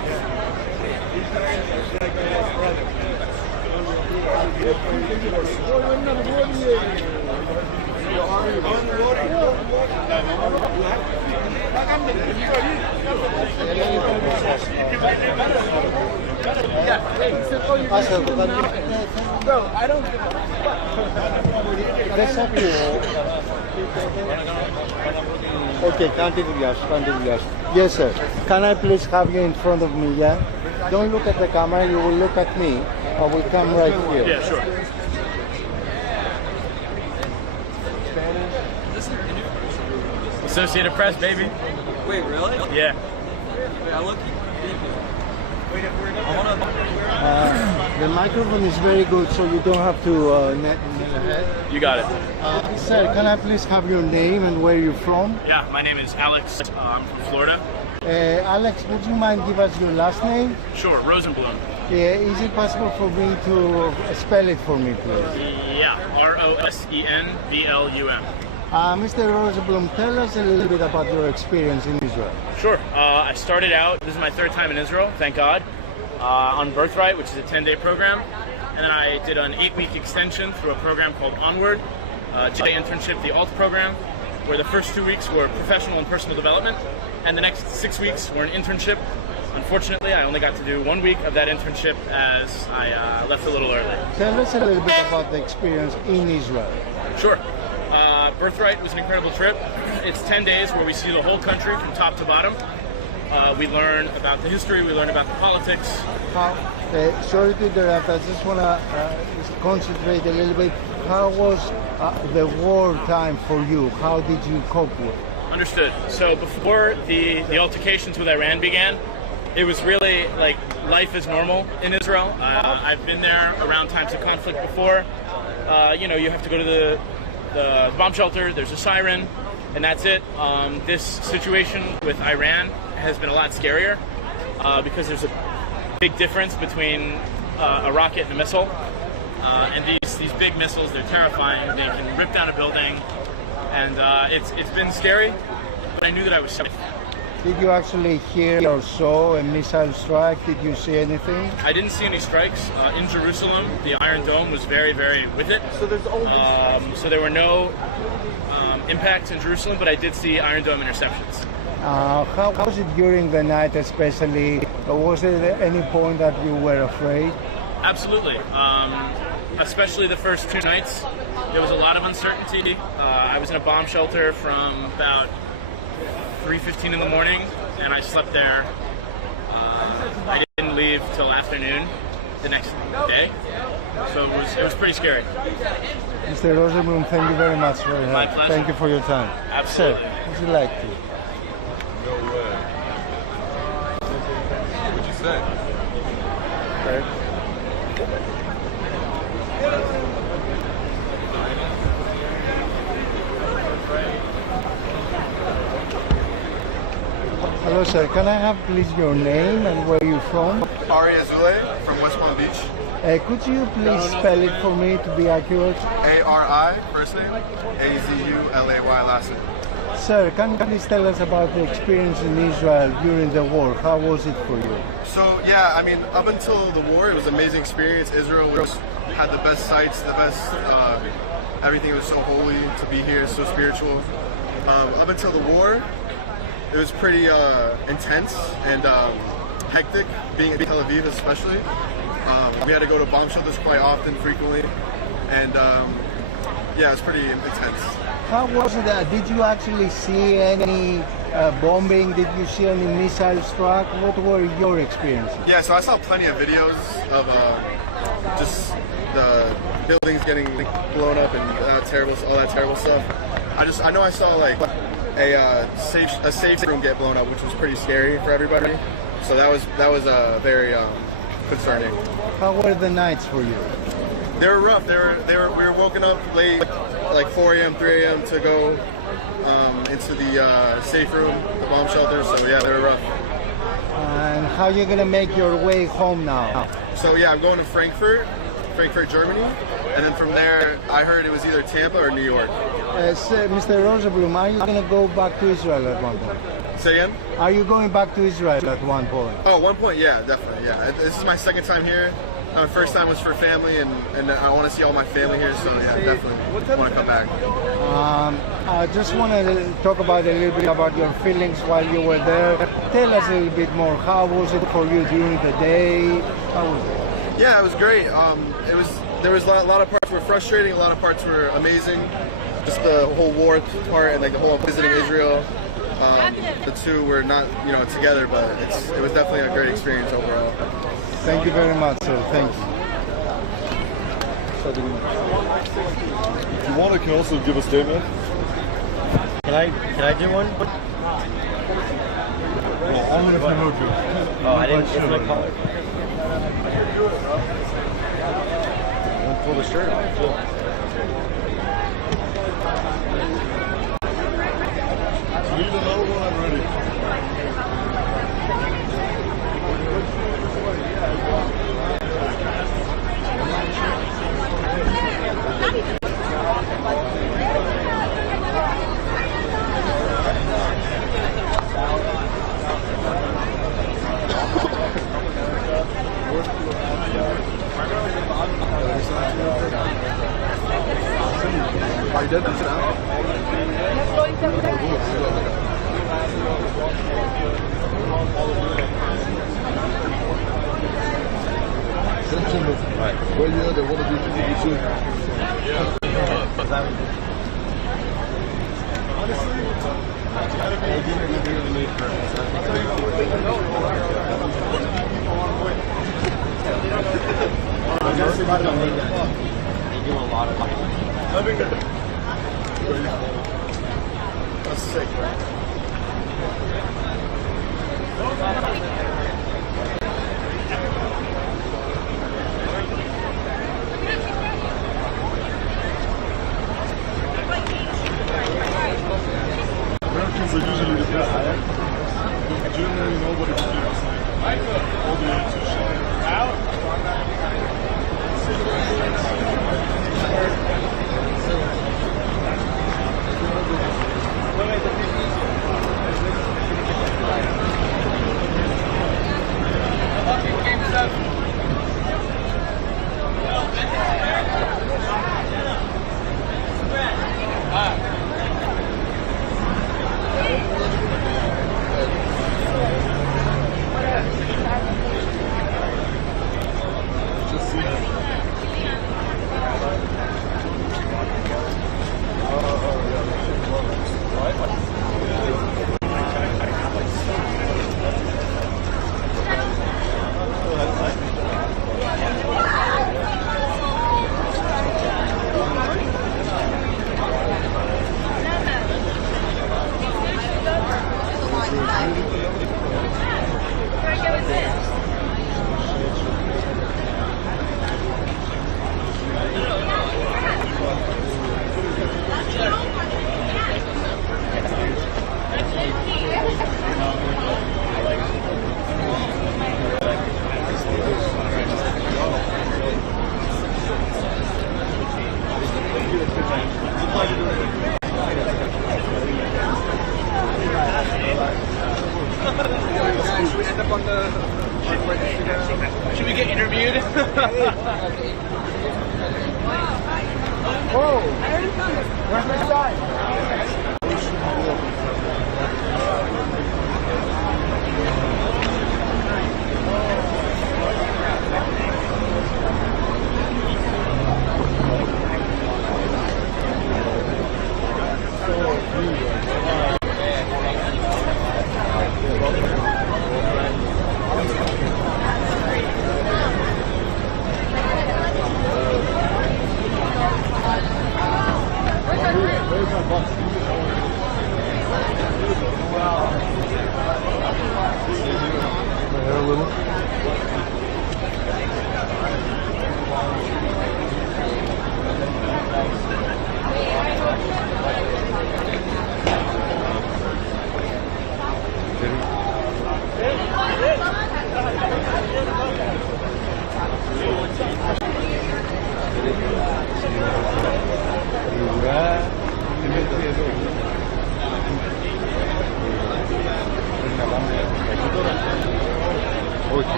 Bro, I don't. Okay, continue. Yes, sir. Can I please have you in front of me, yeah? Don't look at the camera, you will look at me. I will come right here. Yeah, sure. Associated Press, baby. Wait, really? Yeah. Wait, I look. The microphone is very good, so you don't have to net ahead. You got it. Sir, can I please have your name and where you're from? Yeah, my name is Alex. I'm from Florida. Alex, would you mind give us your last name? Sure, Rosenblum. Yeah, is it possible for me to spell it for me, please? Yeah, Rosenblum. Mr. Rosenblum, tell us a little bit about your experience in Israel. Sure. I started out, this is my third time in Israel, thank God, on Birthright, which is a 10-day program. And then I did an 8-week extension through a program called Onward, J internship, the alt program, where the first 2 weeks were professional and personal development, and the next 6 weeks were an internship. Unfortunately, I only got to do 1 week of that internship as I left a little early. Tell us a little bit about the experience in Israel. Sure. Birthright was an incredible trip. It's 10 days where we see the whole country from top to bottom. We learn about the history, we learn about the politics. Sorry to interrupt, I just want to concentrate a little bit. How was the war time for you? How did you cope with it? Understood. So before the altercations with Iran began, it was really like life is normal in Israel. I've been there around times of conflict before. You have to go to the bomb shelter, there's a siren, and that's it. This situation with Iran has been a lot scarier because there's a big difference between a rocket and a missile. And these big missiles, they're terrifying. They can rip down a building, and it's been scary, but I knew that I was safe. Did you actually hear or saw a missile strike? Did you see anything? I didn't see any strikes. In Jerusalem, the Iron Dome was very, very with it. So there's so there were no impacts in Jerusalem, but I did see Iron Dome interceptions. How was it during the night especially? Was there at any point that you were afraid? Absolutely. Especially the first 2 nights. There was a lot of uncertainty. I was in a bomb shelter from about 3:15 in the morning, and I slept there. I didn't leave till afternoon the next day, so it was pretty scary. Mr. Rosenblum, thank you very much for your help. My pleasure. Thank you for your time. Absolutely. Sir, would you like to? No way. What'd you say? Hello, sir. Can I have please your name and where you're from? Ari Azule from West Palm Beach. Could you please spell it for me to be accurate? A-R-I, first name, A-Z-U-L-A-Y, last name. Sir, can you please tell us about the experience in Israel during the war? How was it for you? So, yeah, I mean, up until the war, it was an amazing experience. Israel had the best sights, the best, everything was so holy to be here, so spiritual. Up until the war, it was pretty intense and hectic, being in Tel Aviv especially. We had to go to bomb shelters quite often, frequently, and yeah, it was pretty intense. How was it? Did you actually see any bombing? Did you see any missile struck? What were your experiences? Yeah, so I saw plenty of videos of just the buildings getting blown up and all that terrible stuff. I know I saw like a safe room get blown up, which was pretty scary for everybody. So that was very concerning. How were the nights for you? They were rough. We were woken up late, like 4 a.m., 3 a.m. to go into the safe room, the bomb shelter. So yeah, they were rough. And how are you gonna make your way home now? So yeah, I'm going to Frankfurt, Germany, and then from there, I heard it was either Tampa or New York. Mr. Rosenblum, are you gonna go back to Israel at one point? Say again? Are you going back to Israel at one point? Oh, at one point, yeah, definitely, yeah. This is my second time here. My first time was for family, and I want to see all my family here, so yeah, definitely want to come back. I just want to talk about a little bit about your feelings while you were there. Tell us a little bit more. How was it for you during the day? How was it? Yeah, it was great. There was a lot of parts were frustrating, a lot of parts were amazing. Just the whole war part and like the whole visiting Israel. The two were not, together, but it was definitely a great experience overall. Thank you very much, sir. Thank you. If you want, I can also give a statement. Can I do one? Well, only if you know you. Oh, I didn't. It's my collar. Don't pull the shirt off. Need another one? I'm ready. Are you dead? Sit down. Right. Well, yeah, they want to do things soon. They do a lot of That's sick, right? Americans are usually the best. Generally, nobody believes all the way to Shahed. Should we get interviewed? Whoa! Where's my sign?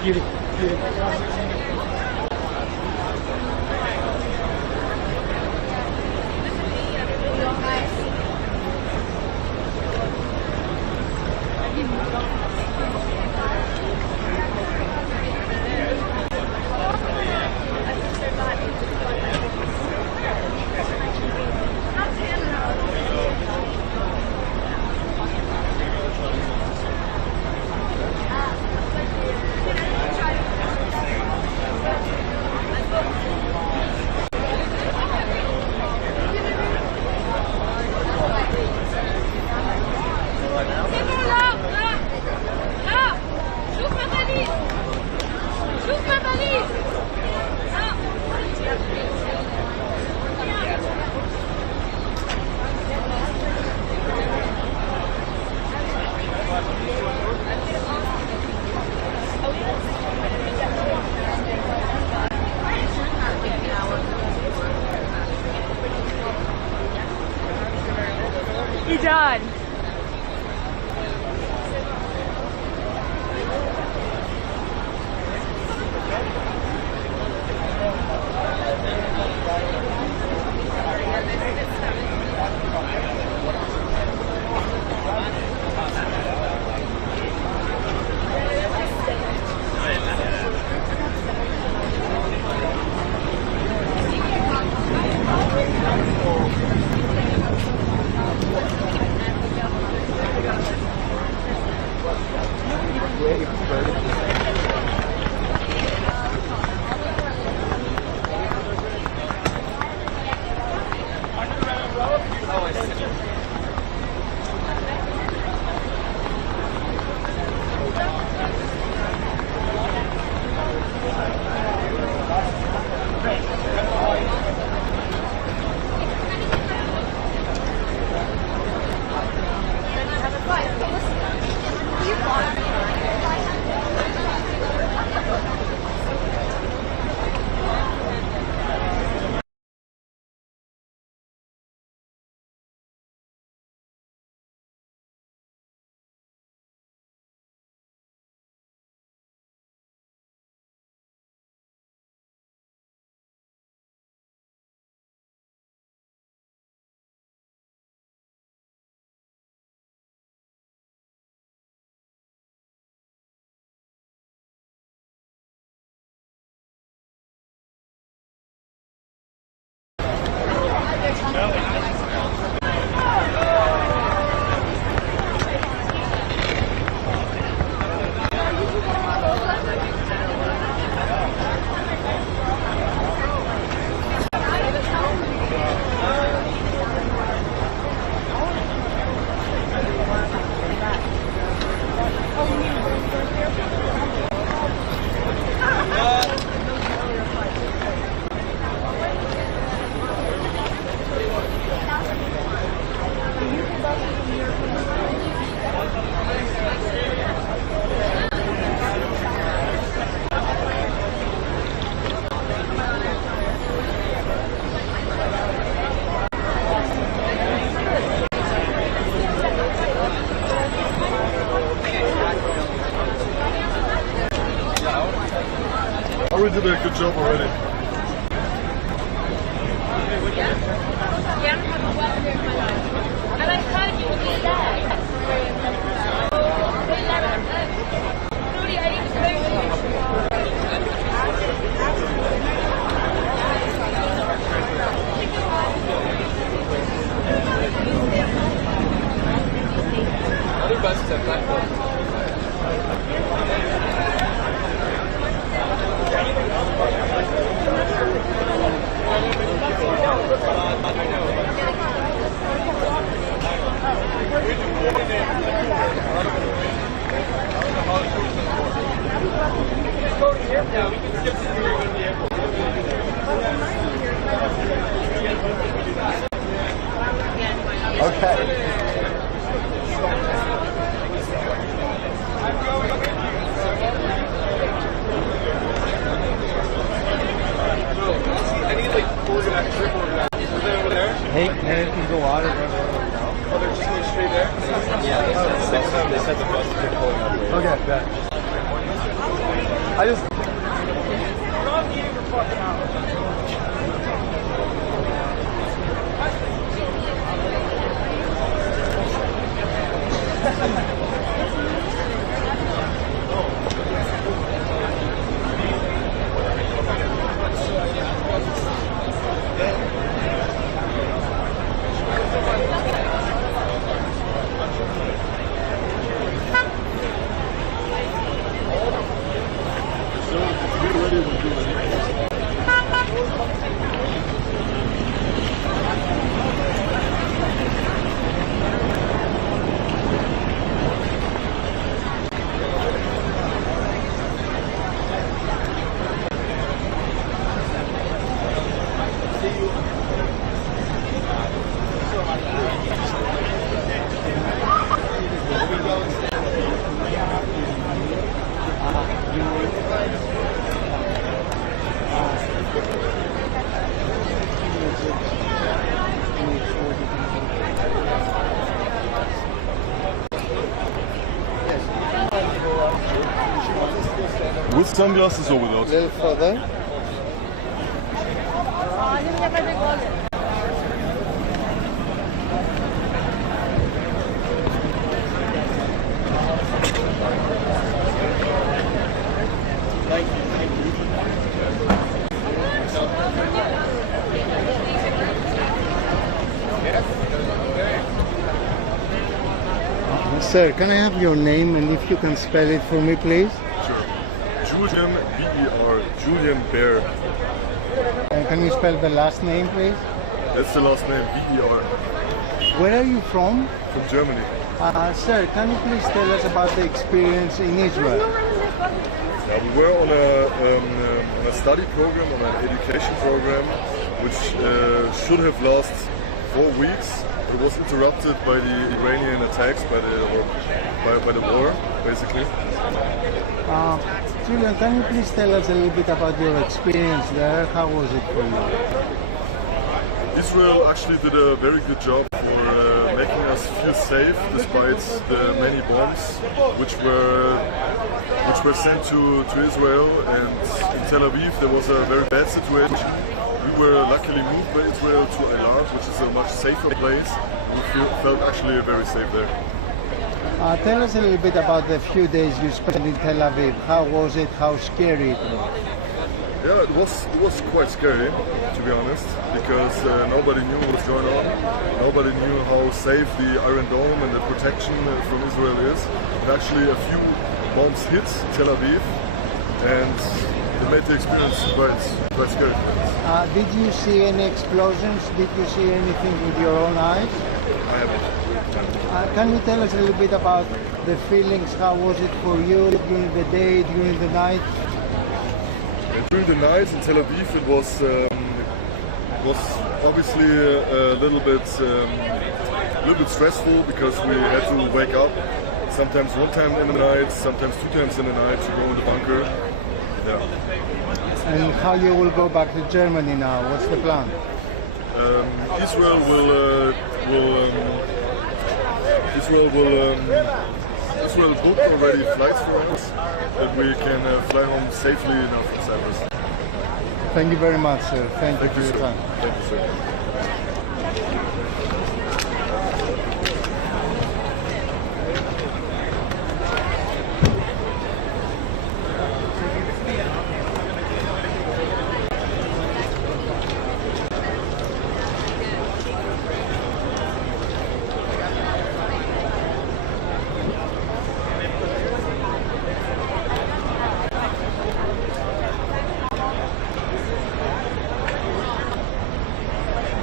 Beauty. Done. We did a good job already. Hey, can go out and oh, they're just going straight there? Yeah, they said the bus is pulling up later. Okay, bet. I just. With sunglasses or without? A little further. Sir, can I have your name and if you can spell it for me, please? Sure. Julian, B-E-R, Julian Bear. And can you spell the last name, please? That's the last name, B-E-R. Where are you from? From Germany. Sir, can you please tell us about the experience in Israel? Yeah, we were on a study program, on an education program, which should have lasted 4 weeks. It was interrupted by the Iranian attacks, by the war, basically. Julian, can you please tell us a little bit about your experience there? How was it for you? Israel actually did a very good job for making us feel safe despite the many bombs which were sent to Israel, and in Tel Aviv there was a very bad situation. We were luckily moved by Israel to Eilat, which is a much safer place. We felt actually very safe there. Tell us a little bit about the few days you spent in Tel Aviv. How was it? How scary it was? Yeah, it was quite scary, to be honest, because nobody knew what was going on. Nobody knew how safe the Iron Dome and the protection from Israel is. And actually a few bombs hit Tel Aviv, and it made the experience quite scary. Did you see any explosions? Did you see anything with your own eyes? I haven't. Can you tell us a little bit about the feelings? How was it for you during the day, during the night? During the night in Tel Aviv, it was obviously a little bit stressful because we had to wake up sometimes one time in the night, sometimes 2 times in the night to go in the bunker. Yeah. And how you will go back to Germany now? What's the plan? Israel booked already flights for us that we can fly home safely now from Cyprus. Thank you very much, sir. Thank you for your time. Thank you, sir.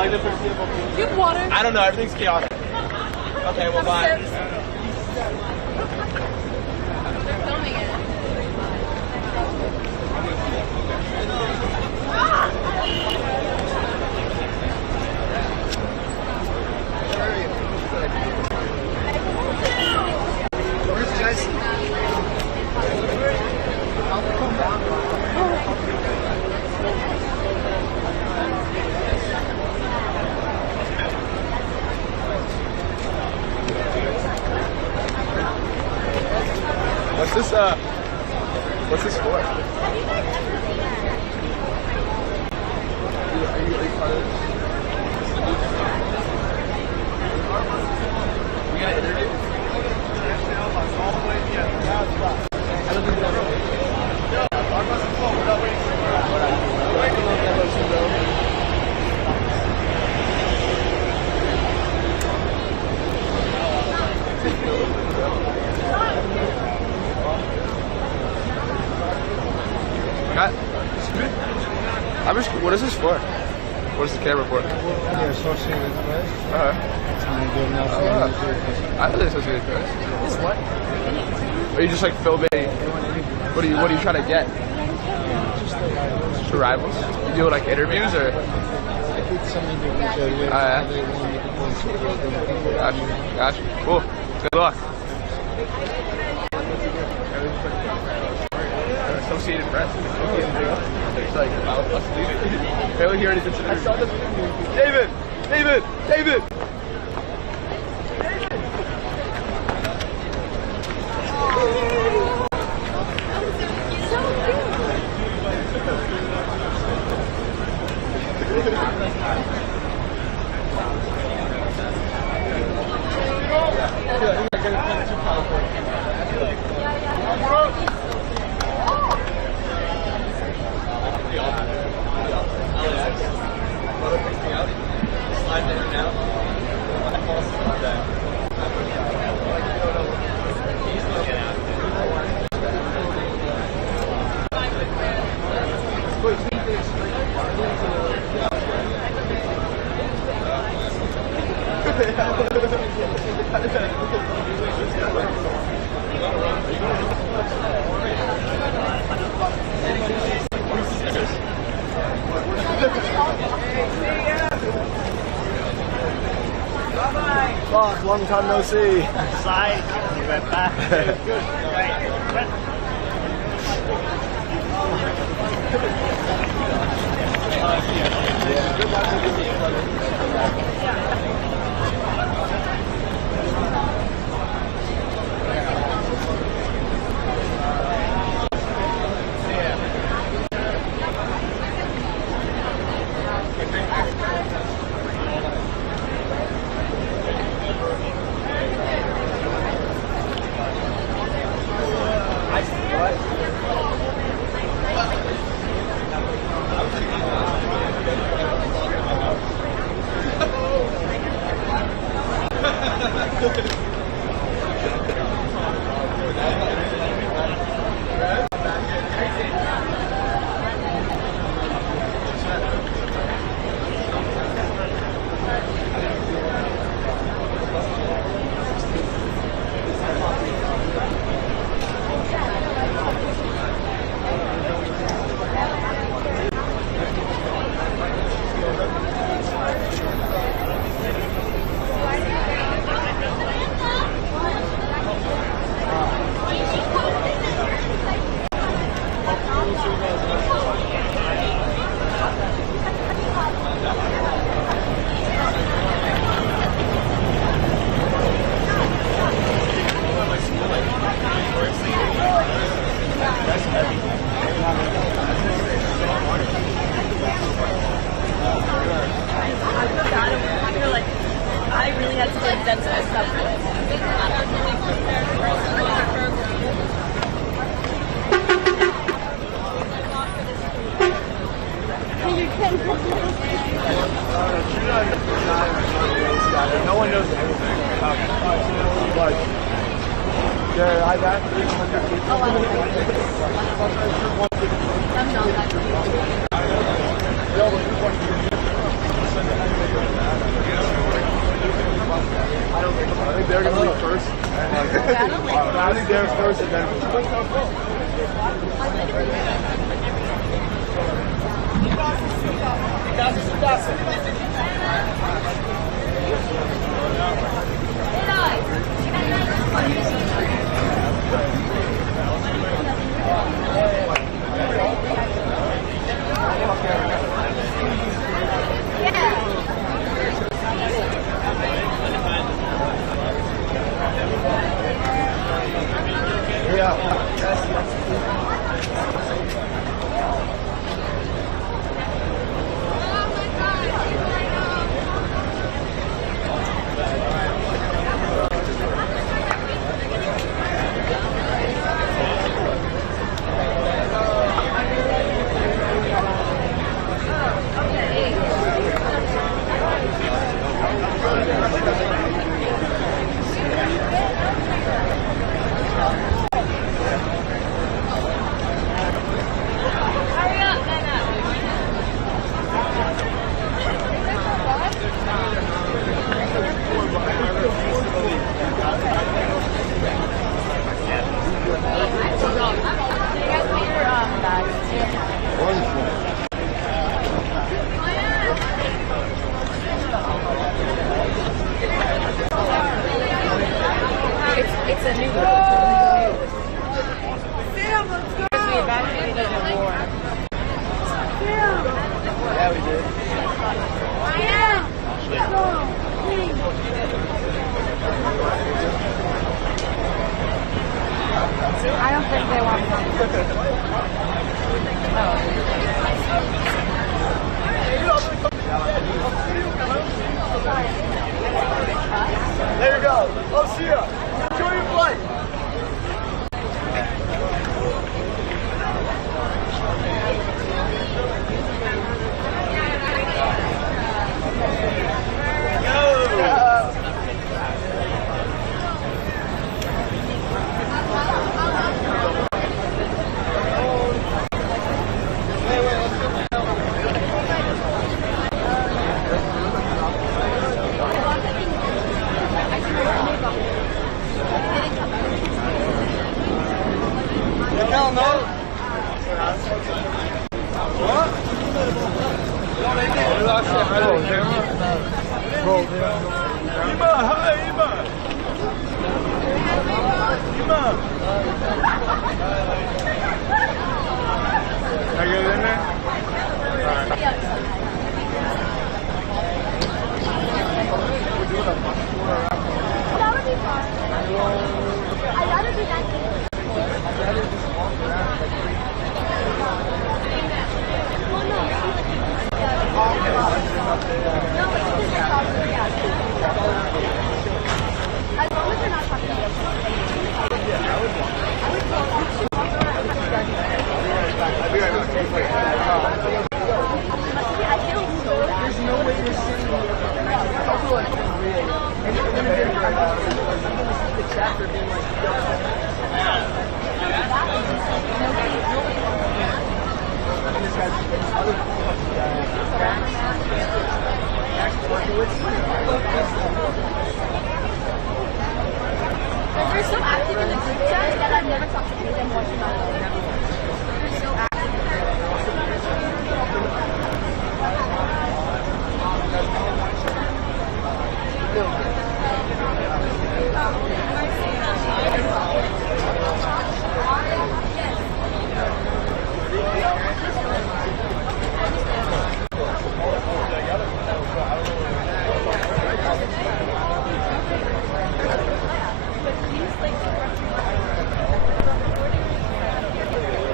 Like the foreseeable future. Do you have water? I don't know. Everything's chaotic. Okay, well, bye. They're filming it. Where's Jesse? What's this for? Are you part of this? We got an interview? What is this for? What is the camera for? The Associated Press. I know the Associated Press. This what? Are you just like filming? What are you trying to get? Just rivals? You do like interviews or? I did some interviews earlier. They want me to concentrate on people. Gotcha. Cool. Good luck. Associated Press. It's like, let's leave it. Barely hear anything. I saw this. David! David! David! Long time no see. Side, you went back. Good. Right. No one knows anything. But I got 300 people. I think they're gonna leave first. I think they're first and then. It's a new one. Sam, let's go. Because we evacuated a war. Yeah, we did. I don't think they want There you go. I'll see ya. Enjoy your flight. They're so active in the group chat that I've never talked to any of them watching my life. They're so active.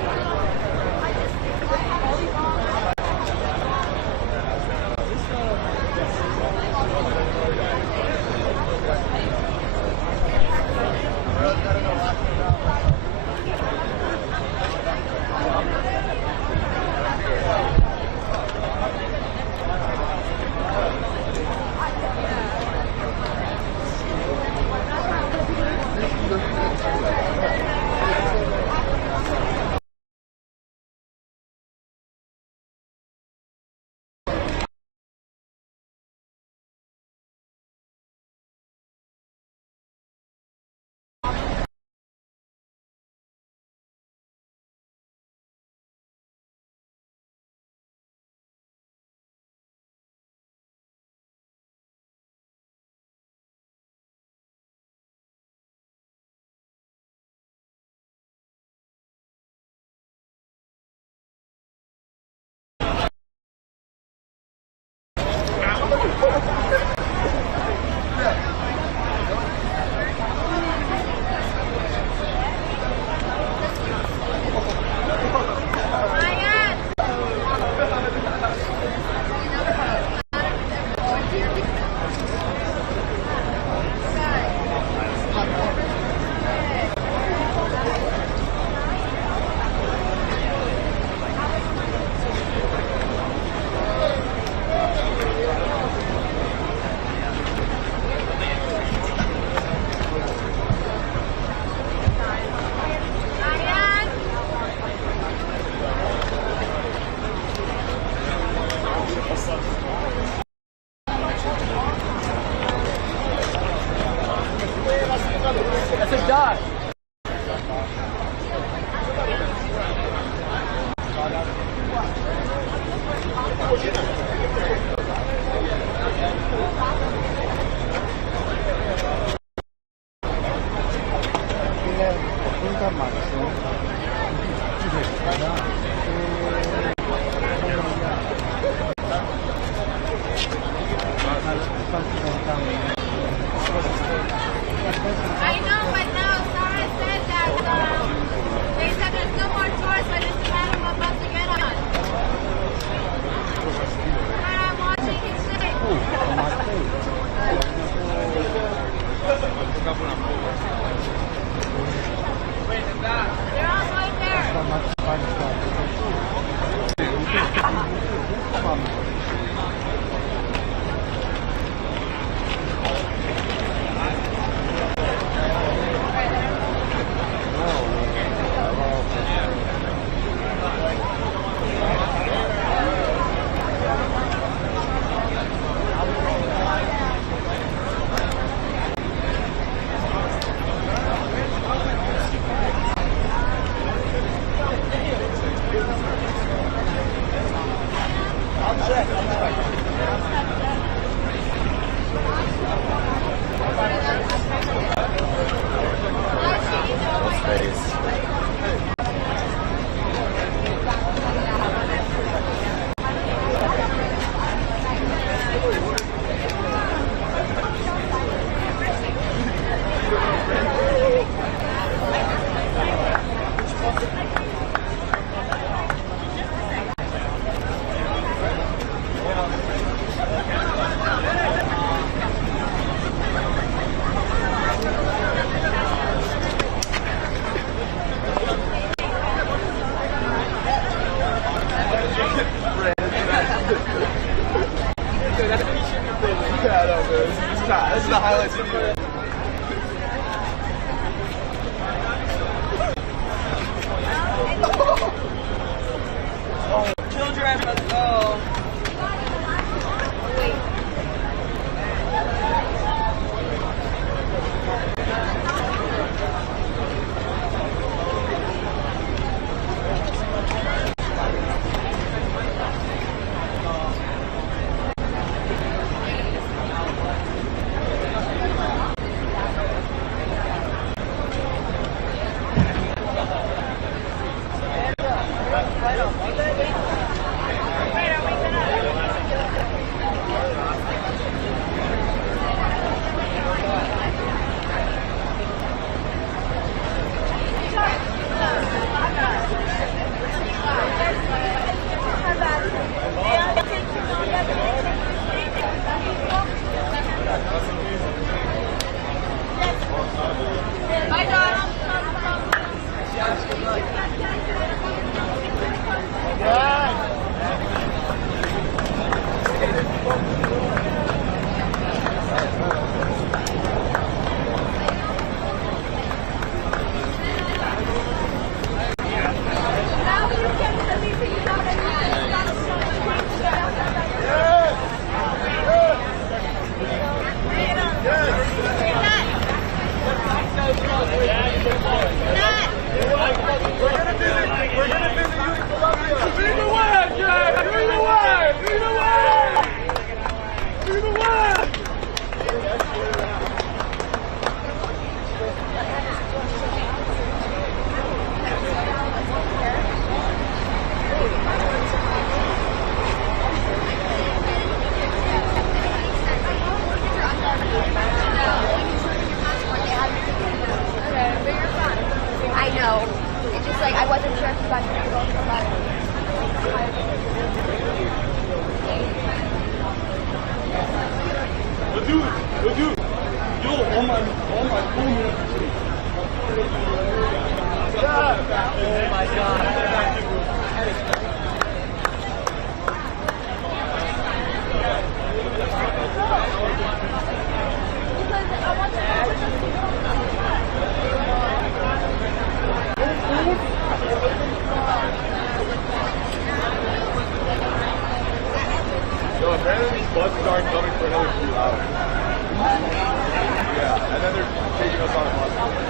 That's a dot. I know, but now Sarah said that they said there's no more choice, but it's a matter of what to get on. But I'm watching his thing. They're all right there. This is the highlights video. Children, let's go. I know. It's just like I wasn't sure if you guys were going to go about it. Dude, yo, on my phone. Oh my god. So apparently these buses aren't coming for another 2 hours. Yeah, and then they're taking us on a bus.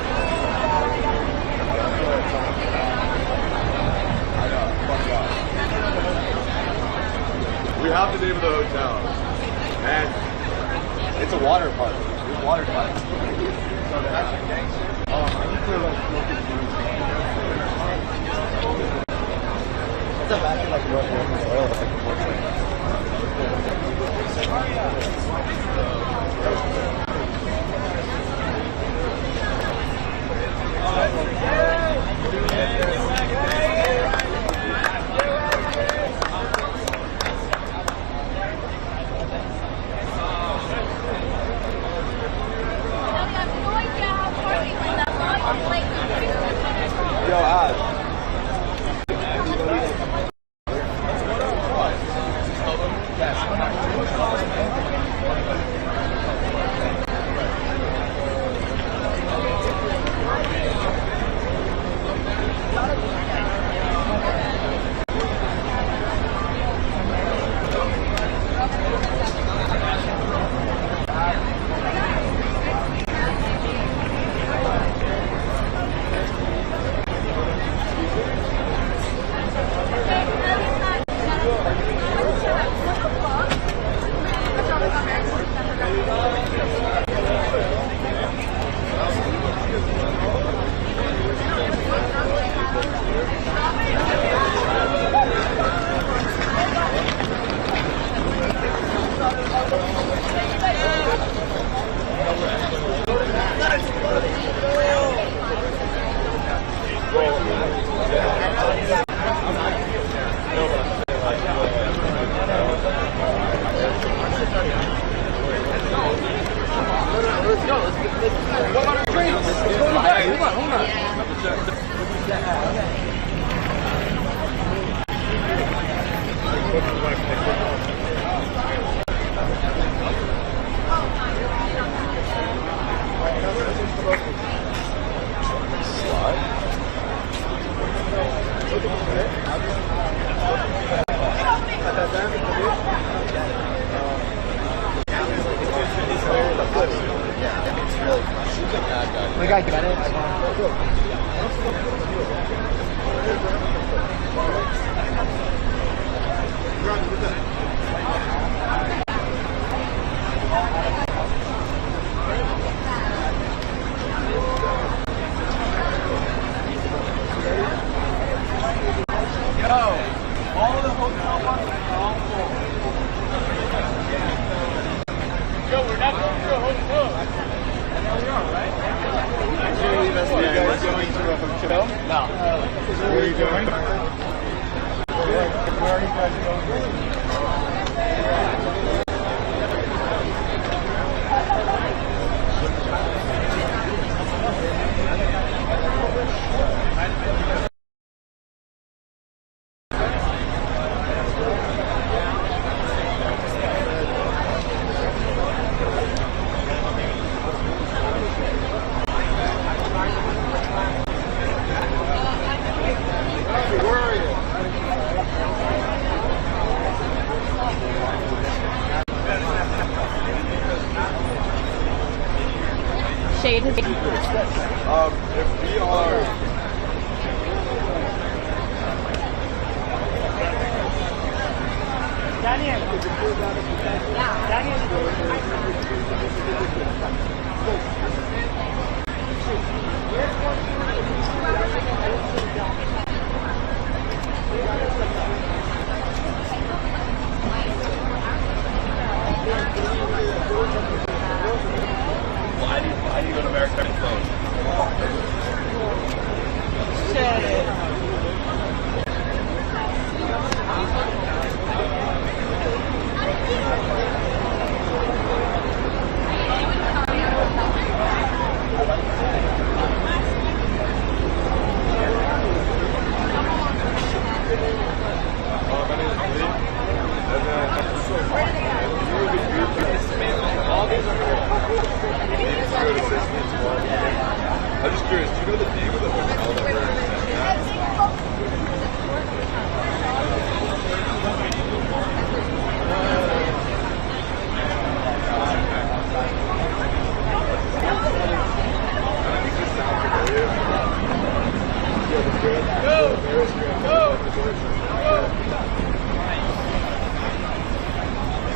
to the hotel. And it's a water park. There's water slides. So they're actually gangsters. I need to like look at it's imagine like what the soil is like the portrait. Shahed has if we are Daniel. Why do you go to America and close? I'm just curious, do you know the name of the hotel that we're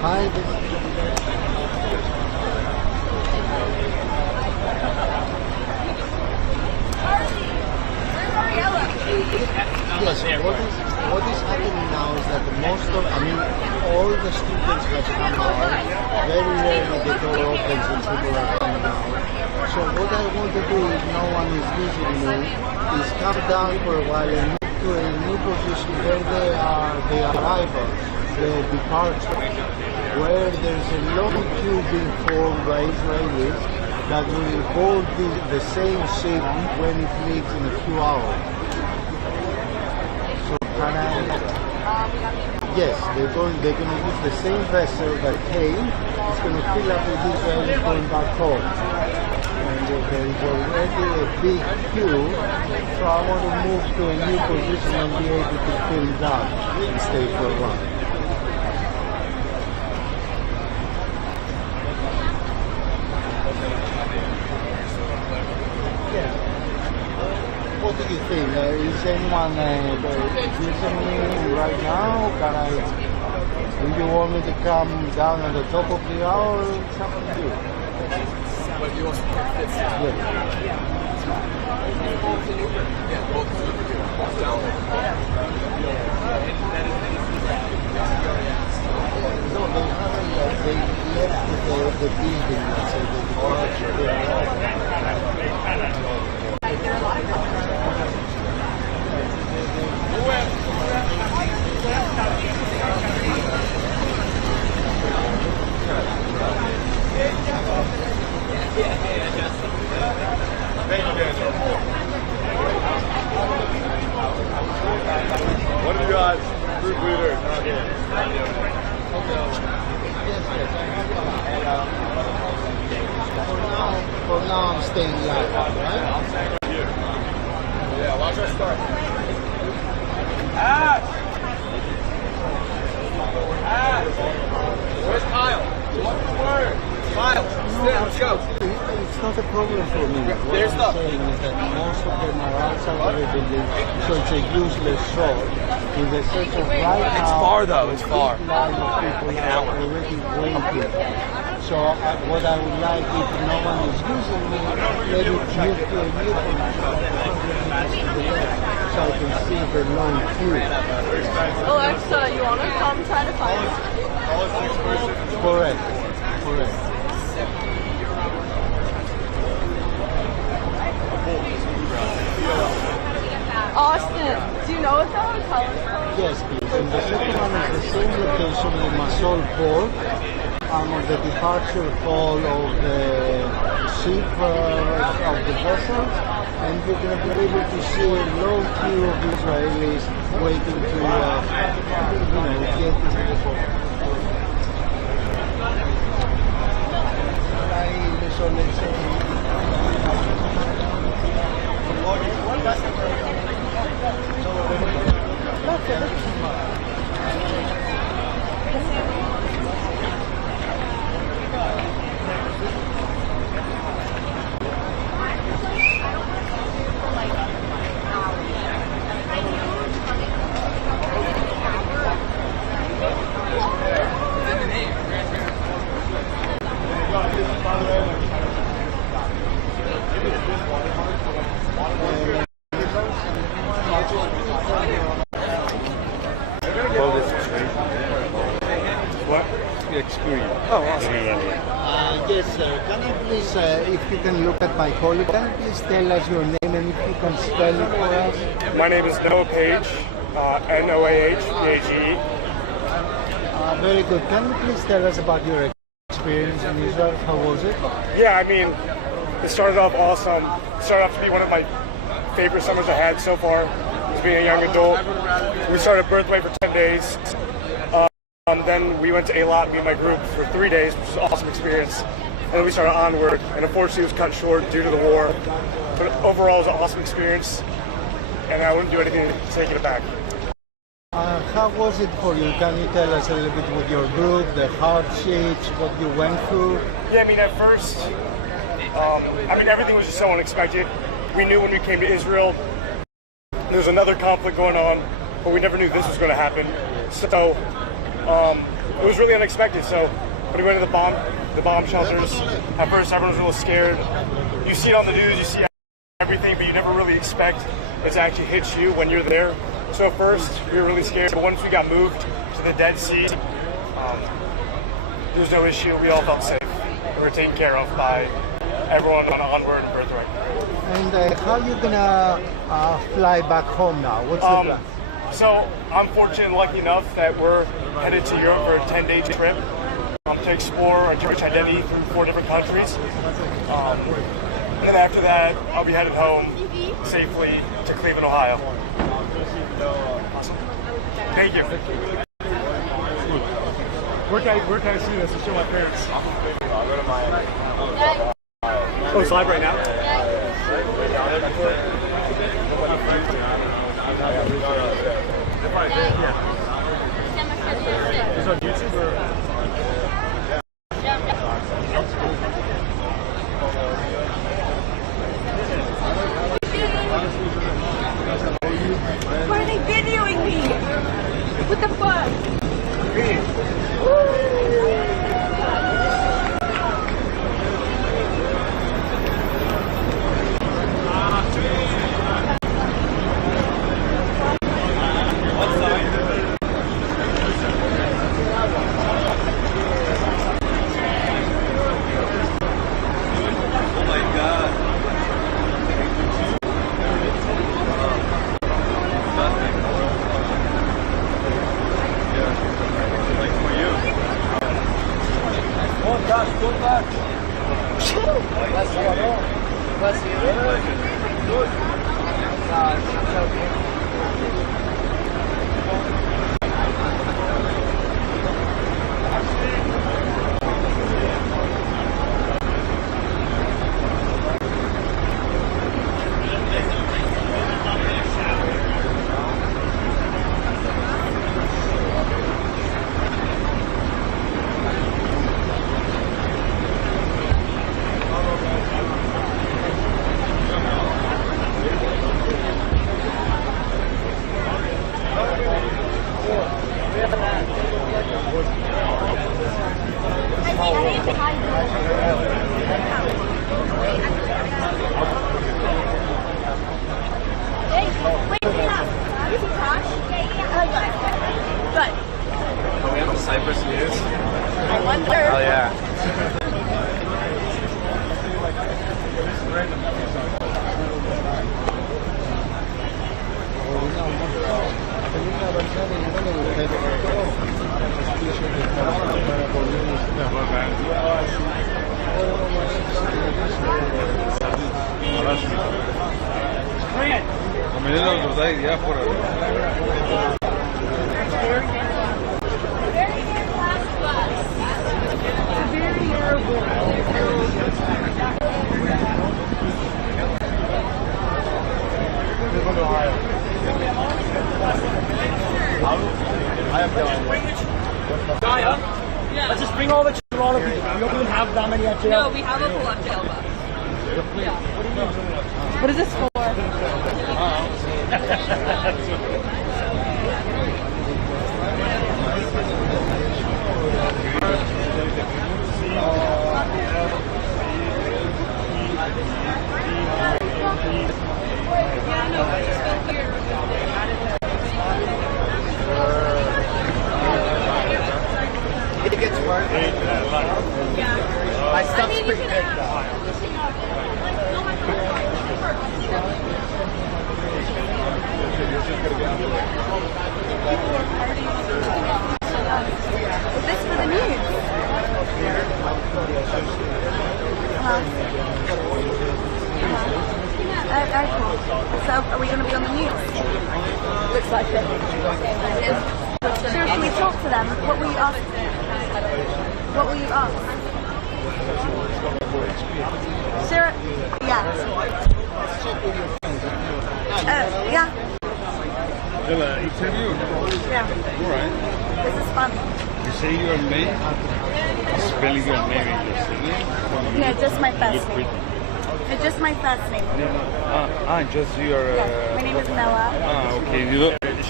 Hi. Yes, what is happening now is that all the students have come out. Very rarely the door opens and people are coming out. So what I want to do, if no one is visiting me, is come down for a while and move to a new position where they are the arrivals, the departure, where there's a long queue being formed by Israelis that will hold the same ship when it leaves in a few hours. So can I... Yes, they're going to use the same vessel that came. It's going to fill up with Israelis going back home. And there is already a big queue, so I want to move to a new position and be able to fill that and stay for a while. What do you think? Is anyone using me right now? Do you want me to come down at the top of the hour? It's up to you. But you also pick fits down. No, they haven't. They left the building. So Thank you, Daniel. What do you guys, group leader, not here? For now, I'm staying live, right? Yeah, watch us start. Where's Kyle? What's the word? Kyle, let's go. It's not a problem for me. What I'm saying is that most of them are outside of the building, so it's a useless shot. In the sense of right now, it's far though. It's far. Line of people are already waiting. So what I would like, if no one is using me, let it move to a new position so I can see the long queue. Alexa, you want to come try to find us? Correct. Austin, do you know what the hotel is? Yes, please. And the second one is the same location, Limassol port. I'm on the departure hall of the ship of the vessel, and you're going to be able to see a long queue of Israelis waiting to, get into the port. What? The experience. Oh, awesome. Yes, sir. Can you please, if you can look at my colleague, can you please tell us your name and if you can spell it for us? My name is Noah Page, Noahpage. Very good. Can you please tell us about your experience in Israel? How was it? Yeah, I mean, it started off awesome. It started off to be one of my favorite summers I had so far, as being a young adult. We started Birthway for 10 days. Then we went to Eilat, me and my group, for 3 days, which was an awesome experience. And then we started Onward, and unfortunately it was cut short due to the war. But overall it was an awesome experience, and I wouldn't do anything to take it back. How was it for you? Can you tell us a little bit with your group, the hardships, what you went through? Yeah, I mean, at first, everything was just so unexpected. We knew when we came to Israel, there was another conflict going on, but we never knew this was going to happen. So it was really unexpected. So when we went to the bomb shelters, at first everyone was a little scared. You see it on the news, you see everything, but you never really expect it to actually hit you when you're there. So at first we were really scared, but once we got moved to the Dead Sea, there was no issue. We all felt safe. We were taken care of by everyone on Onward and Birthright. And how are you gonna fly back home now? What's the plan? So I'm fortunate and lucky enough that we're headed to Europe for a 10-day trip to explore our Jewish identity through 4 different countries. And then after that, I'll be headed home safely to Cleveland, Ohio. Awesome. Thank you. Where can I see this? I'll show my parents. Oh, it's live right now? It's on YouTube or? Why are they videoing me? What the fuck? Are we on the Cyprus news? I wonder. Oh yeah. Let's just bring all the Toronto people. We don't even have that many at jail. No, we have a full up jail bus. Yeah. What is this for? It gets worse. My stuff's pretty big though. Is this for the news? Alright, cool. So, are we going to be on the news? Looks like it. Sure, can we talk to them? What will you ask? What will you ask? Sarah? Yeah. Yeah. Interview? Yeah. Alright. This is fun. You say your name? Spelling your name in your surname? Yeah, just my first name. It's just my first name. Just your... Yes, my name is Mela. Okay. You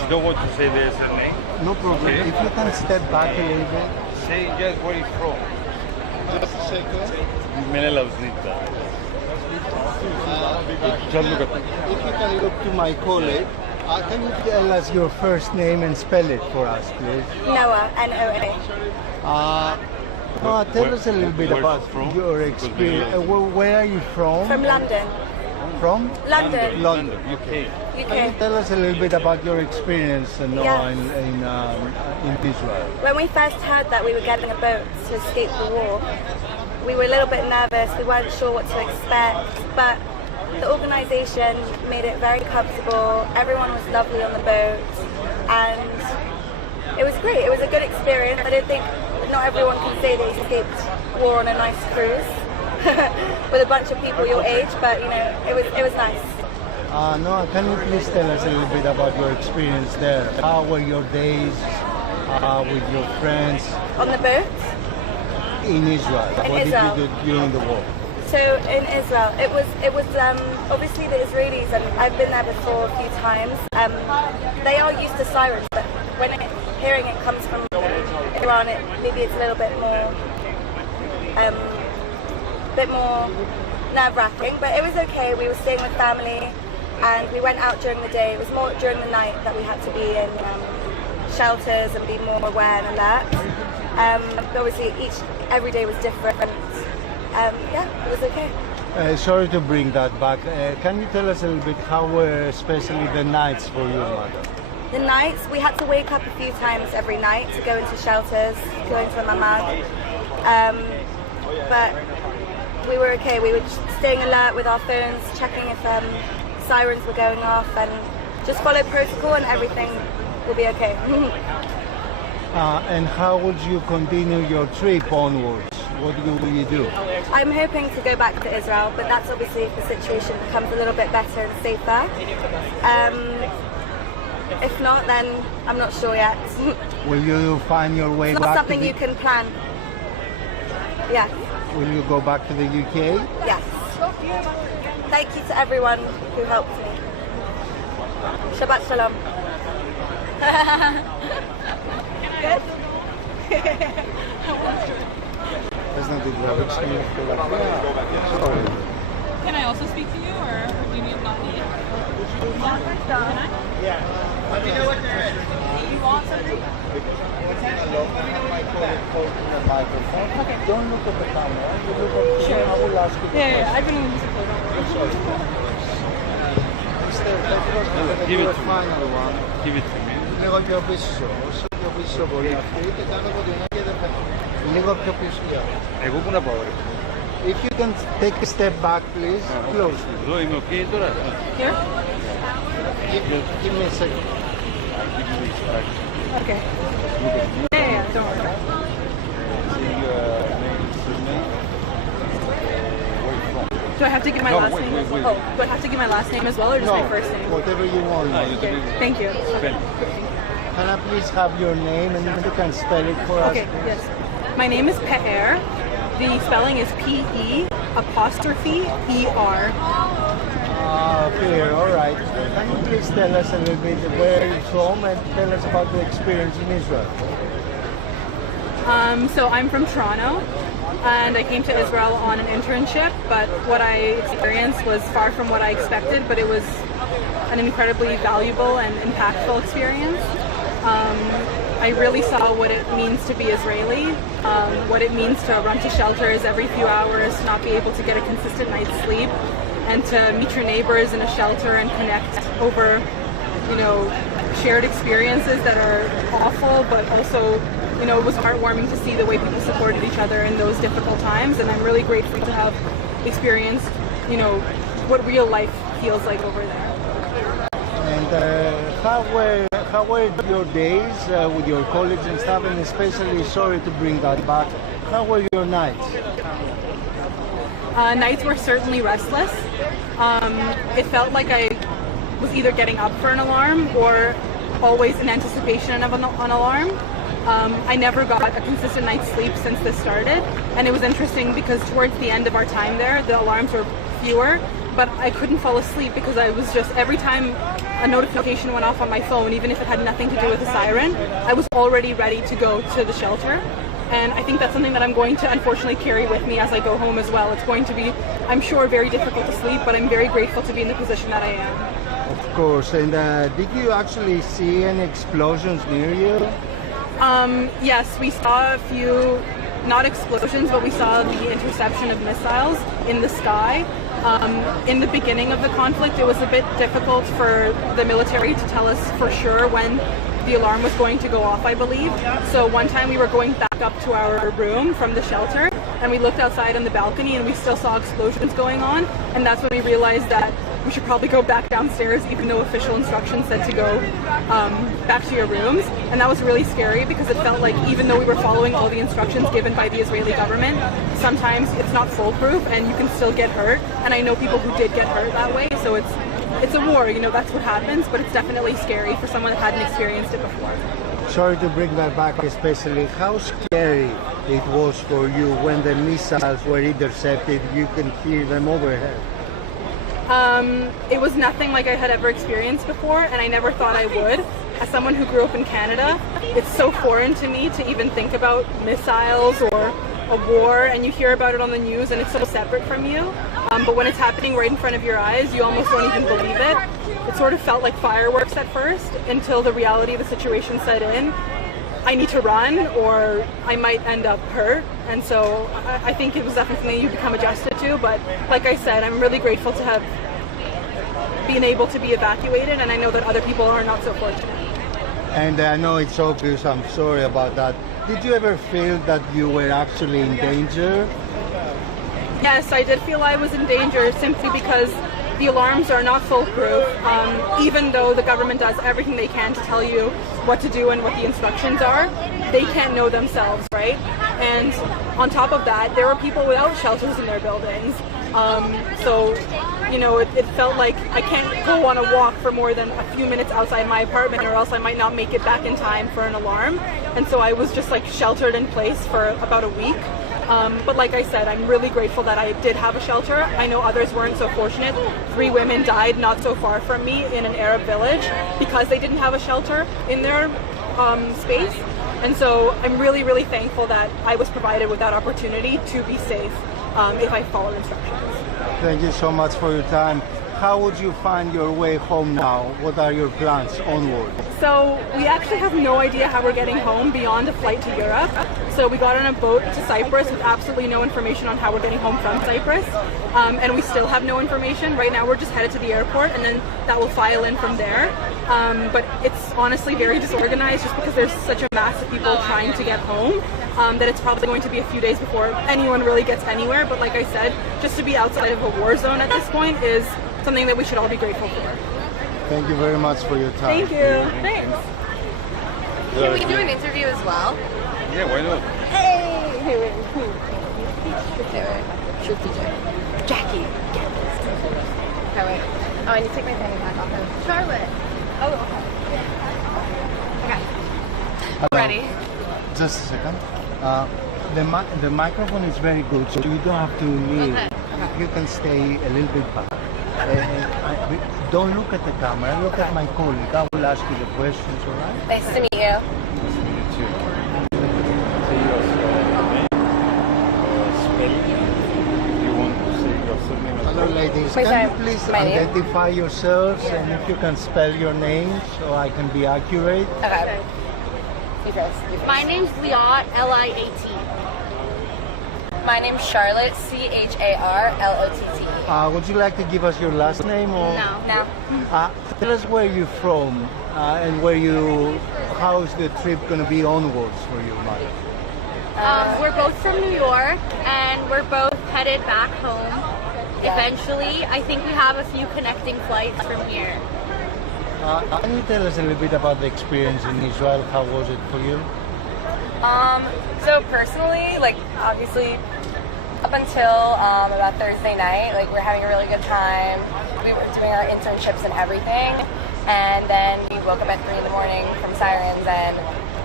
you don't want to say their surname. No problem. Okay. If you can step back a little bit. Say just where he's from. Just a second. Menelaus Nita. Just look at me. If you can look to my colleague, can you tell us your first name and spell it for us, please? Noah, N-O-A. Noah, tell us a little bit about your experience. Where are you from? From London. From? London. London, UK. Can you tell us a little bit about your experience, Noah, Yes. in Israel? When we first heard that we were getting a boat to escape the war, we were a little bit nervous. We weren't sure what to expect, but the organisation made it very comfortable. Everyone was lovely on the boat, and it was great. It was a good experience. I don't think not everyone can say they escaped war on a nice cruise with a bunch of people your age, but you know, it was nice. Noah, can you please tell us a little bit about your experience there? How were your days with your friends? On the boat? In Israel. In what Israel. did you do during the war? So in Israel, it was obviously the Israelis, and I've been there before a few times. They are used to sirens, but when hearing it comes from Iran, maybe it's a little bit more nerve-wracking. But it was okay. We were staying with family, and we went out during the day. It was more during the night that we had to be in shelters and be more aware and alert. Obviously, every day was different. Yeah, it was okay. Sorry to bring that back. Can you tell us a little bit how were especially the nights for you, madam? The nights, we had to wake up a few times every night to go into shelters, go into the mamad. But we were okay. We were just staying alert with our phones, checking if sirens were going off, and just follow protocol and everything will be okay. And how would you continue your trip onwards? What will you do? I'm hoping to go back to Israel, but that's obviously if the situation becomes a little bit better and safer. If not, then I'm not sure yet. Will you find your way it's back? Not something you can plan. Yeah. Will you go back to the UK? Yes. Thank you to everyone who helped me. Shabbat shalom. Good? Can I also speak to you, or do you need not need? Can I? Yeah. Let me know when you're ready. You want something? Okay. Don't look at the camera. You look at the Sure. I will ask you. Yeah, I've been in music Give it to me. Final one. Give it to me. Λίγο πιο πίσω. Όσο πιο πίσω μπορεί αυτή και κάνω κοντινά και δεν φαίνεται. Λίγο πιο πίσω. Εγώ πού να πάω, ρε. If you can take a step back, please, close. Εδώ είμαι ok τώρα. Here? Give me a second. Okay. Look at you. Yeah, don't worry. Say your name, surname. Where you from? Do I have to give my last name? Wait. Oh, do I have to give my last name as well, or just my first name? Whatever you want. Okay. Thank you. Spell. Can I please have your name and you can spell it for us? Okay, yes. My name is Pe'er. The spelling is P-E''E''R. Okay, all right. Can you please tell us a little bit where you're from and tell us about the experience in Israel? So I'm from Toronto, and I came to Israel on an internship, but what I experienced was far from what I expected, but it was an incredibly valuable and impactful experience. I really saw what it means to be Israeli, what it means to run to shelters every few hours, to not be able to get a consistent night's sleep, and to meet your neighbors in a shelter and connect over, you know, shared experiences that are awful, but also, you know, it was heartwarming to see the way people supported each other in those difficult times, and I'm really grateful to have experienced, you know, what real life feels like over there. And how were your days with your colleagues and stuff, and especially, sorry to bring that back, how were your nights? Nights were certainly restless. It felt like I was either getting up for an alarm or always in anticipation of an alarm. I never got a consistent night's sleep since this started, and it was interesting because towards the end of our time there, the alarms were fewer, but I couldn't fall asleep because I was just, every time a notification went off on my phone, even if it had nothing to do with the siren, I was already ready to go to the shelter. And I think that's something that I'm going to unfortunately carry with me as I go home as well. It's going to be, I'm sure, very difficult to sleep, but I'm very grateful to be in the position that I am. Of course. And did you actually see any explosions near you? Yes, we saw a few, not explosions, but we saw the interception of missiles in the sky. In the beginning of the conflict, it was a bit difficult for the military to tell us for sure when the alarm was going to go off, I believe. So one time we were going back up to our room from the shelter, and we looked outside on the balcony and we still saw explosions going on, and that's when we realized that we should probably go back downstairs, even though official instructions said to go back to your rooms. And that was really scary because it felt like even though we were following all the instructions given by the Israeli government, sometimes it's not foolproof and you can still get hurt. And I know people who did get hurt that way, so it's a war, you know, that's what happens, but it's definitely scary for someone that hadn't experienced it before. Sorry to bring that back, especially how scary it was for you when the missiles were intercepted. You can hear them overhead. It was nothing like I had ever experienced before, and I never thought I would. As someone who grew up in Canada, it's so foreign to me to even think about missiles or a war, and you hear about it on the news and it's so separate from you. But when it's happening right in front of your eyes, you almost don't even believe it. It sort of felt like fireworks at first until the reality of the situation set in. I need to run or I might end up hurt, and so I think it was definitely something you become adjusted to, but like I said, I'm really grateful to have been able to be evacuated, and I know that other people are not so fortunate. And I know it's obvious, I'm sorry about that. Did you ever feel that you were actually in danger? Yes, I did feel I was in danger simply because the alarms are not foolproof, even though the government does everything they can to tell you what to do and what the instructions are. They can't know themselves, right? And on top of that, there are people without shelters in their buildings. So, you know, it felt like I can't go on a walk for more than a few minutes outside my apartment, or else I might not make it back in time for an alarm. And so I was just like sheltered in place for about a week. But like I said, I'm really grateful that I did have a shelter. I know others weren't so fortunate. 3 women died not so far from me in an Arab village because they didn't have a shelter in their space. And so I'm really, really thankful that I was provided with that opportunity to be safe if I followed instructions. Thank you so much for your time. How would you find your way home now? What are your plans onward? So we actually have no idea how we're getting home beyond a flight to Europe. So we got on a boat to Cyprus with absolutely no information on how we're getting home from Cyprus. And we still have no information. Right now we're just headed to the airport and then that will file in from there. But it's honestly very disorganized just because there's such a mass of people trying to get home that it's probably going to be a few days before anyone really gets anywhere. But like I said, just to be outside of a war zone at this point is something that we should all be grateful for. Thank you very much for your time. Thank you. Thanks. Can we do an interview as well? Yeah, why not? Hey! Hey, wait. Okay, wait. Shoot DJ. Jackie, get this. Okay, wait. Oh, I need to take my fanny pack off now. Charlotte. Oh, okay. Okay. Hello. Ready? Just a second. The microphone is very good, so you don't have to kneel. Okay. You can stay a little bit back. Don't look at the camera, look at my colleague. I will ask you the questions, all right? Nice to meet you. Nice to meet you too. Say your name, spelling. You want to say your surname as Hello, well? ladies. Wait, Can you sorry. please My name? identify yourselves and if you can spell your name so I can be accurate? Okay. You first. My name's Liat, L-I-A-T. My name's Charlotte, C-H-A-R-L-O-T-T. Would you like to give us your last name? Or? No. Tell us where you're from and how is the trip going to be onwards for you, Mike? We're both from New York, and we're both headed back home. Eventually, I think we have a few connecting flights from here. Can you tell us a little bit about the experience in Israel? How was it for you? So personally, like obviously up until about Thursday night, like we're having a really good time. We were doing our internships and everything, and then we woke up at 3 in the morning from sirens, and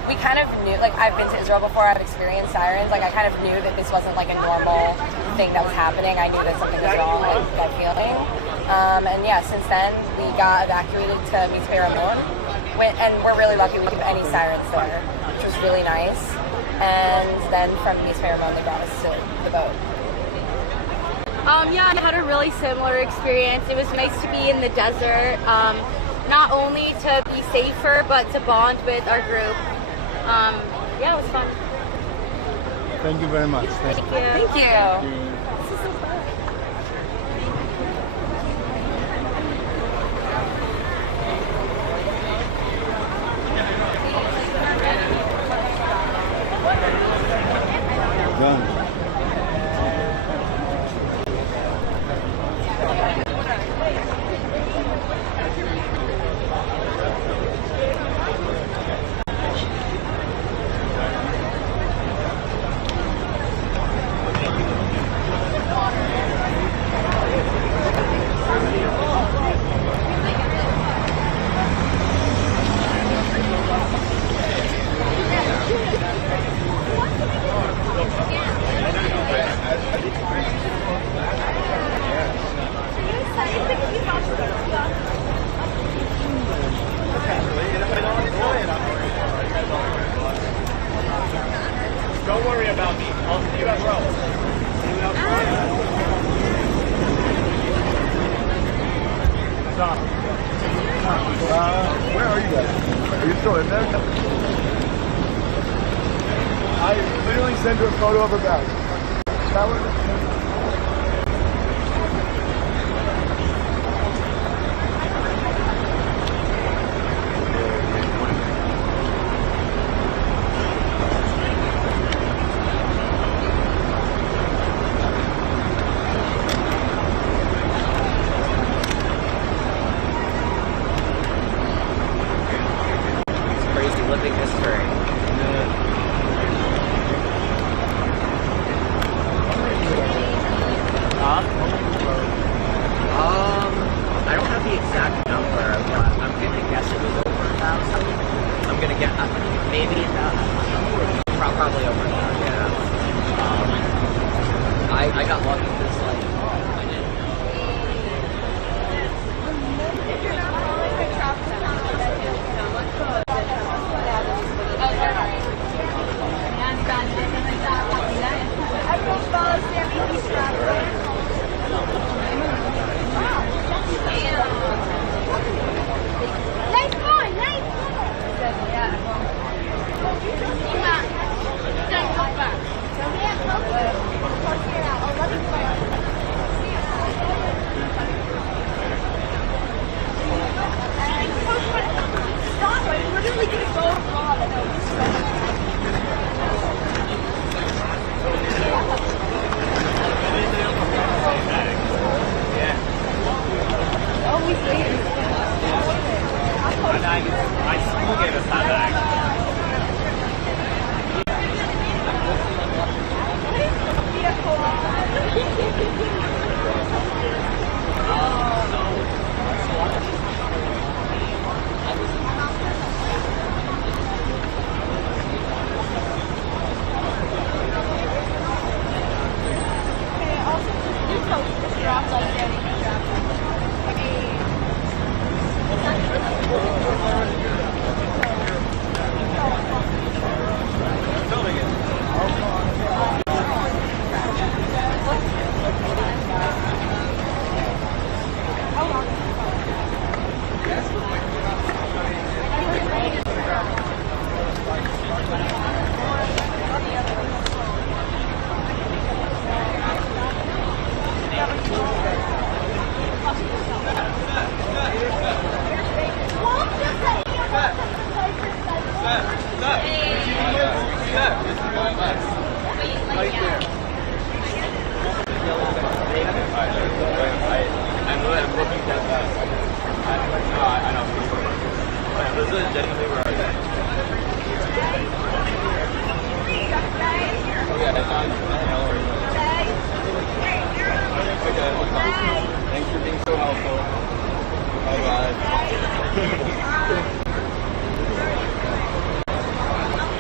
we kind of knew, like I've been to Israel before, I've experienced sirens, like I kind of knew that this wasn't like a normal thing that was happening. I knew that something was wrong, like that feeling. And yeah, since then we got evacuated to Amidst, and we're really lucky we didn't have any sirens there, which was really nice. And then from Amidst they brought us to the boat. Yeah, I had a really similar experience. It was nice to be in the desert, not only to be safer, but to bond with our group. Yeah, it was fun. Thank you very much. Thank you. Thank you. This is so fun. Done. Don't worry about me. I'll see you at Rome. Where are you guys? Are you still in there? I literally sent her a photo of her bag. That one? Living history. I don't have the exact number, but I'm gonna guess it was over 1,000. I'm gonna guess maybe probably over that. Yeah. I got lucky because like I did. My school gave us that bag. Thanks for being so helpful. Bye-bye.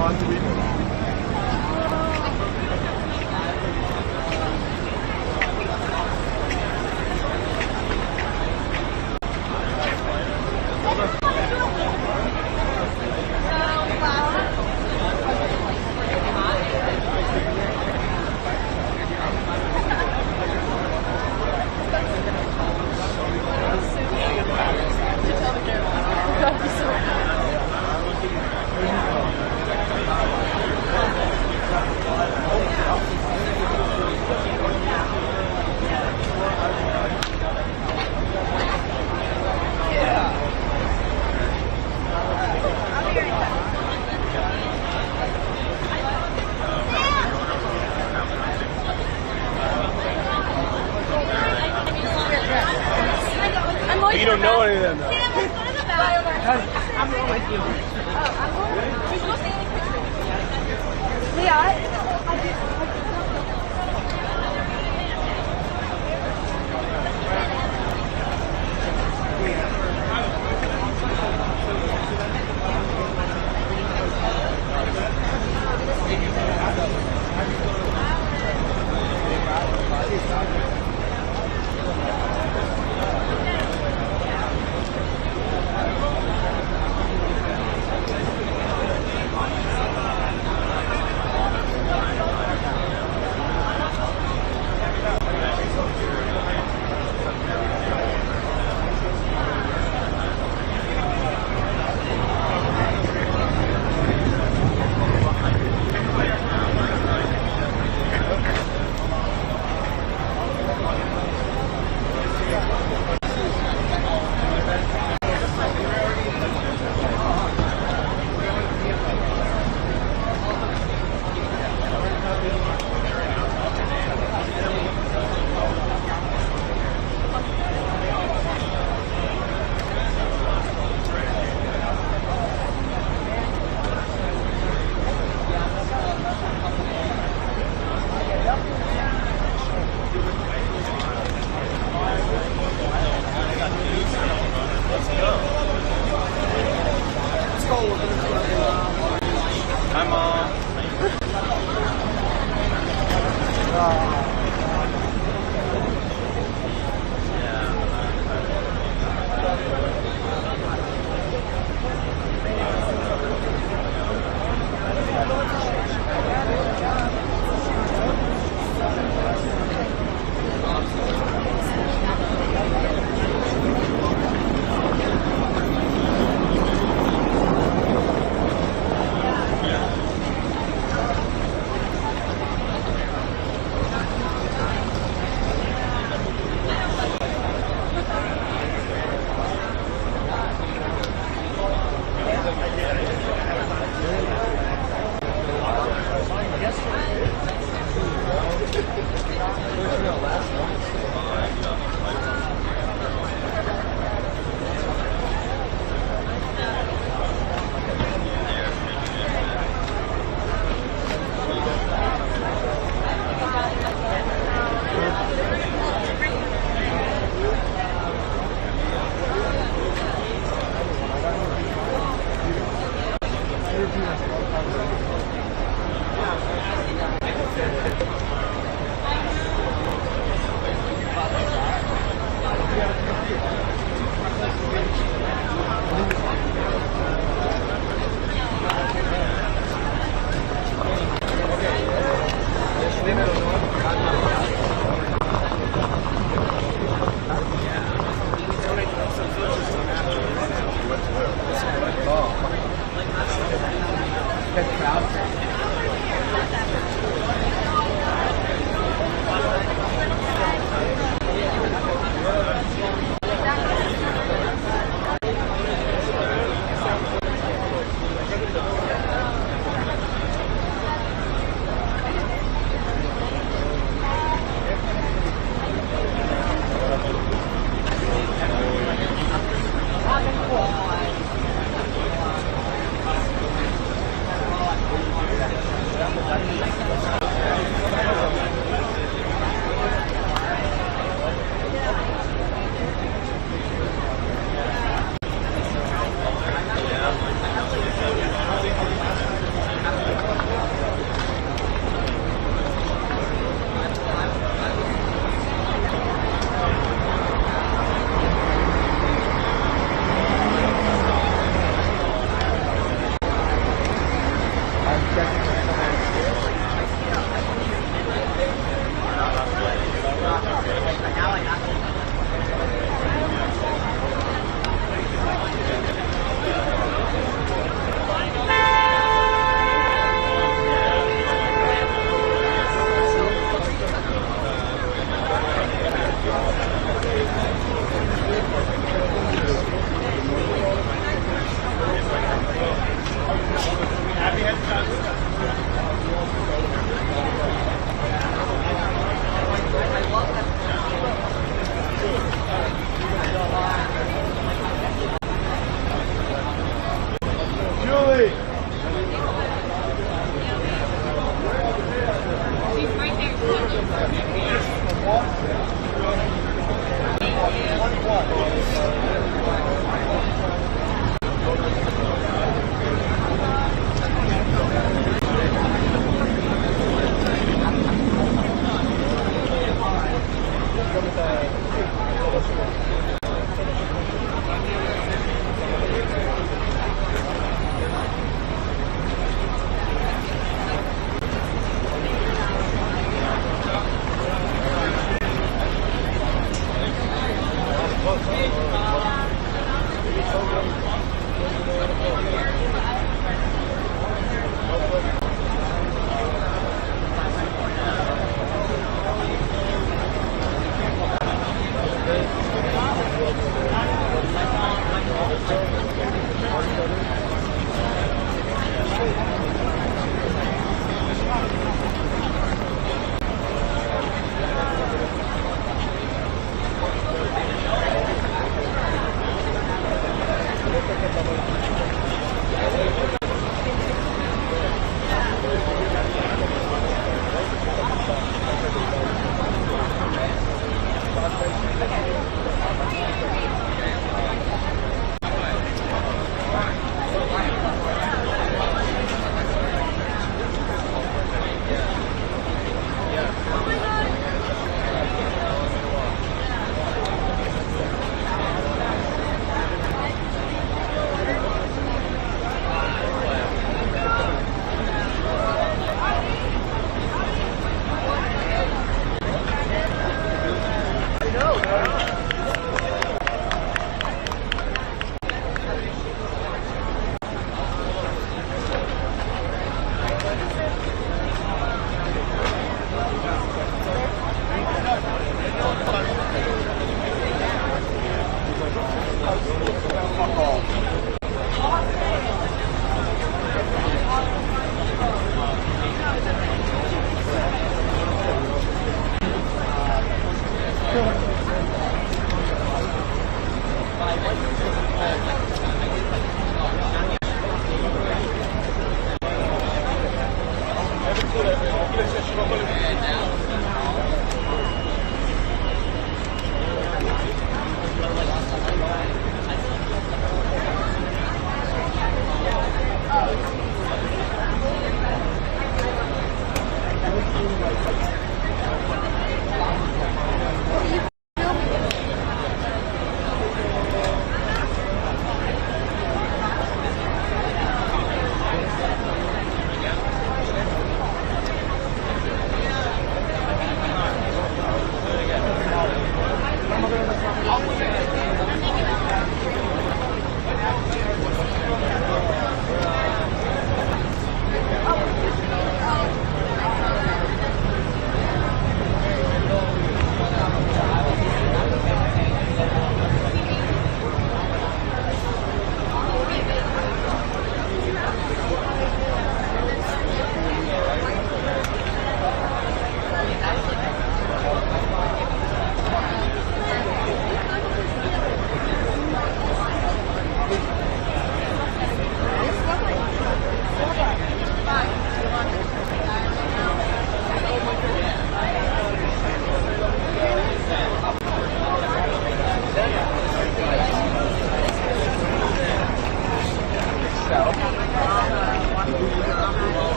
fun week. You don't know any of them, though. I'm going with you. Yeah.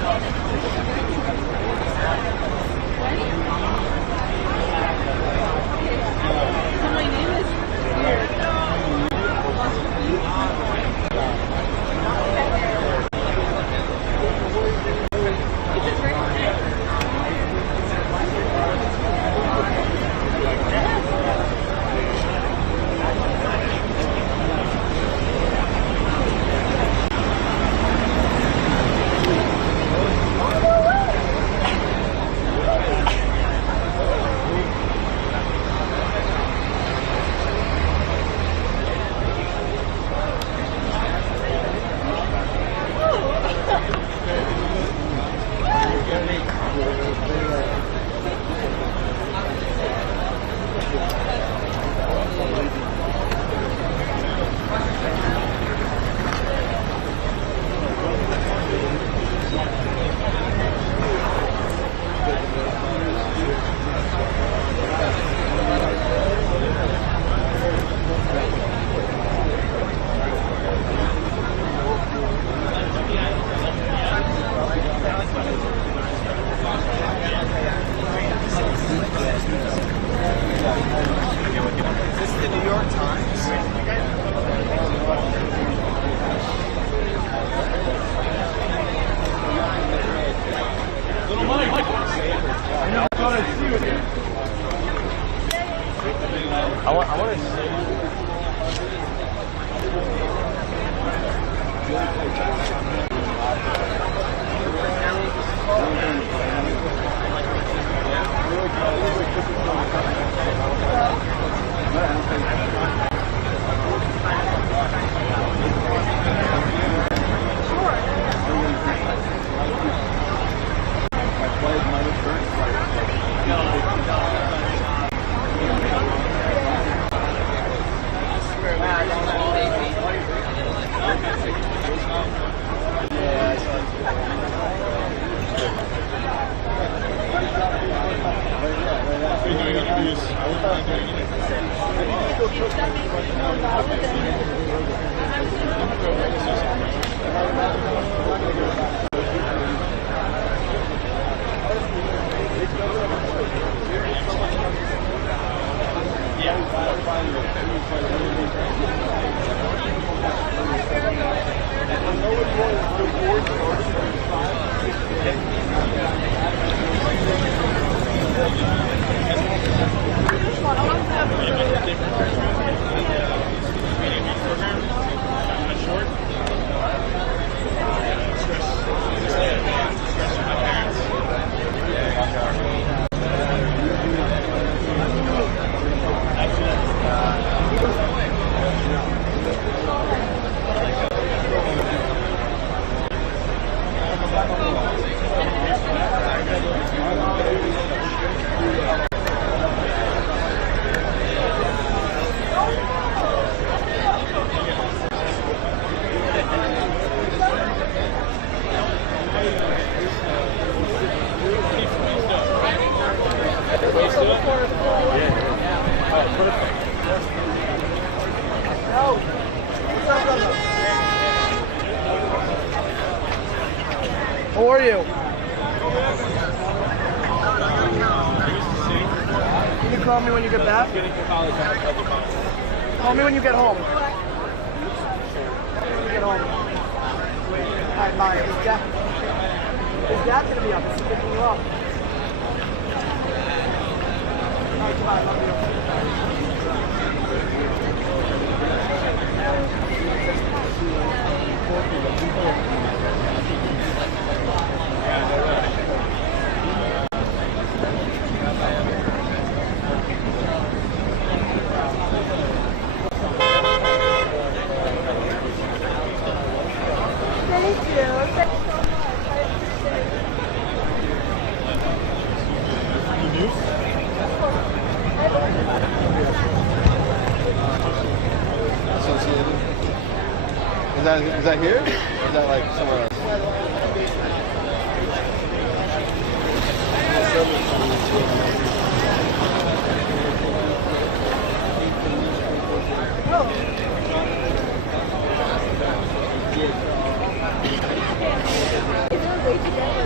I want to see. How are you? Can you call me when you get back? Call me when you get home. When you get home. Alright, bye. Is Dad gonna be up? Is he picking you up? Alright, goodbye. Love Is that here? Or is that like somewhere else? Is there a way to get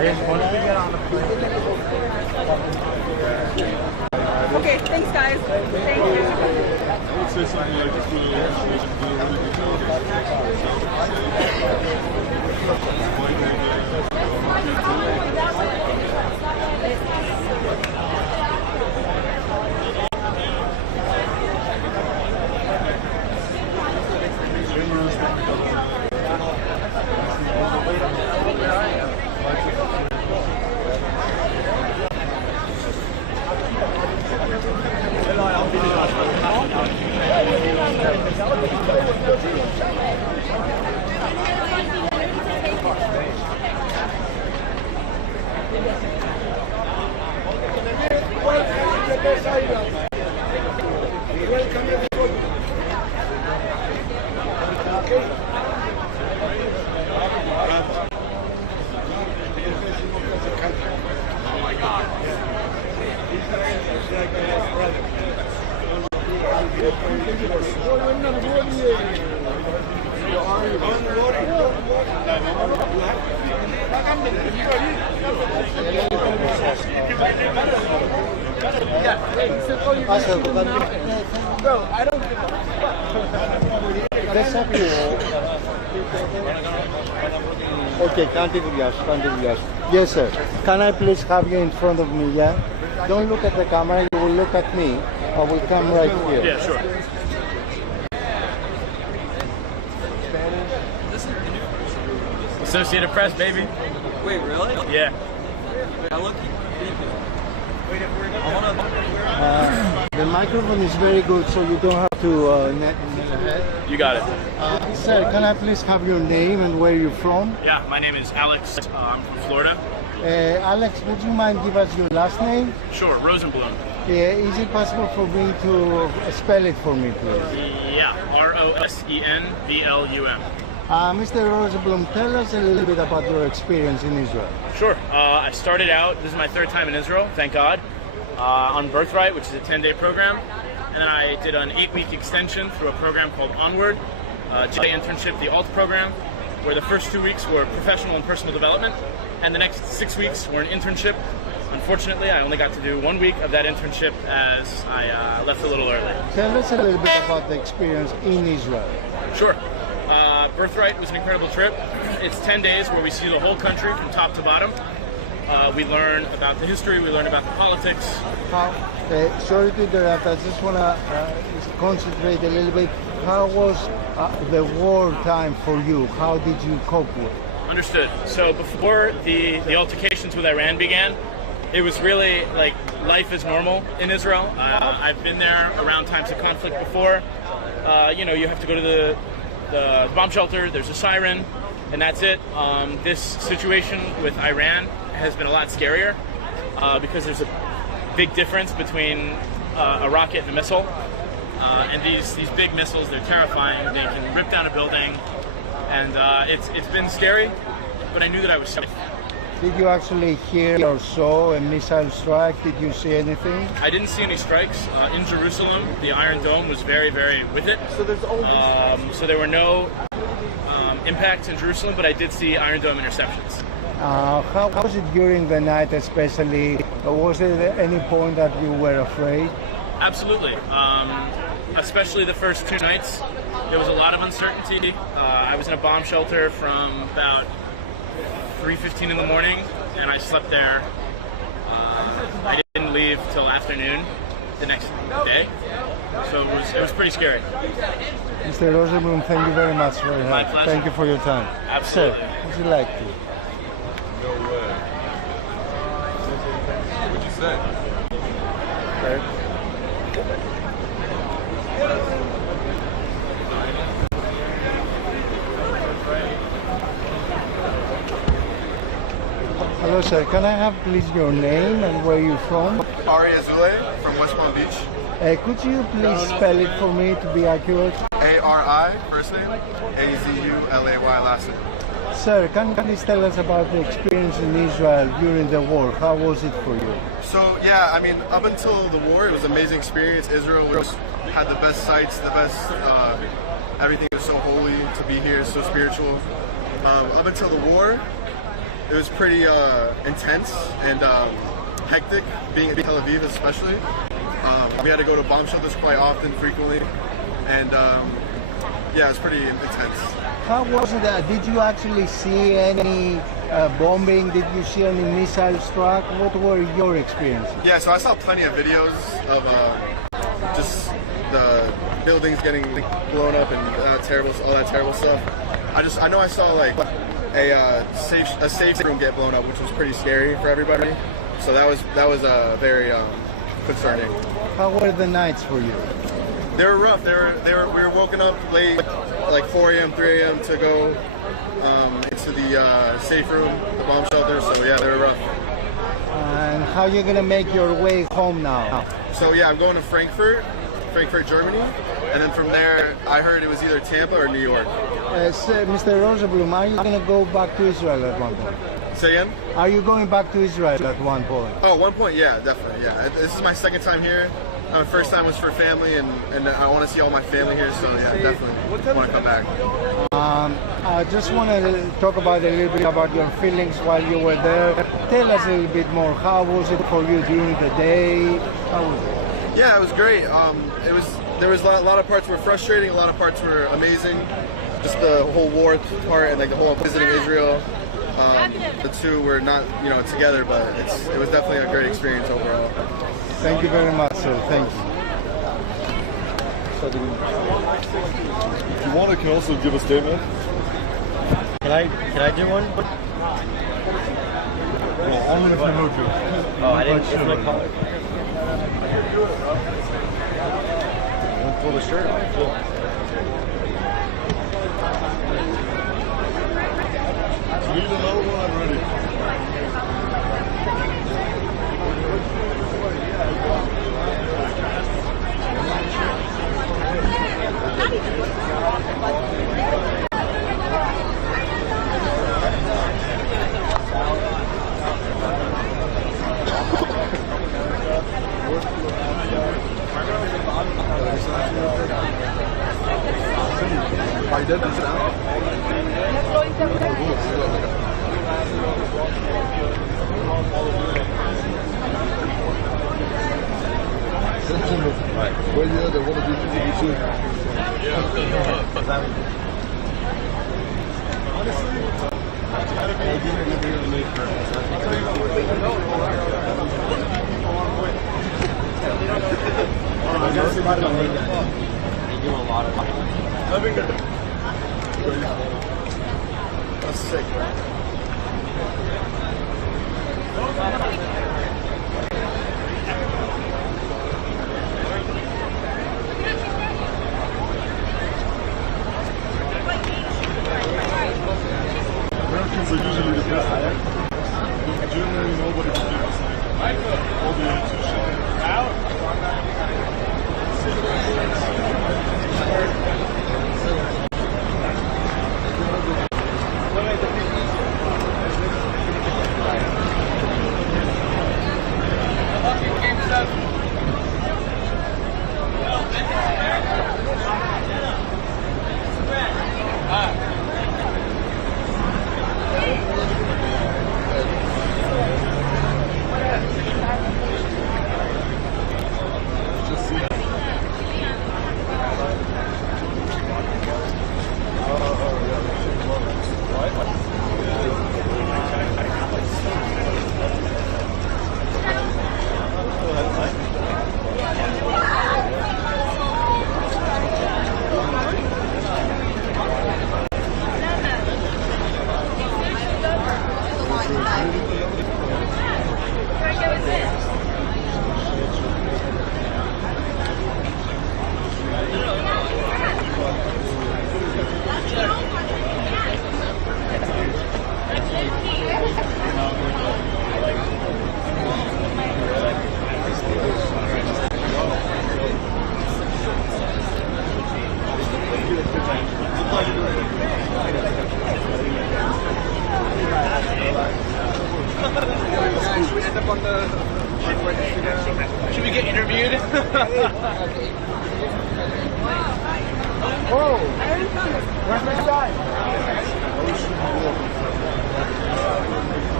Okay, thanks guys. Thank you. I would say something like this will Bro, I don't give a Let's have you. Okay, continuous. Yes, sir. Can I please have you in front of me, yeah? Don't look at the camera, you will look at me. I will come right here. Yeah, sure. Associated Press, baby. Wait, really? Yeah. Wait, I look. The microphone is very good, so you don't have to net your head. You got it. Sir, can I please have your name and where you're from? Yeah, my name is Alex. I'm from Florida. Alex, would you mind give us your last name? Sure, Rosenblum. Is it possible for me to spell it for me, please? Yeah, Rosenblum. Mr. Rosenblum, tell us a little bit about your experience in Israel. Sure. I started out, this is my third time in Israel, thank God, on Birthright, which is a 10-day program. And then I did an 8-week extension through a program called Onward, Czechia internship, the ALT program, where the first 2 weeks were professional and personal development, and the next 6 weeks were an internship. Unfortunately, I only got to do 1 week of that internship as I left a little early. Tell us a little bit about the experience in Israel. Sure. Birthright was an incredible trip. It's 10 days where we see the whole country from top to bottom. We learn about the history, we learn about the politics. Sorry to interrupt, I just want to concentrate a little bit. How was the war time for you? How did you cope with it? Understood. So before the altercations with Iran began, it was really like life is normal in Israel. I've been there around times of conflict before. You have to go to the bomb shelter, there's a siren, and that's it. This situation with Iran has been a lot scarier because there's a big difference between a rocket and a missile. And these big missiles, they're terrifying. They can rip down a building, and it's been scary, but I knew that I was safe. Did you actually hear or saw a missile strike? Did you see anything? I didn't see any strikes. In Jerusalem, the Iron Dome was very, very with it. So there's so there were no impacts in Jerusalem, but I did see Iron Dome interceptions. How was it during the night especially? Was there at any point that you were afraid? Absolutely. Especially the first 2 nights. There was a lot of uncertainty. I was in a bomb shelter from about 3:15 in the morning, and I slept there. I didn't leave till afternoon the next day, so it was pretty scary. Mr. Rosenblum, thank you very much for your help. My pleasure. Thank you for your time. Absolutely. Sir, would you like to? No way. What'd you say? Hello, sir. Can I have please your name and where you're from? Ari Azule from West Palm Beach. Could you please spell it for me to be accurate? A-R-I, first name, A-Z-U-L-A-Y, last name. Sir, can you please tell us about the experience in Israel during the war? How was it for you? So, yeah, I mean, up until the war, it was an amazing experience. Israel had the best sights, the best, everything was so holy to be here, so spiritual. Up until the war, was pretty intense and hectic, being in Tel Aviv especially. We had to go to bomb shelters quite often, frequently, and yeah, it was pretty intense. How was it? Did you actually see any bombing? Did you see any missile struck? What were your experiences? Yeah, so I saw plenty of videos of just the buildings getting blown up and all that terrible stuff. I know I saw like a safe room get blown up, which was pretty scary for everybody. So that was very concerning. How were the nights for you? They were rough. We were woken up late, like 4 a.m., 3 a.m. to go into the safe room, the bomb shelter. So yeah, they were rough. And how are you gonna make your way home now? So yeah, I'm going to Frankfurt, Germany, and then from there, I heard it was either Tampa or New York. Mr. Rosenblum, are you gonna go back to Israel at one point? Say again? Are you going back to Israel at one point? Oh, one point, yeah, definitely, yeah. This is my second time here. My first time was for family, and I want to see all my family here, so yeah, definitely want to come back. I just want to talk about a little bit about your feelings while you were there. Tell us a little bit more. How was it for you during the day? How was it? Yeah, it was great. There was a lot of parts were frustrating, a lot of parts were amazing. Just the whole war part and like the whole visiting Israel. The two were not, together, but it was definitely a great experience overall. Thank you very much, sir. Thank you. If you want, you can also give a statement. Can I do one? Well, only if you know to. Oh, I didn't. It's my collar. Don't pull the shirt off. Cool. Need another one? I'm ready. I did this now. Well, yeah, they want to do this soon. That's sick, man. Americans are usually the best. Generally, nobody can do the same. All the institutions. Should we get interviewed? Whoa! Where's my sign?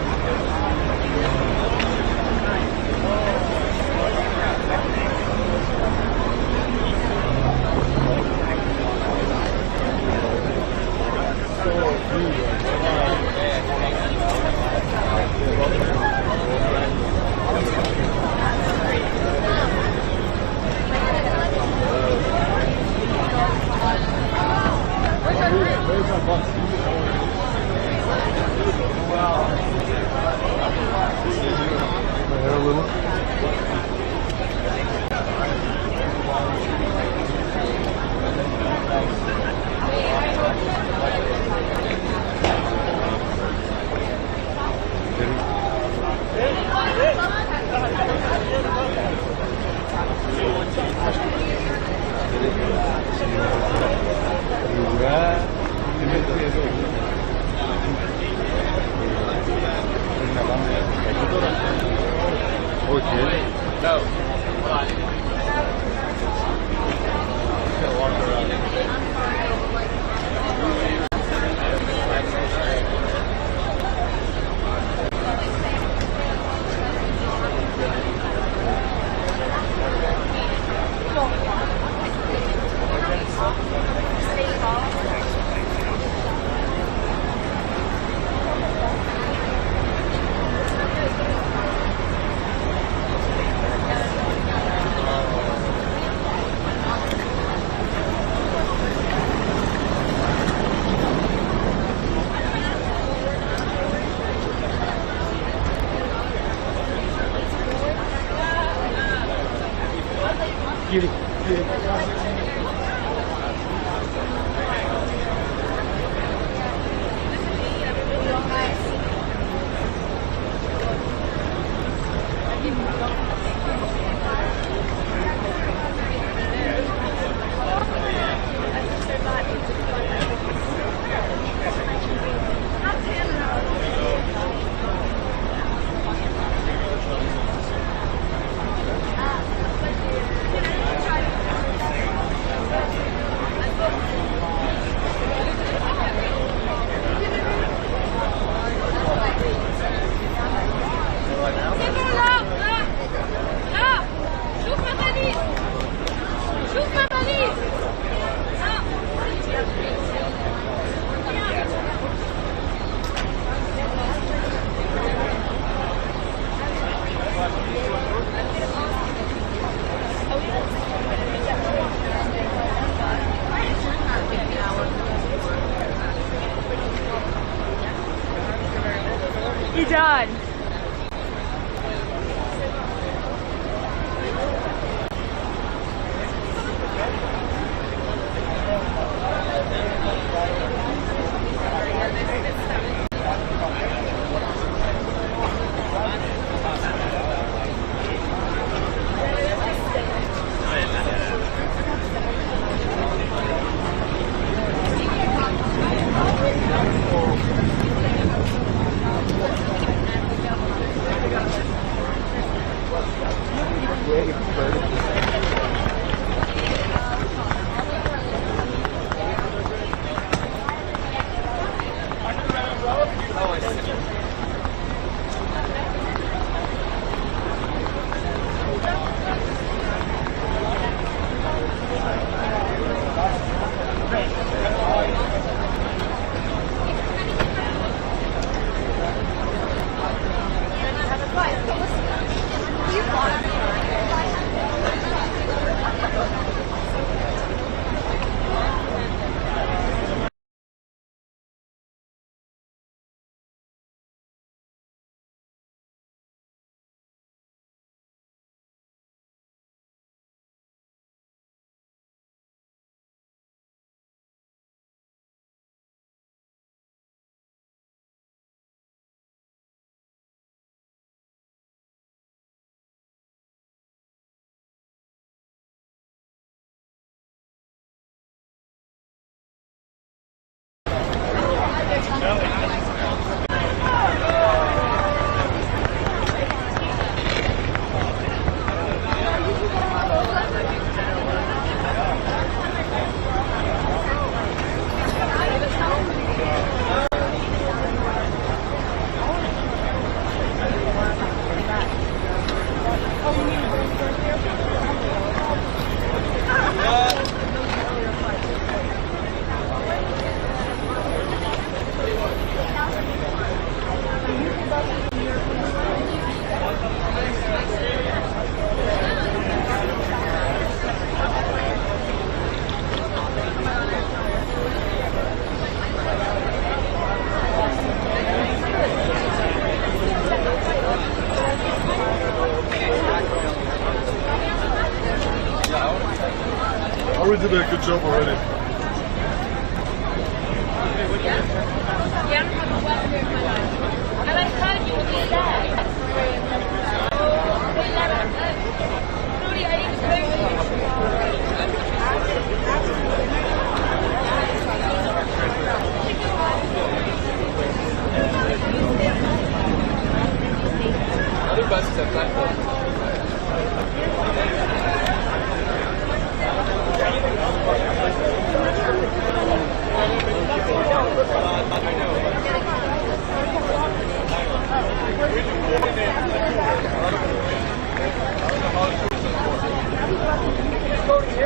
You done? We did a good job already. I think buses have platforms.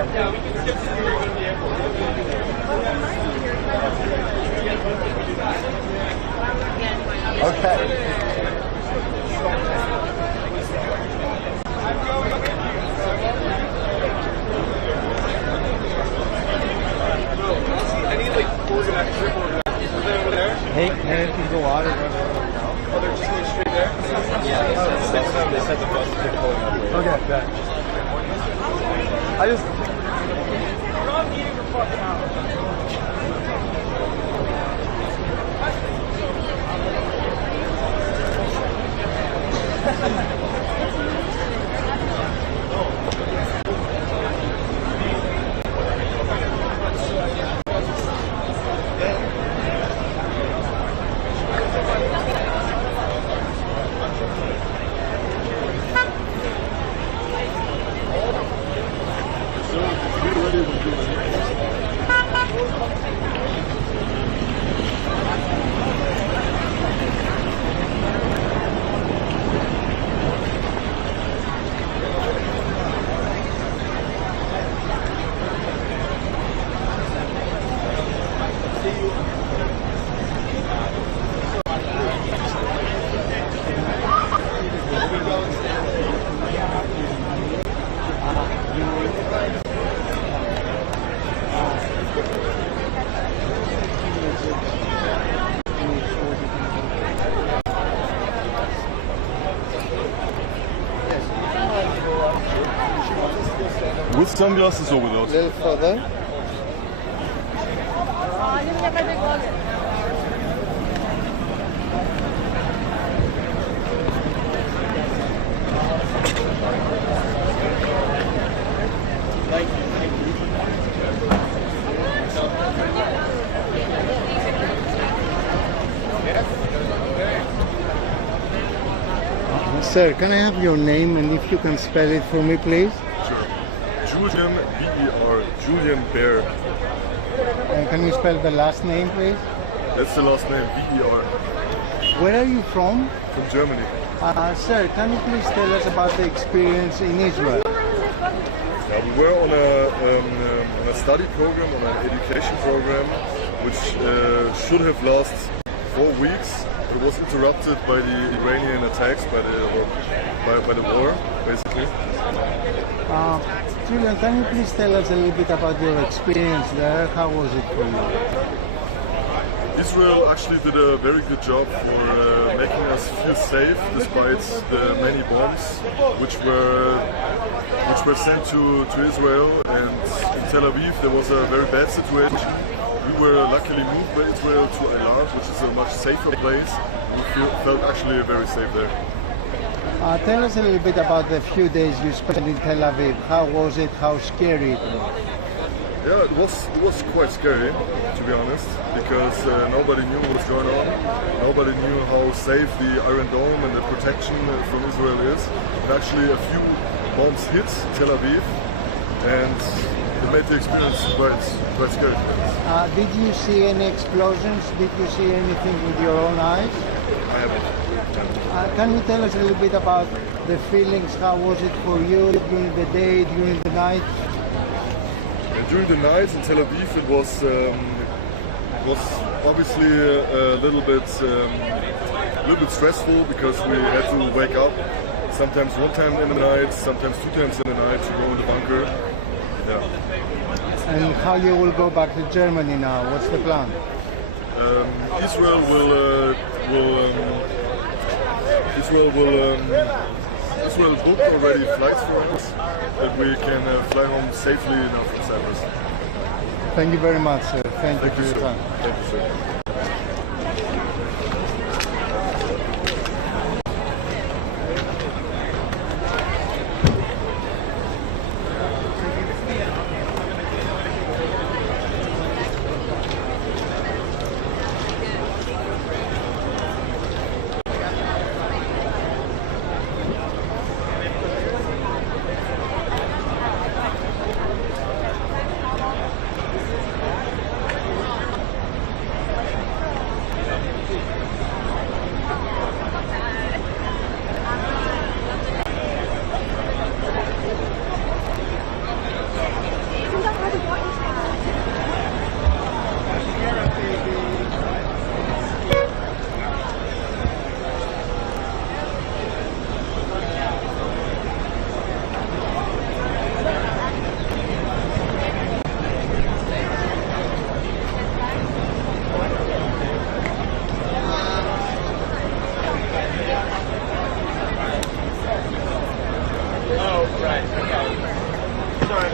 Okay. Hey, can go out. Oh, they're just going straight there? Yeah, they said the bus is pulling up later. Okay, bet. I just... With sunglasses or without? A little further. I didn't get my big luggage. Sir, can I have your name and if you can spell it for me, please? Sure. Julian, B-E-R, Julian Bear. Can you spell the last name, please? That's the last name, B-E-R. Where are you from? From Germany. Sir, can you please tell us about the experience in Israel? Yeah, we were on a study program, on an education program, which should have lasted 4 weeks. It was interrupted by the Iranian attacks, by the war, basically. Julian, can you please tell us a little bit about your experience there? How was it for you? Israel actually did a very good job for making us feel safe despite the many bombs which were sent to Israel, and in Tel Aviv there was a very bad situation. We were luckily moved by Israel to Eilat, which is a much safer place. We felt actually very safe there. Tell us a little bit about the few days you spent in Tel Aviv. How was it? How scary it was? Yeah, it was quite scary, to be honest, because nobody knew what was going on. Nobody knew how safe the Iron Dome and the protection from Israel is. And actually a few bombs hit Tel Aviv, and it made the experience quite scary. Did you see any explosions? Did you see anything with your own eyes? I haven't. Can you tell us a little bit about the feelings? How was it for you during the day, during the night? During the night in Tel Aviv, it was obviously a little bit stressful because we had to wake up sometimes one time in the night, sometimes 2 times in the night to go in the bunker. Yeah. And how you will go back to Germany now? What's the plan? Israel booked already flights for us that we can fly home safely now from Cyprus. Thank you very much, sir. Thank you for your time. Thank you, sir.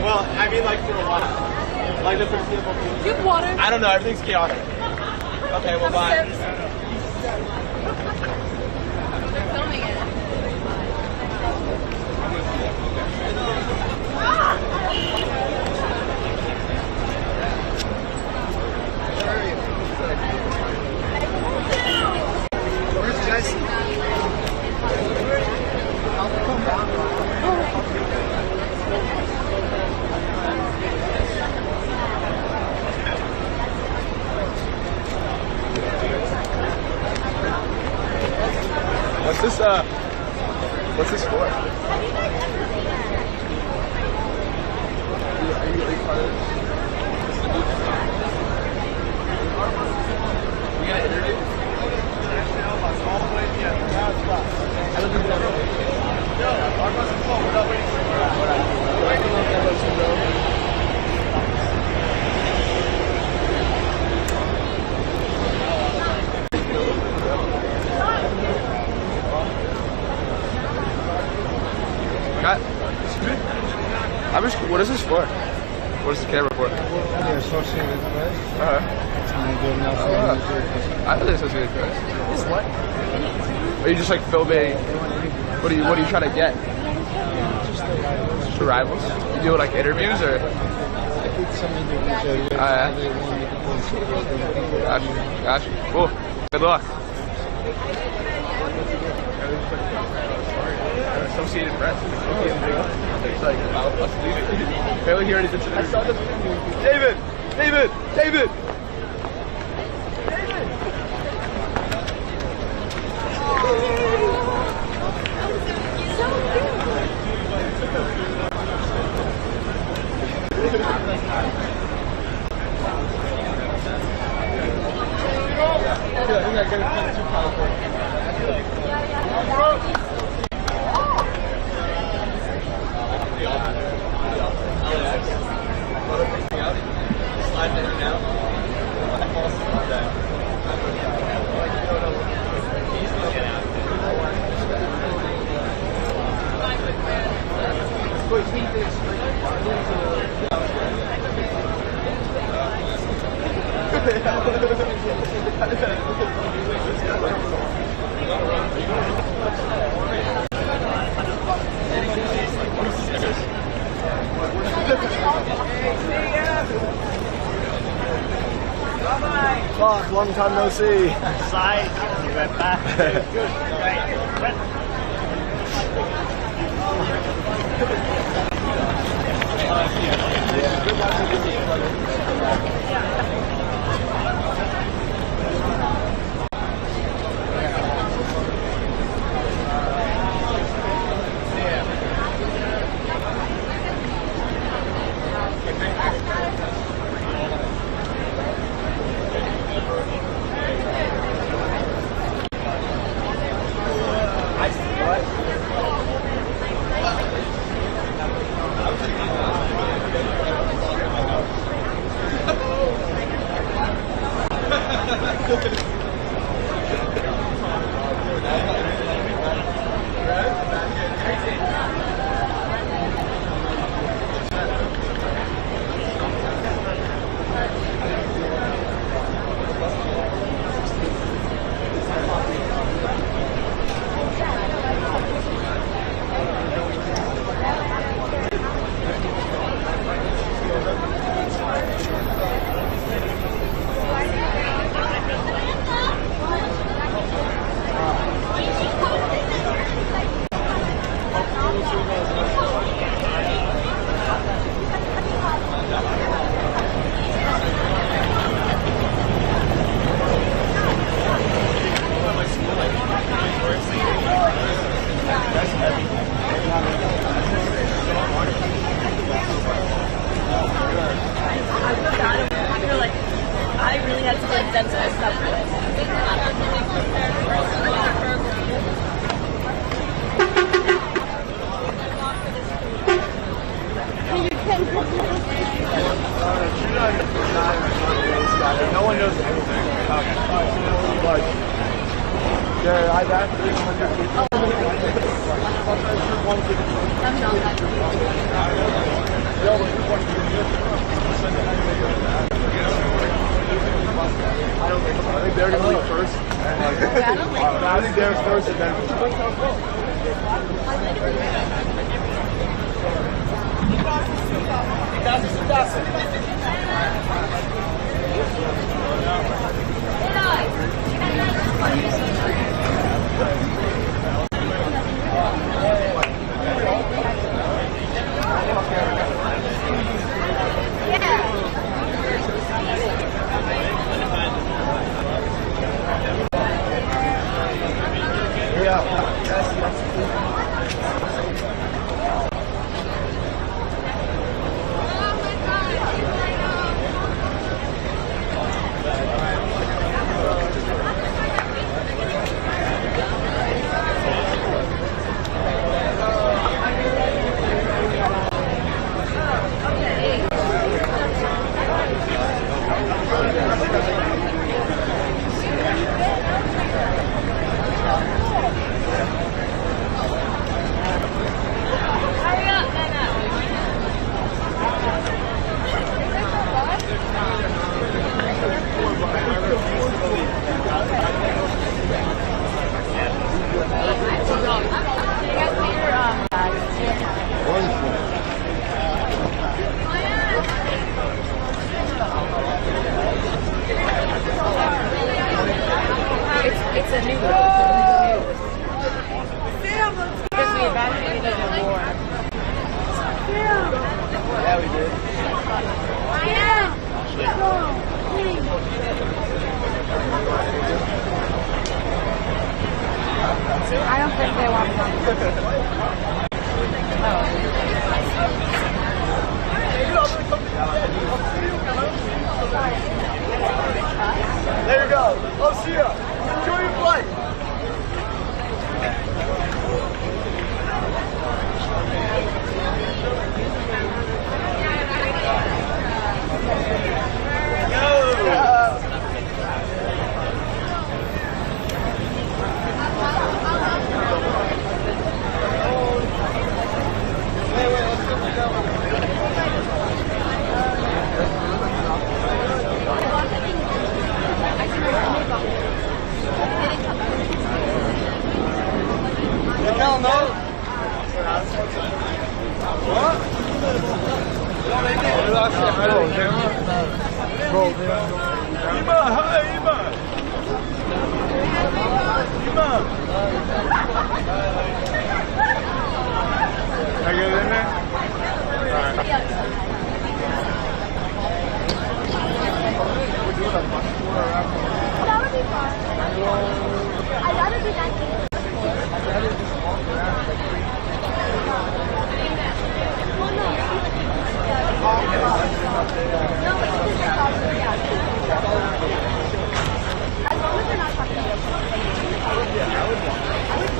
Well, I mean, like for a while. Like the foreseeable future. You have water? I don't know. Everything's chaotic. Okay, well, bye. Filming it. Where's Jesse? What's this for? Are you part of this? You got an interview? I don't think that our bus is full. We're not waiting for what is this for? What is the camera for? The Associated Press. I know the Associated Press. What? Are you just like filming? What are you trying to get? Just rivals? You do like interviews or? I did some interviews earlier. They want me to consider. Gotcha. Cool. Good luck. Associated Press. It's like, let's leave it. Barely hear anything. I saw this. David! David! David! Fuck, long time no see. Side, you went back. Good, right. No one knows anything. Like, yeah, I've asked 300 people. I'm not that. think they're first and then. It's a new one. Because we evacuated the war. Yeah, we did. I don't think they want them. There you go. Oh, see ya. Enjoy your flight.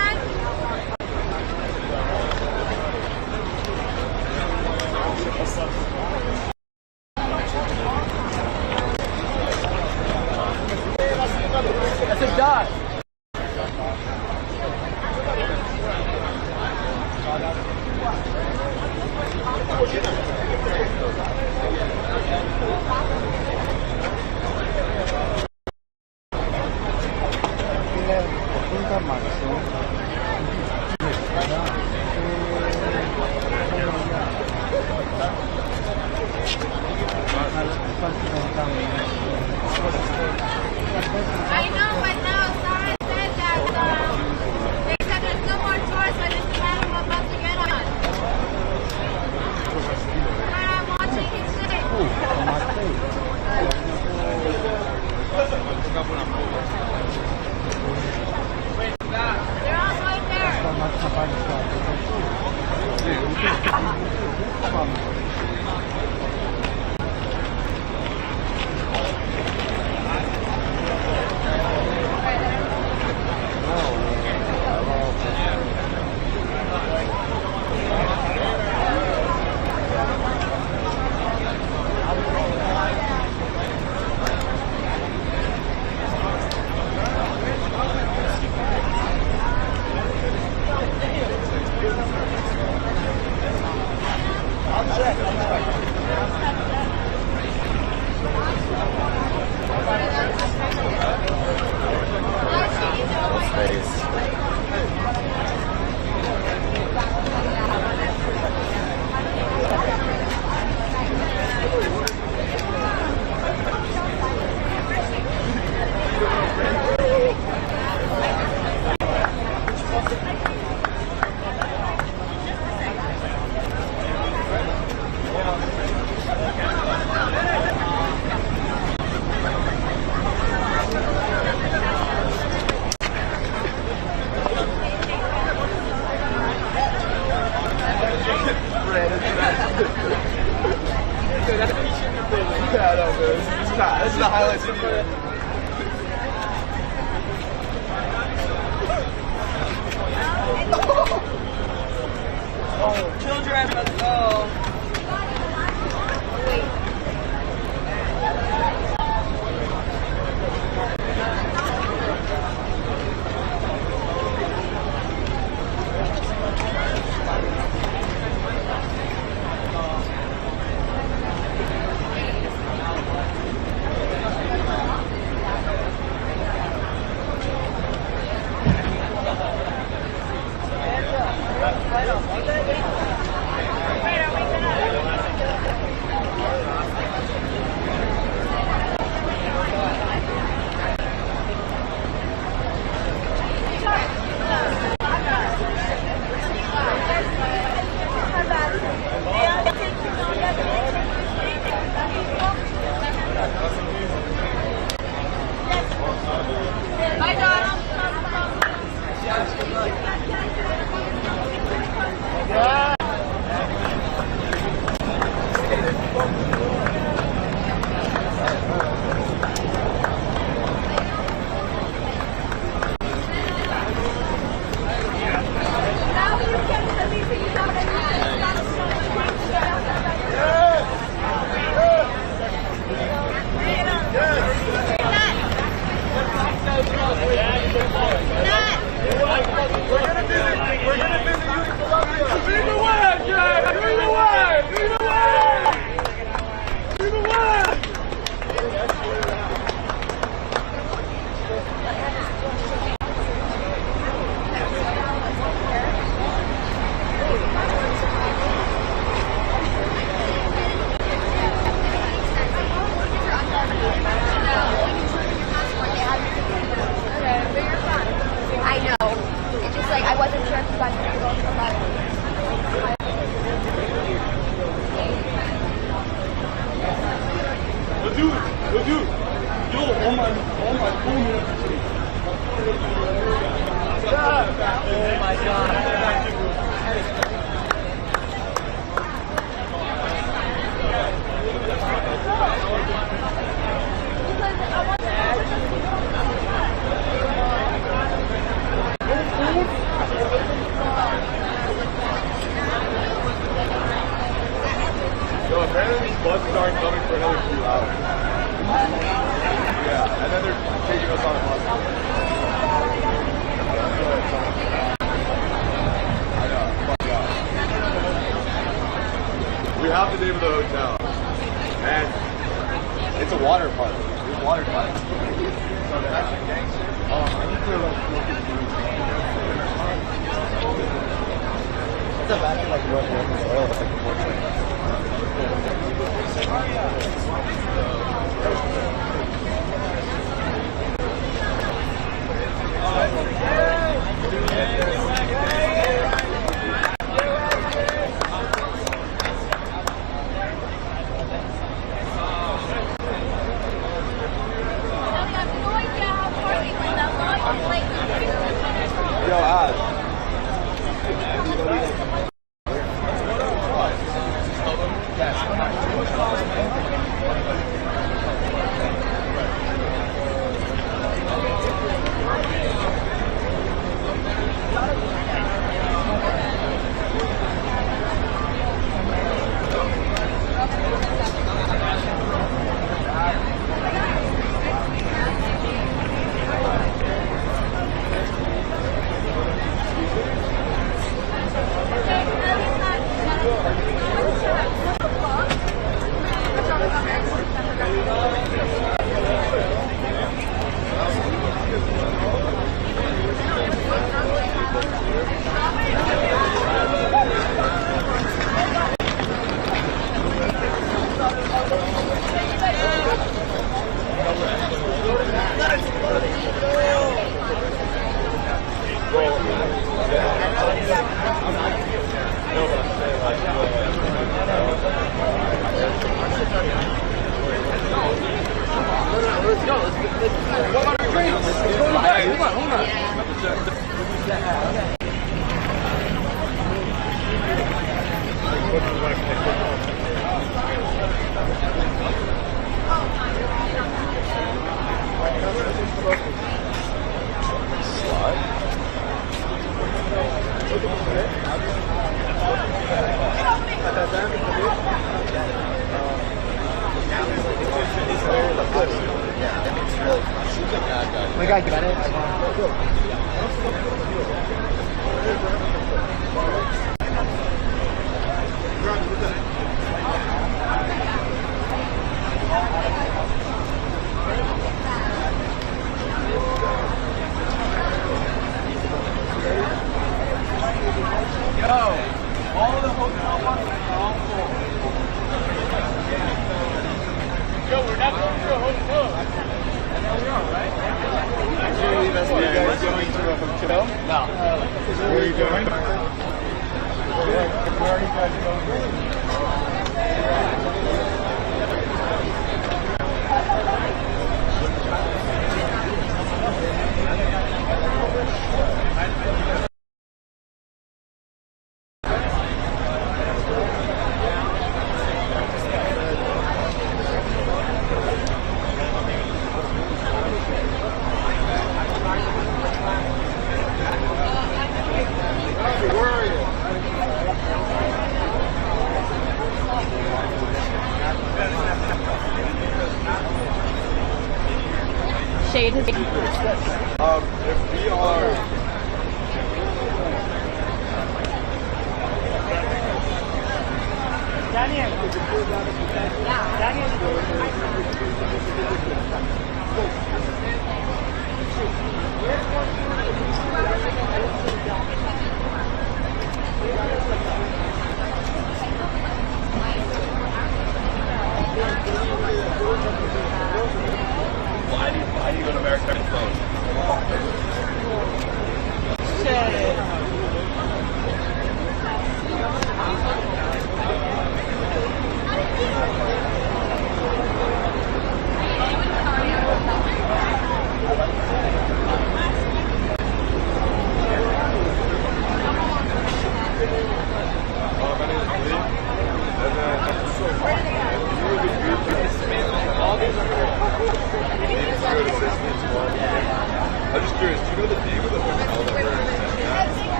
This is the highlights of the Oh, children, let's go. Buses aren't coming for another few hours. Yeah, and then they're taking us on a bus. I know, fuck yeah. We have the name of the hotel. And it's a water park. There's water parks. So they're actually gangsters. I need to look at the it's a back in like Limassol, it's like a portrait. Shahed has if we are Why do you go to America and phone? I'm just curious, do you know the name of the hotel that we're staying at?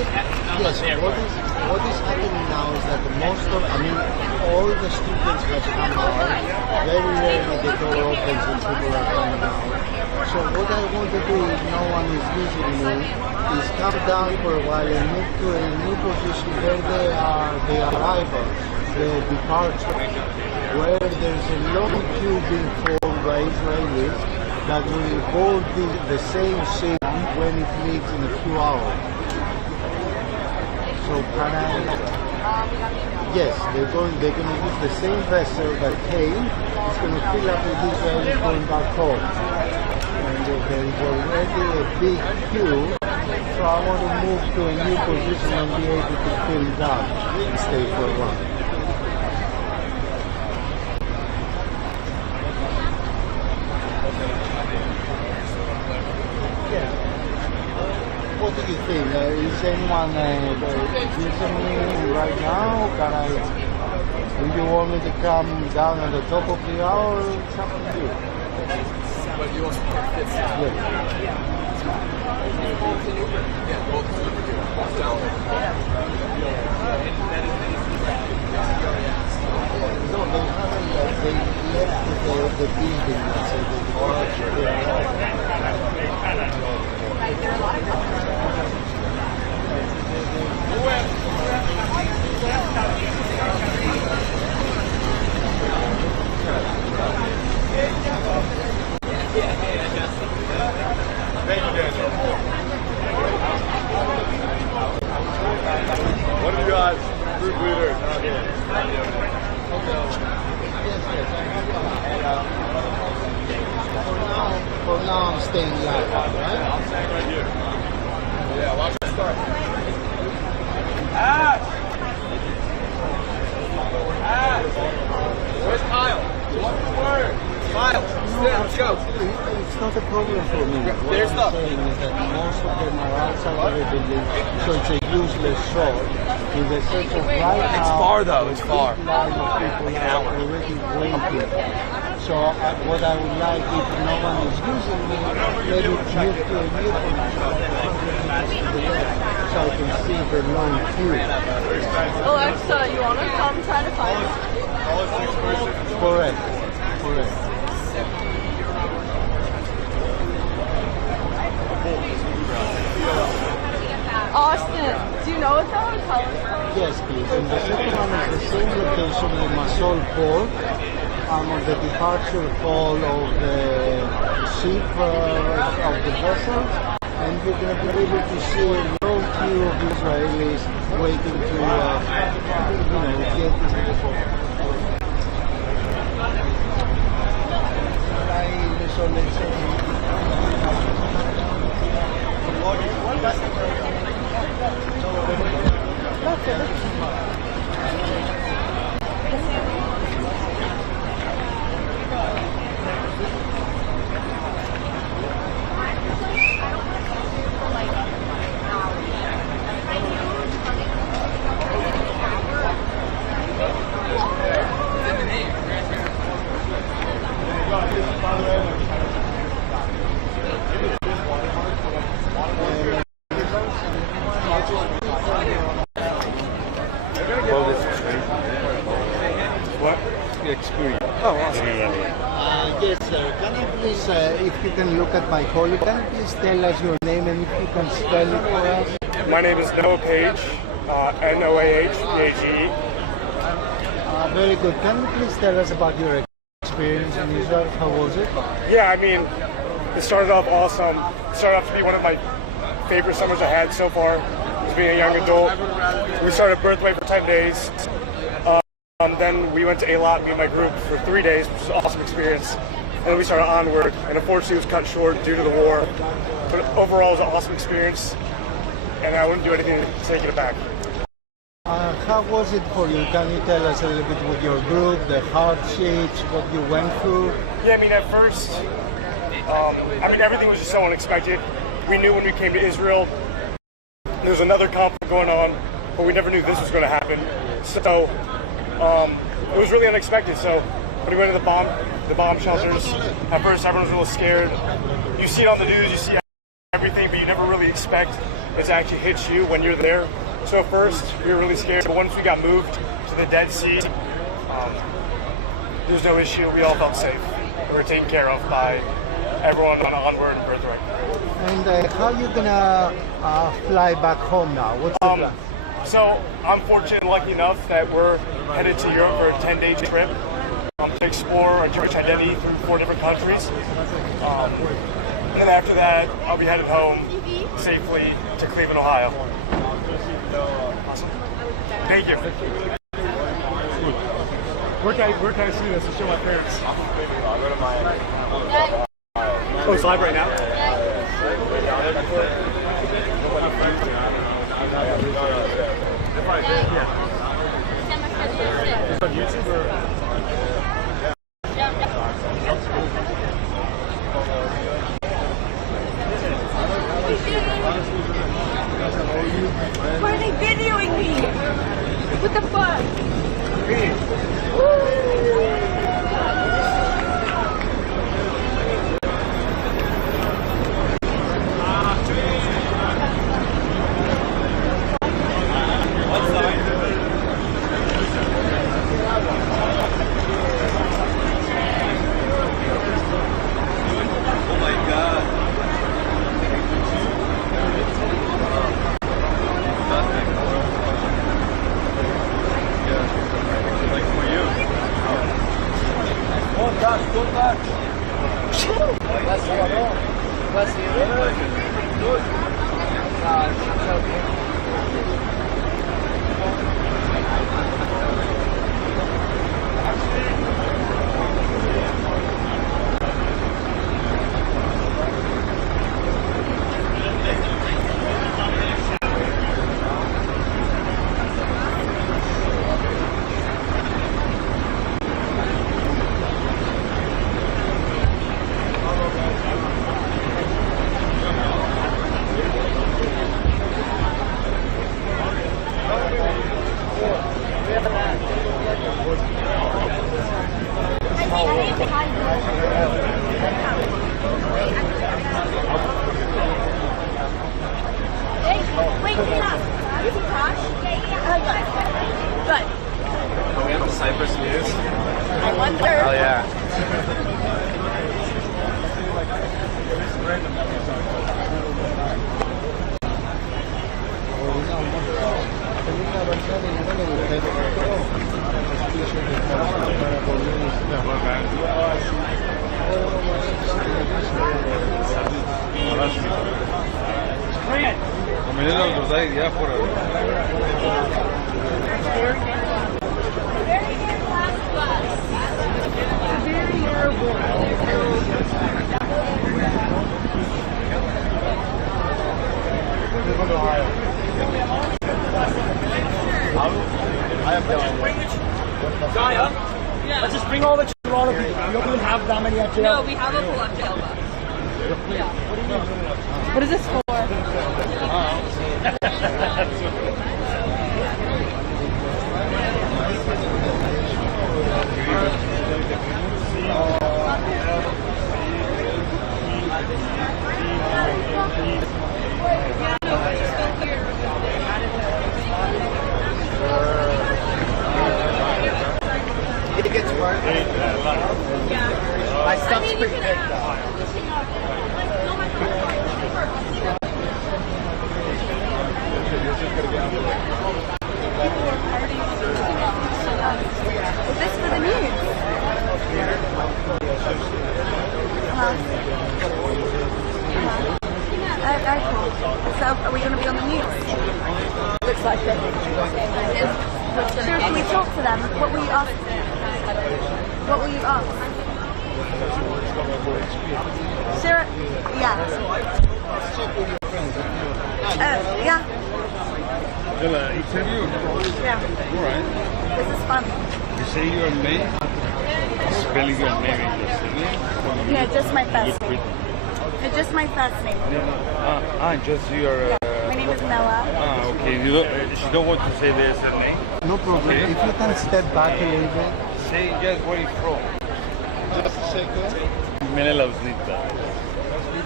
what is happening now is that all the students have come out. Very rarely the door opens and people are coming out. So what I want to do, if no one is visiting me, is come down for a while and move to a new position where they are the arrivals, the departure, where there's a long queue being formed by Israelis that will board the same ship when it leaves in a few hours. So can I? Yes, they're going to use the same vessel that came. It's going to fill up with Israelis going back home. And there is already a big queue, so I want to move to a new position and be able to fill it up and stay for a while. What do you think? Is anyone using me right now? Do you want me to come down at the top of the hour? It's up to you. But you also have fits. No, they haven't. They left the building, so What do you got? Group leader. Not here. For now, I'm staying live, right? I'm staying right here. Yeah, watch it start. Where's Kyle? One word. Kyle, let's go. It's not a problem for me. What There's I'm saying is that most of them are outside of the building, so it's a useless shot. In the sense of right now, It's far though, it's far. big line of people are already waiting. So what I would like, if no one is using me, let it move to a new position so I can see the long queue. Alexa, you want to come try to find us? Correct. Austin, do you know what the hotel is called? Yes, please. And the second one is the same location, Limassol port. I'm on the departure hall of the ship of the vessel, and you're going to be able to see a long queue of Israelis waiting to, get into the port. Experience. Oh, awesome. Yes, sir. Can you please, if you can look at my colleague, can you please tell us your name and if you can spell it for us? My name is Noah Page, Noahpage. Very good. Can you please tell us about your experience in Israel? How was it? Yeah, it started off awesome. It started off to be one of my favorite summers I had so far, as being a young adult. We started Birthway for 10 days. Then we went to Eilat, me and my group, for 3 days, which was an awesome experience. And then we started Onward, and unfortunately it was cut short due to the war. But overall it was an awesome experience, and I wouldn't do anything to take it back. How was it for you? Can you tell us a little bit with your group, the hardships, what you went through? Yeah, at first, everything was just so unexpected. We knew when we came to Israel, there was another conflict going on, but we never knew this was going to happen. So it was really unexpected. So when we went to the bomb shelters, at first everyone was a little scared. You see it on the news, you see everything, but you never really expect it to actually hit you when you're there. So at first, we were really scared, but once we got moved to the Dead Sea, there's no issue. We all felt safe. We were taken care of by everyone on Onward and Birthright. And how are you gonna fly back home now? What's the plan? So I'm fortunate and lucky enough that we're headed to Europe for a 10-day trip to explore our Jewish identity through 4 different countries. And then after that, I'll be headed home safely to Cleveland, Ohio. Awesome. Thank you. Where can I see this to show my parents? Oh, it's live right now? It's on YouTube or? Why are they videoing me? What the fuck? Are we on the Cyprus news? I wonder. Oh yeah. Gaia? Yeah. Let's just bring all the Toronto people. We don't even have that many at jail. No, we have a full up jail box. Yeah. What is this for? It gets worse. My stuff's pretty big though. Is this for the news? Very cool. So, are we going to be on the news? Looks like it. Sure, can we talk to them? What will you ask? What will you ask? Sure. Yeah. Yeah. Interview? Yeah. Alright. This is fun. You say your name? Spelling your name in your surname? No, just my first name. No, just my first name. Just your... My name is Noah. Okay. You don't want to say their surname? No problem. Okay. If you can step back a little bit. Say just where you're from. Just a second. Mene Lausnita.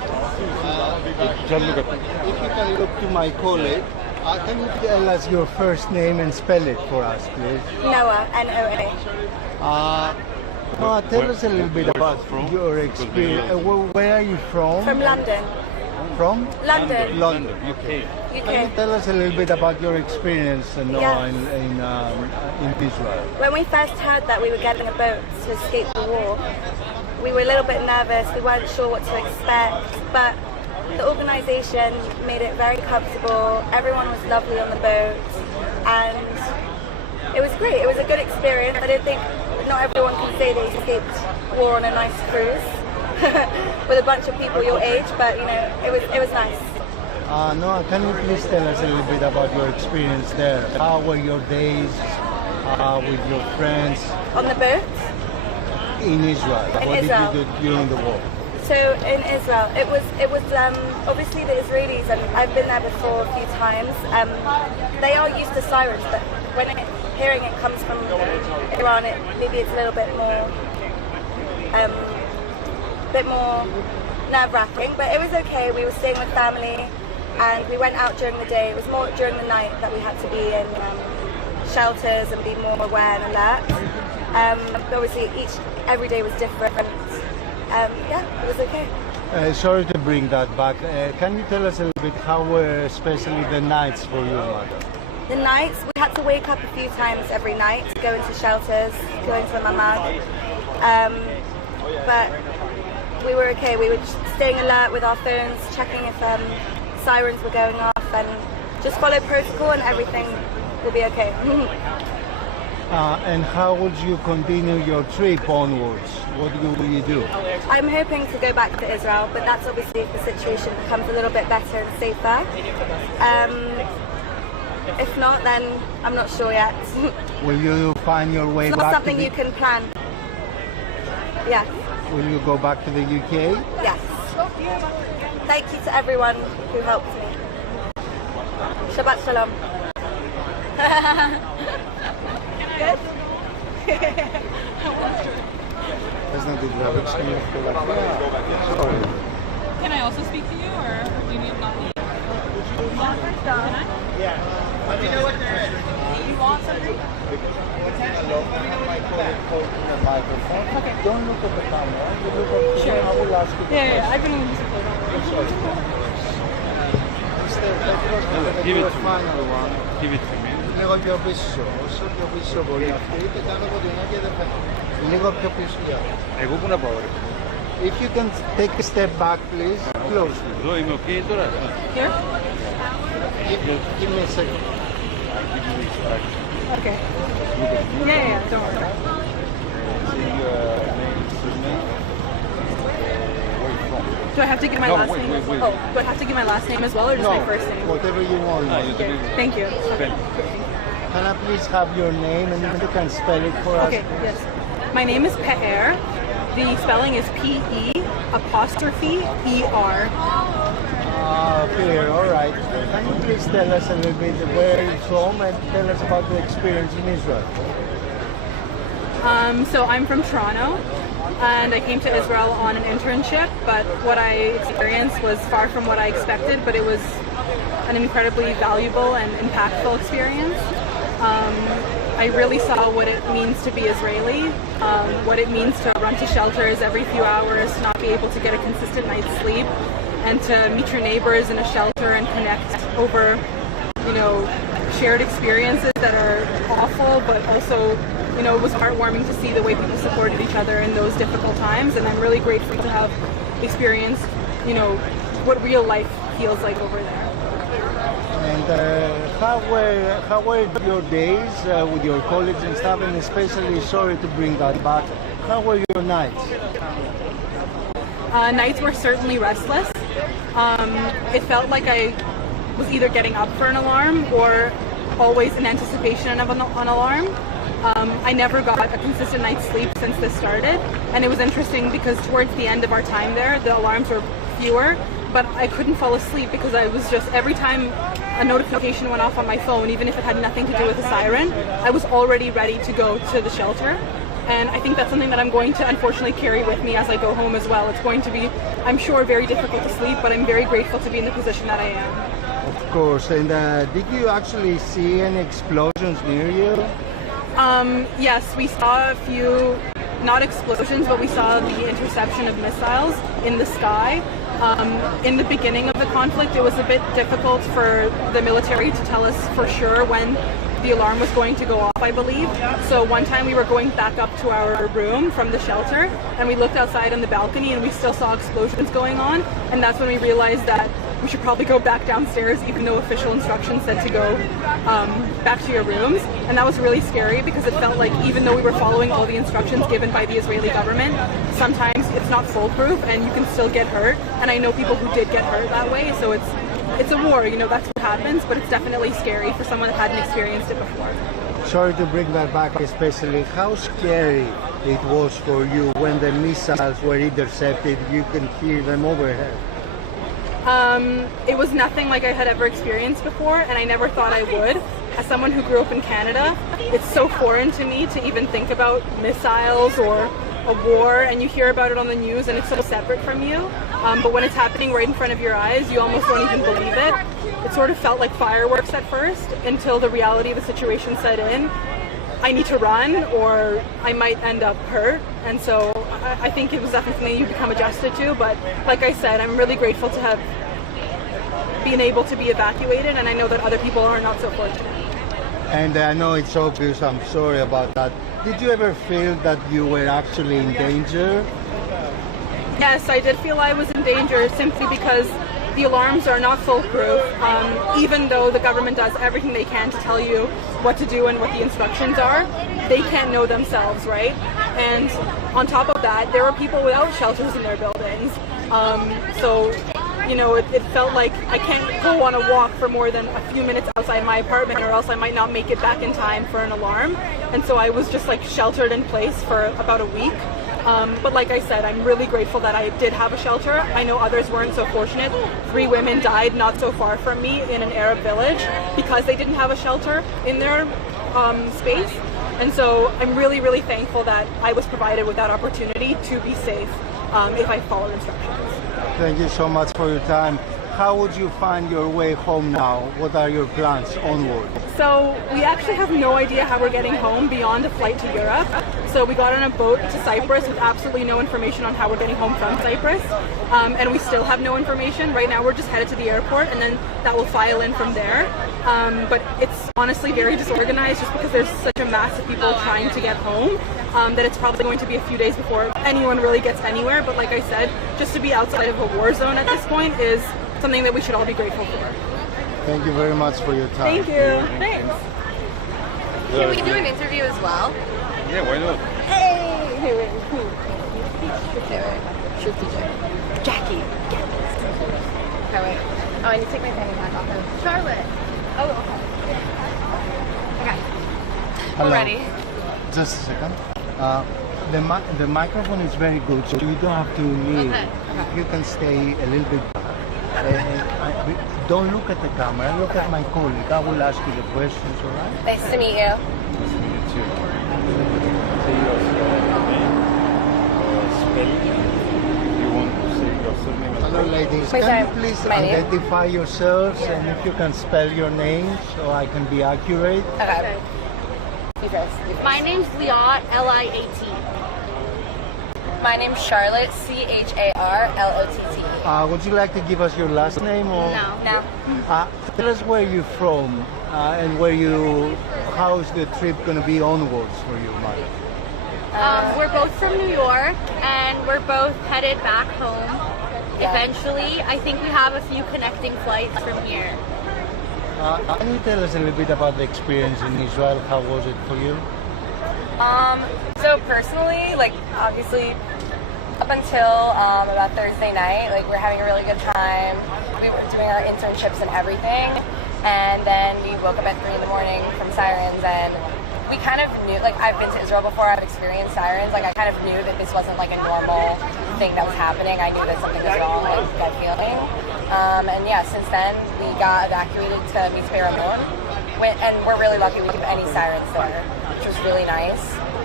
If you can look to my colleague, can you tell us your first name and spell it for us, please? Noah, N-O-A. Noah, tell us a little bit about your experience. Where are you from? From London. From? London. London, UK. Can you tell us a little bit about your experience, Noah, in Israel? When we first heard that we were getting a boat to escape the war, we were a little bit nervous. We weren't sure what to expect, but the organisation made it very comfortable. Everyone was lovely on the boat, and it was great. It was a good experience. I don't think not everyone can say they escaped war on a nice cruise with a bunch of people your age, but you know, it was nice. Noah, can you please tell us a little bit about your experience there? How were your days with your friends? On the boat? In Israel. What did you do during the war? So in Israel, it was obviously the Israelis, and I've been there before a few times. They are used to sirens, but when hearing it comes from Iran, maybe it's a little bit more nerve-wracking. But it was okay. We were staying with family, and we went out during the day. It was more during the night that we had to be in shelters and be more aware and alert. Obviously, every day was different. Yeah, it was okay. Sorry to bring that back. Can you tell us a little bit how were especially the nights for your mother? The nights, we had to wake up a few times every night, go into shelters, go into the mamad. But we were okay. We were just staying alert with our phones, checking if sirens were going off, and just follow protocol and everything will be okay. And how would you continue your trip onwards? What will you do? I'm hoping to go back to Israel, but that's obviously if the situation becomes a little bit better and safer. If not, then I'm not sure yet. Will you find your way it's back? It's not something you can plan. Yes. Will you go back to the UK? Yes. Thank you to everyone who helped me. Shabbat shalom. Good? Can I also speak to you, or do you need not? Yeah. Let me know what there is. Do you want something? Okay. Don't look at the camera. You look at sure. I will ask you. Yeah, I've been in music for Give it to me. Give it to me. Λίγο πιο πίσω, όσο πιο πίσω μπορεί αυτή και κάνω κοντινά και δεν φαίνεται. Λίγο πιο πίσω. Εγώ πού να πάω ρε. If you can take a step back please, closely. Εδώ είμαι ok τώρα. Here? Give me a second. Okay. Yeah, don't worry. Say your name, surname. Where you from? Do I have to give my last name? Wait. Oh, do I have to give my last name as well, or just my first name? Whatever you want. Okay. Thank you. Okay. Can I please have your name and you can spell it for us? Okay, yes. My name is Pe'er. The spelling is P-E''ER. Pe'er, all right. Can you please tell us a little bit where you're from and tell us about the experience in Israel? So I'm from Toronto, and I came to Israel on an internship, but what I experienced was far from what I expected, but it was an incredibly valuable and impactful experience. I really saw what it means to be Israeli, what it means to run to shelters every few hours, to not be able to get a consistent night's sleep, and to meet your neighbors in a shelter and connect over, shared experiences that are awful, but also, it was heartwarming to see the way people supported each other in those difficult times, and I'm really grateful to have experienced, what real life feels like over there. And how were your days with your colleagues and stuff, and especially, sorry to bring that back, how were your nights? Nights were certainly restless. It felt like I was either getting up for an alarm or always in anticipation of an alarm. I never got a consistent night's sleep since this started, and it was interesting because towards the end of our time there, the alarms were fewer, but I couldn't fall asleep because I was just, every time a notification went off on my phone, even if it had nothing to do with a siren, I was already ready to go to the shelter. And I think that's something that I'm going to unfortunately carry with me as I go home as well. It's going to be, I'm sure, very difficult to sleep, but I'm very grateful to be in the position that I am. Of course. And did you actually see any explosions near you? Yes, we saw a few, not explosions, but we saw the interception of missiles in the sky. In the beginning of the conflict, it was a bit difficult for the military to tell us for sure when the alarm was going to go off, I believe. So one time we were going back up to our room from the shelter, and we looked outside on the balcony and we still saw explosions going on, and that's when we realized that we should probably go back downstairs, even though official instructions said to go back to your rooms. And that was really scary because it felt like even though we were following all the instructions given by the Israeli government, sometimes it's not foolproof and you can still get hurt. And I know people who did get hurt that way, so it's a war, you know, that's what happens, but it's definitely scary for someone that hadn't experienced it before. Sorry to bring that back, especially how scary it was for you when the missiles were intercepted. You can hear them overhead. It was nothing like I had ever experienced before, and I never thought I would. As someone who grew up in Canada, it's so foreign to me to even think about missiles or a war, and you hear about it on the news and it's so separate from you. But when it's happening right in front of your eyes, you almost don't even believe it. It sort of felt like fireworks at first until the reality of the situation set in. I need to run or I might end up hurt, and so I think it was definitely something you become adjusted to, but like I said, I'm really grateful to have been able to be evacuated, and I know that other people are not so fortunate. And I know it's obvious, I'm sorry about that. Did you ever feel that you were actually in danger? Yes, I did feel I was in danger simply because the alarms are not foolproof, even though the government does everything they can to tell you what to do and what the instructions are. They can't know themselves, right? And on top of that, there are people without shelters in their buildings. So, you know, it felt like I can't go on a walk for more than a few minutes outside my apartment, or else I might not make it back in time for an alarm. And so I was just like sheltered in place for about a week. But like I said, I'm really grateful that I did have a shelter. I know others weren't so fortunate. 3 women died not so far from me in an Arab village because they didn't have a shelter in their space. And so I'm really, really thankful that I was provided with that opportunity to be safe if I followed instructions. Thank you so much for your time. How would you find your way home now? What are your plans onward? So we actually have no idea how we're getting home beyond a flight to Europe. So we got on a boat to Cyprus with absolutely no information on how we're getting home from Cyprus. And we still have no information. Right now we're just headed to the airport, and then that will file in from there. But it's honestly very disorganized just because there's such a mass of people trying to get home that it's probably going to be a few days before anyone really gets anywhere. But like I said, just to be outside of a war zone at this point is something that we should all be grateful for. Thank you very much for your time. Thank you. Thanks. Can we do an interview as well? Yeah, why not? Hey! Hey, wait. Okay, wait. Shoot DJ. Jackie, get this. Okay, wait. Oh, I need to take my pen and hat off. Charlotte. Oh, okay. Okay. Hello. We're ready. Just a second. The microphone is very good, so you don't have to kneel. Okay. You can stay a little bit back. Don't look at the camera, look at my colleague. I will ask you the questions, all right? Nice to meet you. Nice to meet you too. Say your name, spelling, if you want to say your surname. Hello ladies, My can name. you please My name? identify yourselves and if you can spell your name so I can be accurate? Okay. You first. My name's Liat, L-I-A-T. My name's Charlotte, C-H-A-R-L-O-T-T. Would you like to give us your last name? Or? No. Tell us where you're from and how is the trip going to be onwards for you, Maya? We're both from New York, and we're both headed back home. Eventually, I think we have a few connecting flights from here. Can you tell us a little bit about the experience in Israel? How was it for you? So personally, like obviously up until about Thursday night, like we're having a really good time. We were doing our internships and everything, and then we woke up at 3 in the morning from sirens, and we kind of knew, like I've been to Israel before, I've experienced sirens, like I kind of knew that this wasn't like a normal thing that was happening. I knew that something was wrong, like gut feeling. And yeah, since then we got evacuated to Amidst, and we're really lucky we didn't have any sirens there, which was really nice.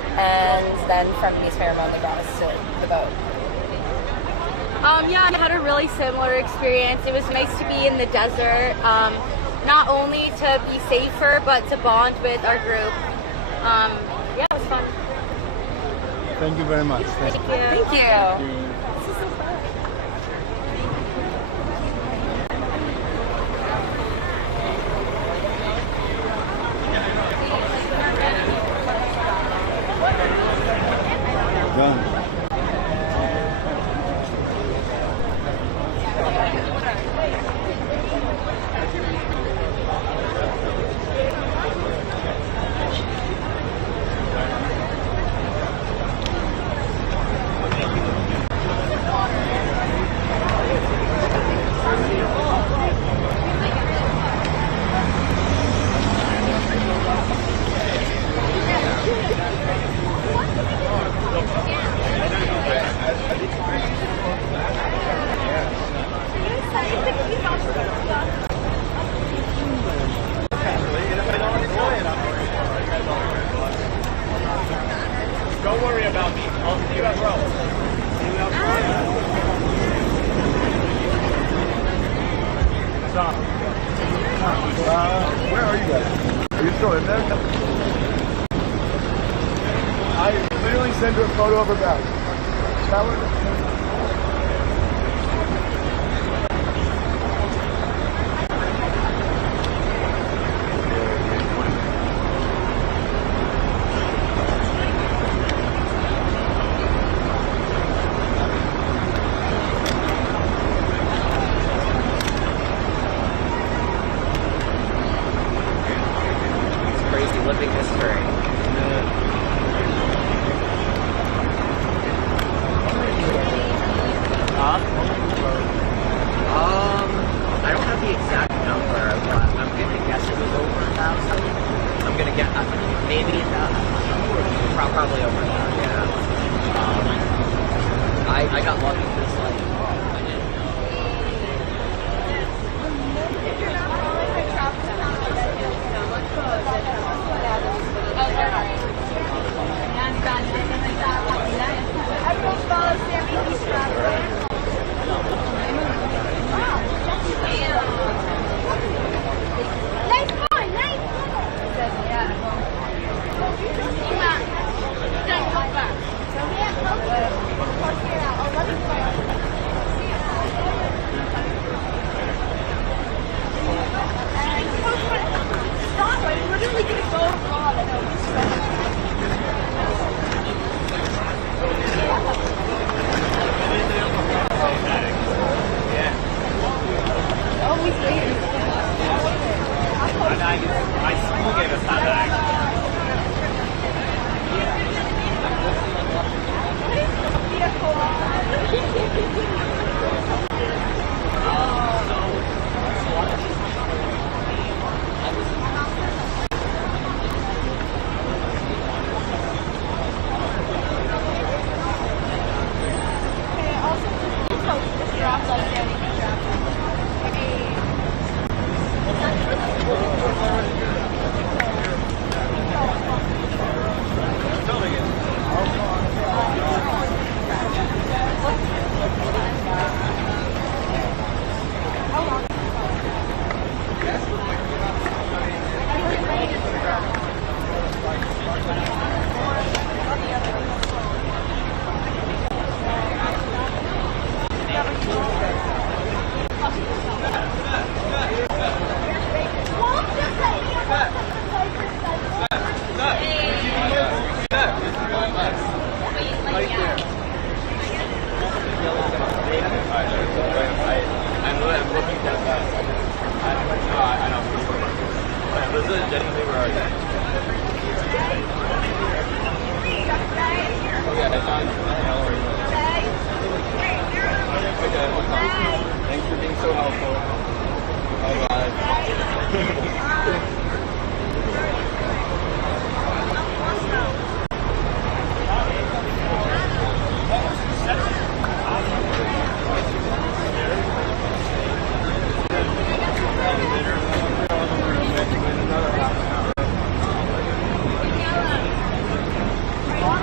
and then from East Fairmont they brought us to the boat. Yeah, I had a really similar experience. It was nice to be in the desert, not only to be safer, but to bond with our group. Yeah, it was fun. Thank you very much. Thank you. Thank you. This is so fun. Done. Don't worry about me. I'll see you at Rome. Where are you guys? Are you still in there? I literally sent her a photo of her bag. That one? Living history. I don't have the exact number, but I'm gonna guess it was over 1,000. I'm gonna guess maybe probably over that. Yeah. I got lucky because I didn't Thanks for being so helpful. Bye-bye.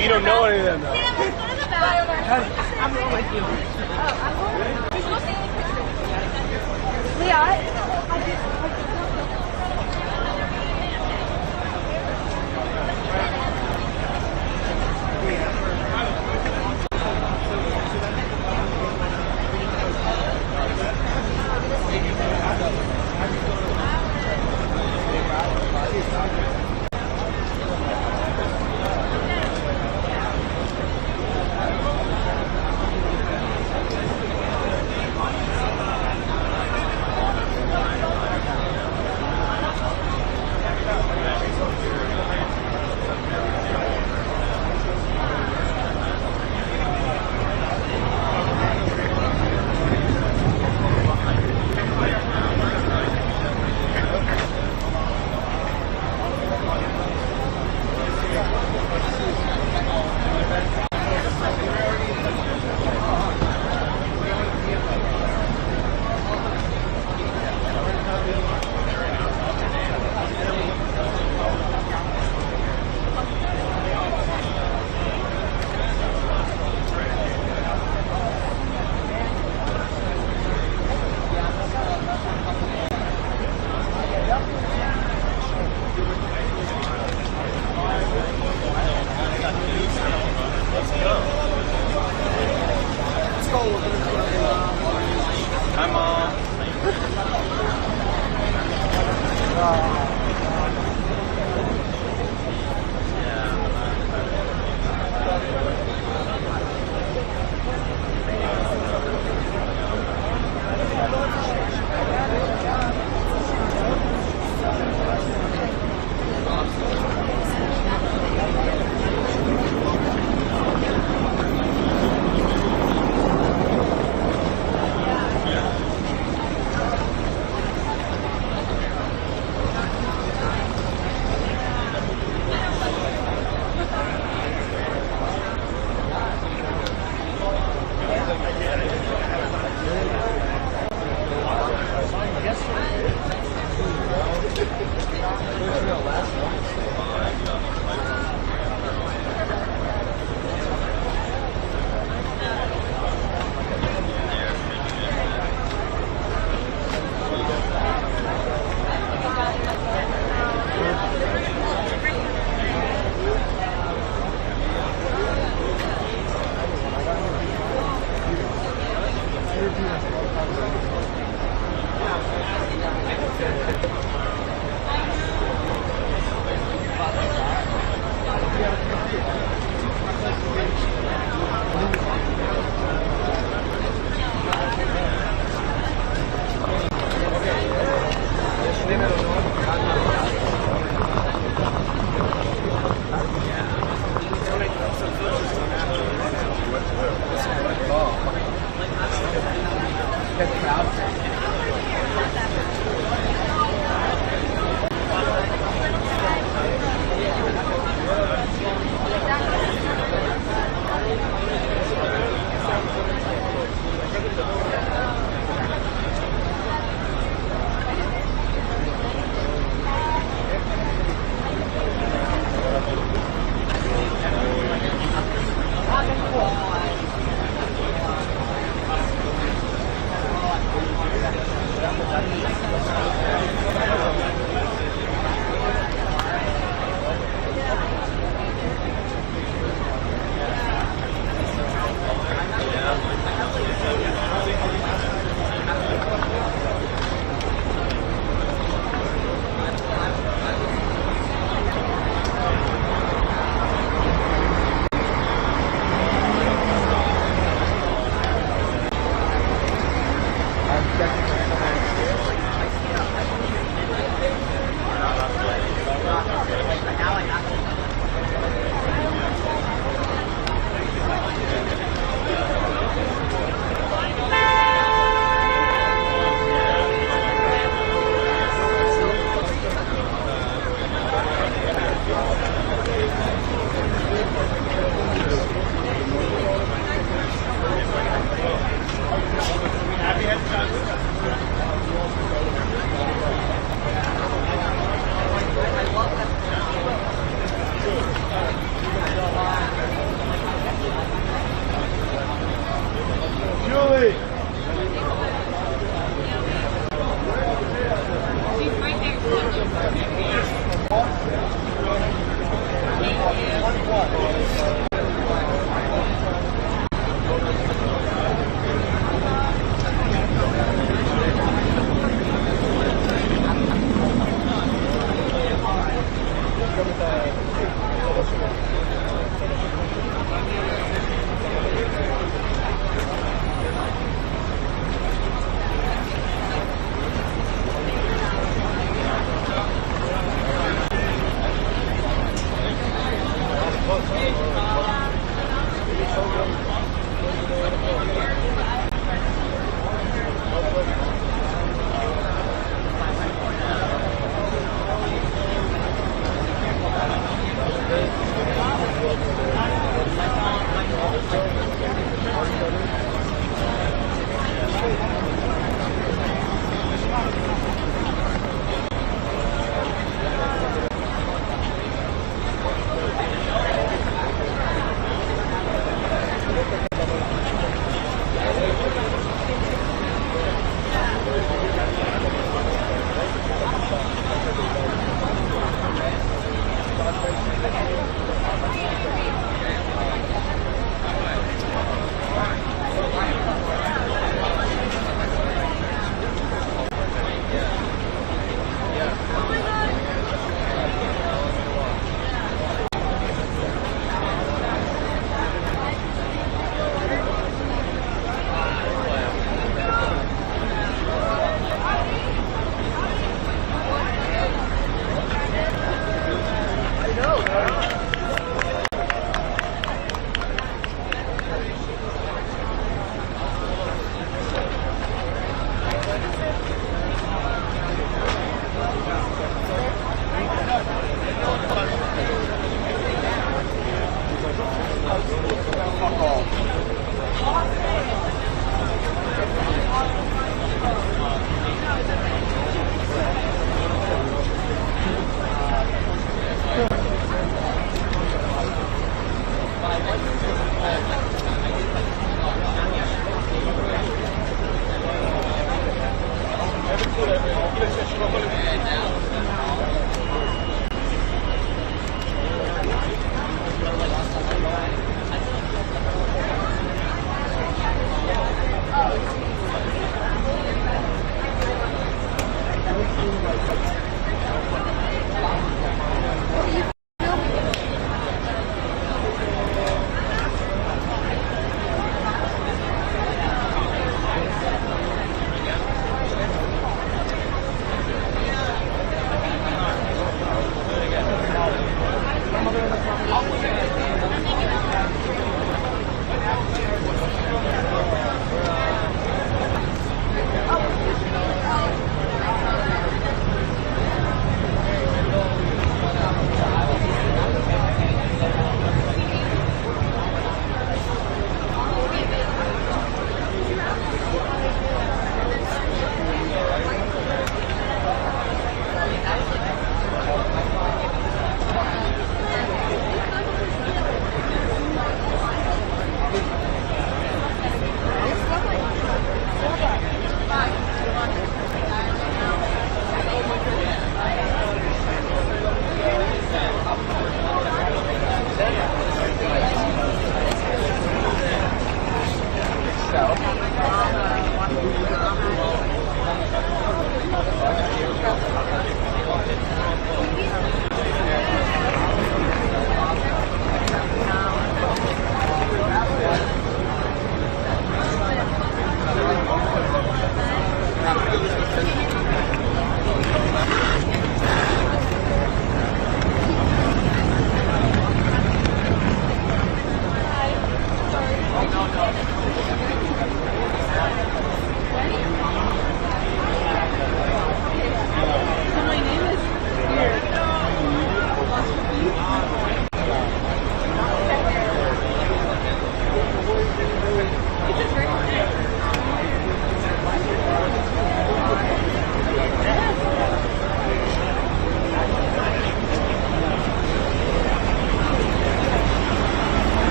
You don't know any of them though. I'm going with you.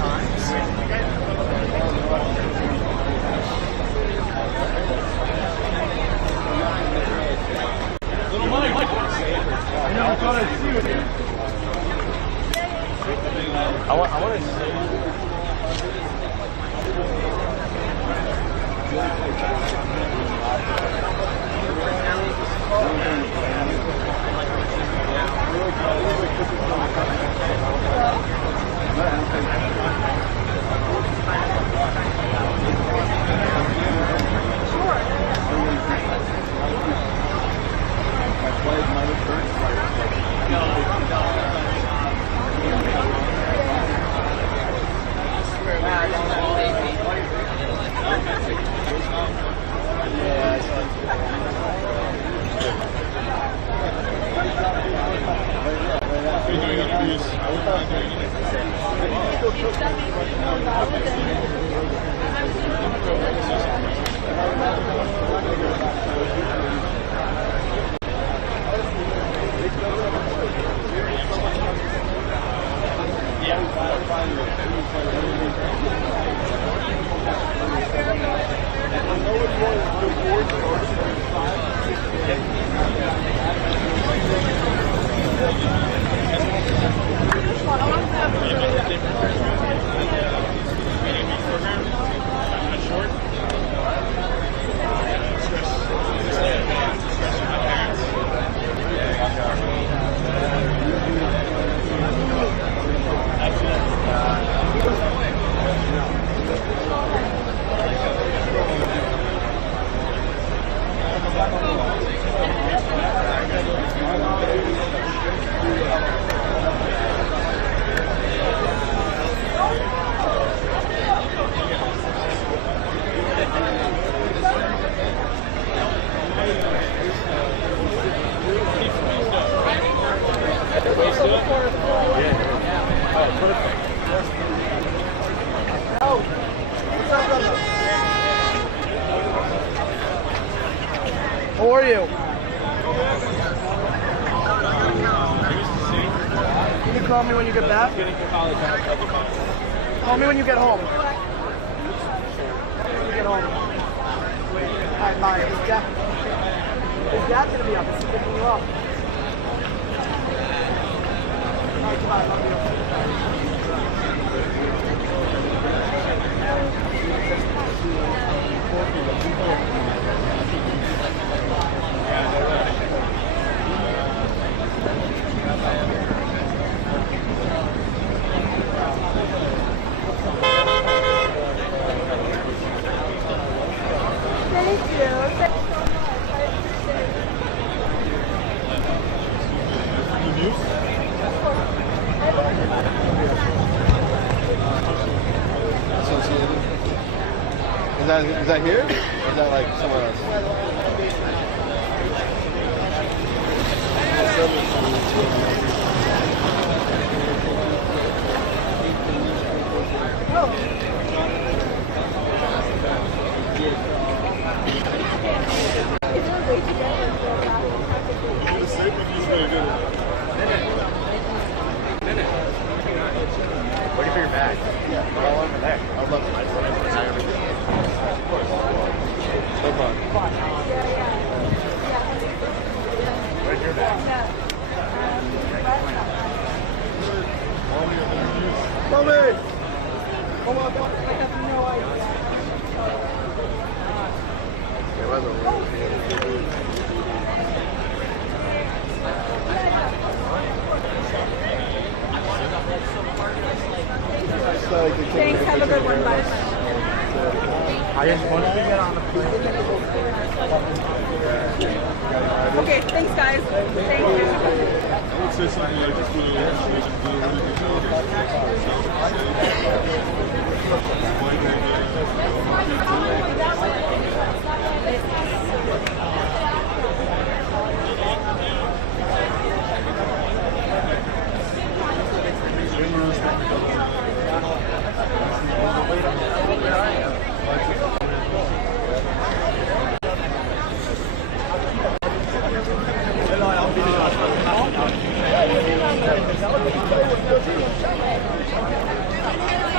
times. Little Mike. I never thought I'd see you again. I want to see. How are you? Can you call me when you get back? Call me when you get home. When you get home. Alright, bye. His dad's gonna be up. He's picking you up. Alright, goodbye. Love you. Thank you. Thanks so much. I Is that here? Or is that like somewhere else? Waiting for your bag. Yeah, we're all over there. I'd love to. I just want to try everything. Of course. No problem. Where's your bag? Mommy! Oh my God, I have no idea. Thanks, have a good one, bye. I just want to get on the plane. Okay, thanks guys. Thank you. I would say something like this will do a really good Hello,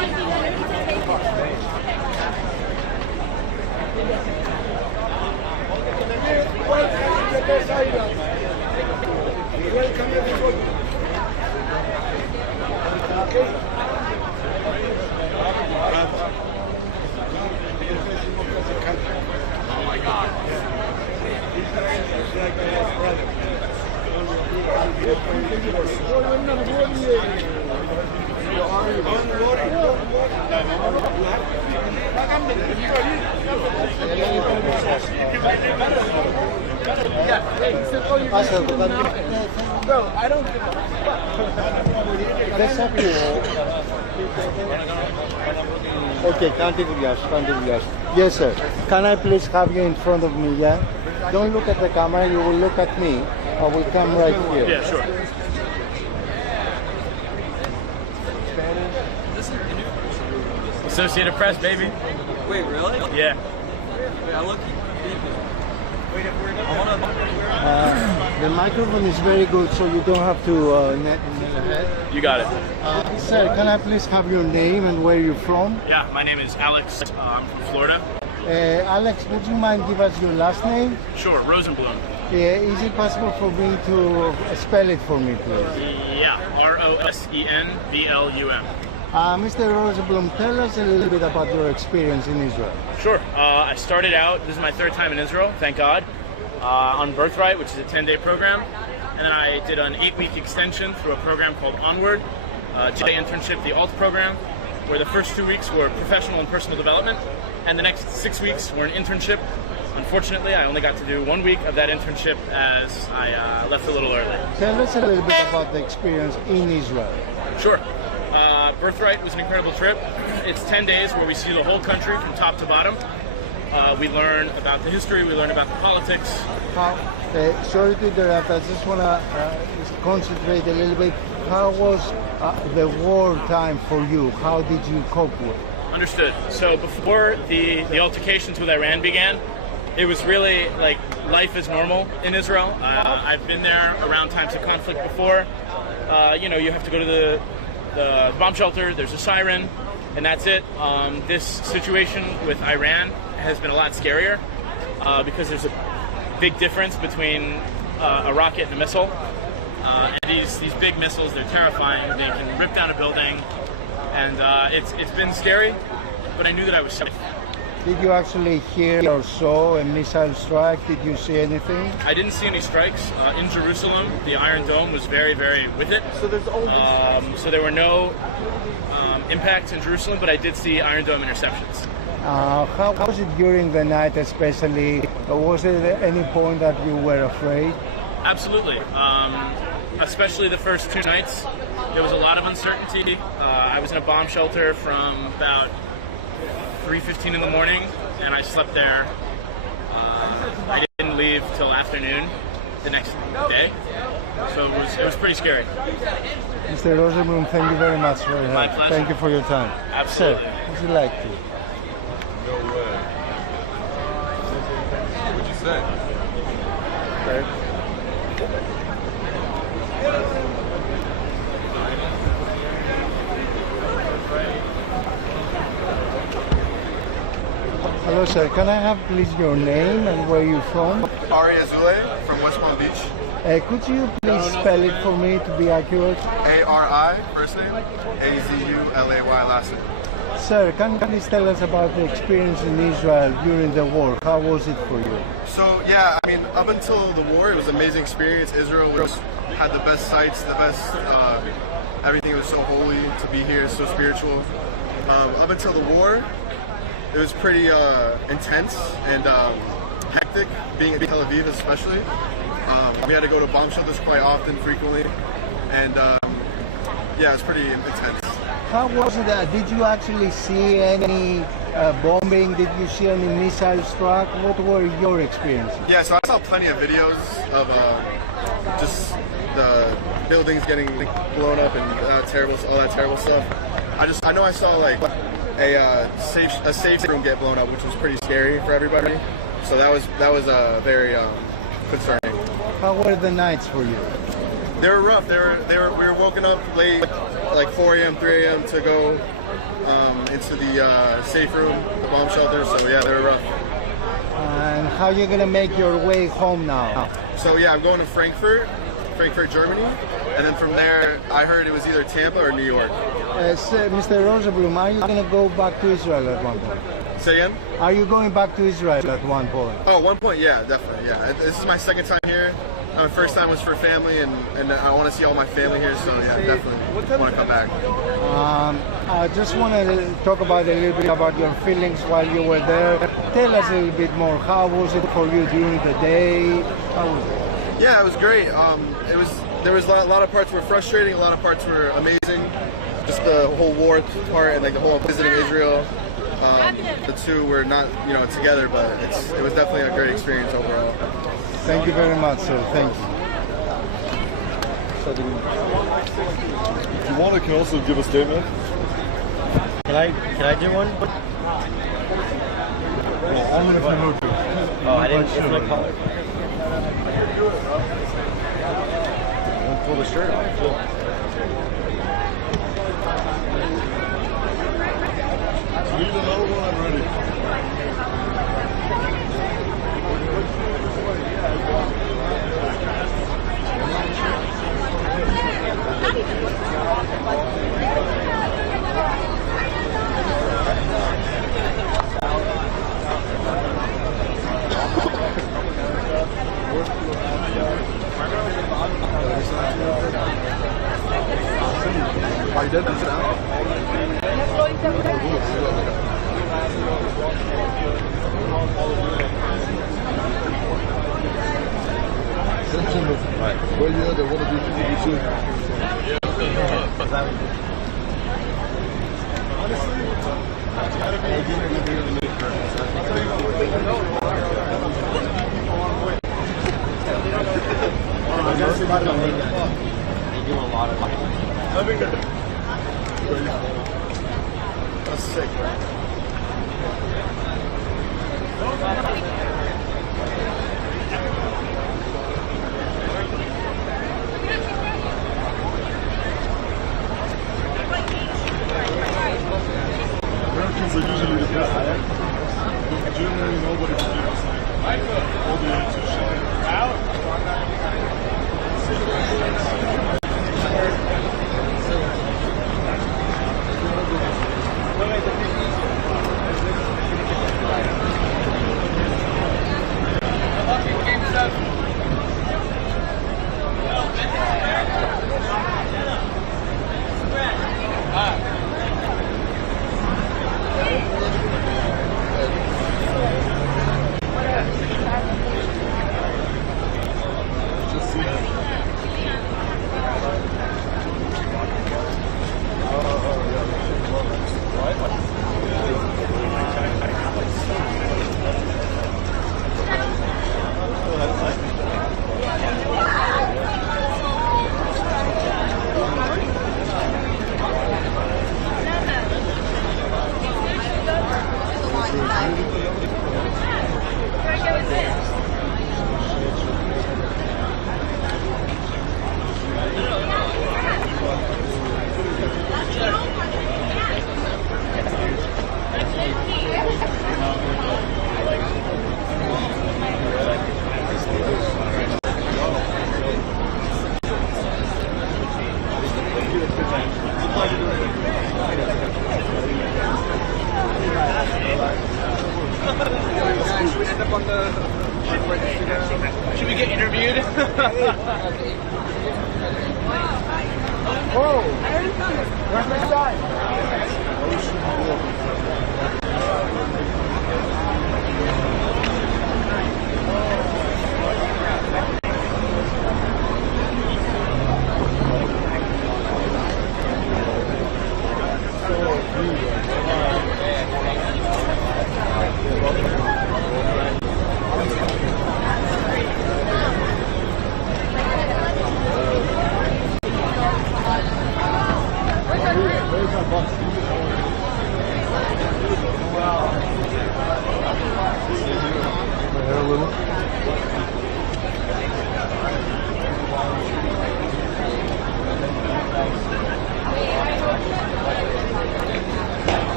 Bro, I don't give a Let's have you. Okay, can't Yes, sir. Can I please have you in front of me, yeah? Don't look at the camera, you will look at me. I will come right here. Yeah, sure. Associated Press, baby. Wait, really? Yeah. Wait, I look. The microphone is very good, so you don't have to net ahead. You got it. Sir, can I please have your name and where you're from? Yeah, my name is Alex. I'm from Florida. Alex, would you mind give us your last name? Sure, Rosenblum. Yeah, is it possible for me to spell it for me, please? Yeah, Rosenblum. Mr. Rosenblum, tell us a little bit about your experience in Israel. Sure. I started out, this is my third time in Israel, thank God, on Birthright, which is a 10-day program. And then I did an 8-week extension through a program called Onward, Czechia internship, the ALT program, where the first 2 weeks were professional and personal development, and the next 6 weeks were an internship. Unfortunately, I only got to do 1 week of that internship as I left a little early. Tell us a little bit about the experience in Israel. Sure. Birthright was an incredible trip. It's 10 days where we see the whole country from top to bottom. We learn about the history, we learn about the politics. Sorry to interrupt, I just want to concentrate a little bit. How was the war time for you? How did you cope with it? Understood. So before the altercations with Iran began, it was really like life as normal in Israel. I've been there around times of conflict before. You know, you have to go to the bomb shelter, there's a siren, and that's it. This situation with Iran has been a lot scarier because there's a big difference between a rocket and a missile. And these big missiles, they're terrifying. They can rip down a building, and it's been scary, but I knew that I was safe. Did you actually hear or saw a missile strike? Did you see anything? I didn't see any strikes. In Jerusalem, the Iron Dome was very, very with it. So there's so there were no impacts in Jerusalem, but I did see Iron Dome interceptions. How was it during the night especially? Was there at any point that you were afraid? Absolutely. Especially the first 2 nights. There was a lot of uncertainty. I was in a bomb shelter from about 3:15 in the morning, and I slept there. I didn't leave till afternoon the next day, so it was pretty scary. Mr. Rosenblum, thank you very much for your help. My pleasure. Thank you for your time. Absolutely. Sir, would you like to? No way. What'd you say? Okay. Hello, sir. Can I have please your name and where you're from? Ari Azule from West Palm Beach. Could you please spell it for me to be accurate? A-R-I, first name, A-Z-U-L-A-Y, last name. Sir, can you please tell us about the experience in Israel during the war? How was it for you? So, yeah, I mean, up until the war, it was an amazing experience. Israel had the best sights, the best, everything was so holy to be here, so spiritual. Up until the war, it was pretty intense and hectic, being in Tel Aviv especially. We had to go to bomb shelters quite often, frequently, and yeah, it was pretty intense. How was it? Did you actually see any bombing? Did you see any missile struck? What were your experiences? Yeah, so I saw plenty of videos of just the buildings getting blown up and all that terrible stuff. I know I saw like a safe room get blown up, which was pretty scary for everybody. So that was very concerning. How were the nights for you? They were rough. We were woken up late, like 4 a.m., 3 a.m. to go into the safe room, the bomb shelter. So yeah, they were rough. And how are you gonna make your way home now? So yeah, I'm going to Frankfurt, Germany, and then from there, I heard it was either Tampa or New York. Mr. Rosenblum, are you gonna go back to Israel at one point? Say again? Are you going back to Israel at one point? Oh, one point, yeah, definitely, yeah. This is my second time here. My first time was for family, and I want to see all my family here, so yeah, definitely want to come back. I just want to talk about a little bit about your feelings while you were there. Tell us a little bit more. How was it for you during the day? How was it? Yeah, it was great. There was a lot of parts were frustrating, a lot of parts were amazing. Just the whole war part and like the whole visiting Israel. The two were not together, but it was definitely a great experience overall. Thank you very much, sir. Thank you. If you want, I can also give a statement. Can I do one? Well, only if you know to. Oh, I didn't. It's my collar. Don't pull the shirt off. Need another one? I'm ready. Are you dead? Sit down. Right. Well, yeah, they want to do They do a lot of That's sick, right? Americans are usually the best. Generally, nobody believes all the way to Shahed. Should we get interviewed? Whoa! Where's my side?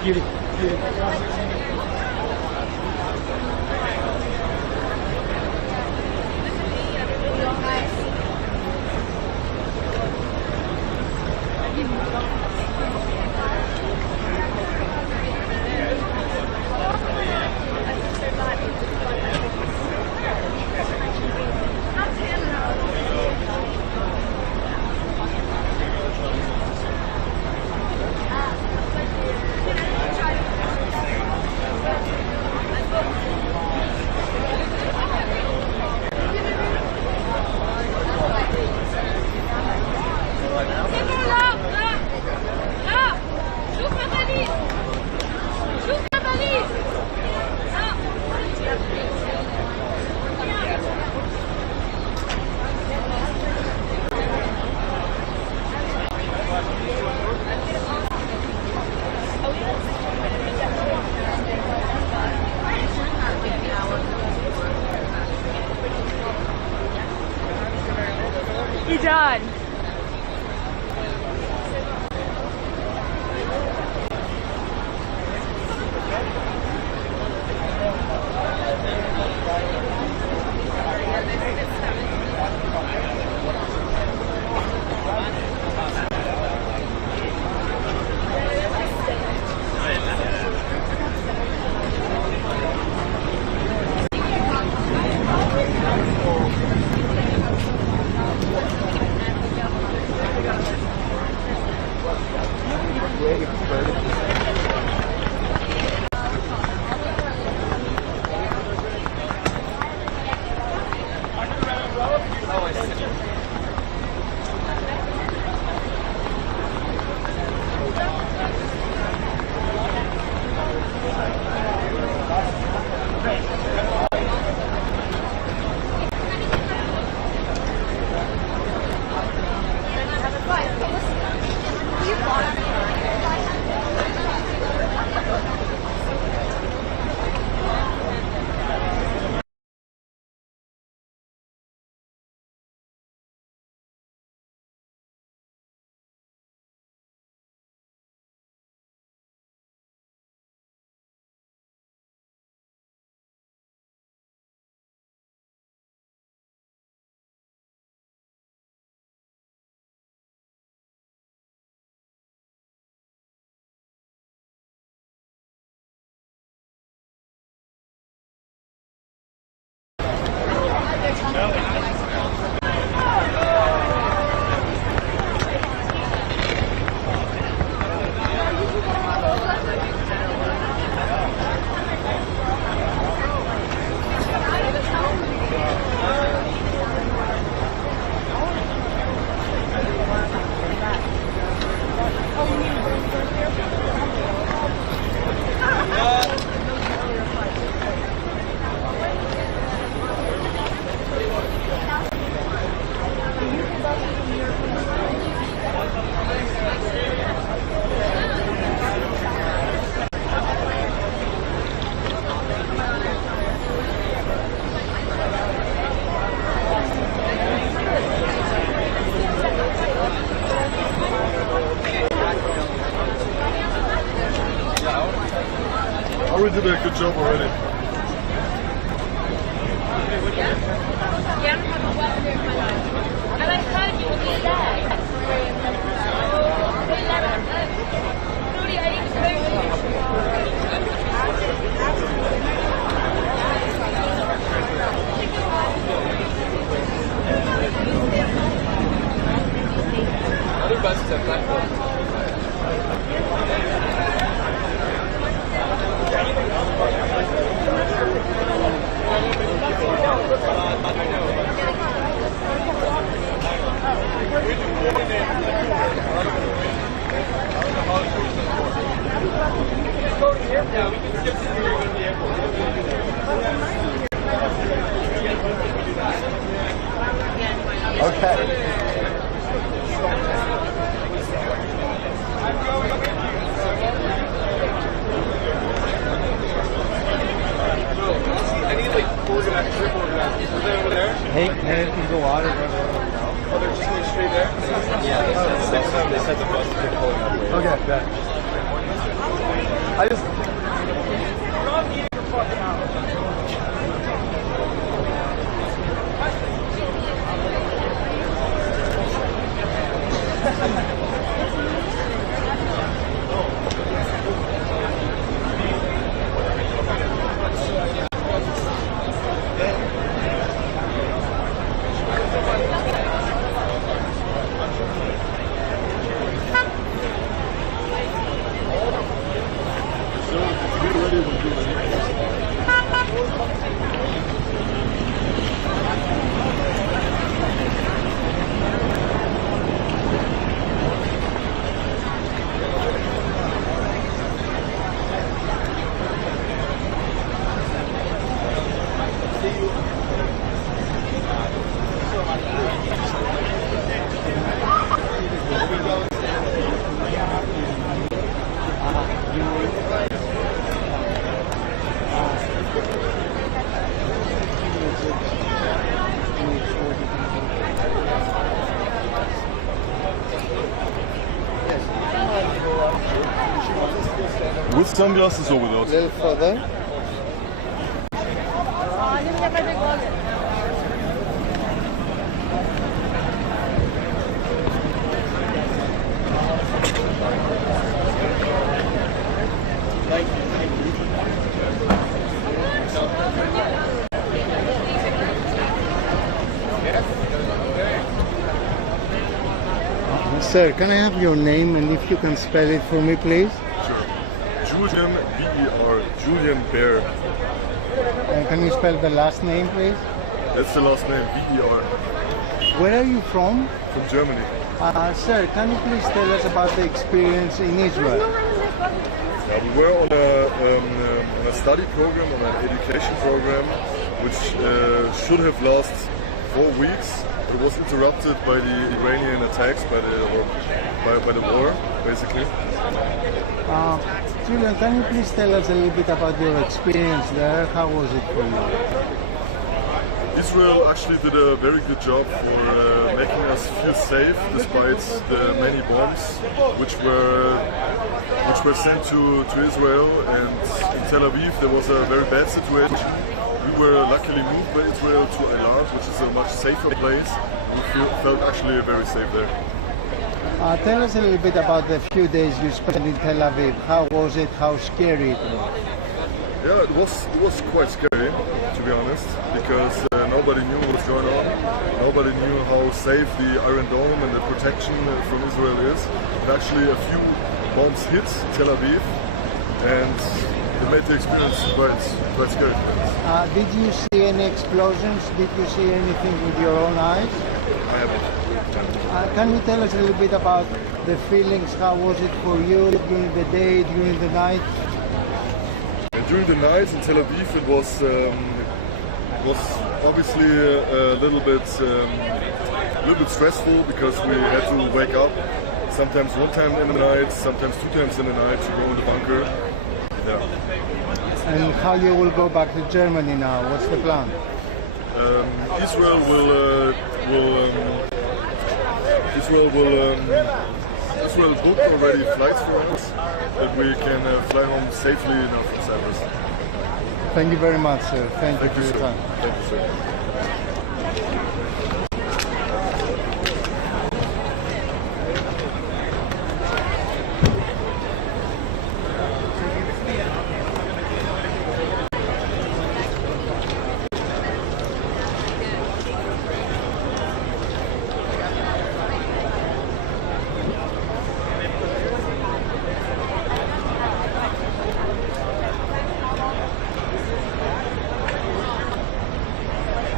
Beauty. Done. We did a good job already. Hey, can go on and run over now? Oh, they're just going straight there? Yeah, they said the bus is pulling up later. Okay, bet. I just. With sunglasses or without? A little further. Sir, can I have your name and if you can spell it for me, please? Sure. Julian, B-E-R, Julian Bear. And can you spell the last name, please? That's the last name, B-E-R. Where are you from? From Germany. Sir, can you please tell us about the experience in Israel? We were on a study program, on an education program, which should have lasted 4 weeks. It was interrupted by the Iranian attacks, by the war, basically. Julian, can you please tell us a little bit about your experience there? How was it for you? Israel actually did a very good job for making us feel safe despite the many bombs which were sent to Israel, and in Tel Aviv there was a very bad situation. We were luckily moved by Israel to Eilat, which is a much safer place. We felt actually very safe there. Tell us a little bit about the few days you spent in Tel Aviv. How was it? How scary it was? Yeah, it was quite scary, to be honest, because nobody knew what was going on. Nobody knew how safe the Iron Dome and the protection from Israel is. But actually a few bombs hit Tel Aviv, and it made the experience quite scary. Did you see any explosions? Did you see anything with your own eyes? I haven't. Can you tell us a little bit about the feelings? How was it for you during the day, during the night? And during the night in Tel Aviv, it was obviously a little bit stressful because we had to wake up sometimes one time in the night, sometimes 2 times in the night to go in the bunker. Yeah. And how you will go back to Germany now? What's the plan? Israel booked already flights for us that we can fly home safely now from Cyprus. Thank you very much, sir. Thank you for your time. Thank you, sir.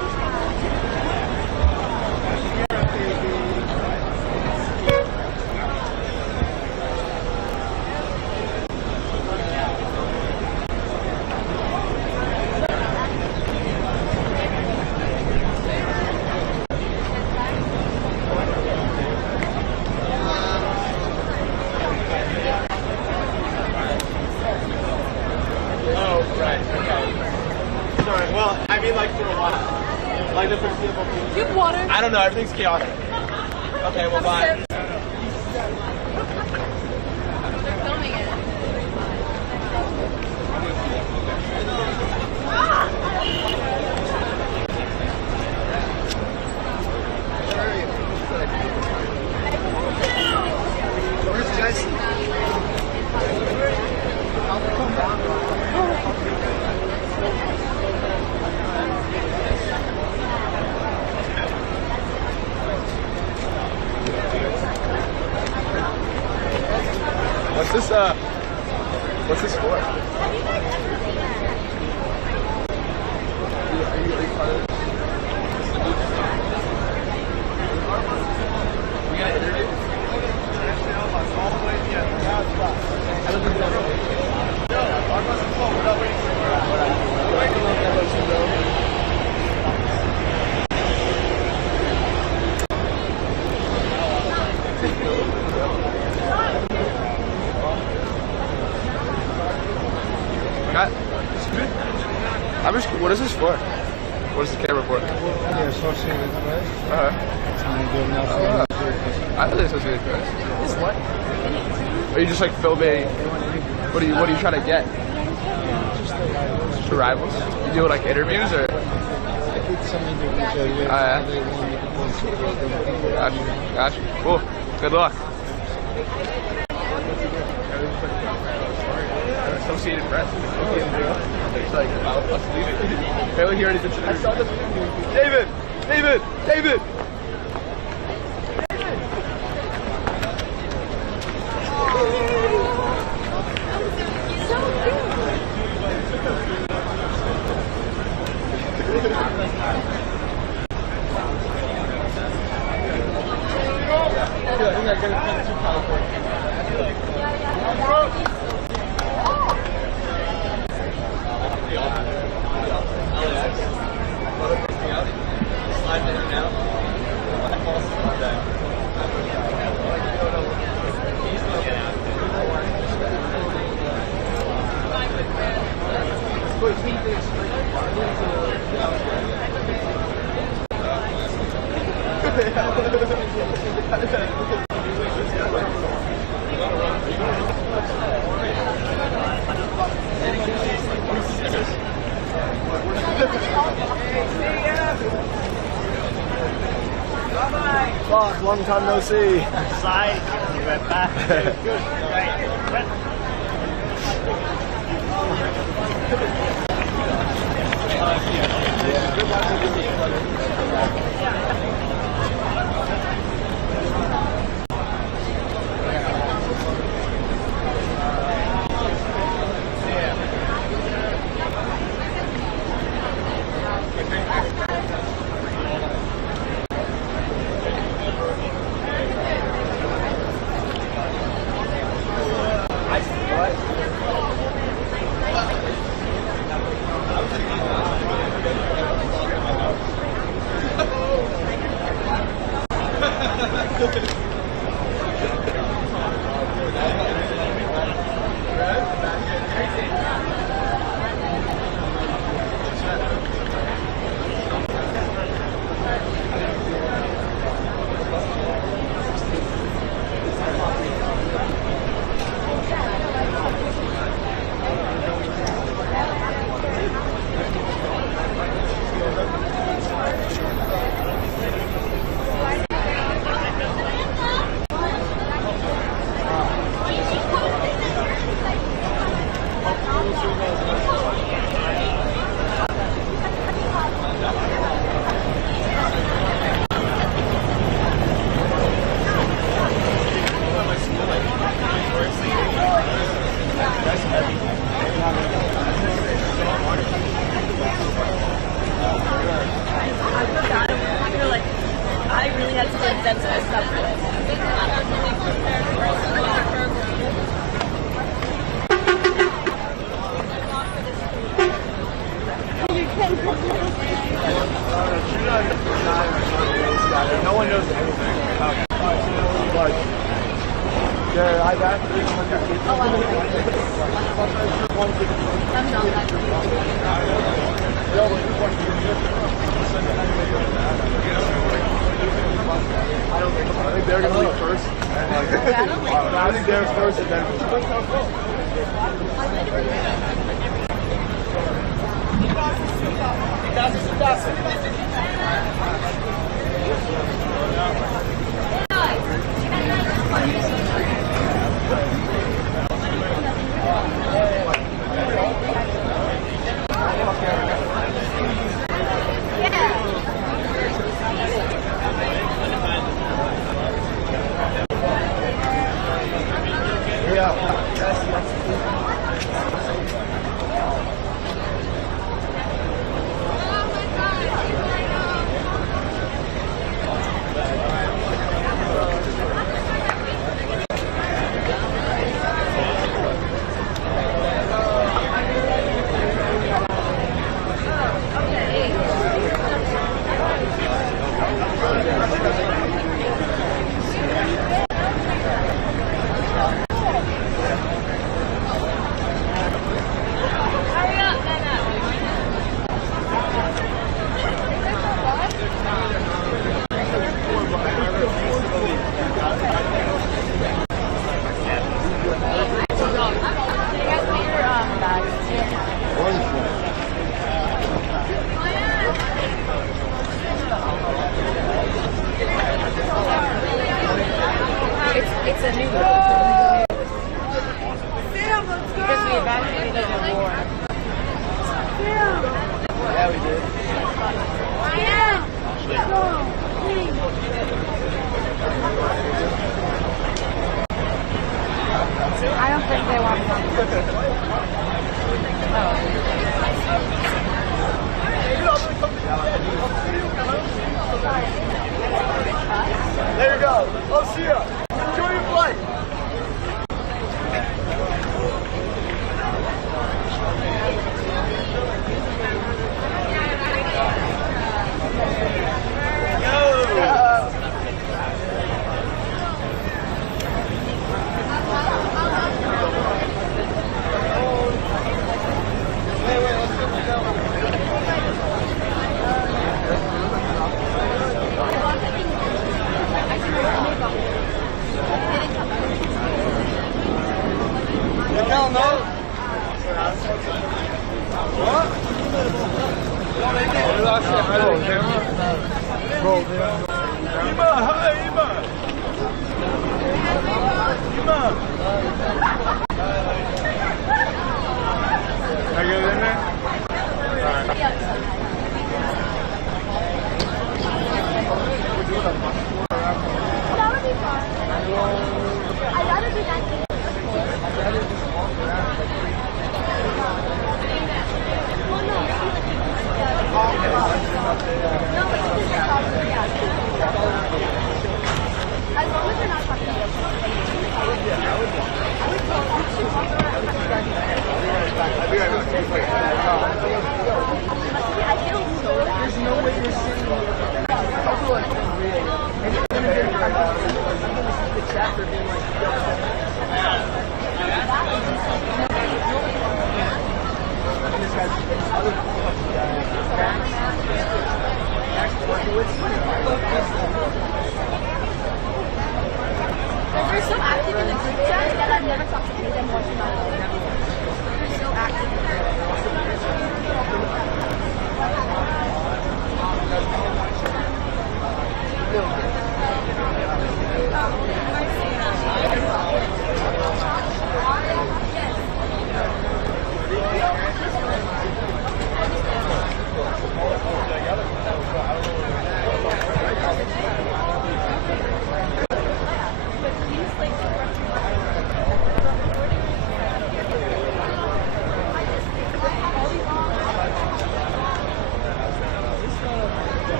like for a while? Like the foreseeable future? Do you have water? I don't know. Everything's chaotic. Okay, well, bye. They're filming it. Where's Jesse? What's this for? We got an interview? What is this for? What is the camera for? The Associated Press. I know the Associated Press. This what? Are you just like filming? What are you trying to get? Just rivals? You do like interviews or? I did some interviews. Gotcha. Cool. Good luck. Associated Press. It's like, I'll leave it. Apparently he already did it. I saw this. David! Fuck, long time no see. Side, you went back. Good. No one knows anything. Like, yeah, I got 300 people. I think they're gonna leave first. I think they're first and then. It's a new one. Because we evacuated a war. Yeah, we did. I don't think they want one. There you go. I'll see ya. Enjoy your flight. They're so active in the group chat that I've never talked to any of them watching my life. They're so active.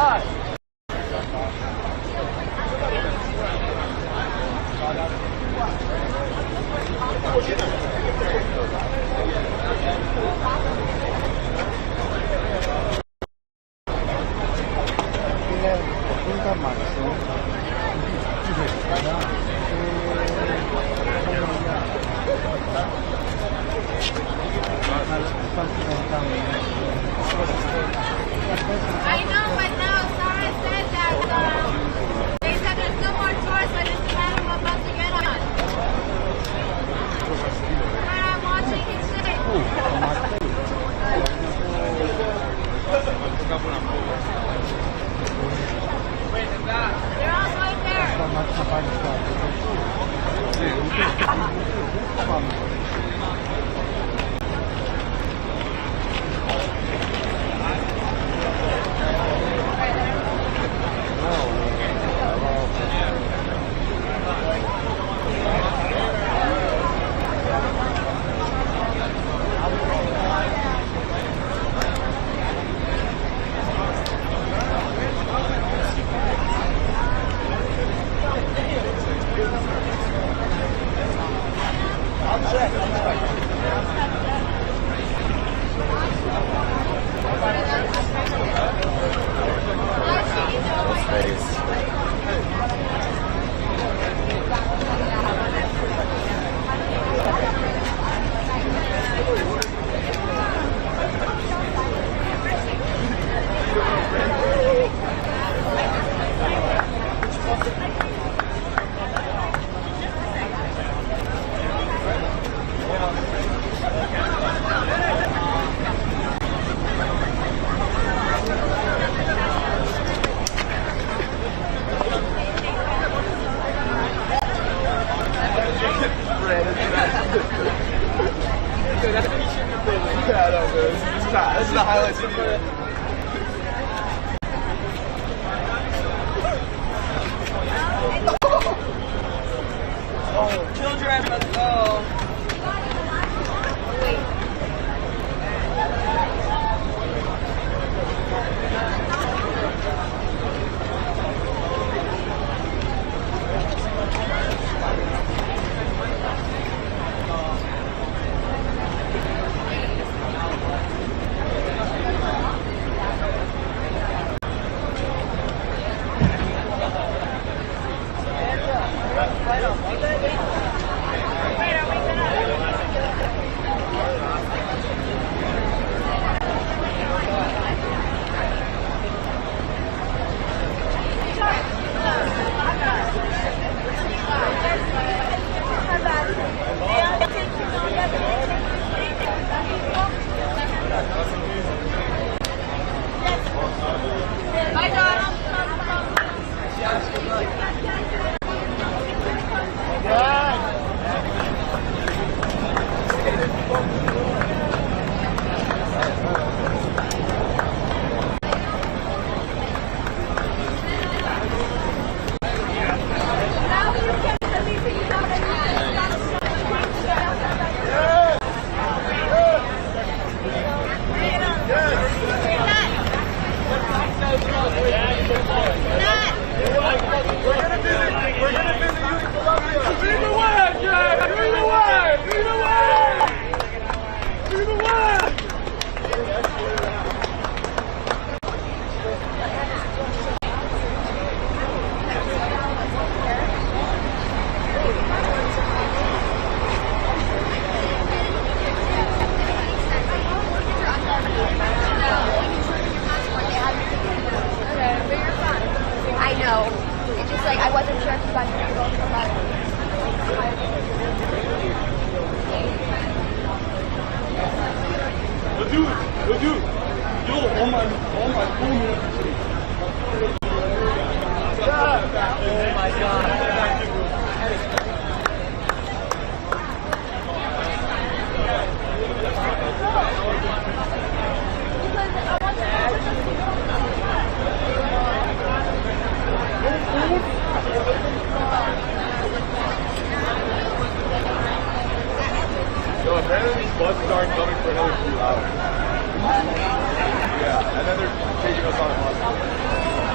God. I know, but no, Sarah said that they said there's no more choice, but it's a matter of bus to get on. But I'm watching it today. They're all right there. This is the highlights of the Children, let's go. I know. It's just like I wasn't sure if you guys were going to go about it. Dude, yo, on my phone. Oh my God. So apparently these buses aren't coming for another 2 hours. Yeah, and then they're taking us on a bus.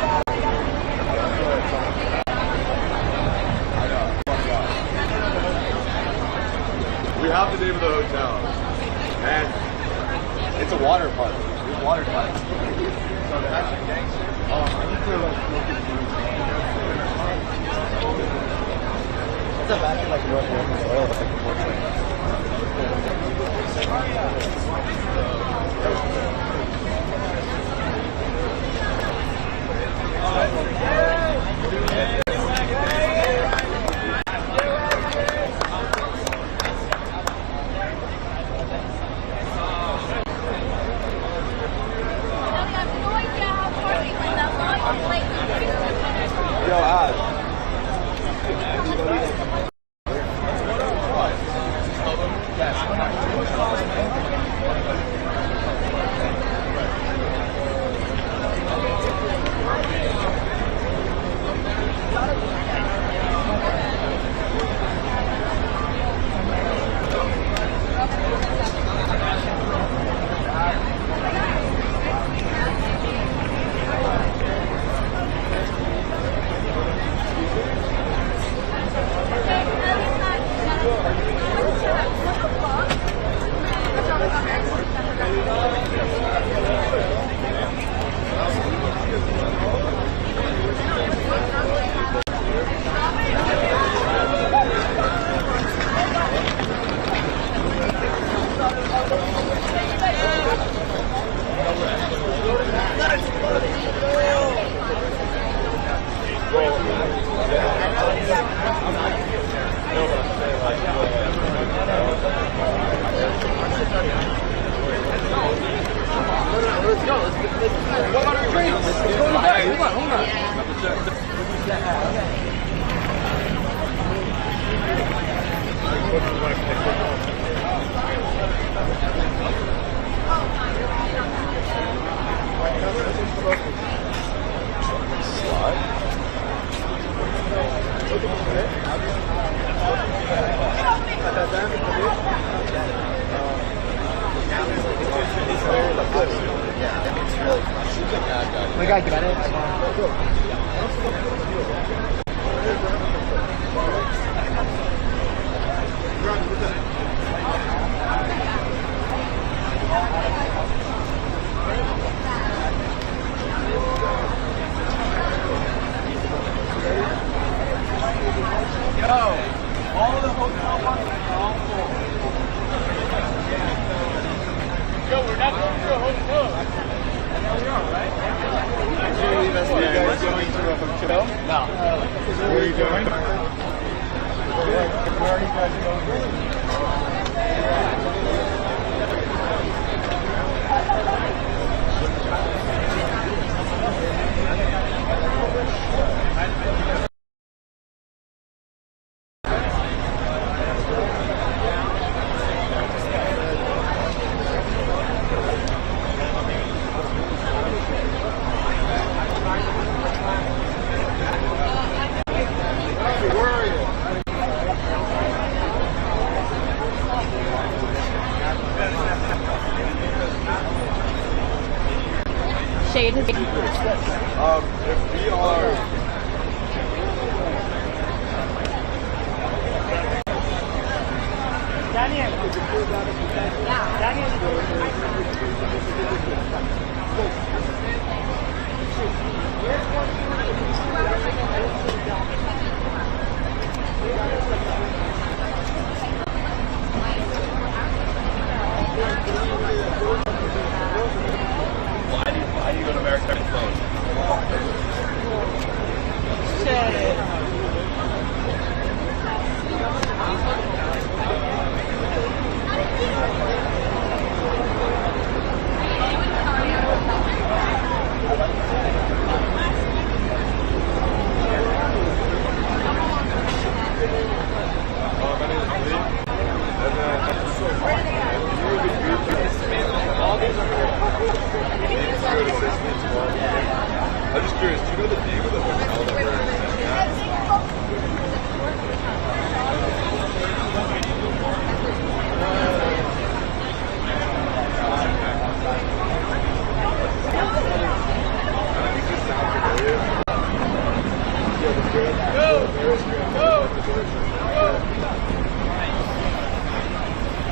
forgot the name of the hotel. And it's a water park. There's water slides. So they're actually gangsters. I need to look at It's a back in like North Limassol, like the portrait. We gotta get it. Shahed has if we are Daniel. Why do you go to America and close? I'm just curious, do you know the name of the hotel that we're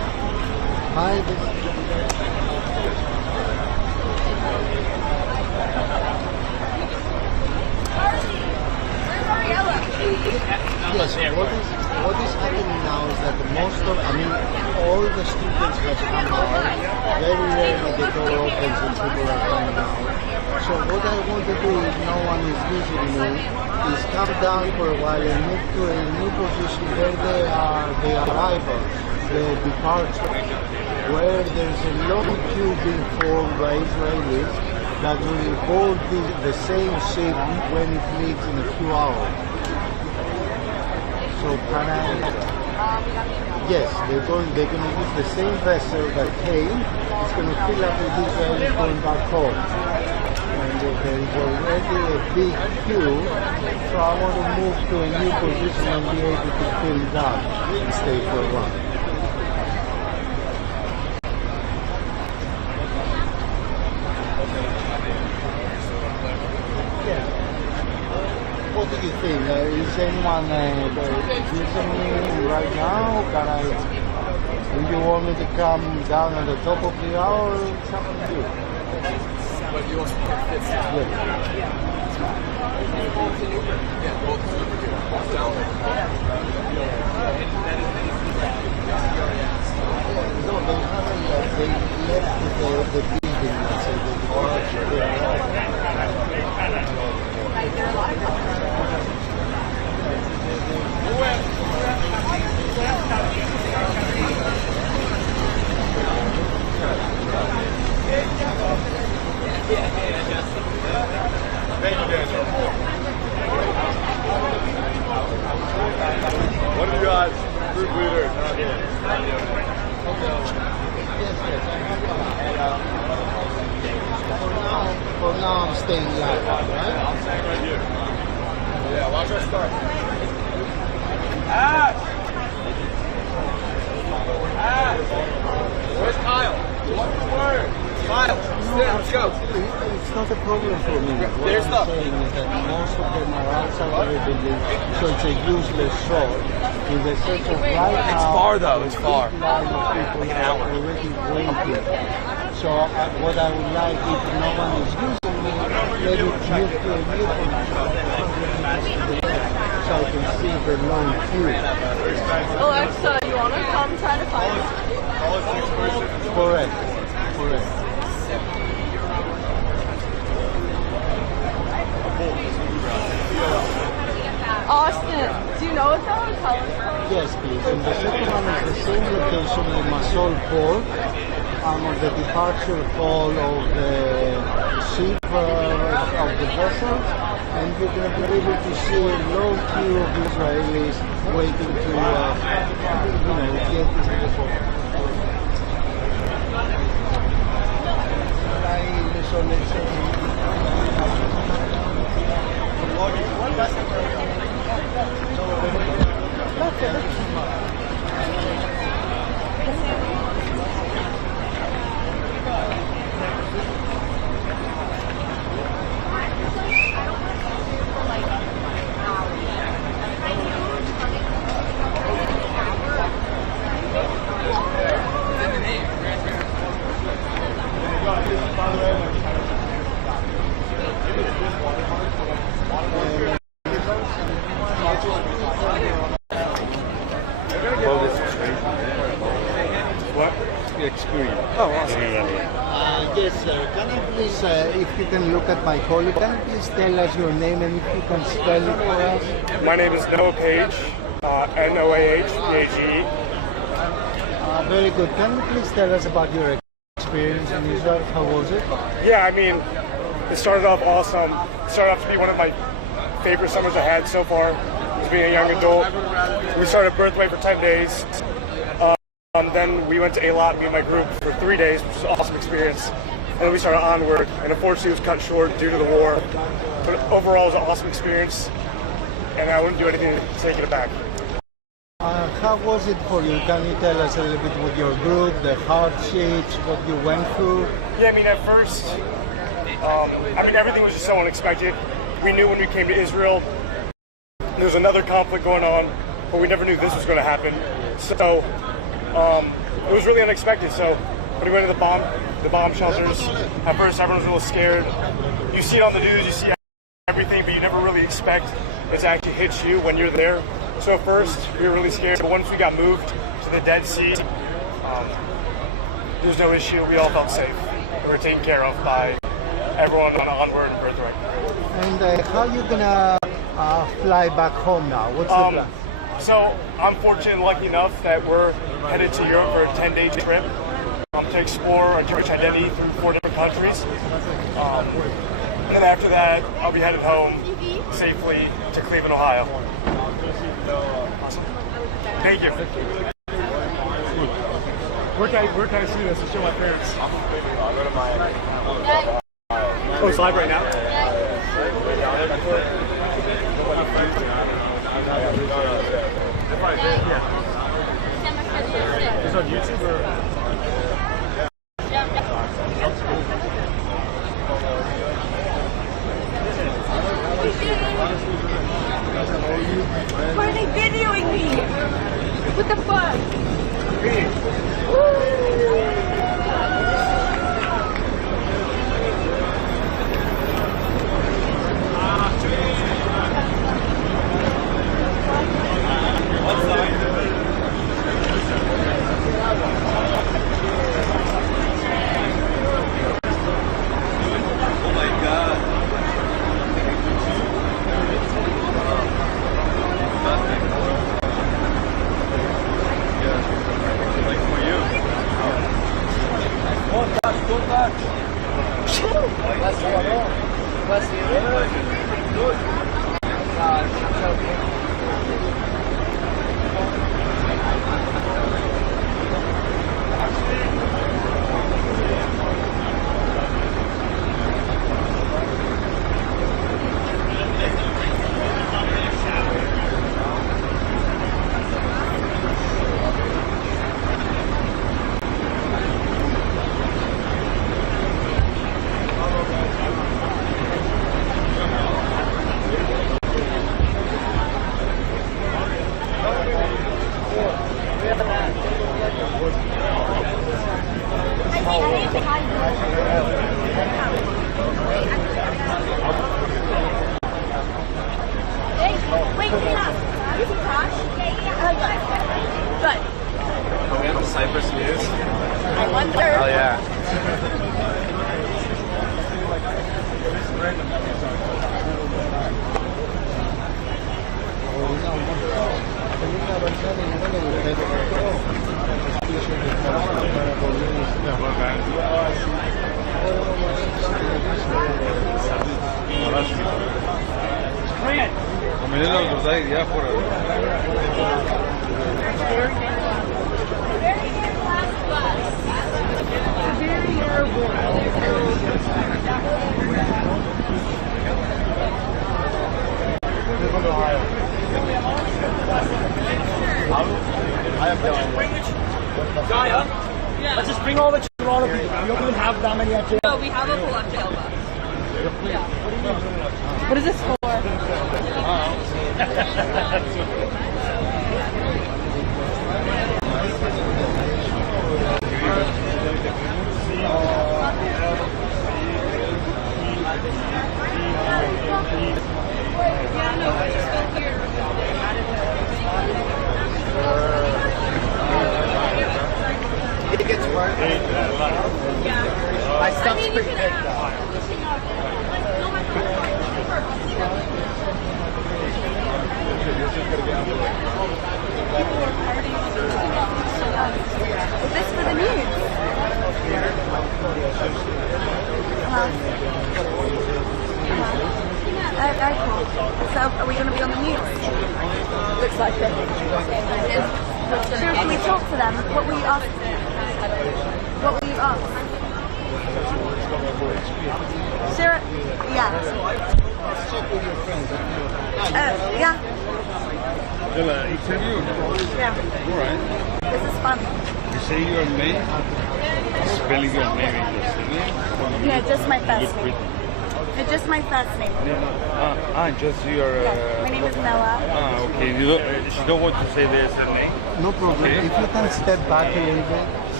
Yes, what is happening now is that all the students have come out. Very rarely the door opens and people are coming out. So what I want to do, if no one is using me, is come down for a while and move to a new position where they are the arrivals, the departure, where there's a long queue being formed by Israelis that will board the same ship when it leaves in a few hours. So can I? Yes, they're going to use the same vessel that came. It's going to fill up with Israelis going back home. And there is already a big queue, so I want to move to a new position and be able to fill that and stay for a while. What do you think? Is anyone using me right now? Do you want me to come down at the top of the hour? It's up to you. But you also put fits down. Down. No, they haven't. They left the building. Thank you, Daniel. What do you guys, group leader? For now, I'm staying live, right? I'm staying right here. Yeah, watch our start. Where's Kyle? What's the word? Kyle, let's go. It's not a problem for me. What I'm saying is that most of them are outside of the building, so it's a useless shot. In the sense of right now, it's far though, it's far. Line of people like an hour. Already waiting. So what I would like, if no one is using me, let it move to a new position so I can see the long queue. Alexa, you want to come try to find me? Correct. Austin, do you know what the hotel is called? Yes, please. And the second one is the same location, Limassol port. I'm on the departure call of the ship of the vessel, and you're going to be able to see a long queue of Israelis waiting to, get into the port. Experience. Oh, awesome. Yes, sir. Can you please, if you can look at my colleague, can you please tell us your name and if you can spell it for us? My name is Noah Page, Noahpage. Very good. Can you please tell us about your experience in Israel? How was it? Yeah, I mean, it started off awesome. It started off to be one of my favorite summers I had so far, as being a young adult. We started Birthway for 10 days. Then we went to Eilat, me and my group, for 3 days, which was an awesome experience. And then we started Onward, and unfortunately it was cut short due to the war. But overall, it was an awesome experience, and I wouldn't do anything to take it back. How was it for you? Can you tell us a little bit with your group, the hardships, what you went through? Yeah, I mean, at first, everything was just so unexpected. We knew when we came to Israel, there was another conflict going on, but we never knew this was going to happen. So, it was really unexpected. So When we went to the bomb shelters, at first everyone was a little scared. You see it on the news, you see everything, but you never really expect it to actually hit you when you're there. So at first, we were really scared, but once we got moved to the Dead Sea, there was no issue. We all felt safe. We were taken care of by everyone on Onward and Birthright. And how are you gonna fly back home now? What's the plan? So I'm fortunate and lucky enough that we're headed to Europe for a 10-day trip to explore our Jewish identity through 4 different countries. And then after that, I'll be headed home safely to Cleveland, Ohio. Awesome. Thank you. Where can I see this to show my parents? Oh, it's live right now? Yeah. It's on YouTube or? Why are they videoing me? What the fuck? Are we on the Cyprus news? I wonder. Oh yeah. Gaia, let's just bring all the Toronto people. We don't even have that many at jail. No, we have a full jail bus. Yeah. What is this for? It gets worse. My stuff's pretty big though. Is this for the news? Okay, cool. So, are we going to be on the news? Looks like it. Sure, can we talk to them? What will you ask? What will you ask? Sure. Yeah. Yeah. Interview? Yeah. Alright. This is fun. You say your name? Spelling your name in your surname? No, just my first name. It's just my first name. Just your... My name is Noah. Okay. She don't want to say their surname? No problem. Okay. If you can step back a little bit,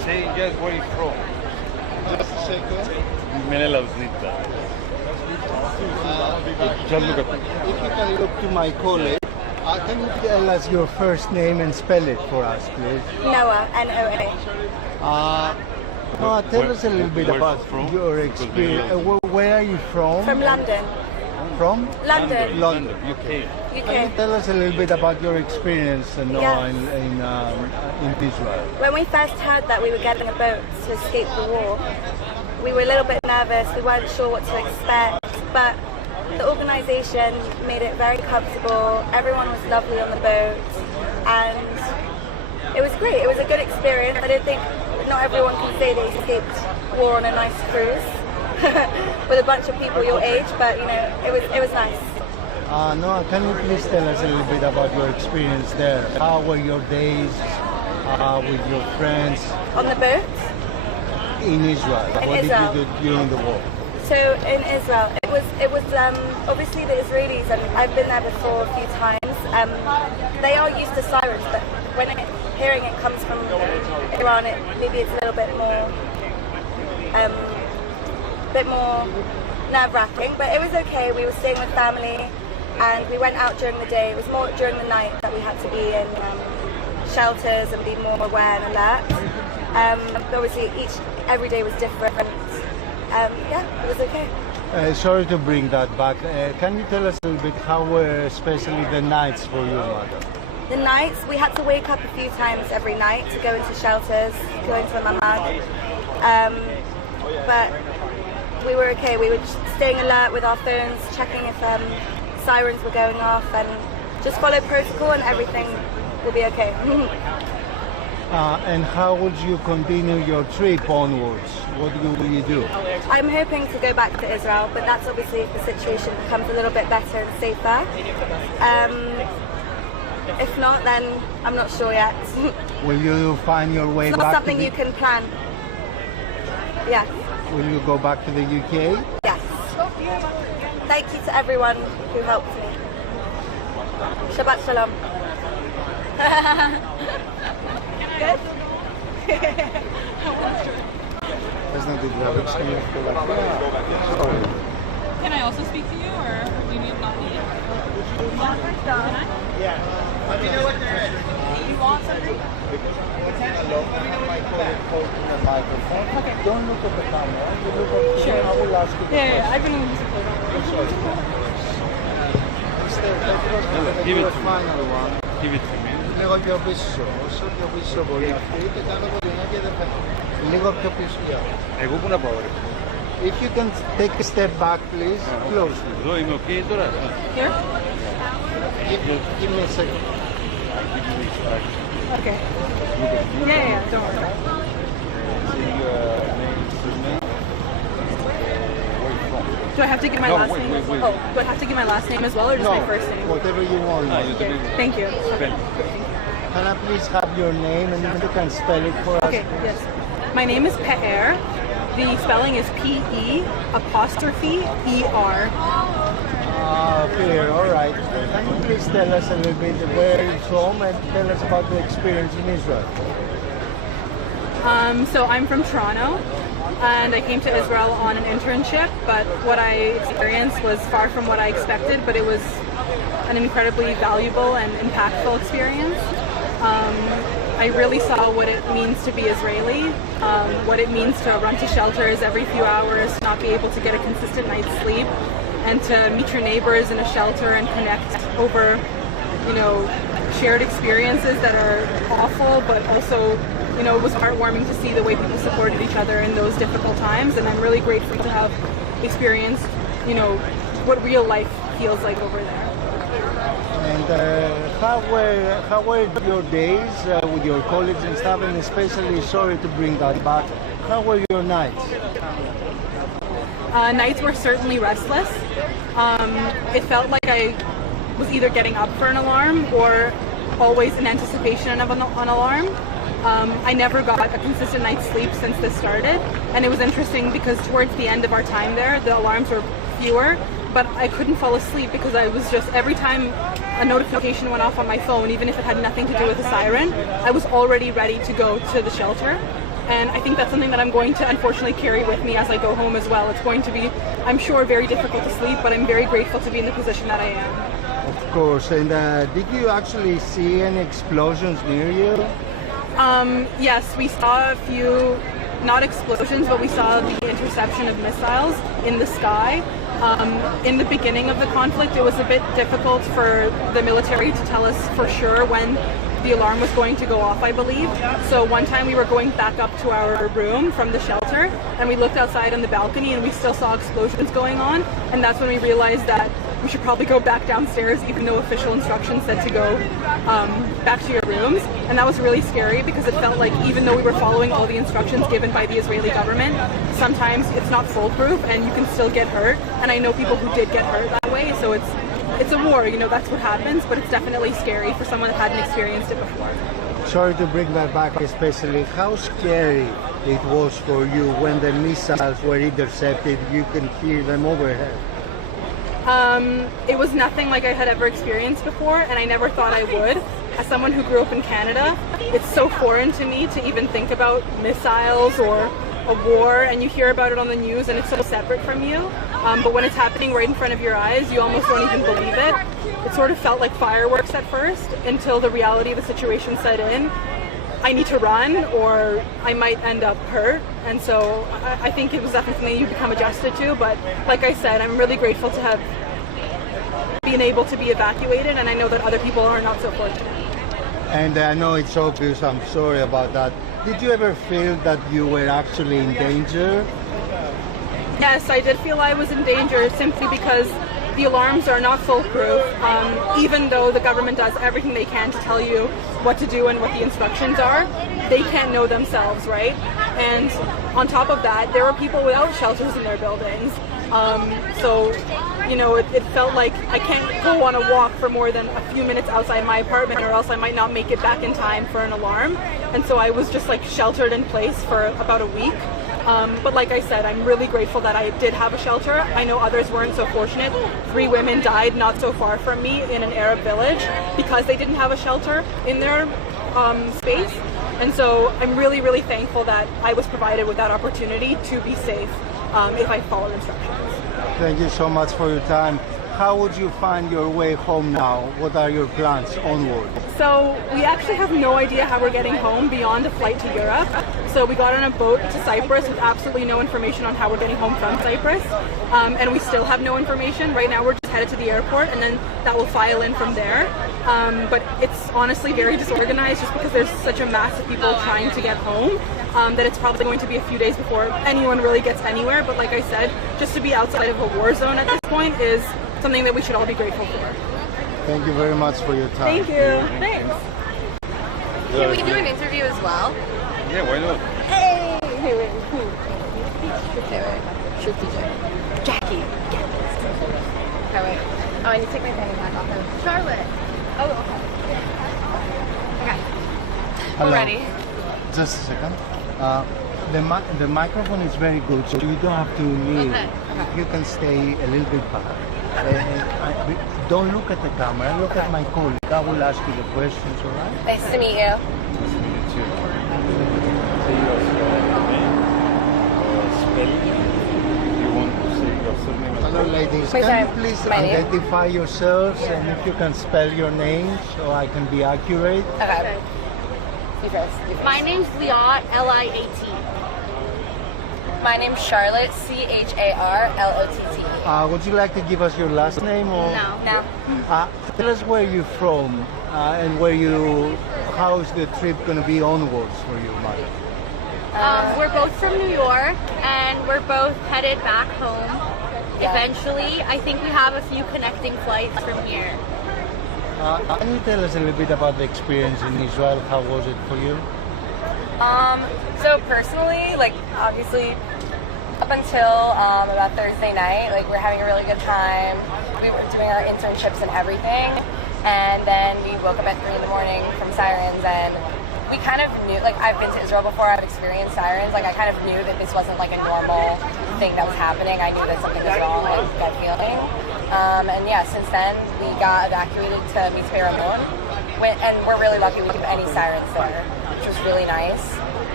Say just where you're from. Just a second. Menelaus Nita. Just look at me. If you can look to my colleague, can you tell us your first name and spell it for us, please? Noah, N-O-A. Noah, tell us a little bit about your experience. Where are you from? From London. From? London. London. UK. Can you tell us a little bit about your experience, Noah, in Israel? When we first heard that we were getting a boat to escape the war, we were a little bit nervous. We weren't sure what to expect, but the organisation made it very comfortable. Everyone was lovely on the boat, and it was great. It was a good experience. I don't think not everyone can say they escaped war on a nice cruise with a bunch of people your age, but you know, it was nice. Noah, can you please tell us a little bit about your experience there? How were your days with your friends? On the boat? In Israel. What did you do during the war? So in Israel, it was obviously the Israelis, and I've been there before a few times. They are used to sirens, but when hearing it comes from Iran, maybe it's a little bit more nerve-wracking. But it was okay. We were staying with family, and we went out during the day. It was more during the night that we had to be in shelters and be more aware and alert. Obviously, every day was different. Yeah, it was okay. Sorry to bring that back. Can you tell us a little bit how were especially the nights for you, mother? The nights, we had to wake up a few times every night to go into shelters, go into the mamad. But we were okay. We were just staying alert with our phones, checking if sirens were going off, and just follow protocol and everything will be okay. And how would you continue your trip onwards? What will you do? I'm hoping to go back to Israel, but that's obviously if the situation becomes a little bit better and safer. If not, then I'm not sure yet. Will you find your way it's back? It's not something you can plan. Yes. Will you go back to the UK? Yes. Thank you to everyone who helped me. Shabbat Shalom. Good? Can I also speak to you, or do you need not need? Can I? Yeah. Let me know what there is. You want something? Okay. Don't look at the camera. You look at sure. I will ask you. Yeah, I've been using Give it to me. Final one. Give it to me. Λίγο πιο πίσω, όσο πιο πίσω μπορεί. Και κάνω κοντινά και δεν πέφτει. Λίγο πιο πίσω. Εγώ πού να πάω, ρε. If you can take a step back, please, close. Εδώ είμαι okay τώρα. Here? Give me a second. Okay. Yeah, don't worry. Do I have to give my last name? Wait. Oh, do I have to give my last name as well, or just my first name? Whatever you want. Okay. Thank you. Okay. Can I please have your name and you can spell it for us? Okay, yes. My name is Pe'er. The spelling is P-E''ER. Pe'er, all right. Can you please tell us a little bit where you're from and tell us about the experience in Israel? So I'm from Toronto, and I came to Israel on an internship, but what I experienced was far from what I expected, but it was an incredibly valuable and impactful experience. I really saw what it means to be Israeli, what it means to run to shelters every few hours, not be able to get a consistent night's sleep, and to meet your neighbors in a shelter and connect over, you know, shared experiences that are awful, but also, you know, it was heartwarming to see the way people supported each other in those difficult times, and I'm really grateful to have experienced, you know, what real life feels like over there. And how were your days with your colleagues and stuff, and especially, sorry to bring that back, how were your nights? Nights were certainly restless. It felt like I was either getting up for an alarm or always in anticipation of an alarm. I never got a consistent night's sleep since this started, and it was interesting because towards the end of our time there, the alarms were fewer, but I couldn't fall asleep because I was just, every time a notification went off on my phone, even if it had nothing to do with the siren, I was already ready to go to the shelter. And I think that's something that I'm going to unfortunately carry with me as I go home as well. It's going to be, I'm sure, very difficult to sleep, but I'm very grateful to be in the position that I am. Of course. And did you actually see any explosions near you? Yes, we saw a few, not explosions, but we saw the interception of missiles in the sky. In the beginning of the conflict, it was a bit difficult for the military to tell us for sure when the alarm was going to go off, I believe. So one time we were going back up to our room from the shelter, and we looked outside on the balcony and we still saw explosions going on, and that's when we realized that we should probably go back downstairs, even though official instructions said to go back to your rooms. And that was really scary because it felt like even though we were following all the instructions given by the Israeli government, sometimes it's not foolproof and you can still get hurt. And I know people who did get hurt that way, so it's a war, you know, that's what happens, but it's definitely scary for someone that hadn't experienced it before. Sorry to bring that back, especially how scary it was for you when the missiles were intercepted, you can hear them overhead. It was nothing like I had ever experienced before, and I never thought I would. As someone who grew up in Canada, it's so foreign to me to even think about missiles or a war, and you hear about it on the news and it's so separate from you. But when it's happening right in front of your eyes, you almost don't even believe it. It sort of felt like fireworks at first until the reality of the situation set in. I need to run or I might end up hurt, and so I think it was definitely something you become adjusted to, but like I said, I'm really grateful to have been able to be evacuated, and I know that other people are not so fortunate. And I know it's obvious, I'm sorry about that. Did you ever feel that you were actually in danger? Yes, I did feel I was in danger simply because the alarms are not foolproof, even though the government does everything they can to tell you what to do and what the instructions are. They can't know themselves, right? And on top of that, there were people without shelters in their buildings. So, you know, it felt like I can't go on a walk for more than a few minutes outside my apartment or else I might not make it back in time for an alarm. And so I was just like sheltered in place for about a week. But like I said, I'm really grateful that I did have a shelter. I know others weren't so fortunate. 3 women died not so far from me in an Arab village because they didn't have a shelter in their space. And so I'm really, really thankful that I was provided with that opportunity to be safe if I followed instructions. Thank you so much for your time. How would you find your way home now? What are your plans onward? So we actually have no idea how we're getting home beyond a flight to Europe. So we got on a boat to Cyprus with absolutely no information on how we're getting home from Cyprus. And we still have no information. Right now we're just headed to the airport and then that will file in from there. But it's honestly very disorganized just because there's such a mass of people trying to get home that it's probably going to be a few days before anyone really gets anywhere. But like I said, just to be outside of a war zone at this point is something that we should all be grateful for. Thank you very much for your time. Thank you. Thanks. Can we do an interview as well? Yeah, why not? Hey! Hey, wait. Okay, wait. Shoot DJ. Jackie, get this. Okay, wait. Oh, I need to take my fanny pack off him. Charlotte! Oh, okay. Okay. Hello. We're ready. Just a second. The microphone is very good, so you don't have to leave. Okay. You can stay a little bit back. Don't look at the camera, look at my colleague. I will ask you the questions, all right? Nice to meet you. Nice to meet you. Say your name, spelling, if you want to say your surname. Hello, ladies. Wait, Can you please my name? identify yourselves and if you can spell your name so I can be accurate? Okay. You first. My name's Liat, L-I-A-T. My name's Charlotte, Charlott. Would you like to give us your last name? Or? No. Tell us where you're from and how is the trip going to be onwards for you, Mike? We're both from New York, and we're both headed back home. Yeah. Eventually, I think we have a few connecting flights from here. Can you tell us a little bit about the experience in Israel? How was it for you? So personally, like obviously up until about Thursday night, like we're having a really good time. We were doing our internships and everything, and then we woke up at 3 in the morning from sirens, and we kind of knew, like I've been to Israel before, I've experienced sirens, like I kind of knew that this wasn't like a normal thing that was happening. I knew that something was wrong, like gut feeling. And yeah, since then we got evacuated to Amidst, and we're really lucky we didn't have any sirens there, which was really nice.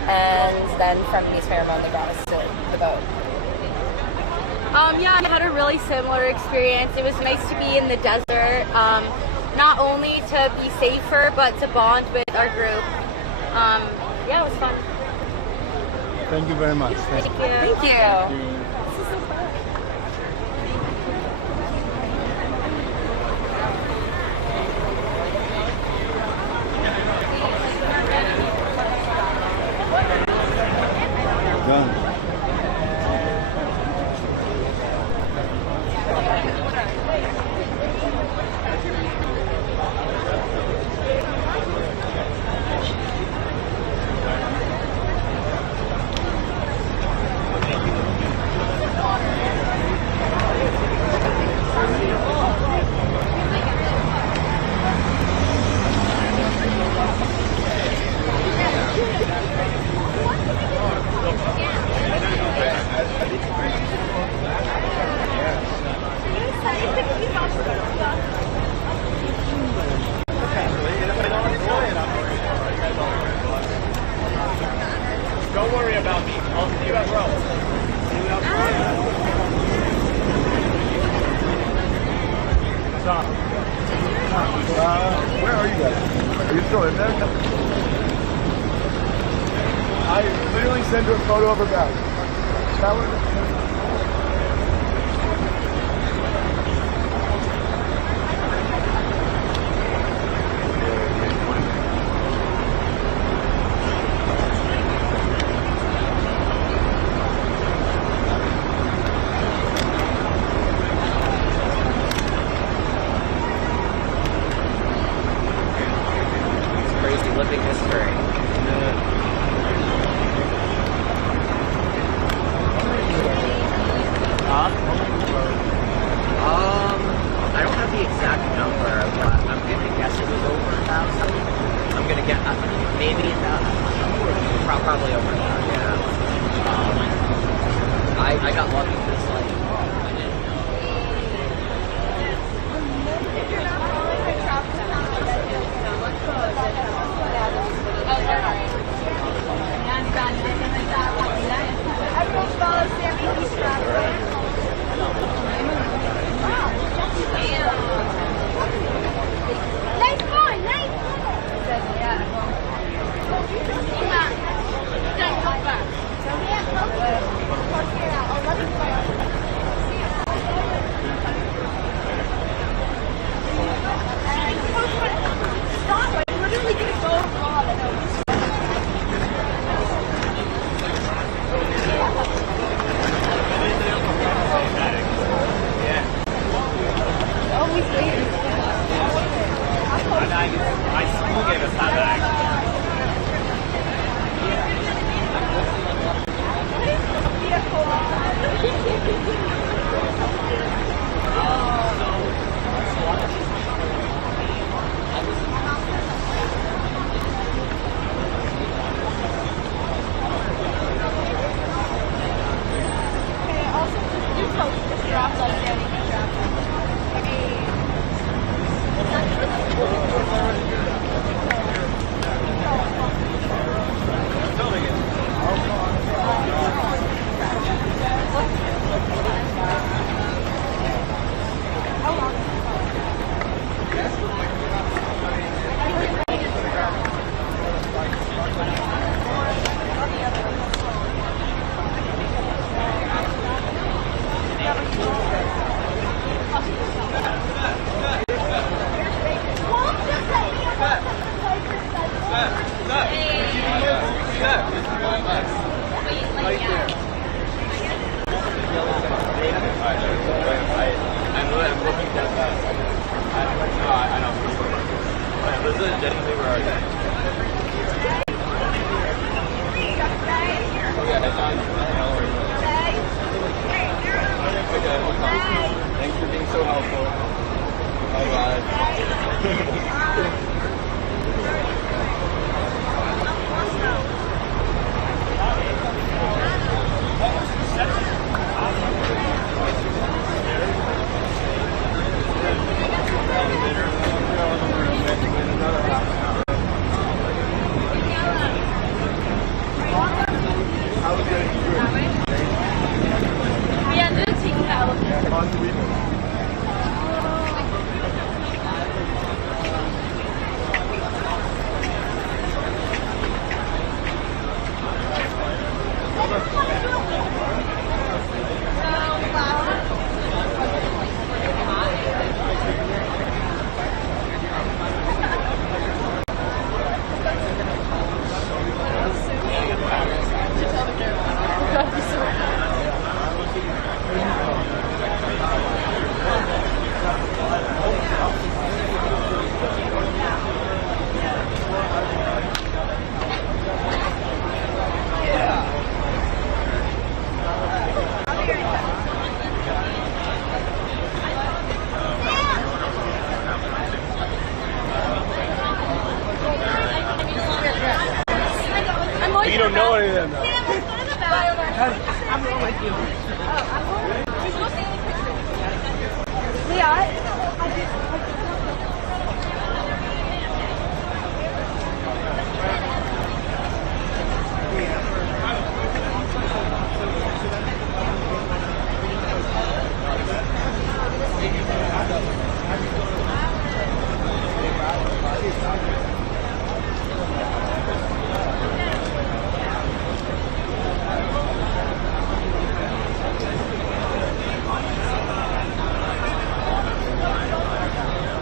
and then from East Fairmont they brought us to the boat. Yeah, I had a really similar experience. It was nice to be in the desert, not only to be safer, but to bond with our group. Yeah, it was fun. Thank you very much. Thank you. Thank you. Done. Don't worry about me. I'll see you at Rome. See you at Where are you guys? Are you still in there? I literally sent her a photo of her bag. That one? Living history. I don't have the exact number, but I'm gonna guess it was over 1,000. I'm gonna get maybe probably over that. Yeah. I got lucky this like. Thanks for being so helpful. Bye-bye. fun to weekend. You don't know any of them, though. I'm going with you.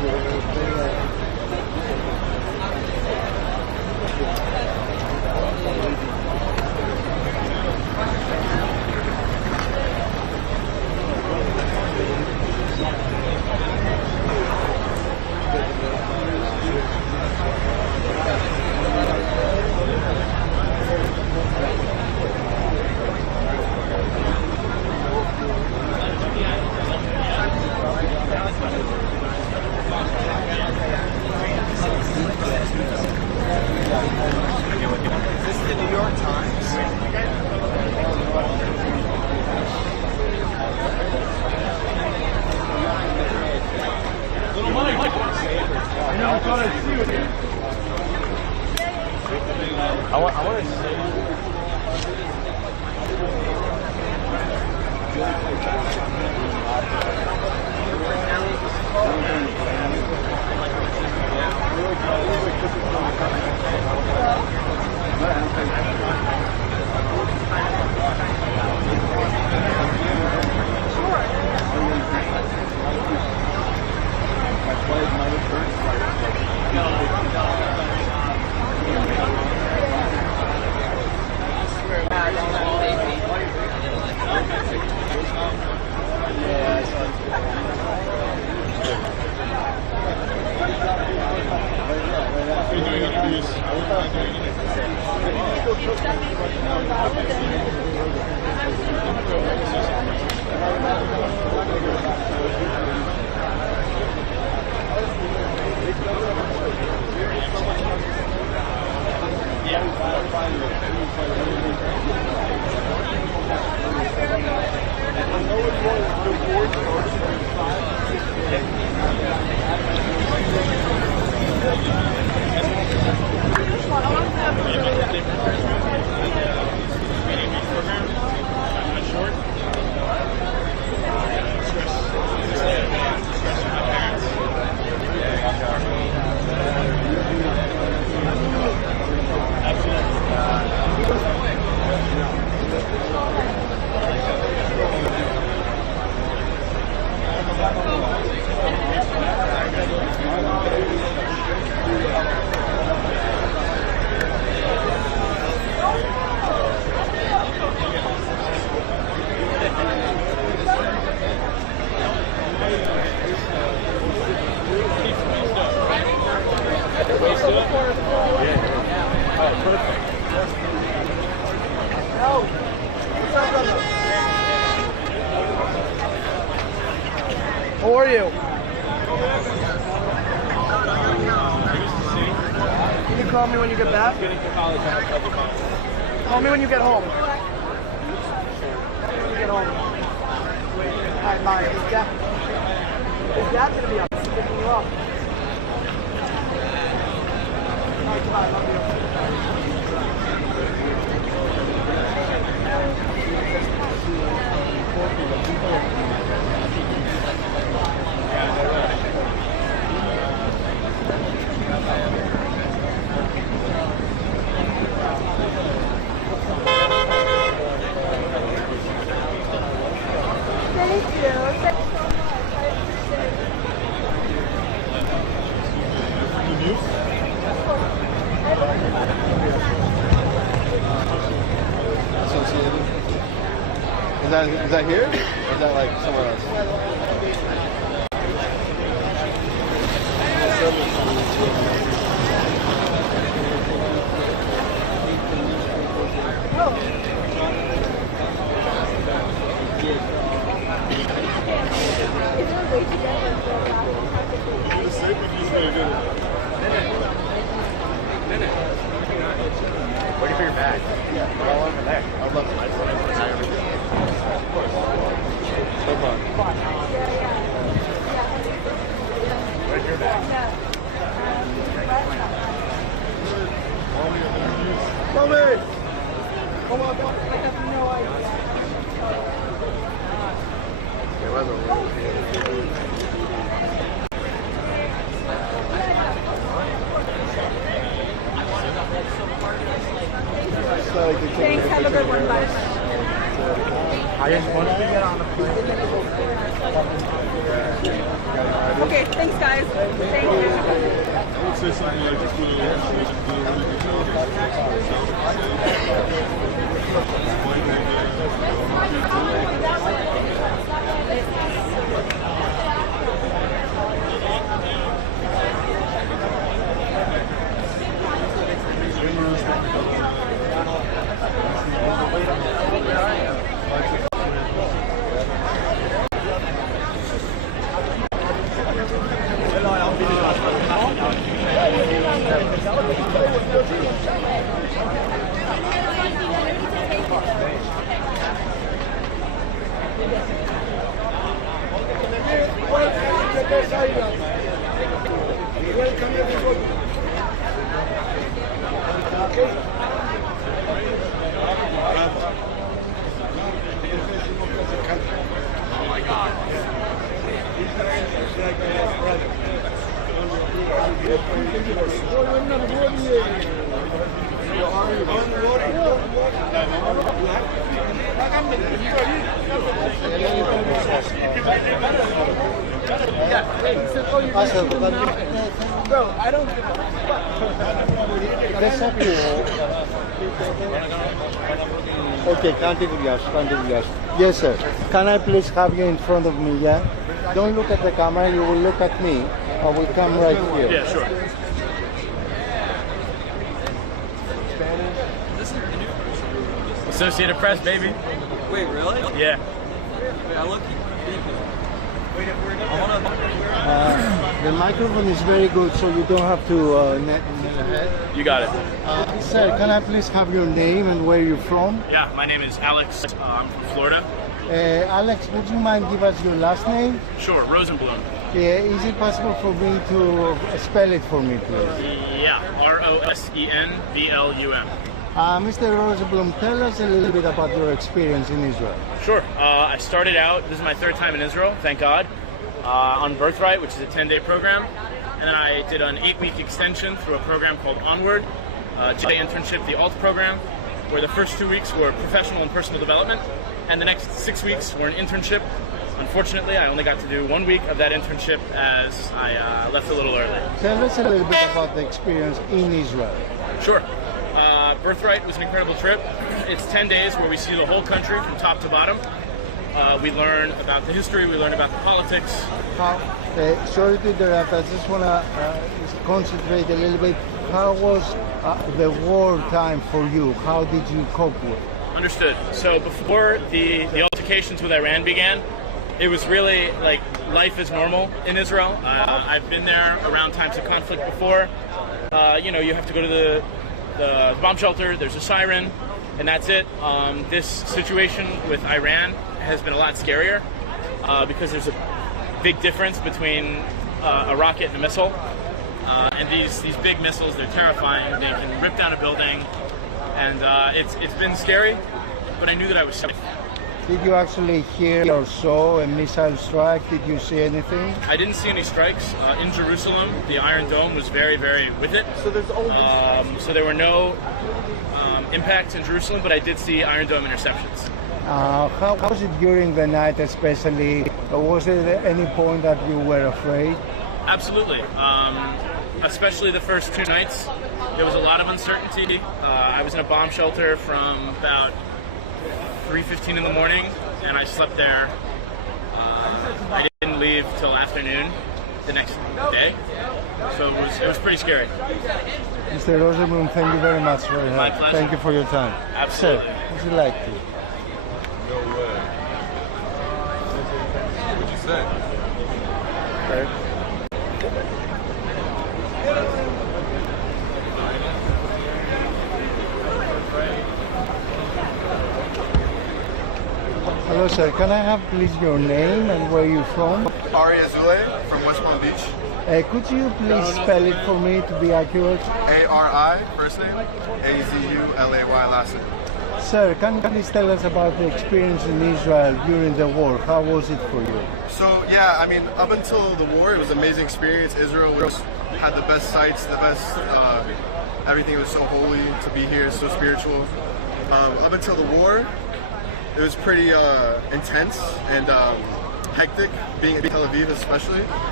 I want to see. How are you? Can you call me when you get back? Call me when you get home. When you get home. Alright, bye. Is Dad gonna be up? Is he picking you up? Alright, goodbye. Love you. Thank you. Is that here? Or is that like somewhere else? Waiting for your bag. Yeah. All over there. I'd love to. I just want to try everything. Of course. So fun. Where's your bag? Come in! Come on, I have no idea. There was a little Thanks, have a good one, bye. I just want to get on the plane. Okay, Okay, thanks guys. Thank you. I would say something like this did a really Bro, I don't give Okay, continuous. Yes, sir. Can I please have you in front of me, yeah? Don't look at the camera, you will look at me. I will come right here. Yeah, sure. Associated Press, baby. Wait, really? Yeah. Wait, I look. The microphone is very good, so you don't have to net ahead. You got it. Sir, can I please have your name and where you're from? Yeah, my name is Alex. I'm from Florida. Alex, would you mind give us your last name? Sure, Rosenblum. Is it possible for me to spell it for me, please? Yeah, Rosenblum. Mr. Rosenblum, tell us a little bit about your experience in Israel. Sure. I started out, this is my third time in Israel, thank God, on Birthright, which is a 10-day program. And then I did an 8-week extension through a program called Onward, Czechia internship, the ALT program, where the first 2 weeks were professional and personal development, and the next 6 weeks were an internship. Unfortunately, I only got to do 1 week of that internship as I left a little early. Tell us a little bit about the experience in Israel. Sure. Birthright was an incredible trip. It's 10 days where we see the whole country from top to bottom. We learn about the history, we learn about the politics. Sorry to interrupt, I just want to concentrate a little bit. How was the war time for you? How did you cope with it? Understood. So before the altercations with Iran began, it was really like life is normal in Israel. I've been there around times of conflict before. You have to go to the bomb shelter, there's a siren, and that's it. This situation with Iran has been a lot scarier because there's a big difference between a rocket and a missile. And these big missiles, they're terrifying. They can rip down a building, and it's been scary, but I knew that I was safe. Did you actually hear or saw a missile strike? Did you see anything? I didn't see any strikes. In Jerusalem, the Iron Dome was very, very with it. So there's so there were no impacts in Jerusalem, but I did see Iron Dome interceptions. How was it during the night especially? Was there any point that you were afraid? Absolutely. Especially the first 2 nights. There was a lot of uncertainty. I was in a bomb shelter from about 3:15 in the morning, and I slept there. I didn't leave till afternoon the next day, so it was pretty scary. Mr. Rosenblum, thank you very much for your help. My pleasure. Thank you for your time. Absolutely. Sir, would you like to? No way. What'd you say? Okay. Hello, sir. Can I have please your name and where you're from? Ari Azule from West Palm Beach. Could you please spell it for me to be accurate? A-R-I, first name, A-Z-U-L-A-Y, last name. Sir, can you please tell us about the experience in Israel during the war? How was it for you? So, yeah, I mean, up until the war, it was an amazing experience. Israel had the best sights, the best, everything was so holy to be here, so spiritual. Up until the war, it was pretty intense and hectic, being in Tel Aviv especially.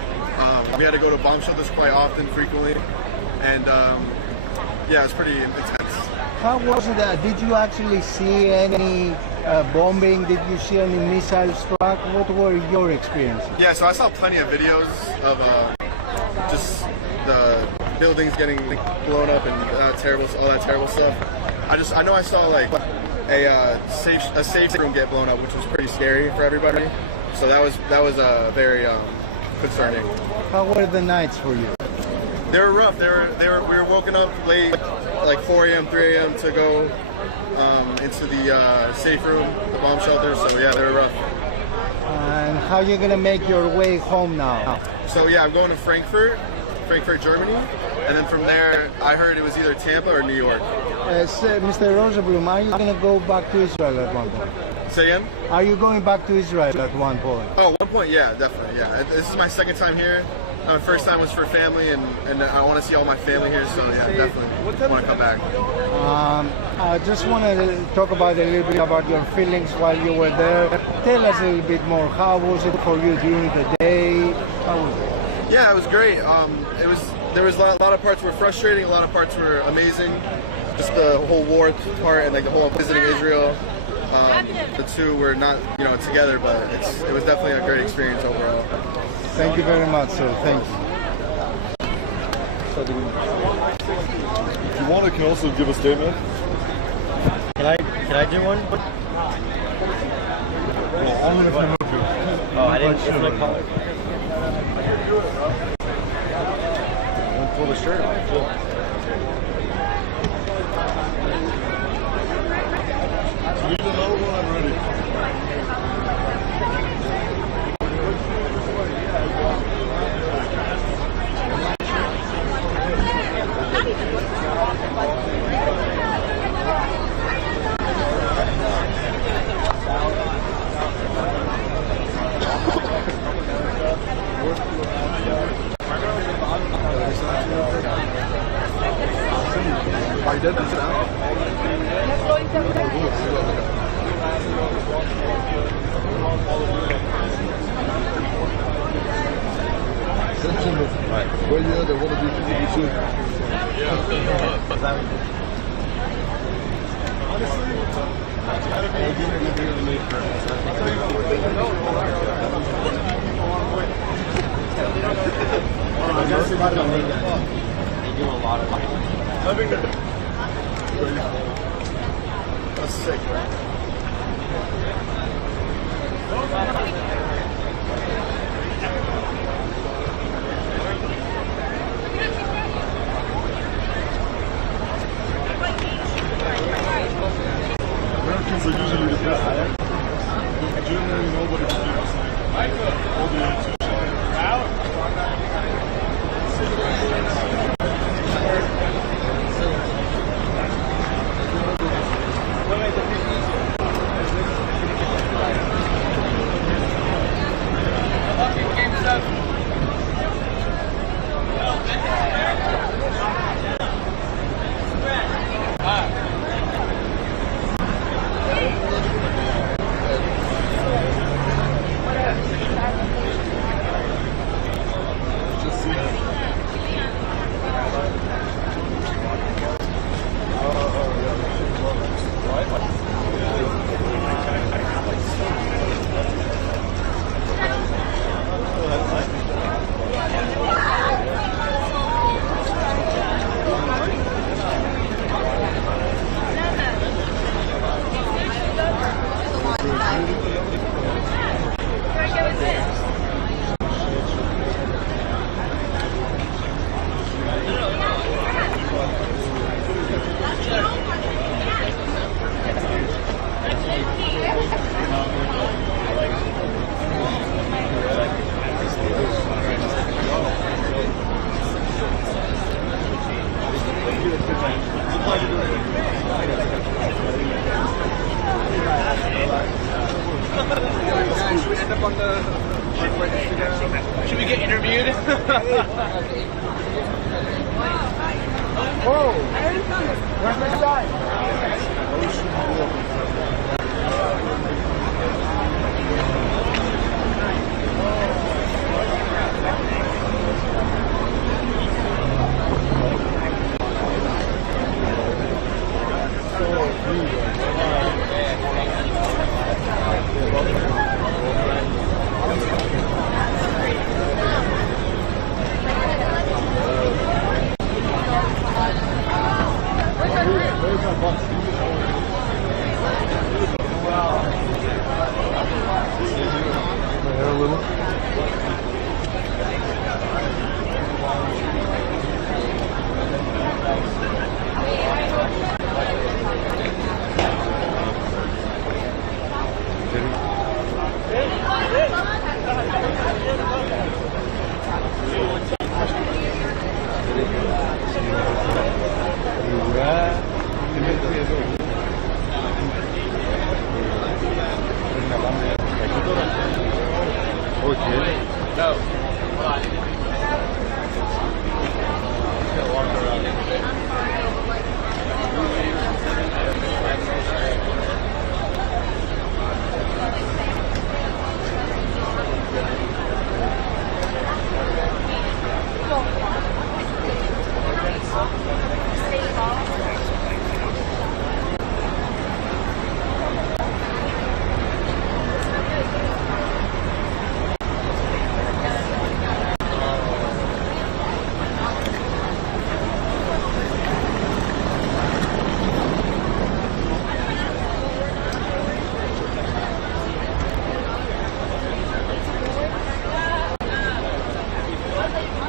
We had to go to bomb shelters quite often, frequently, and yeah, it was pretty intense. How was it? Did you actually see any bombing? Did you see any missile struck? What were your experiences? Yeah, so I saw plenty of videos of just the buildings getting blown up and all that terrible stuff. I know I saw like a safe room get blown up, which was pretty scary for everybody. So that was very concerning. How were the nights for you? They were rough. We were woken up late, like 4 a.m., 3 a.m. to go into the safe room, the bomb shelter. So yeah, they were rough. And how are you gonna make your way home now? So yeah, I'm going to Frankfurt, Germany, and then from there, I heard it was either Tampa or New York. Mr. Rosenblum, are you gonna go back to Israel at one point? Say again? Are you going back to Israel at one point? Oh, one point, yeah, definitely, yeah. This is my second time here. My first time was for family, and I want to see all my family here, so yeah, definitely want to come back. I just want to talk about a little bit about your feelings while you were there. Tell us a little bit more. How was it for you during the day? How was it? Yeah, it was great. There was a lot of parts were frustrating, a lot of parts were amazing. Just the whole war part and like the whole visiting Israel. The two were not, together, but it was definitely a great experience overall. Thank you very much, sir. Thank you. If you want, you can also give a statement. Can I do one? Oh, I didn't see my color. Don't pull the shirt off. Leave another one, I'm ready. Are you dead? That's it out? Well, yeah, they want to do too. They do a lot of That's sick, right? Americans are usually the best. Generally, nobody can do the same. All the Should we get interviewed? Whoa! Where's my guy?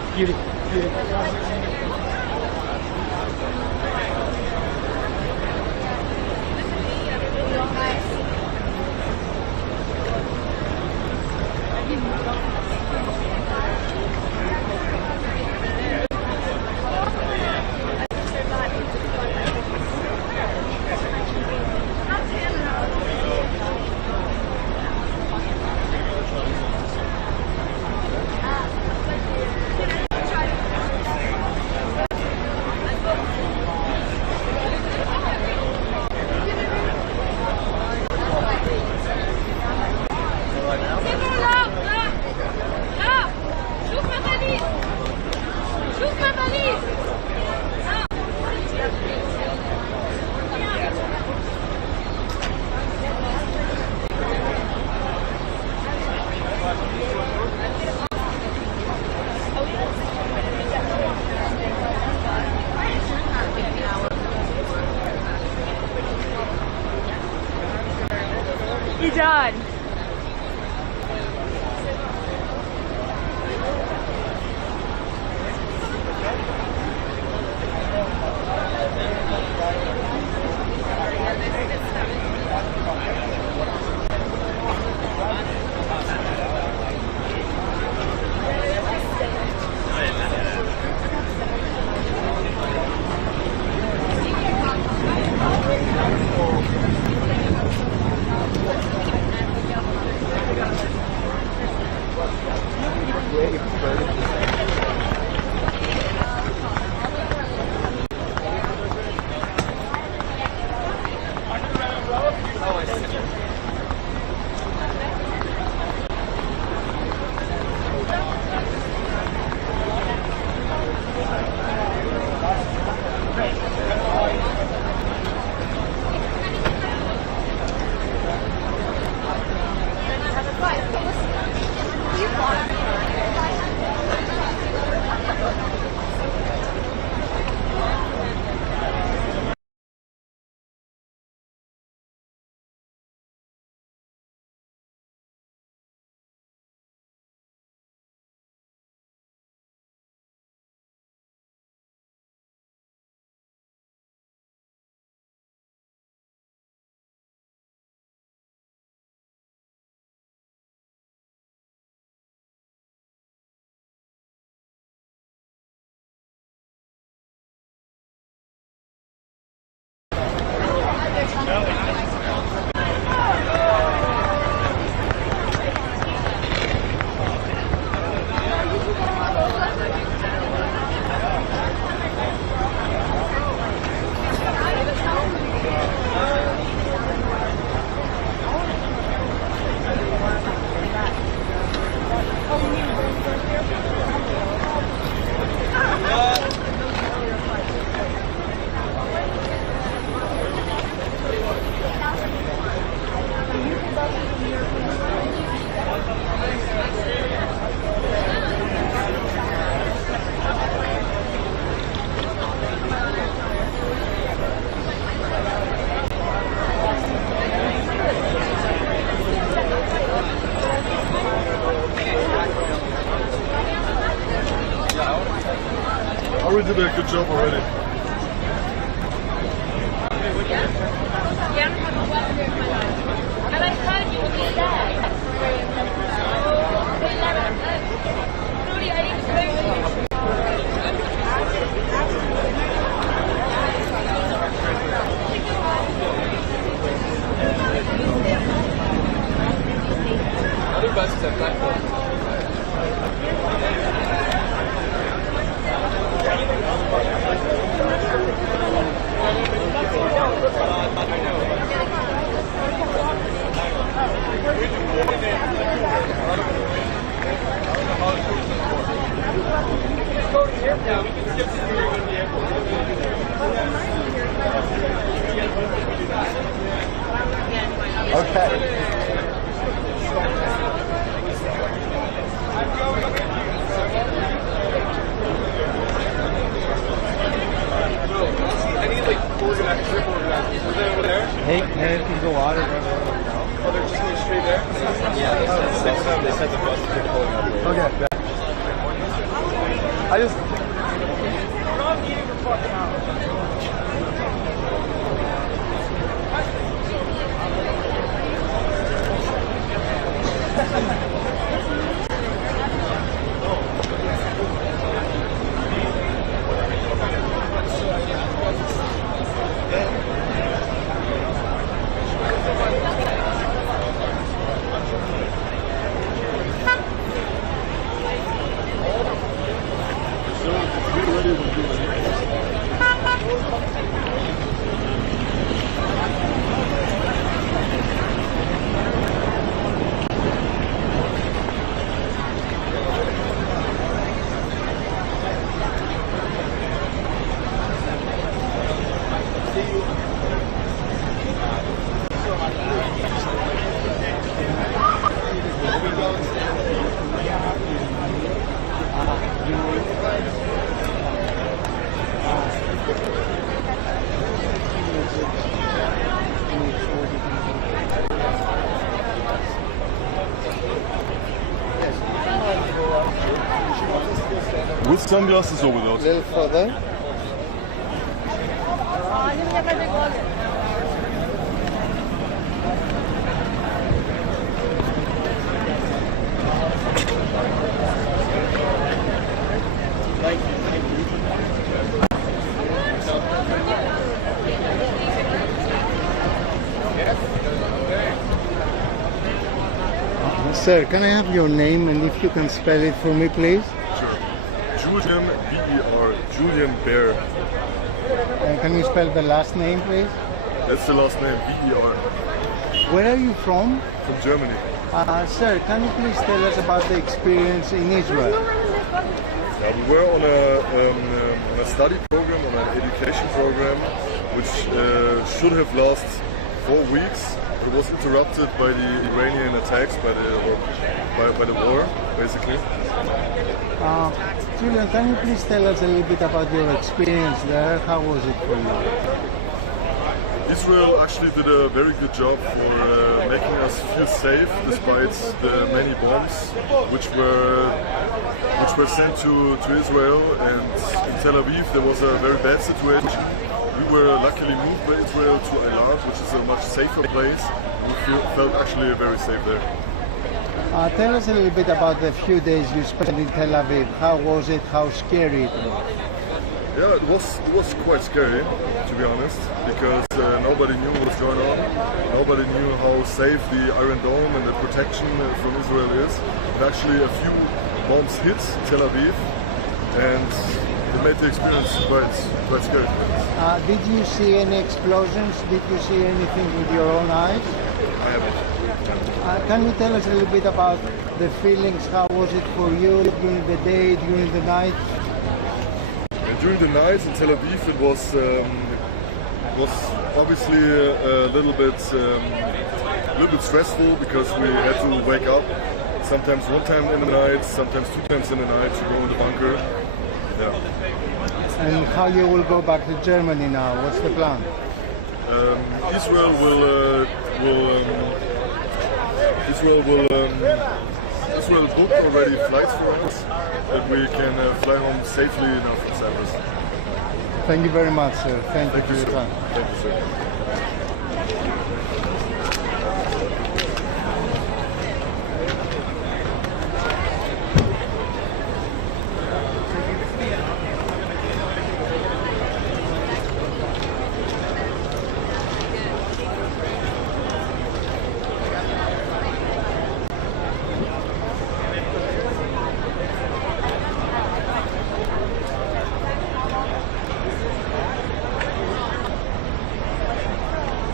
Beauty. You done? We did a good job already. Hey, can go water. Oh, they're just going straight there? Yeah, they said the bus is pulling up. Okay. I just. With sunglasses or without? A little further. Sir, can I have your name and if you can spell it for me, please? Sure. Julian, B-E-R, Julian Bear. And can you spell the last name, please? That's the last name, B-E-R. Where are you from? From Germany. Sir, can you please tell us about the experience in Israel? We were on a study program, on an education program, which should have lasted 4 weeks. It was interrupted by the Iranian attacks, by the war, basically. Julian, can you please tell us a little bit about your experience there? How was it for you? Israel actually did a very good job for making us feel safe, despite the many bombs which were sent to Israel. And in Tel Aviv there was a very bad situation. We were luckily moved by Israel to Eilat, which is a much safer place. We felt actually very safe there. Tell us a little bit about the few days you spent in Tel Aviv. How was it? How scary it was? Yeah, it was quite scary, to be honest, because nobody knew what was going on. Nobody knew how safe the Iron Dome and the protection from Israel is. And actually a few bombs hit Tel Aviv, and it made the experience quite scary. Did you see any explosions? Did you see anything with your own eyes? I haven't. Can you tell us a little bit about the feelings? How was it for you during the day, during the night? During the night in Tel Aviv, it was obviously a little bit stressful because we had to wake up sometimes one time in the night, sometimes 2 times in the night to go in the bunker. Yeah. And how you will go back to Germany now? What's the plan? Israel booked already flights for us that we can fly home safely now from Cyprus. Thank you very much, sir. Thank you for your time. Thank you, sir.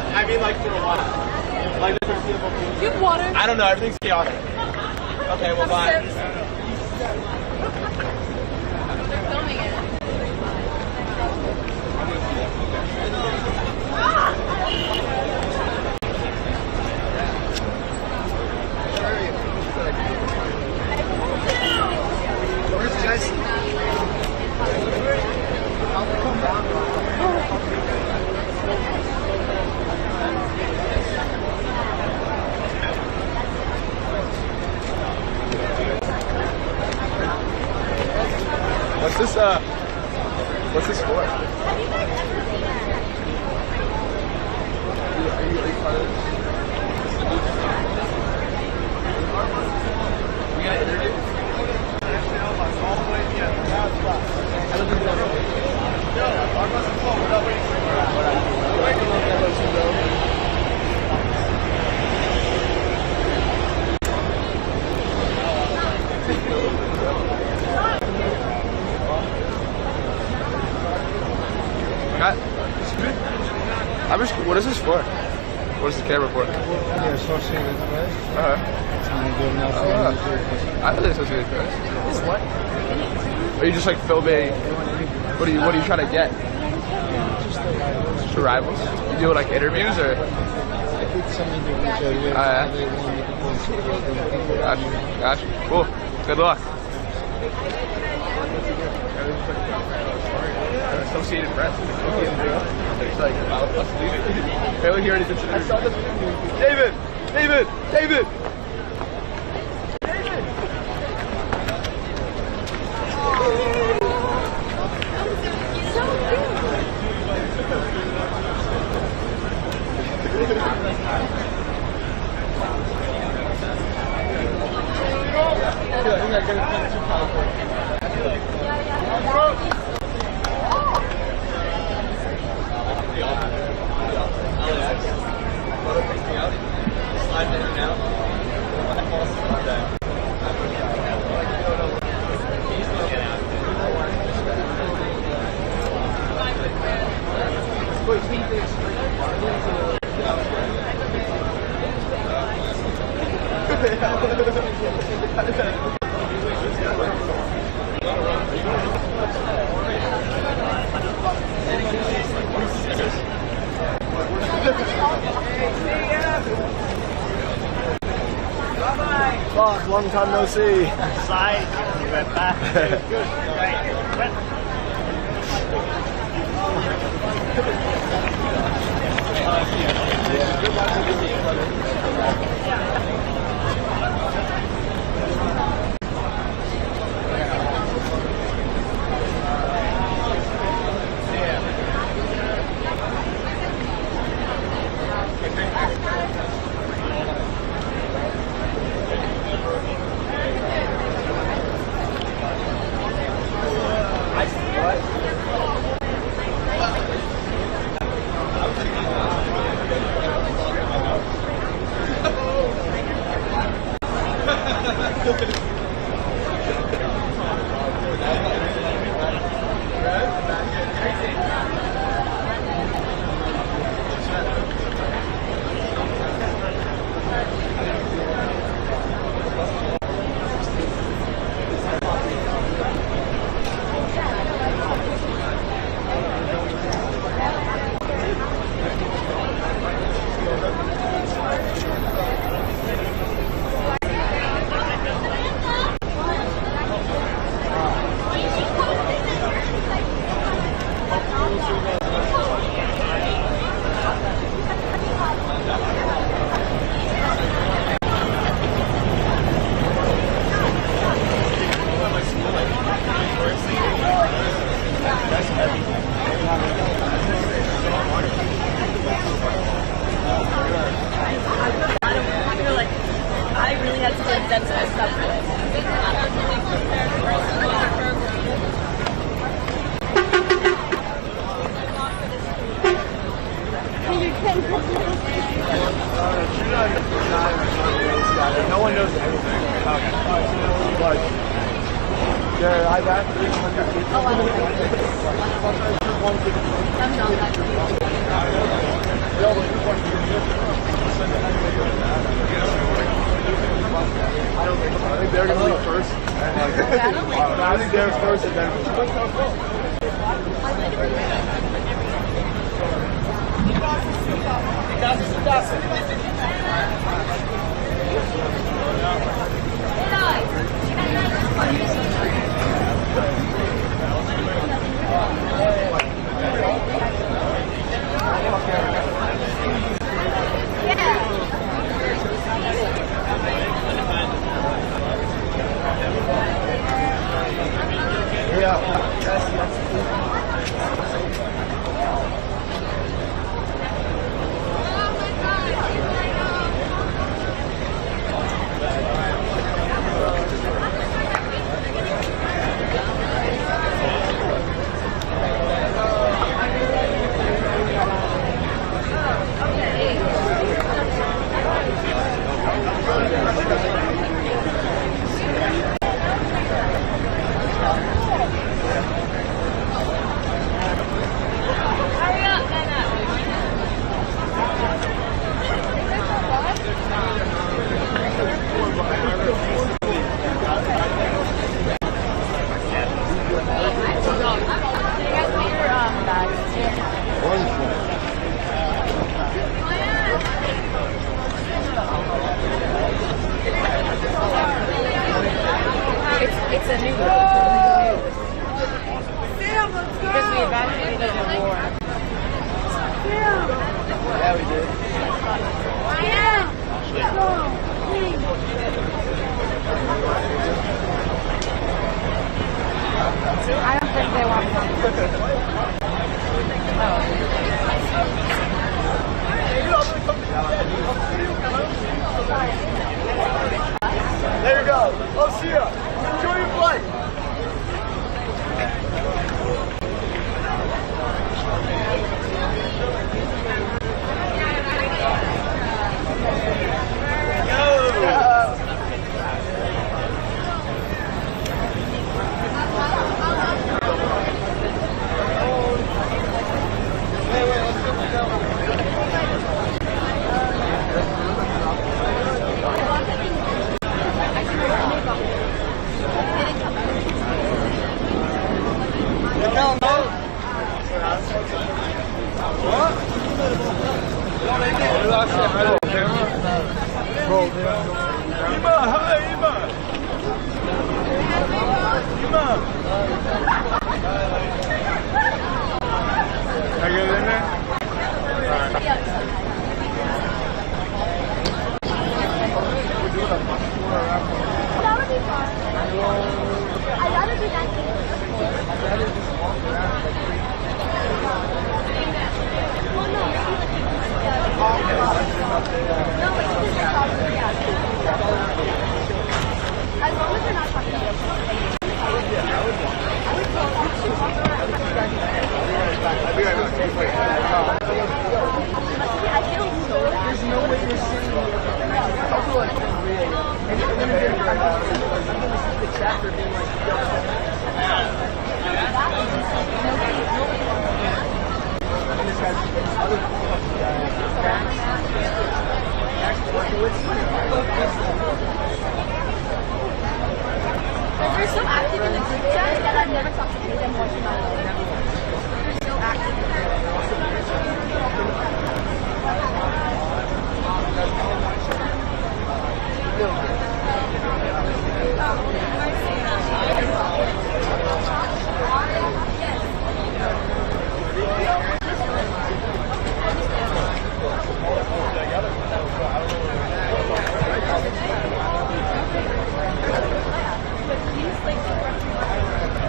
I mean, like, for a while. Like, the foreseeable future. You have water? I don't know. Everything's chaotic. Okay, well, bye. They're filming it. What's this for? Are you part of this? We got an interview? What is this for? What is the camera for? The Associated Press. I know the Associated Press. What? Are you just like filming? What are you trying to get? Just the rivals? You do like interviews or? I did some interviews earlier. They want me to consider. Gotcha. Cool. Good luck. Associated Press. It's like about us leaving. Barely hear anything. I saw this. David! David! David! Boss, long time no see. Side, you went back. Good. No one knows anything. Okay. But yeah, I've asked 300 people. I think they're gonna leave first. I think they're first and then. It's a new one. Because we evacuated the war. Yeah, we did. I don't think they want There you go. Oh, see ya. Enjoy your flight. They're so active in the group chat that I've never talked to any of them more than they're so active.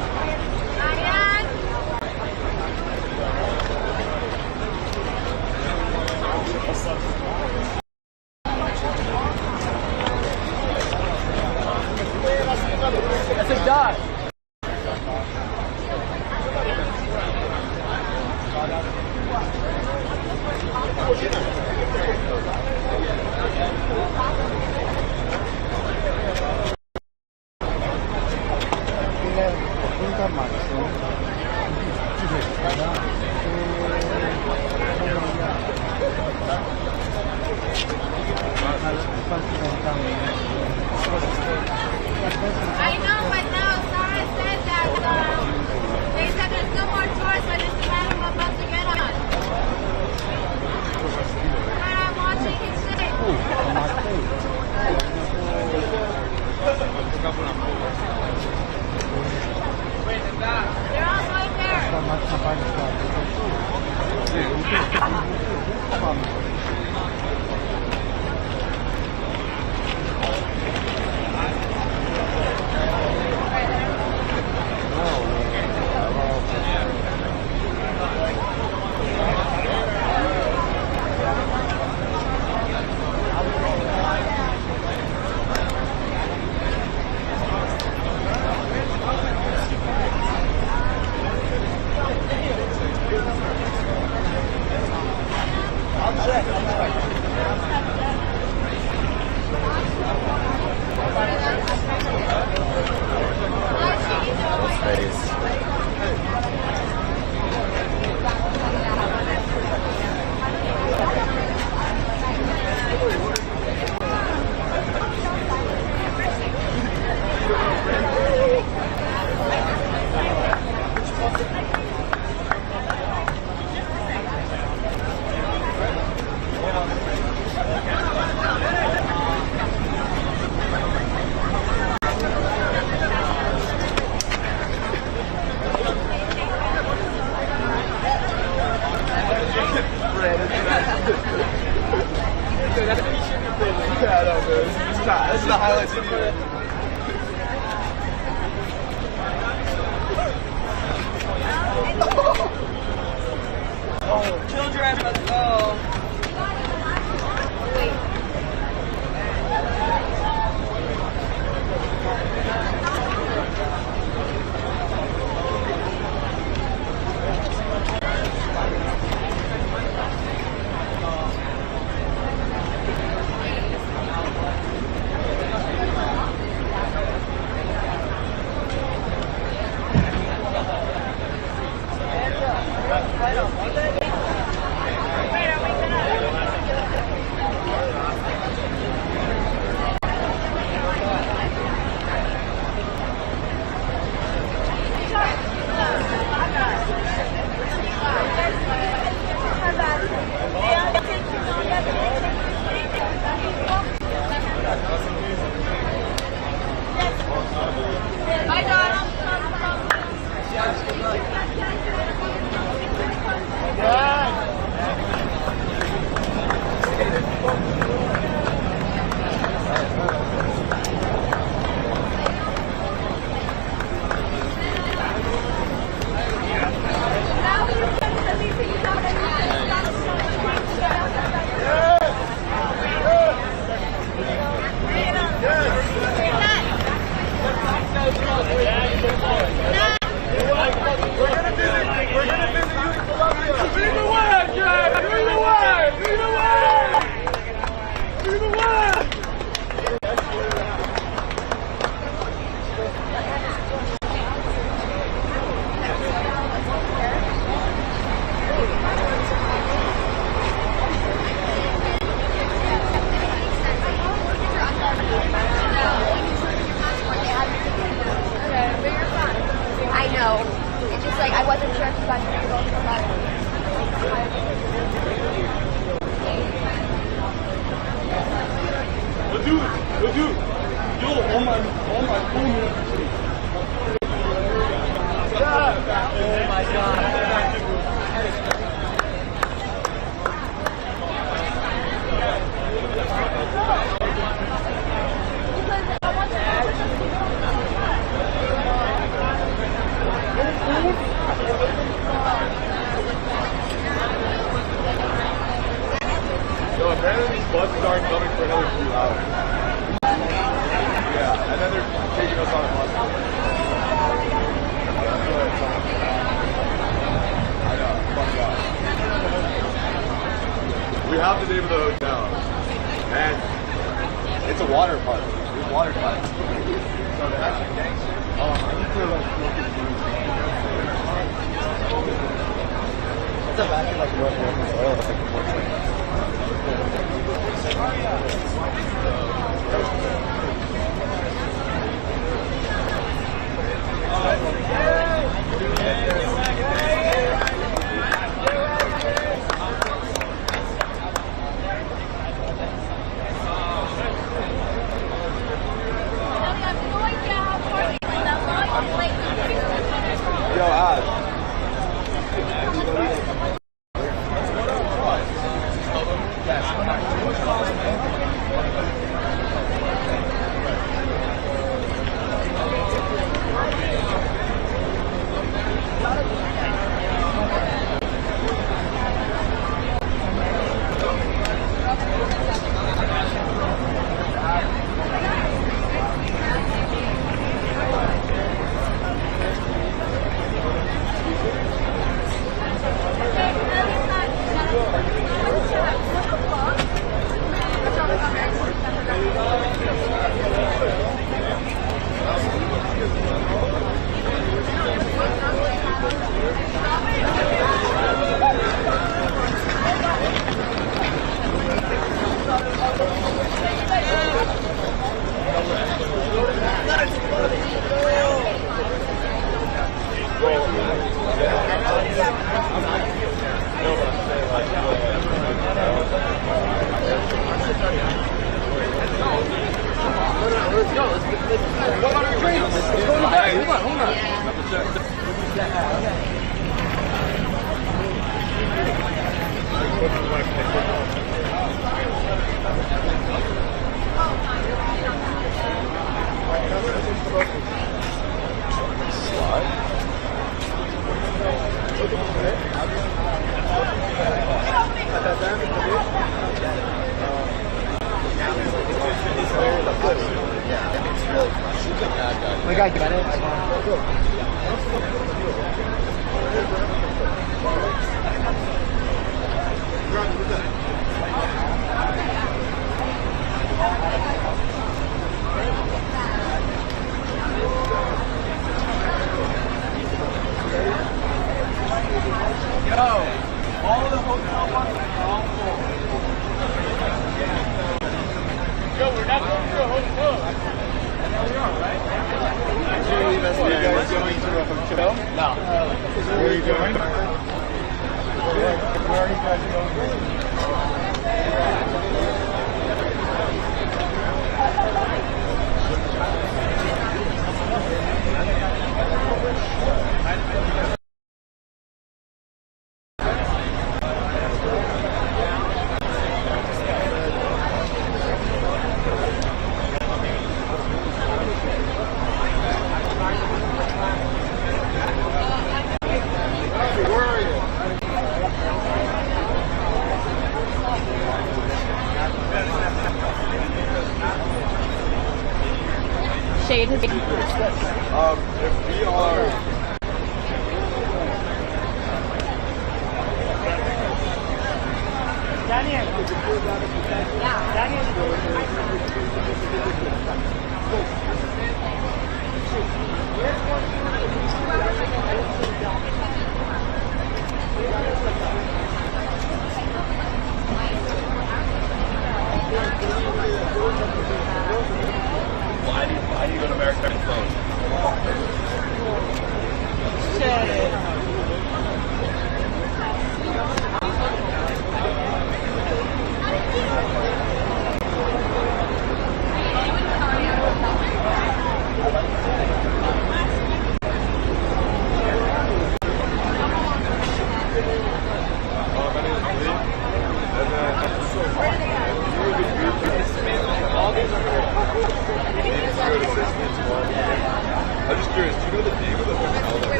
That's a dog. I know, but now Sarah said that they said there's no more tours, but it's the man I'm about to get on. And I'm watching his shit. They're all right there. This is the highlights of you. Oh, children, let's go. Apparently these buses aren't coming for another few hours. Yeah, and then they're taking us on a bus. I know, fuck off. We have the name of the hotel. And it's a water park. There's water slides. So they're actually gangster. I need to look at What's up, actually, like, North Oil? It's like a portrait. Yo, Ash. We got it. Shahed has if we are Why do you go to America and close? I'm just curious, do you know the name of the hotel that